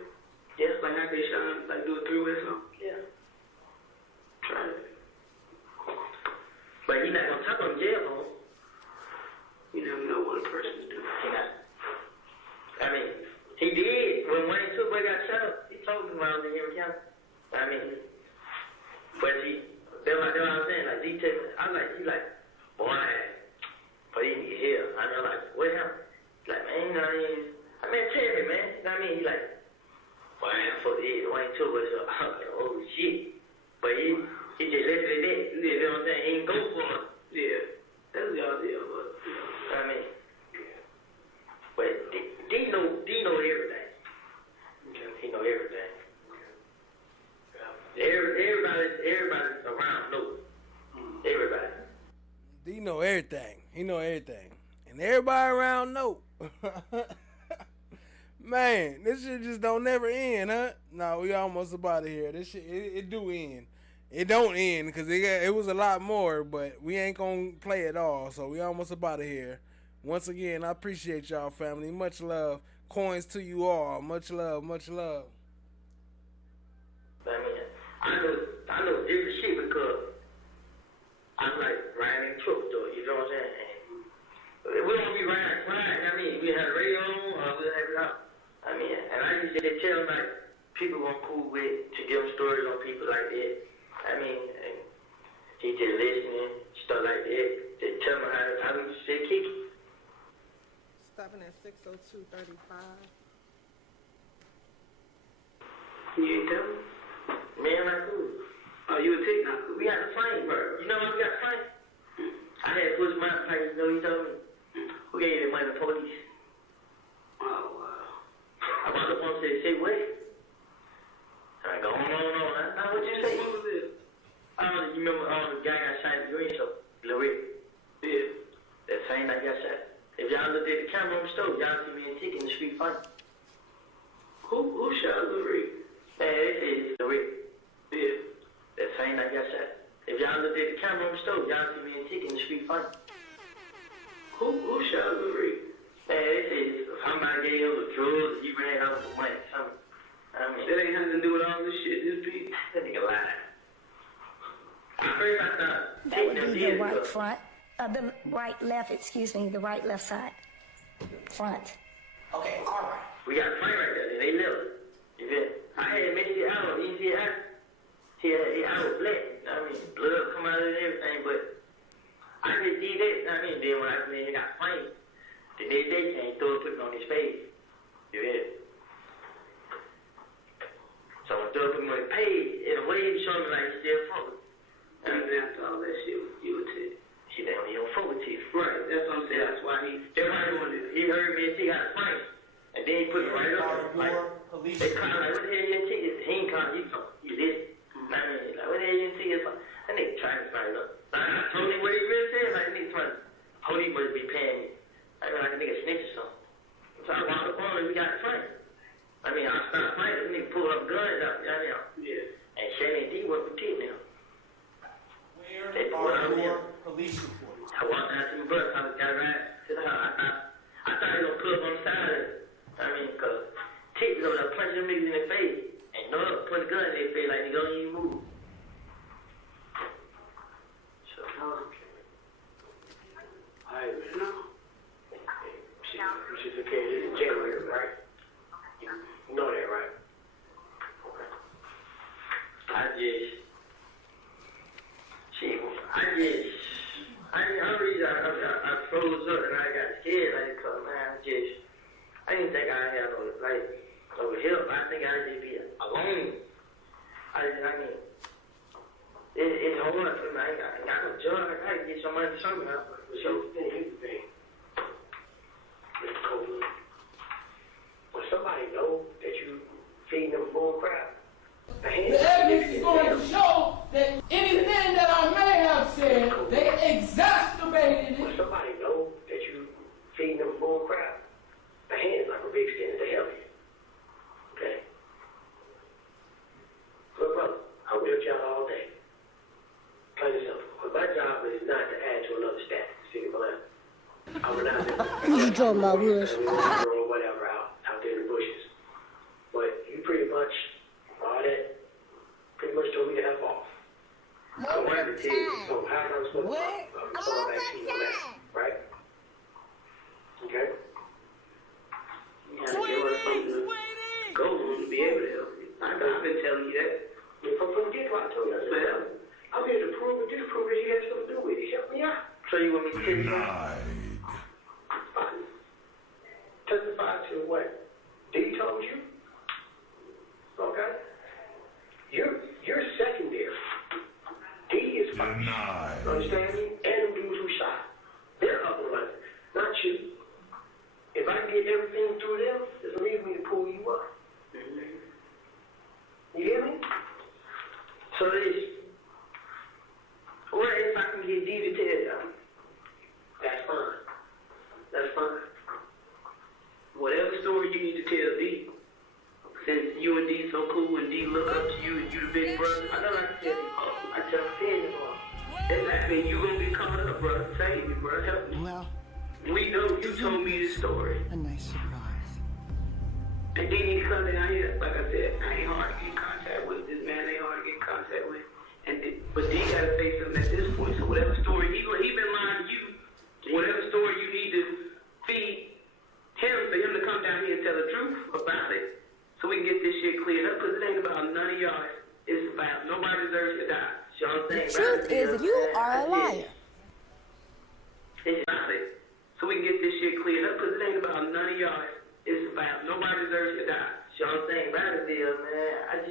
Yes, Like how they shine, like do a 3-way song? Yeah. Try it. But he's not gonna talk on jail phone. You never know what a person's doing. He not. I mean, he did when Wayne Two-Boy got shot up. He told me when I was in Henry County. I mean, but that's what I'm saying. Like, he tell me, he like, boy, but he need help. I mean, like, what happened? Like, man, I mean, tell me, man. You know what I mean? He like, well, fuck it, Wayne too much. I'm like, oh shit. But he just left it at that. You know what I'm saying? He ain't go for it. Yeah. That's what y'all did, but you know what I mean? But D know everything. He know everything. Everybody around know. Everybody. D know everything. He know everything. And everybody around know. Man, this shit just don't never end, huh? No, we almost about to here. This shit, it do end. It don't end because it was a lot more, but we ain't gonna play it all. So we almost about to here. Once again, I appreciate y'all, family. Much love. Coins to you all. Much love. Much love. I know every shit because I'm like riding in truck though, you know what I'm saying? And we don't be riding, I mean, we have the radio on, we have it out. I mean, and I used to tell like people I'm cool with to give them stories on people like that. I mean, and he just listening, stuff like that. Just tell me how we say Kiki. Stopping at 60235. You ain't tell me? Man, not cool. Oh, you would take not cool. We got the flame, bro. You know why we got the flame? I had to push my place, you know, he told me. Who gave you the money? The police. Oh, wow. I wound up on say what? I go on. Now, what'd you say? What was this? You remember the guy got shot in the green show? Lorette. Yeah. That same night got shot. If y'all looked at the camera on the stove, y'all see me and Tick in the street fighting. Who shot Lorette? Man, they say it's Lorette. Yeah. That same night got shot. If y'all looked at the camera on the stove, y'all see me and Tick in the street fighting. Who shot Lorette? Man, they say somebody gave him the drugs, he ran out for money, something. I mean, that ain't nothing to do with all this shit, this beat. That nigga lied. I heard about that. That would be the right front. The right left, excuse me, the right left side. Front. Okay, all right. We got a fight right there, and they left. You feel? I had made it out, you see how? See how it was black. I mean, blood come out and everything, but I just did that. I mean, then when I came in, he got flamed. The next day, came through and put it on his face. You feel? So when Thug put me on his page, in a way, he showed me like he still fucking. And after all that shit, you would say, he don't fuck with you. Right, that's what I'm saying. That's why he heard me and he got flamed. And then he put it right up. Like, they call like, what the hell you in tickets? He ain't calling you something. You listen. I mean, like, what the hell you in tickets? That nigga trying to find up. I told him what he really said. Like, that nigga trying to, police must be paying me. I mean, like a nigga snitch or something. So I walked up on him and we got fighting. I mean, I stopped fighting. This nigga pulled up guns out. You know? Yeah. And Shannon D was protecting him. Where are your police reports? I walked out to the bus. I got right to the house. I thought he was going to pull up on the side of it. I mean, because Tick was over there punching them niggas in the face. And no, putting a gun in their face like they don't even move. So, alright, man. She's okay. This is January, right? You know that, right? I froze up and I got scared, like, cause man, I didn't think I had no, like, no help. I think I'd just be alone. I mean, it's hard for me. I ain't got no job. I gotta get some money somehow. So, here's the thing. Mr. Copeland, when somebody knows that you feeding them bull crap, the evidence is going to show that anything that I may have said, they exacerbated it. When somebody knows that you feeding them bull crap, the hand's not gonna be extended to help you. Okay? Look, brother, I worked y'all all day. Plain and simple. But my job is not to add to another stat in the city of Atlanta. I would not What you talking about, Willis? or whatever out there in the bushes. But you pretty much, all that, pretty much told me to F off. So I had to tell you, so how am I supposed to fall back to you on that, right? Okay? You gotta give us something to go on to be able to help you. I've been telling you that. From the get-go, I told you, I said, I'm here to prove or disprove that you had something to do with it. Help me out. So you want me to tell you? Testify to what? Cyanide. Understand me? And them dudes who shot. They're up and running, not you. If I get everything through them, there's a reason me to pull you up. You hear me? So what if I can get D to tell them? That's fine. That's fine. Whatever story you need to tell D, since you and D so cool and D look up to you and you the big brother, I know I can tell you, I tell him, exactly, you gonna get caught up, bro. Save me, bro. Help me. Well, we know you told me this story. a nice surprise. And D need to come down here. Like I said, I ain't hard to get in contact with. This man ain't hard to get in contact with. But D gotta say something at this point. So whatever story he been lying to you, whatever story you need to feed him for him to come down here and tell the truth about it, so we can get this shit cleared up. Because it ain't about none of y'all. It's about nobody deserves to die. You know what I'm saying? The truth is, you are a liar. It's about it. So we can get this shit cleared up. Because it ain't about none of y'all. It's about nobody deserves to die. You know what I'm saying? Battlefield, man,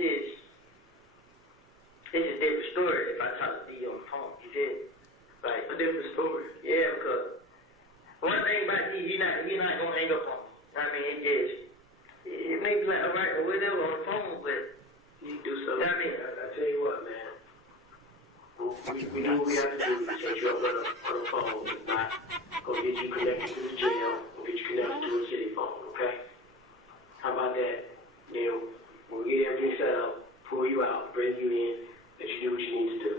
it's a different story if I talk to D on the phone. You did? Like, a different story. Yeah, because one thing about D, he not gonna hang up on me. I mean, it makes me like, all right, well, whatever on the phone, but you do something. I mean, I tell you what, man. We do what we have to do to set you up on the phone. If not, go get you connected to the jail, go get you connected to a city phone, okay? How about that? Then we'll get everything set up, pull you out, bring you in, let you do what you need to do.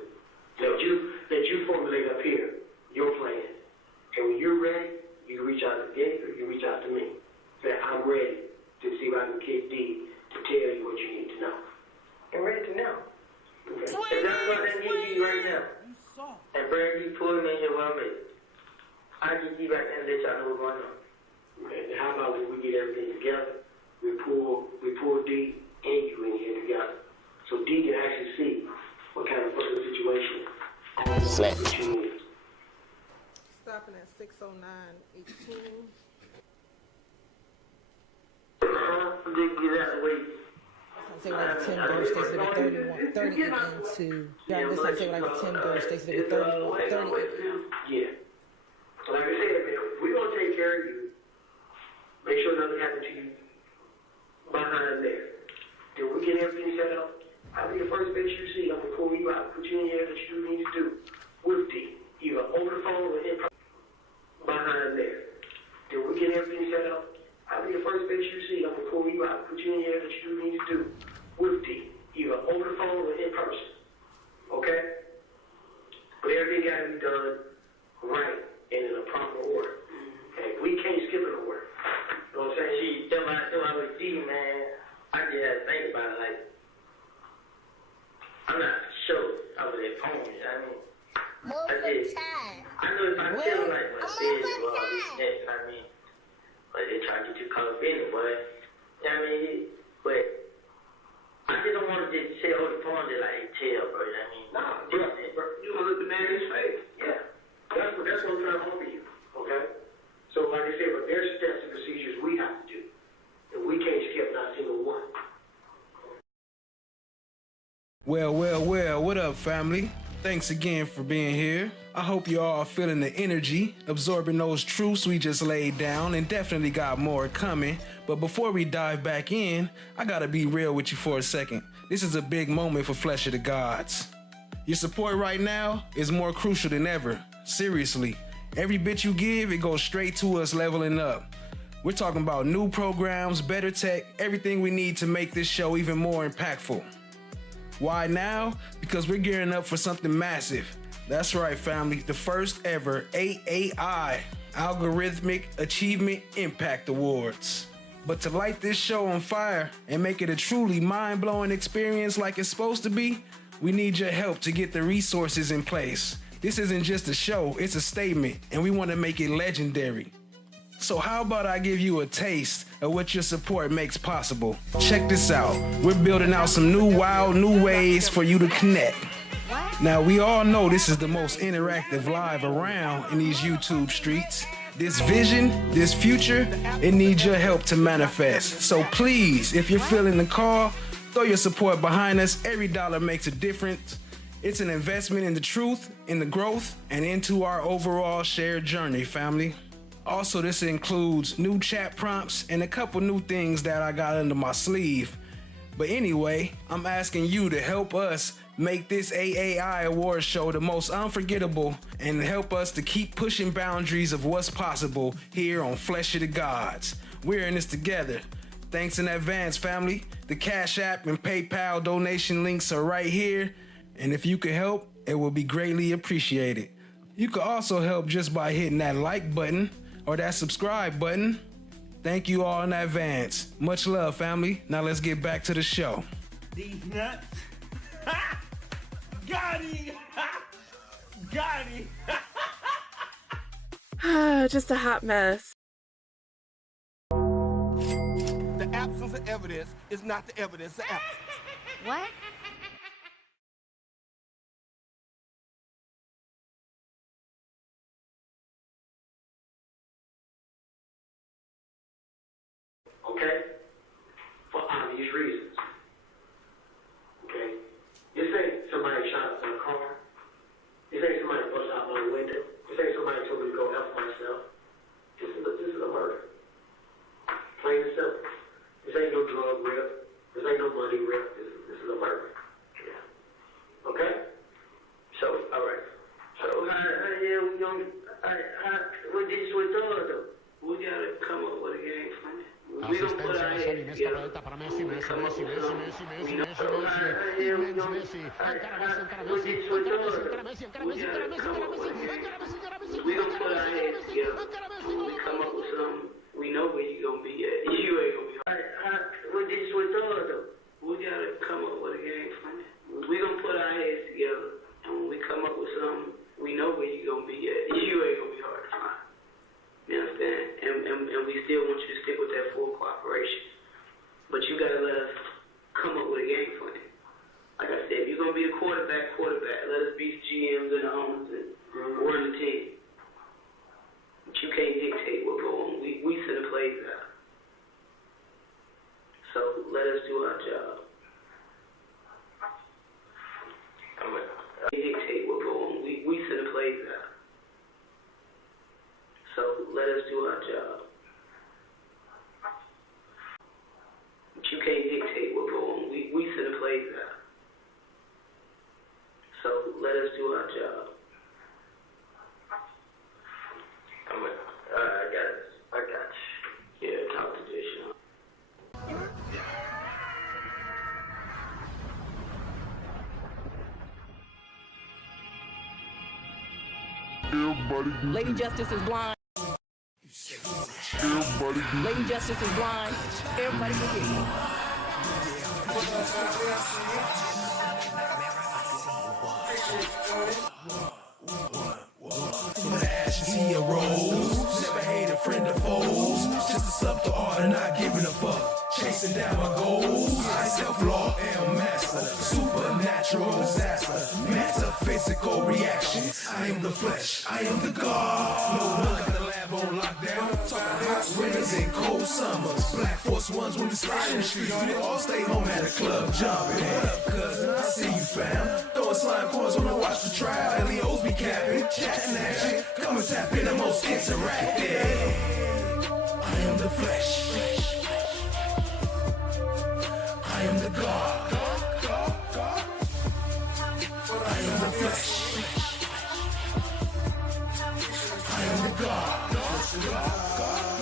Let you formulate up here your plan. And when you're ready, you can reach out to Dick or you can reach out to me. Say, I'm ready to see if I can kick D to tell you what you need to know. I'm ready to know. Okay. If that's what I need you right now, and Brandon, you pull him in here while I'm in, I get you back and let y'all know what's going on. Okay. And how about when we get everything together, we pull D and you in here together, so D can actually see what kind of fucking situation what you need. Stopping at 6:09:18. Didn't get out of the way. Say like 10 girls, they said 31, 30 into. Yeah, this time say like 10 girls, they said 30. Yeah. Like I said, man, we're gonna take care of you. Make sure nothing happens to you behind there. Then we get everything set up. I'll be the first bitch you see. I'm gonna pull you out, put you in here, that you need to do with D, either over the phone or in person. Behind there. Then we get everything set up. I'll be the first bitch you see. I'm gonna pull you out, put you in here, that you need to do with D, either over the phone or in person. Okay? But everything gotta be done right and in a proper order. Okay? We can't skip an order. You know what I'm saying? Tell my with D, man, I just had to think about it. Like, I'm not sure I was at home. I mean, I know if I tell like my business or all these things, I mean, but they try to get you caught up in it, boy. I mean, but I just don't want to just say over the phone that like tell, bro. I mean, nah, bro, you gonna look the man in his face. Yeah, that's what I'm trying to offer you. Okay. So like I said, but there's steps and procedures we have to do, and we can't skip not a single one. Well, what up, family? Thanks again for being here. I hope you all are feeling the energy, absorbing those truths we just laid down, and definitely got more coming. But before we dive back in, I gotta be real with you for a second. This is a big moment for Flesh of the Gods. Your support right now is more crucial than ever. Seriously, every bit you give, it goes straight to us leveling up. We're talking about new programs, better tech, everything we need to make this show even more impactful. Why now? Because we're gearing up for something massive. That's right, family, the first ever AAI, Algorithmic Achievement Impact Awards. But to light this show on fire and make it a truly mind-blowing experience like it's supposed to be, we need your help to get the resources in place. This isn't just a show, it's a statement, and we want to make it legendary. So how about I give you a taste of what your support makes possible? Check this out. We're building out some wild new ways for you to connect. Now, we all know this is the most interactive live around in these YouTube streets. This vision, this future, it needs your help to manifest. So please, if you're feeling the call, throw your support behind us. Every dollar makes a difference. It's an investment in the truth, in the growth, and into our overall shared journey, family. Also, this includes new chat prompts and a couple new things that I got under my sleeve. But anyway, I'm asking you to help us make this AAI Awards show the most unforgettable and help us to keep pushing boundaries of what's possible here on Flesh of the Gods. We're in this together. Thanks in advance, family. The Cash App and PayPal donation links are right here. And if you could help, it will be greatly appreciated. You could also help just by hitting that like button or that subscribe button. Thank you all in advance. Much love, family. Now let's get back to the show. These nuts. Got him. Got him. Just a hot mess. The absence of evidence is not the evidence of absence. What? Okay? For obvious reasons. Okay? This ain't somebody shot up in a car. This ain't somebody pushed out my window. This ain't somebody told me to go F myself. This is a murder. Plain and simple. This ain't no drug rip. This ain't no money rip. This is a murder. Yeah. Okay? So, alright. So, how the hell we gonna, what this with us though? We gotta come up with a game plan. We don't put our heads together. We come up with something. We don't put our heads together. We don't put our heads together. We come up with something. We know where you gonna be at. You ain't gonna be right. What this with us though? We gotta come up with a game plan. We don't put our heads together. And when we come up with something, we know where you gonna be at. You ain't gonna be hard to find. You understand? And we still want you to stick with that full cooperation. But you gotta let us come up with a game plan. Like I said, if you're gonna be the quarterback, let us be the GMs and the owners and run the team. But you can't dictate what go on. We send the plays out. So let us do our job. Dictate what go on. We send the plays out. So let us do our job. But you can't dictate what go on. We send the plays out. So let us do our job. I got you. Yeah, talk to this, Sean. Lady Justice is blind. Lady Justice is blind. Everybody can hear you. From the ashes he arose. Never hated friend or foes. Just a sub to art and not giving a fuck. Chasing down my goals. I self-law am master. Supernatural disaster. Metaphysical reaction. I am the flesh. I am the God. No one got the lab on lockdown. Talking hot winters and cold summers. Black Force Ones when we slide in the streets. We all stay home at the club jumping. What up, cousin? I see you, fam. Throwing slime coins when I watch the trial. LEOs be capping. Chatting action. Come and tap in the most interactive. I am the flesh. I am the God. I am the flesh. I am the God.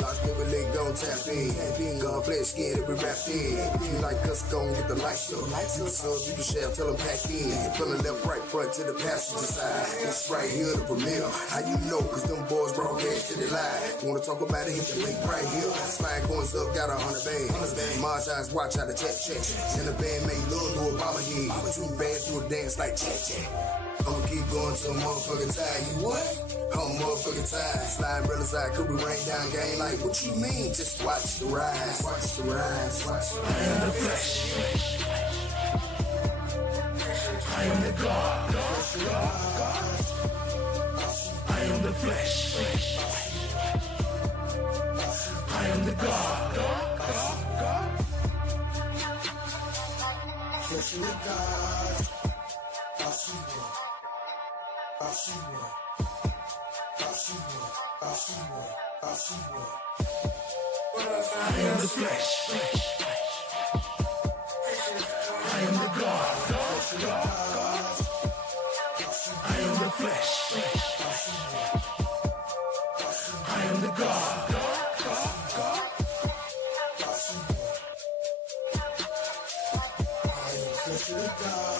Lost every leg, gon' tap in. Gun, flesh, skin, every rap in. If you like us, gon' get the lights up. You can sub, you can share, tell them pack in. From the left, right, front to the passenger side. It's right here, the premiere. How you know? Cause them boys broadcast to the live. Wanna talk about it, hit the link right here. Slide coins up, got 100 bands. Marge eyes, watch how the check. Send a band, make love to a bomber head. 2 bands do a dance like check. I'ma keep going till I'm motherfucking tired. You what? I'm motherfucking tired. Slide brothers out, could we rain down game? Like, what you mean? Just watch the rise. Watch the rise. I am the flesh. I am the God. I am the flesh. I am the God. Flesh of the God. I am the flesh. I am the God. I am the flesh. I am the God. I am the flesh of God.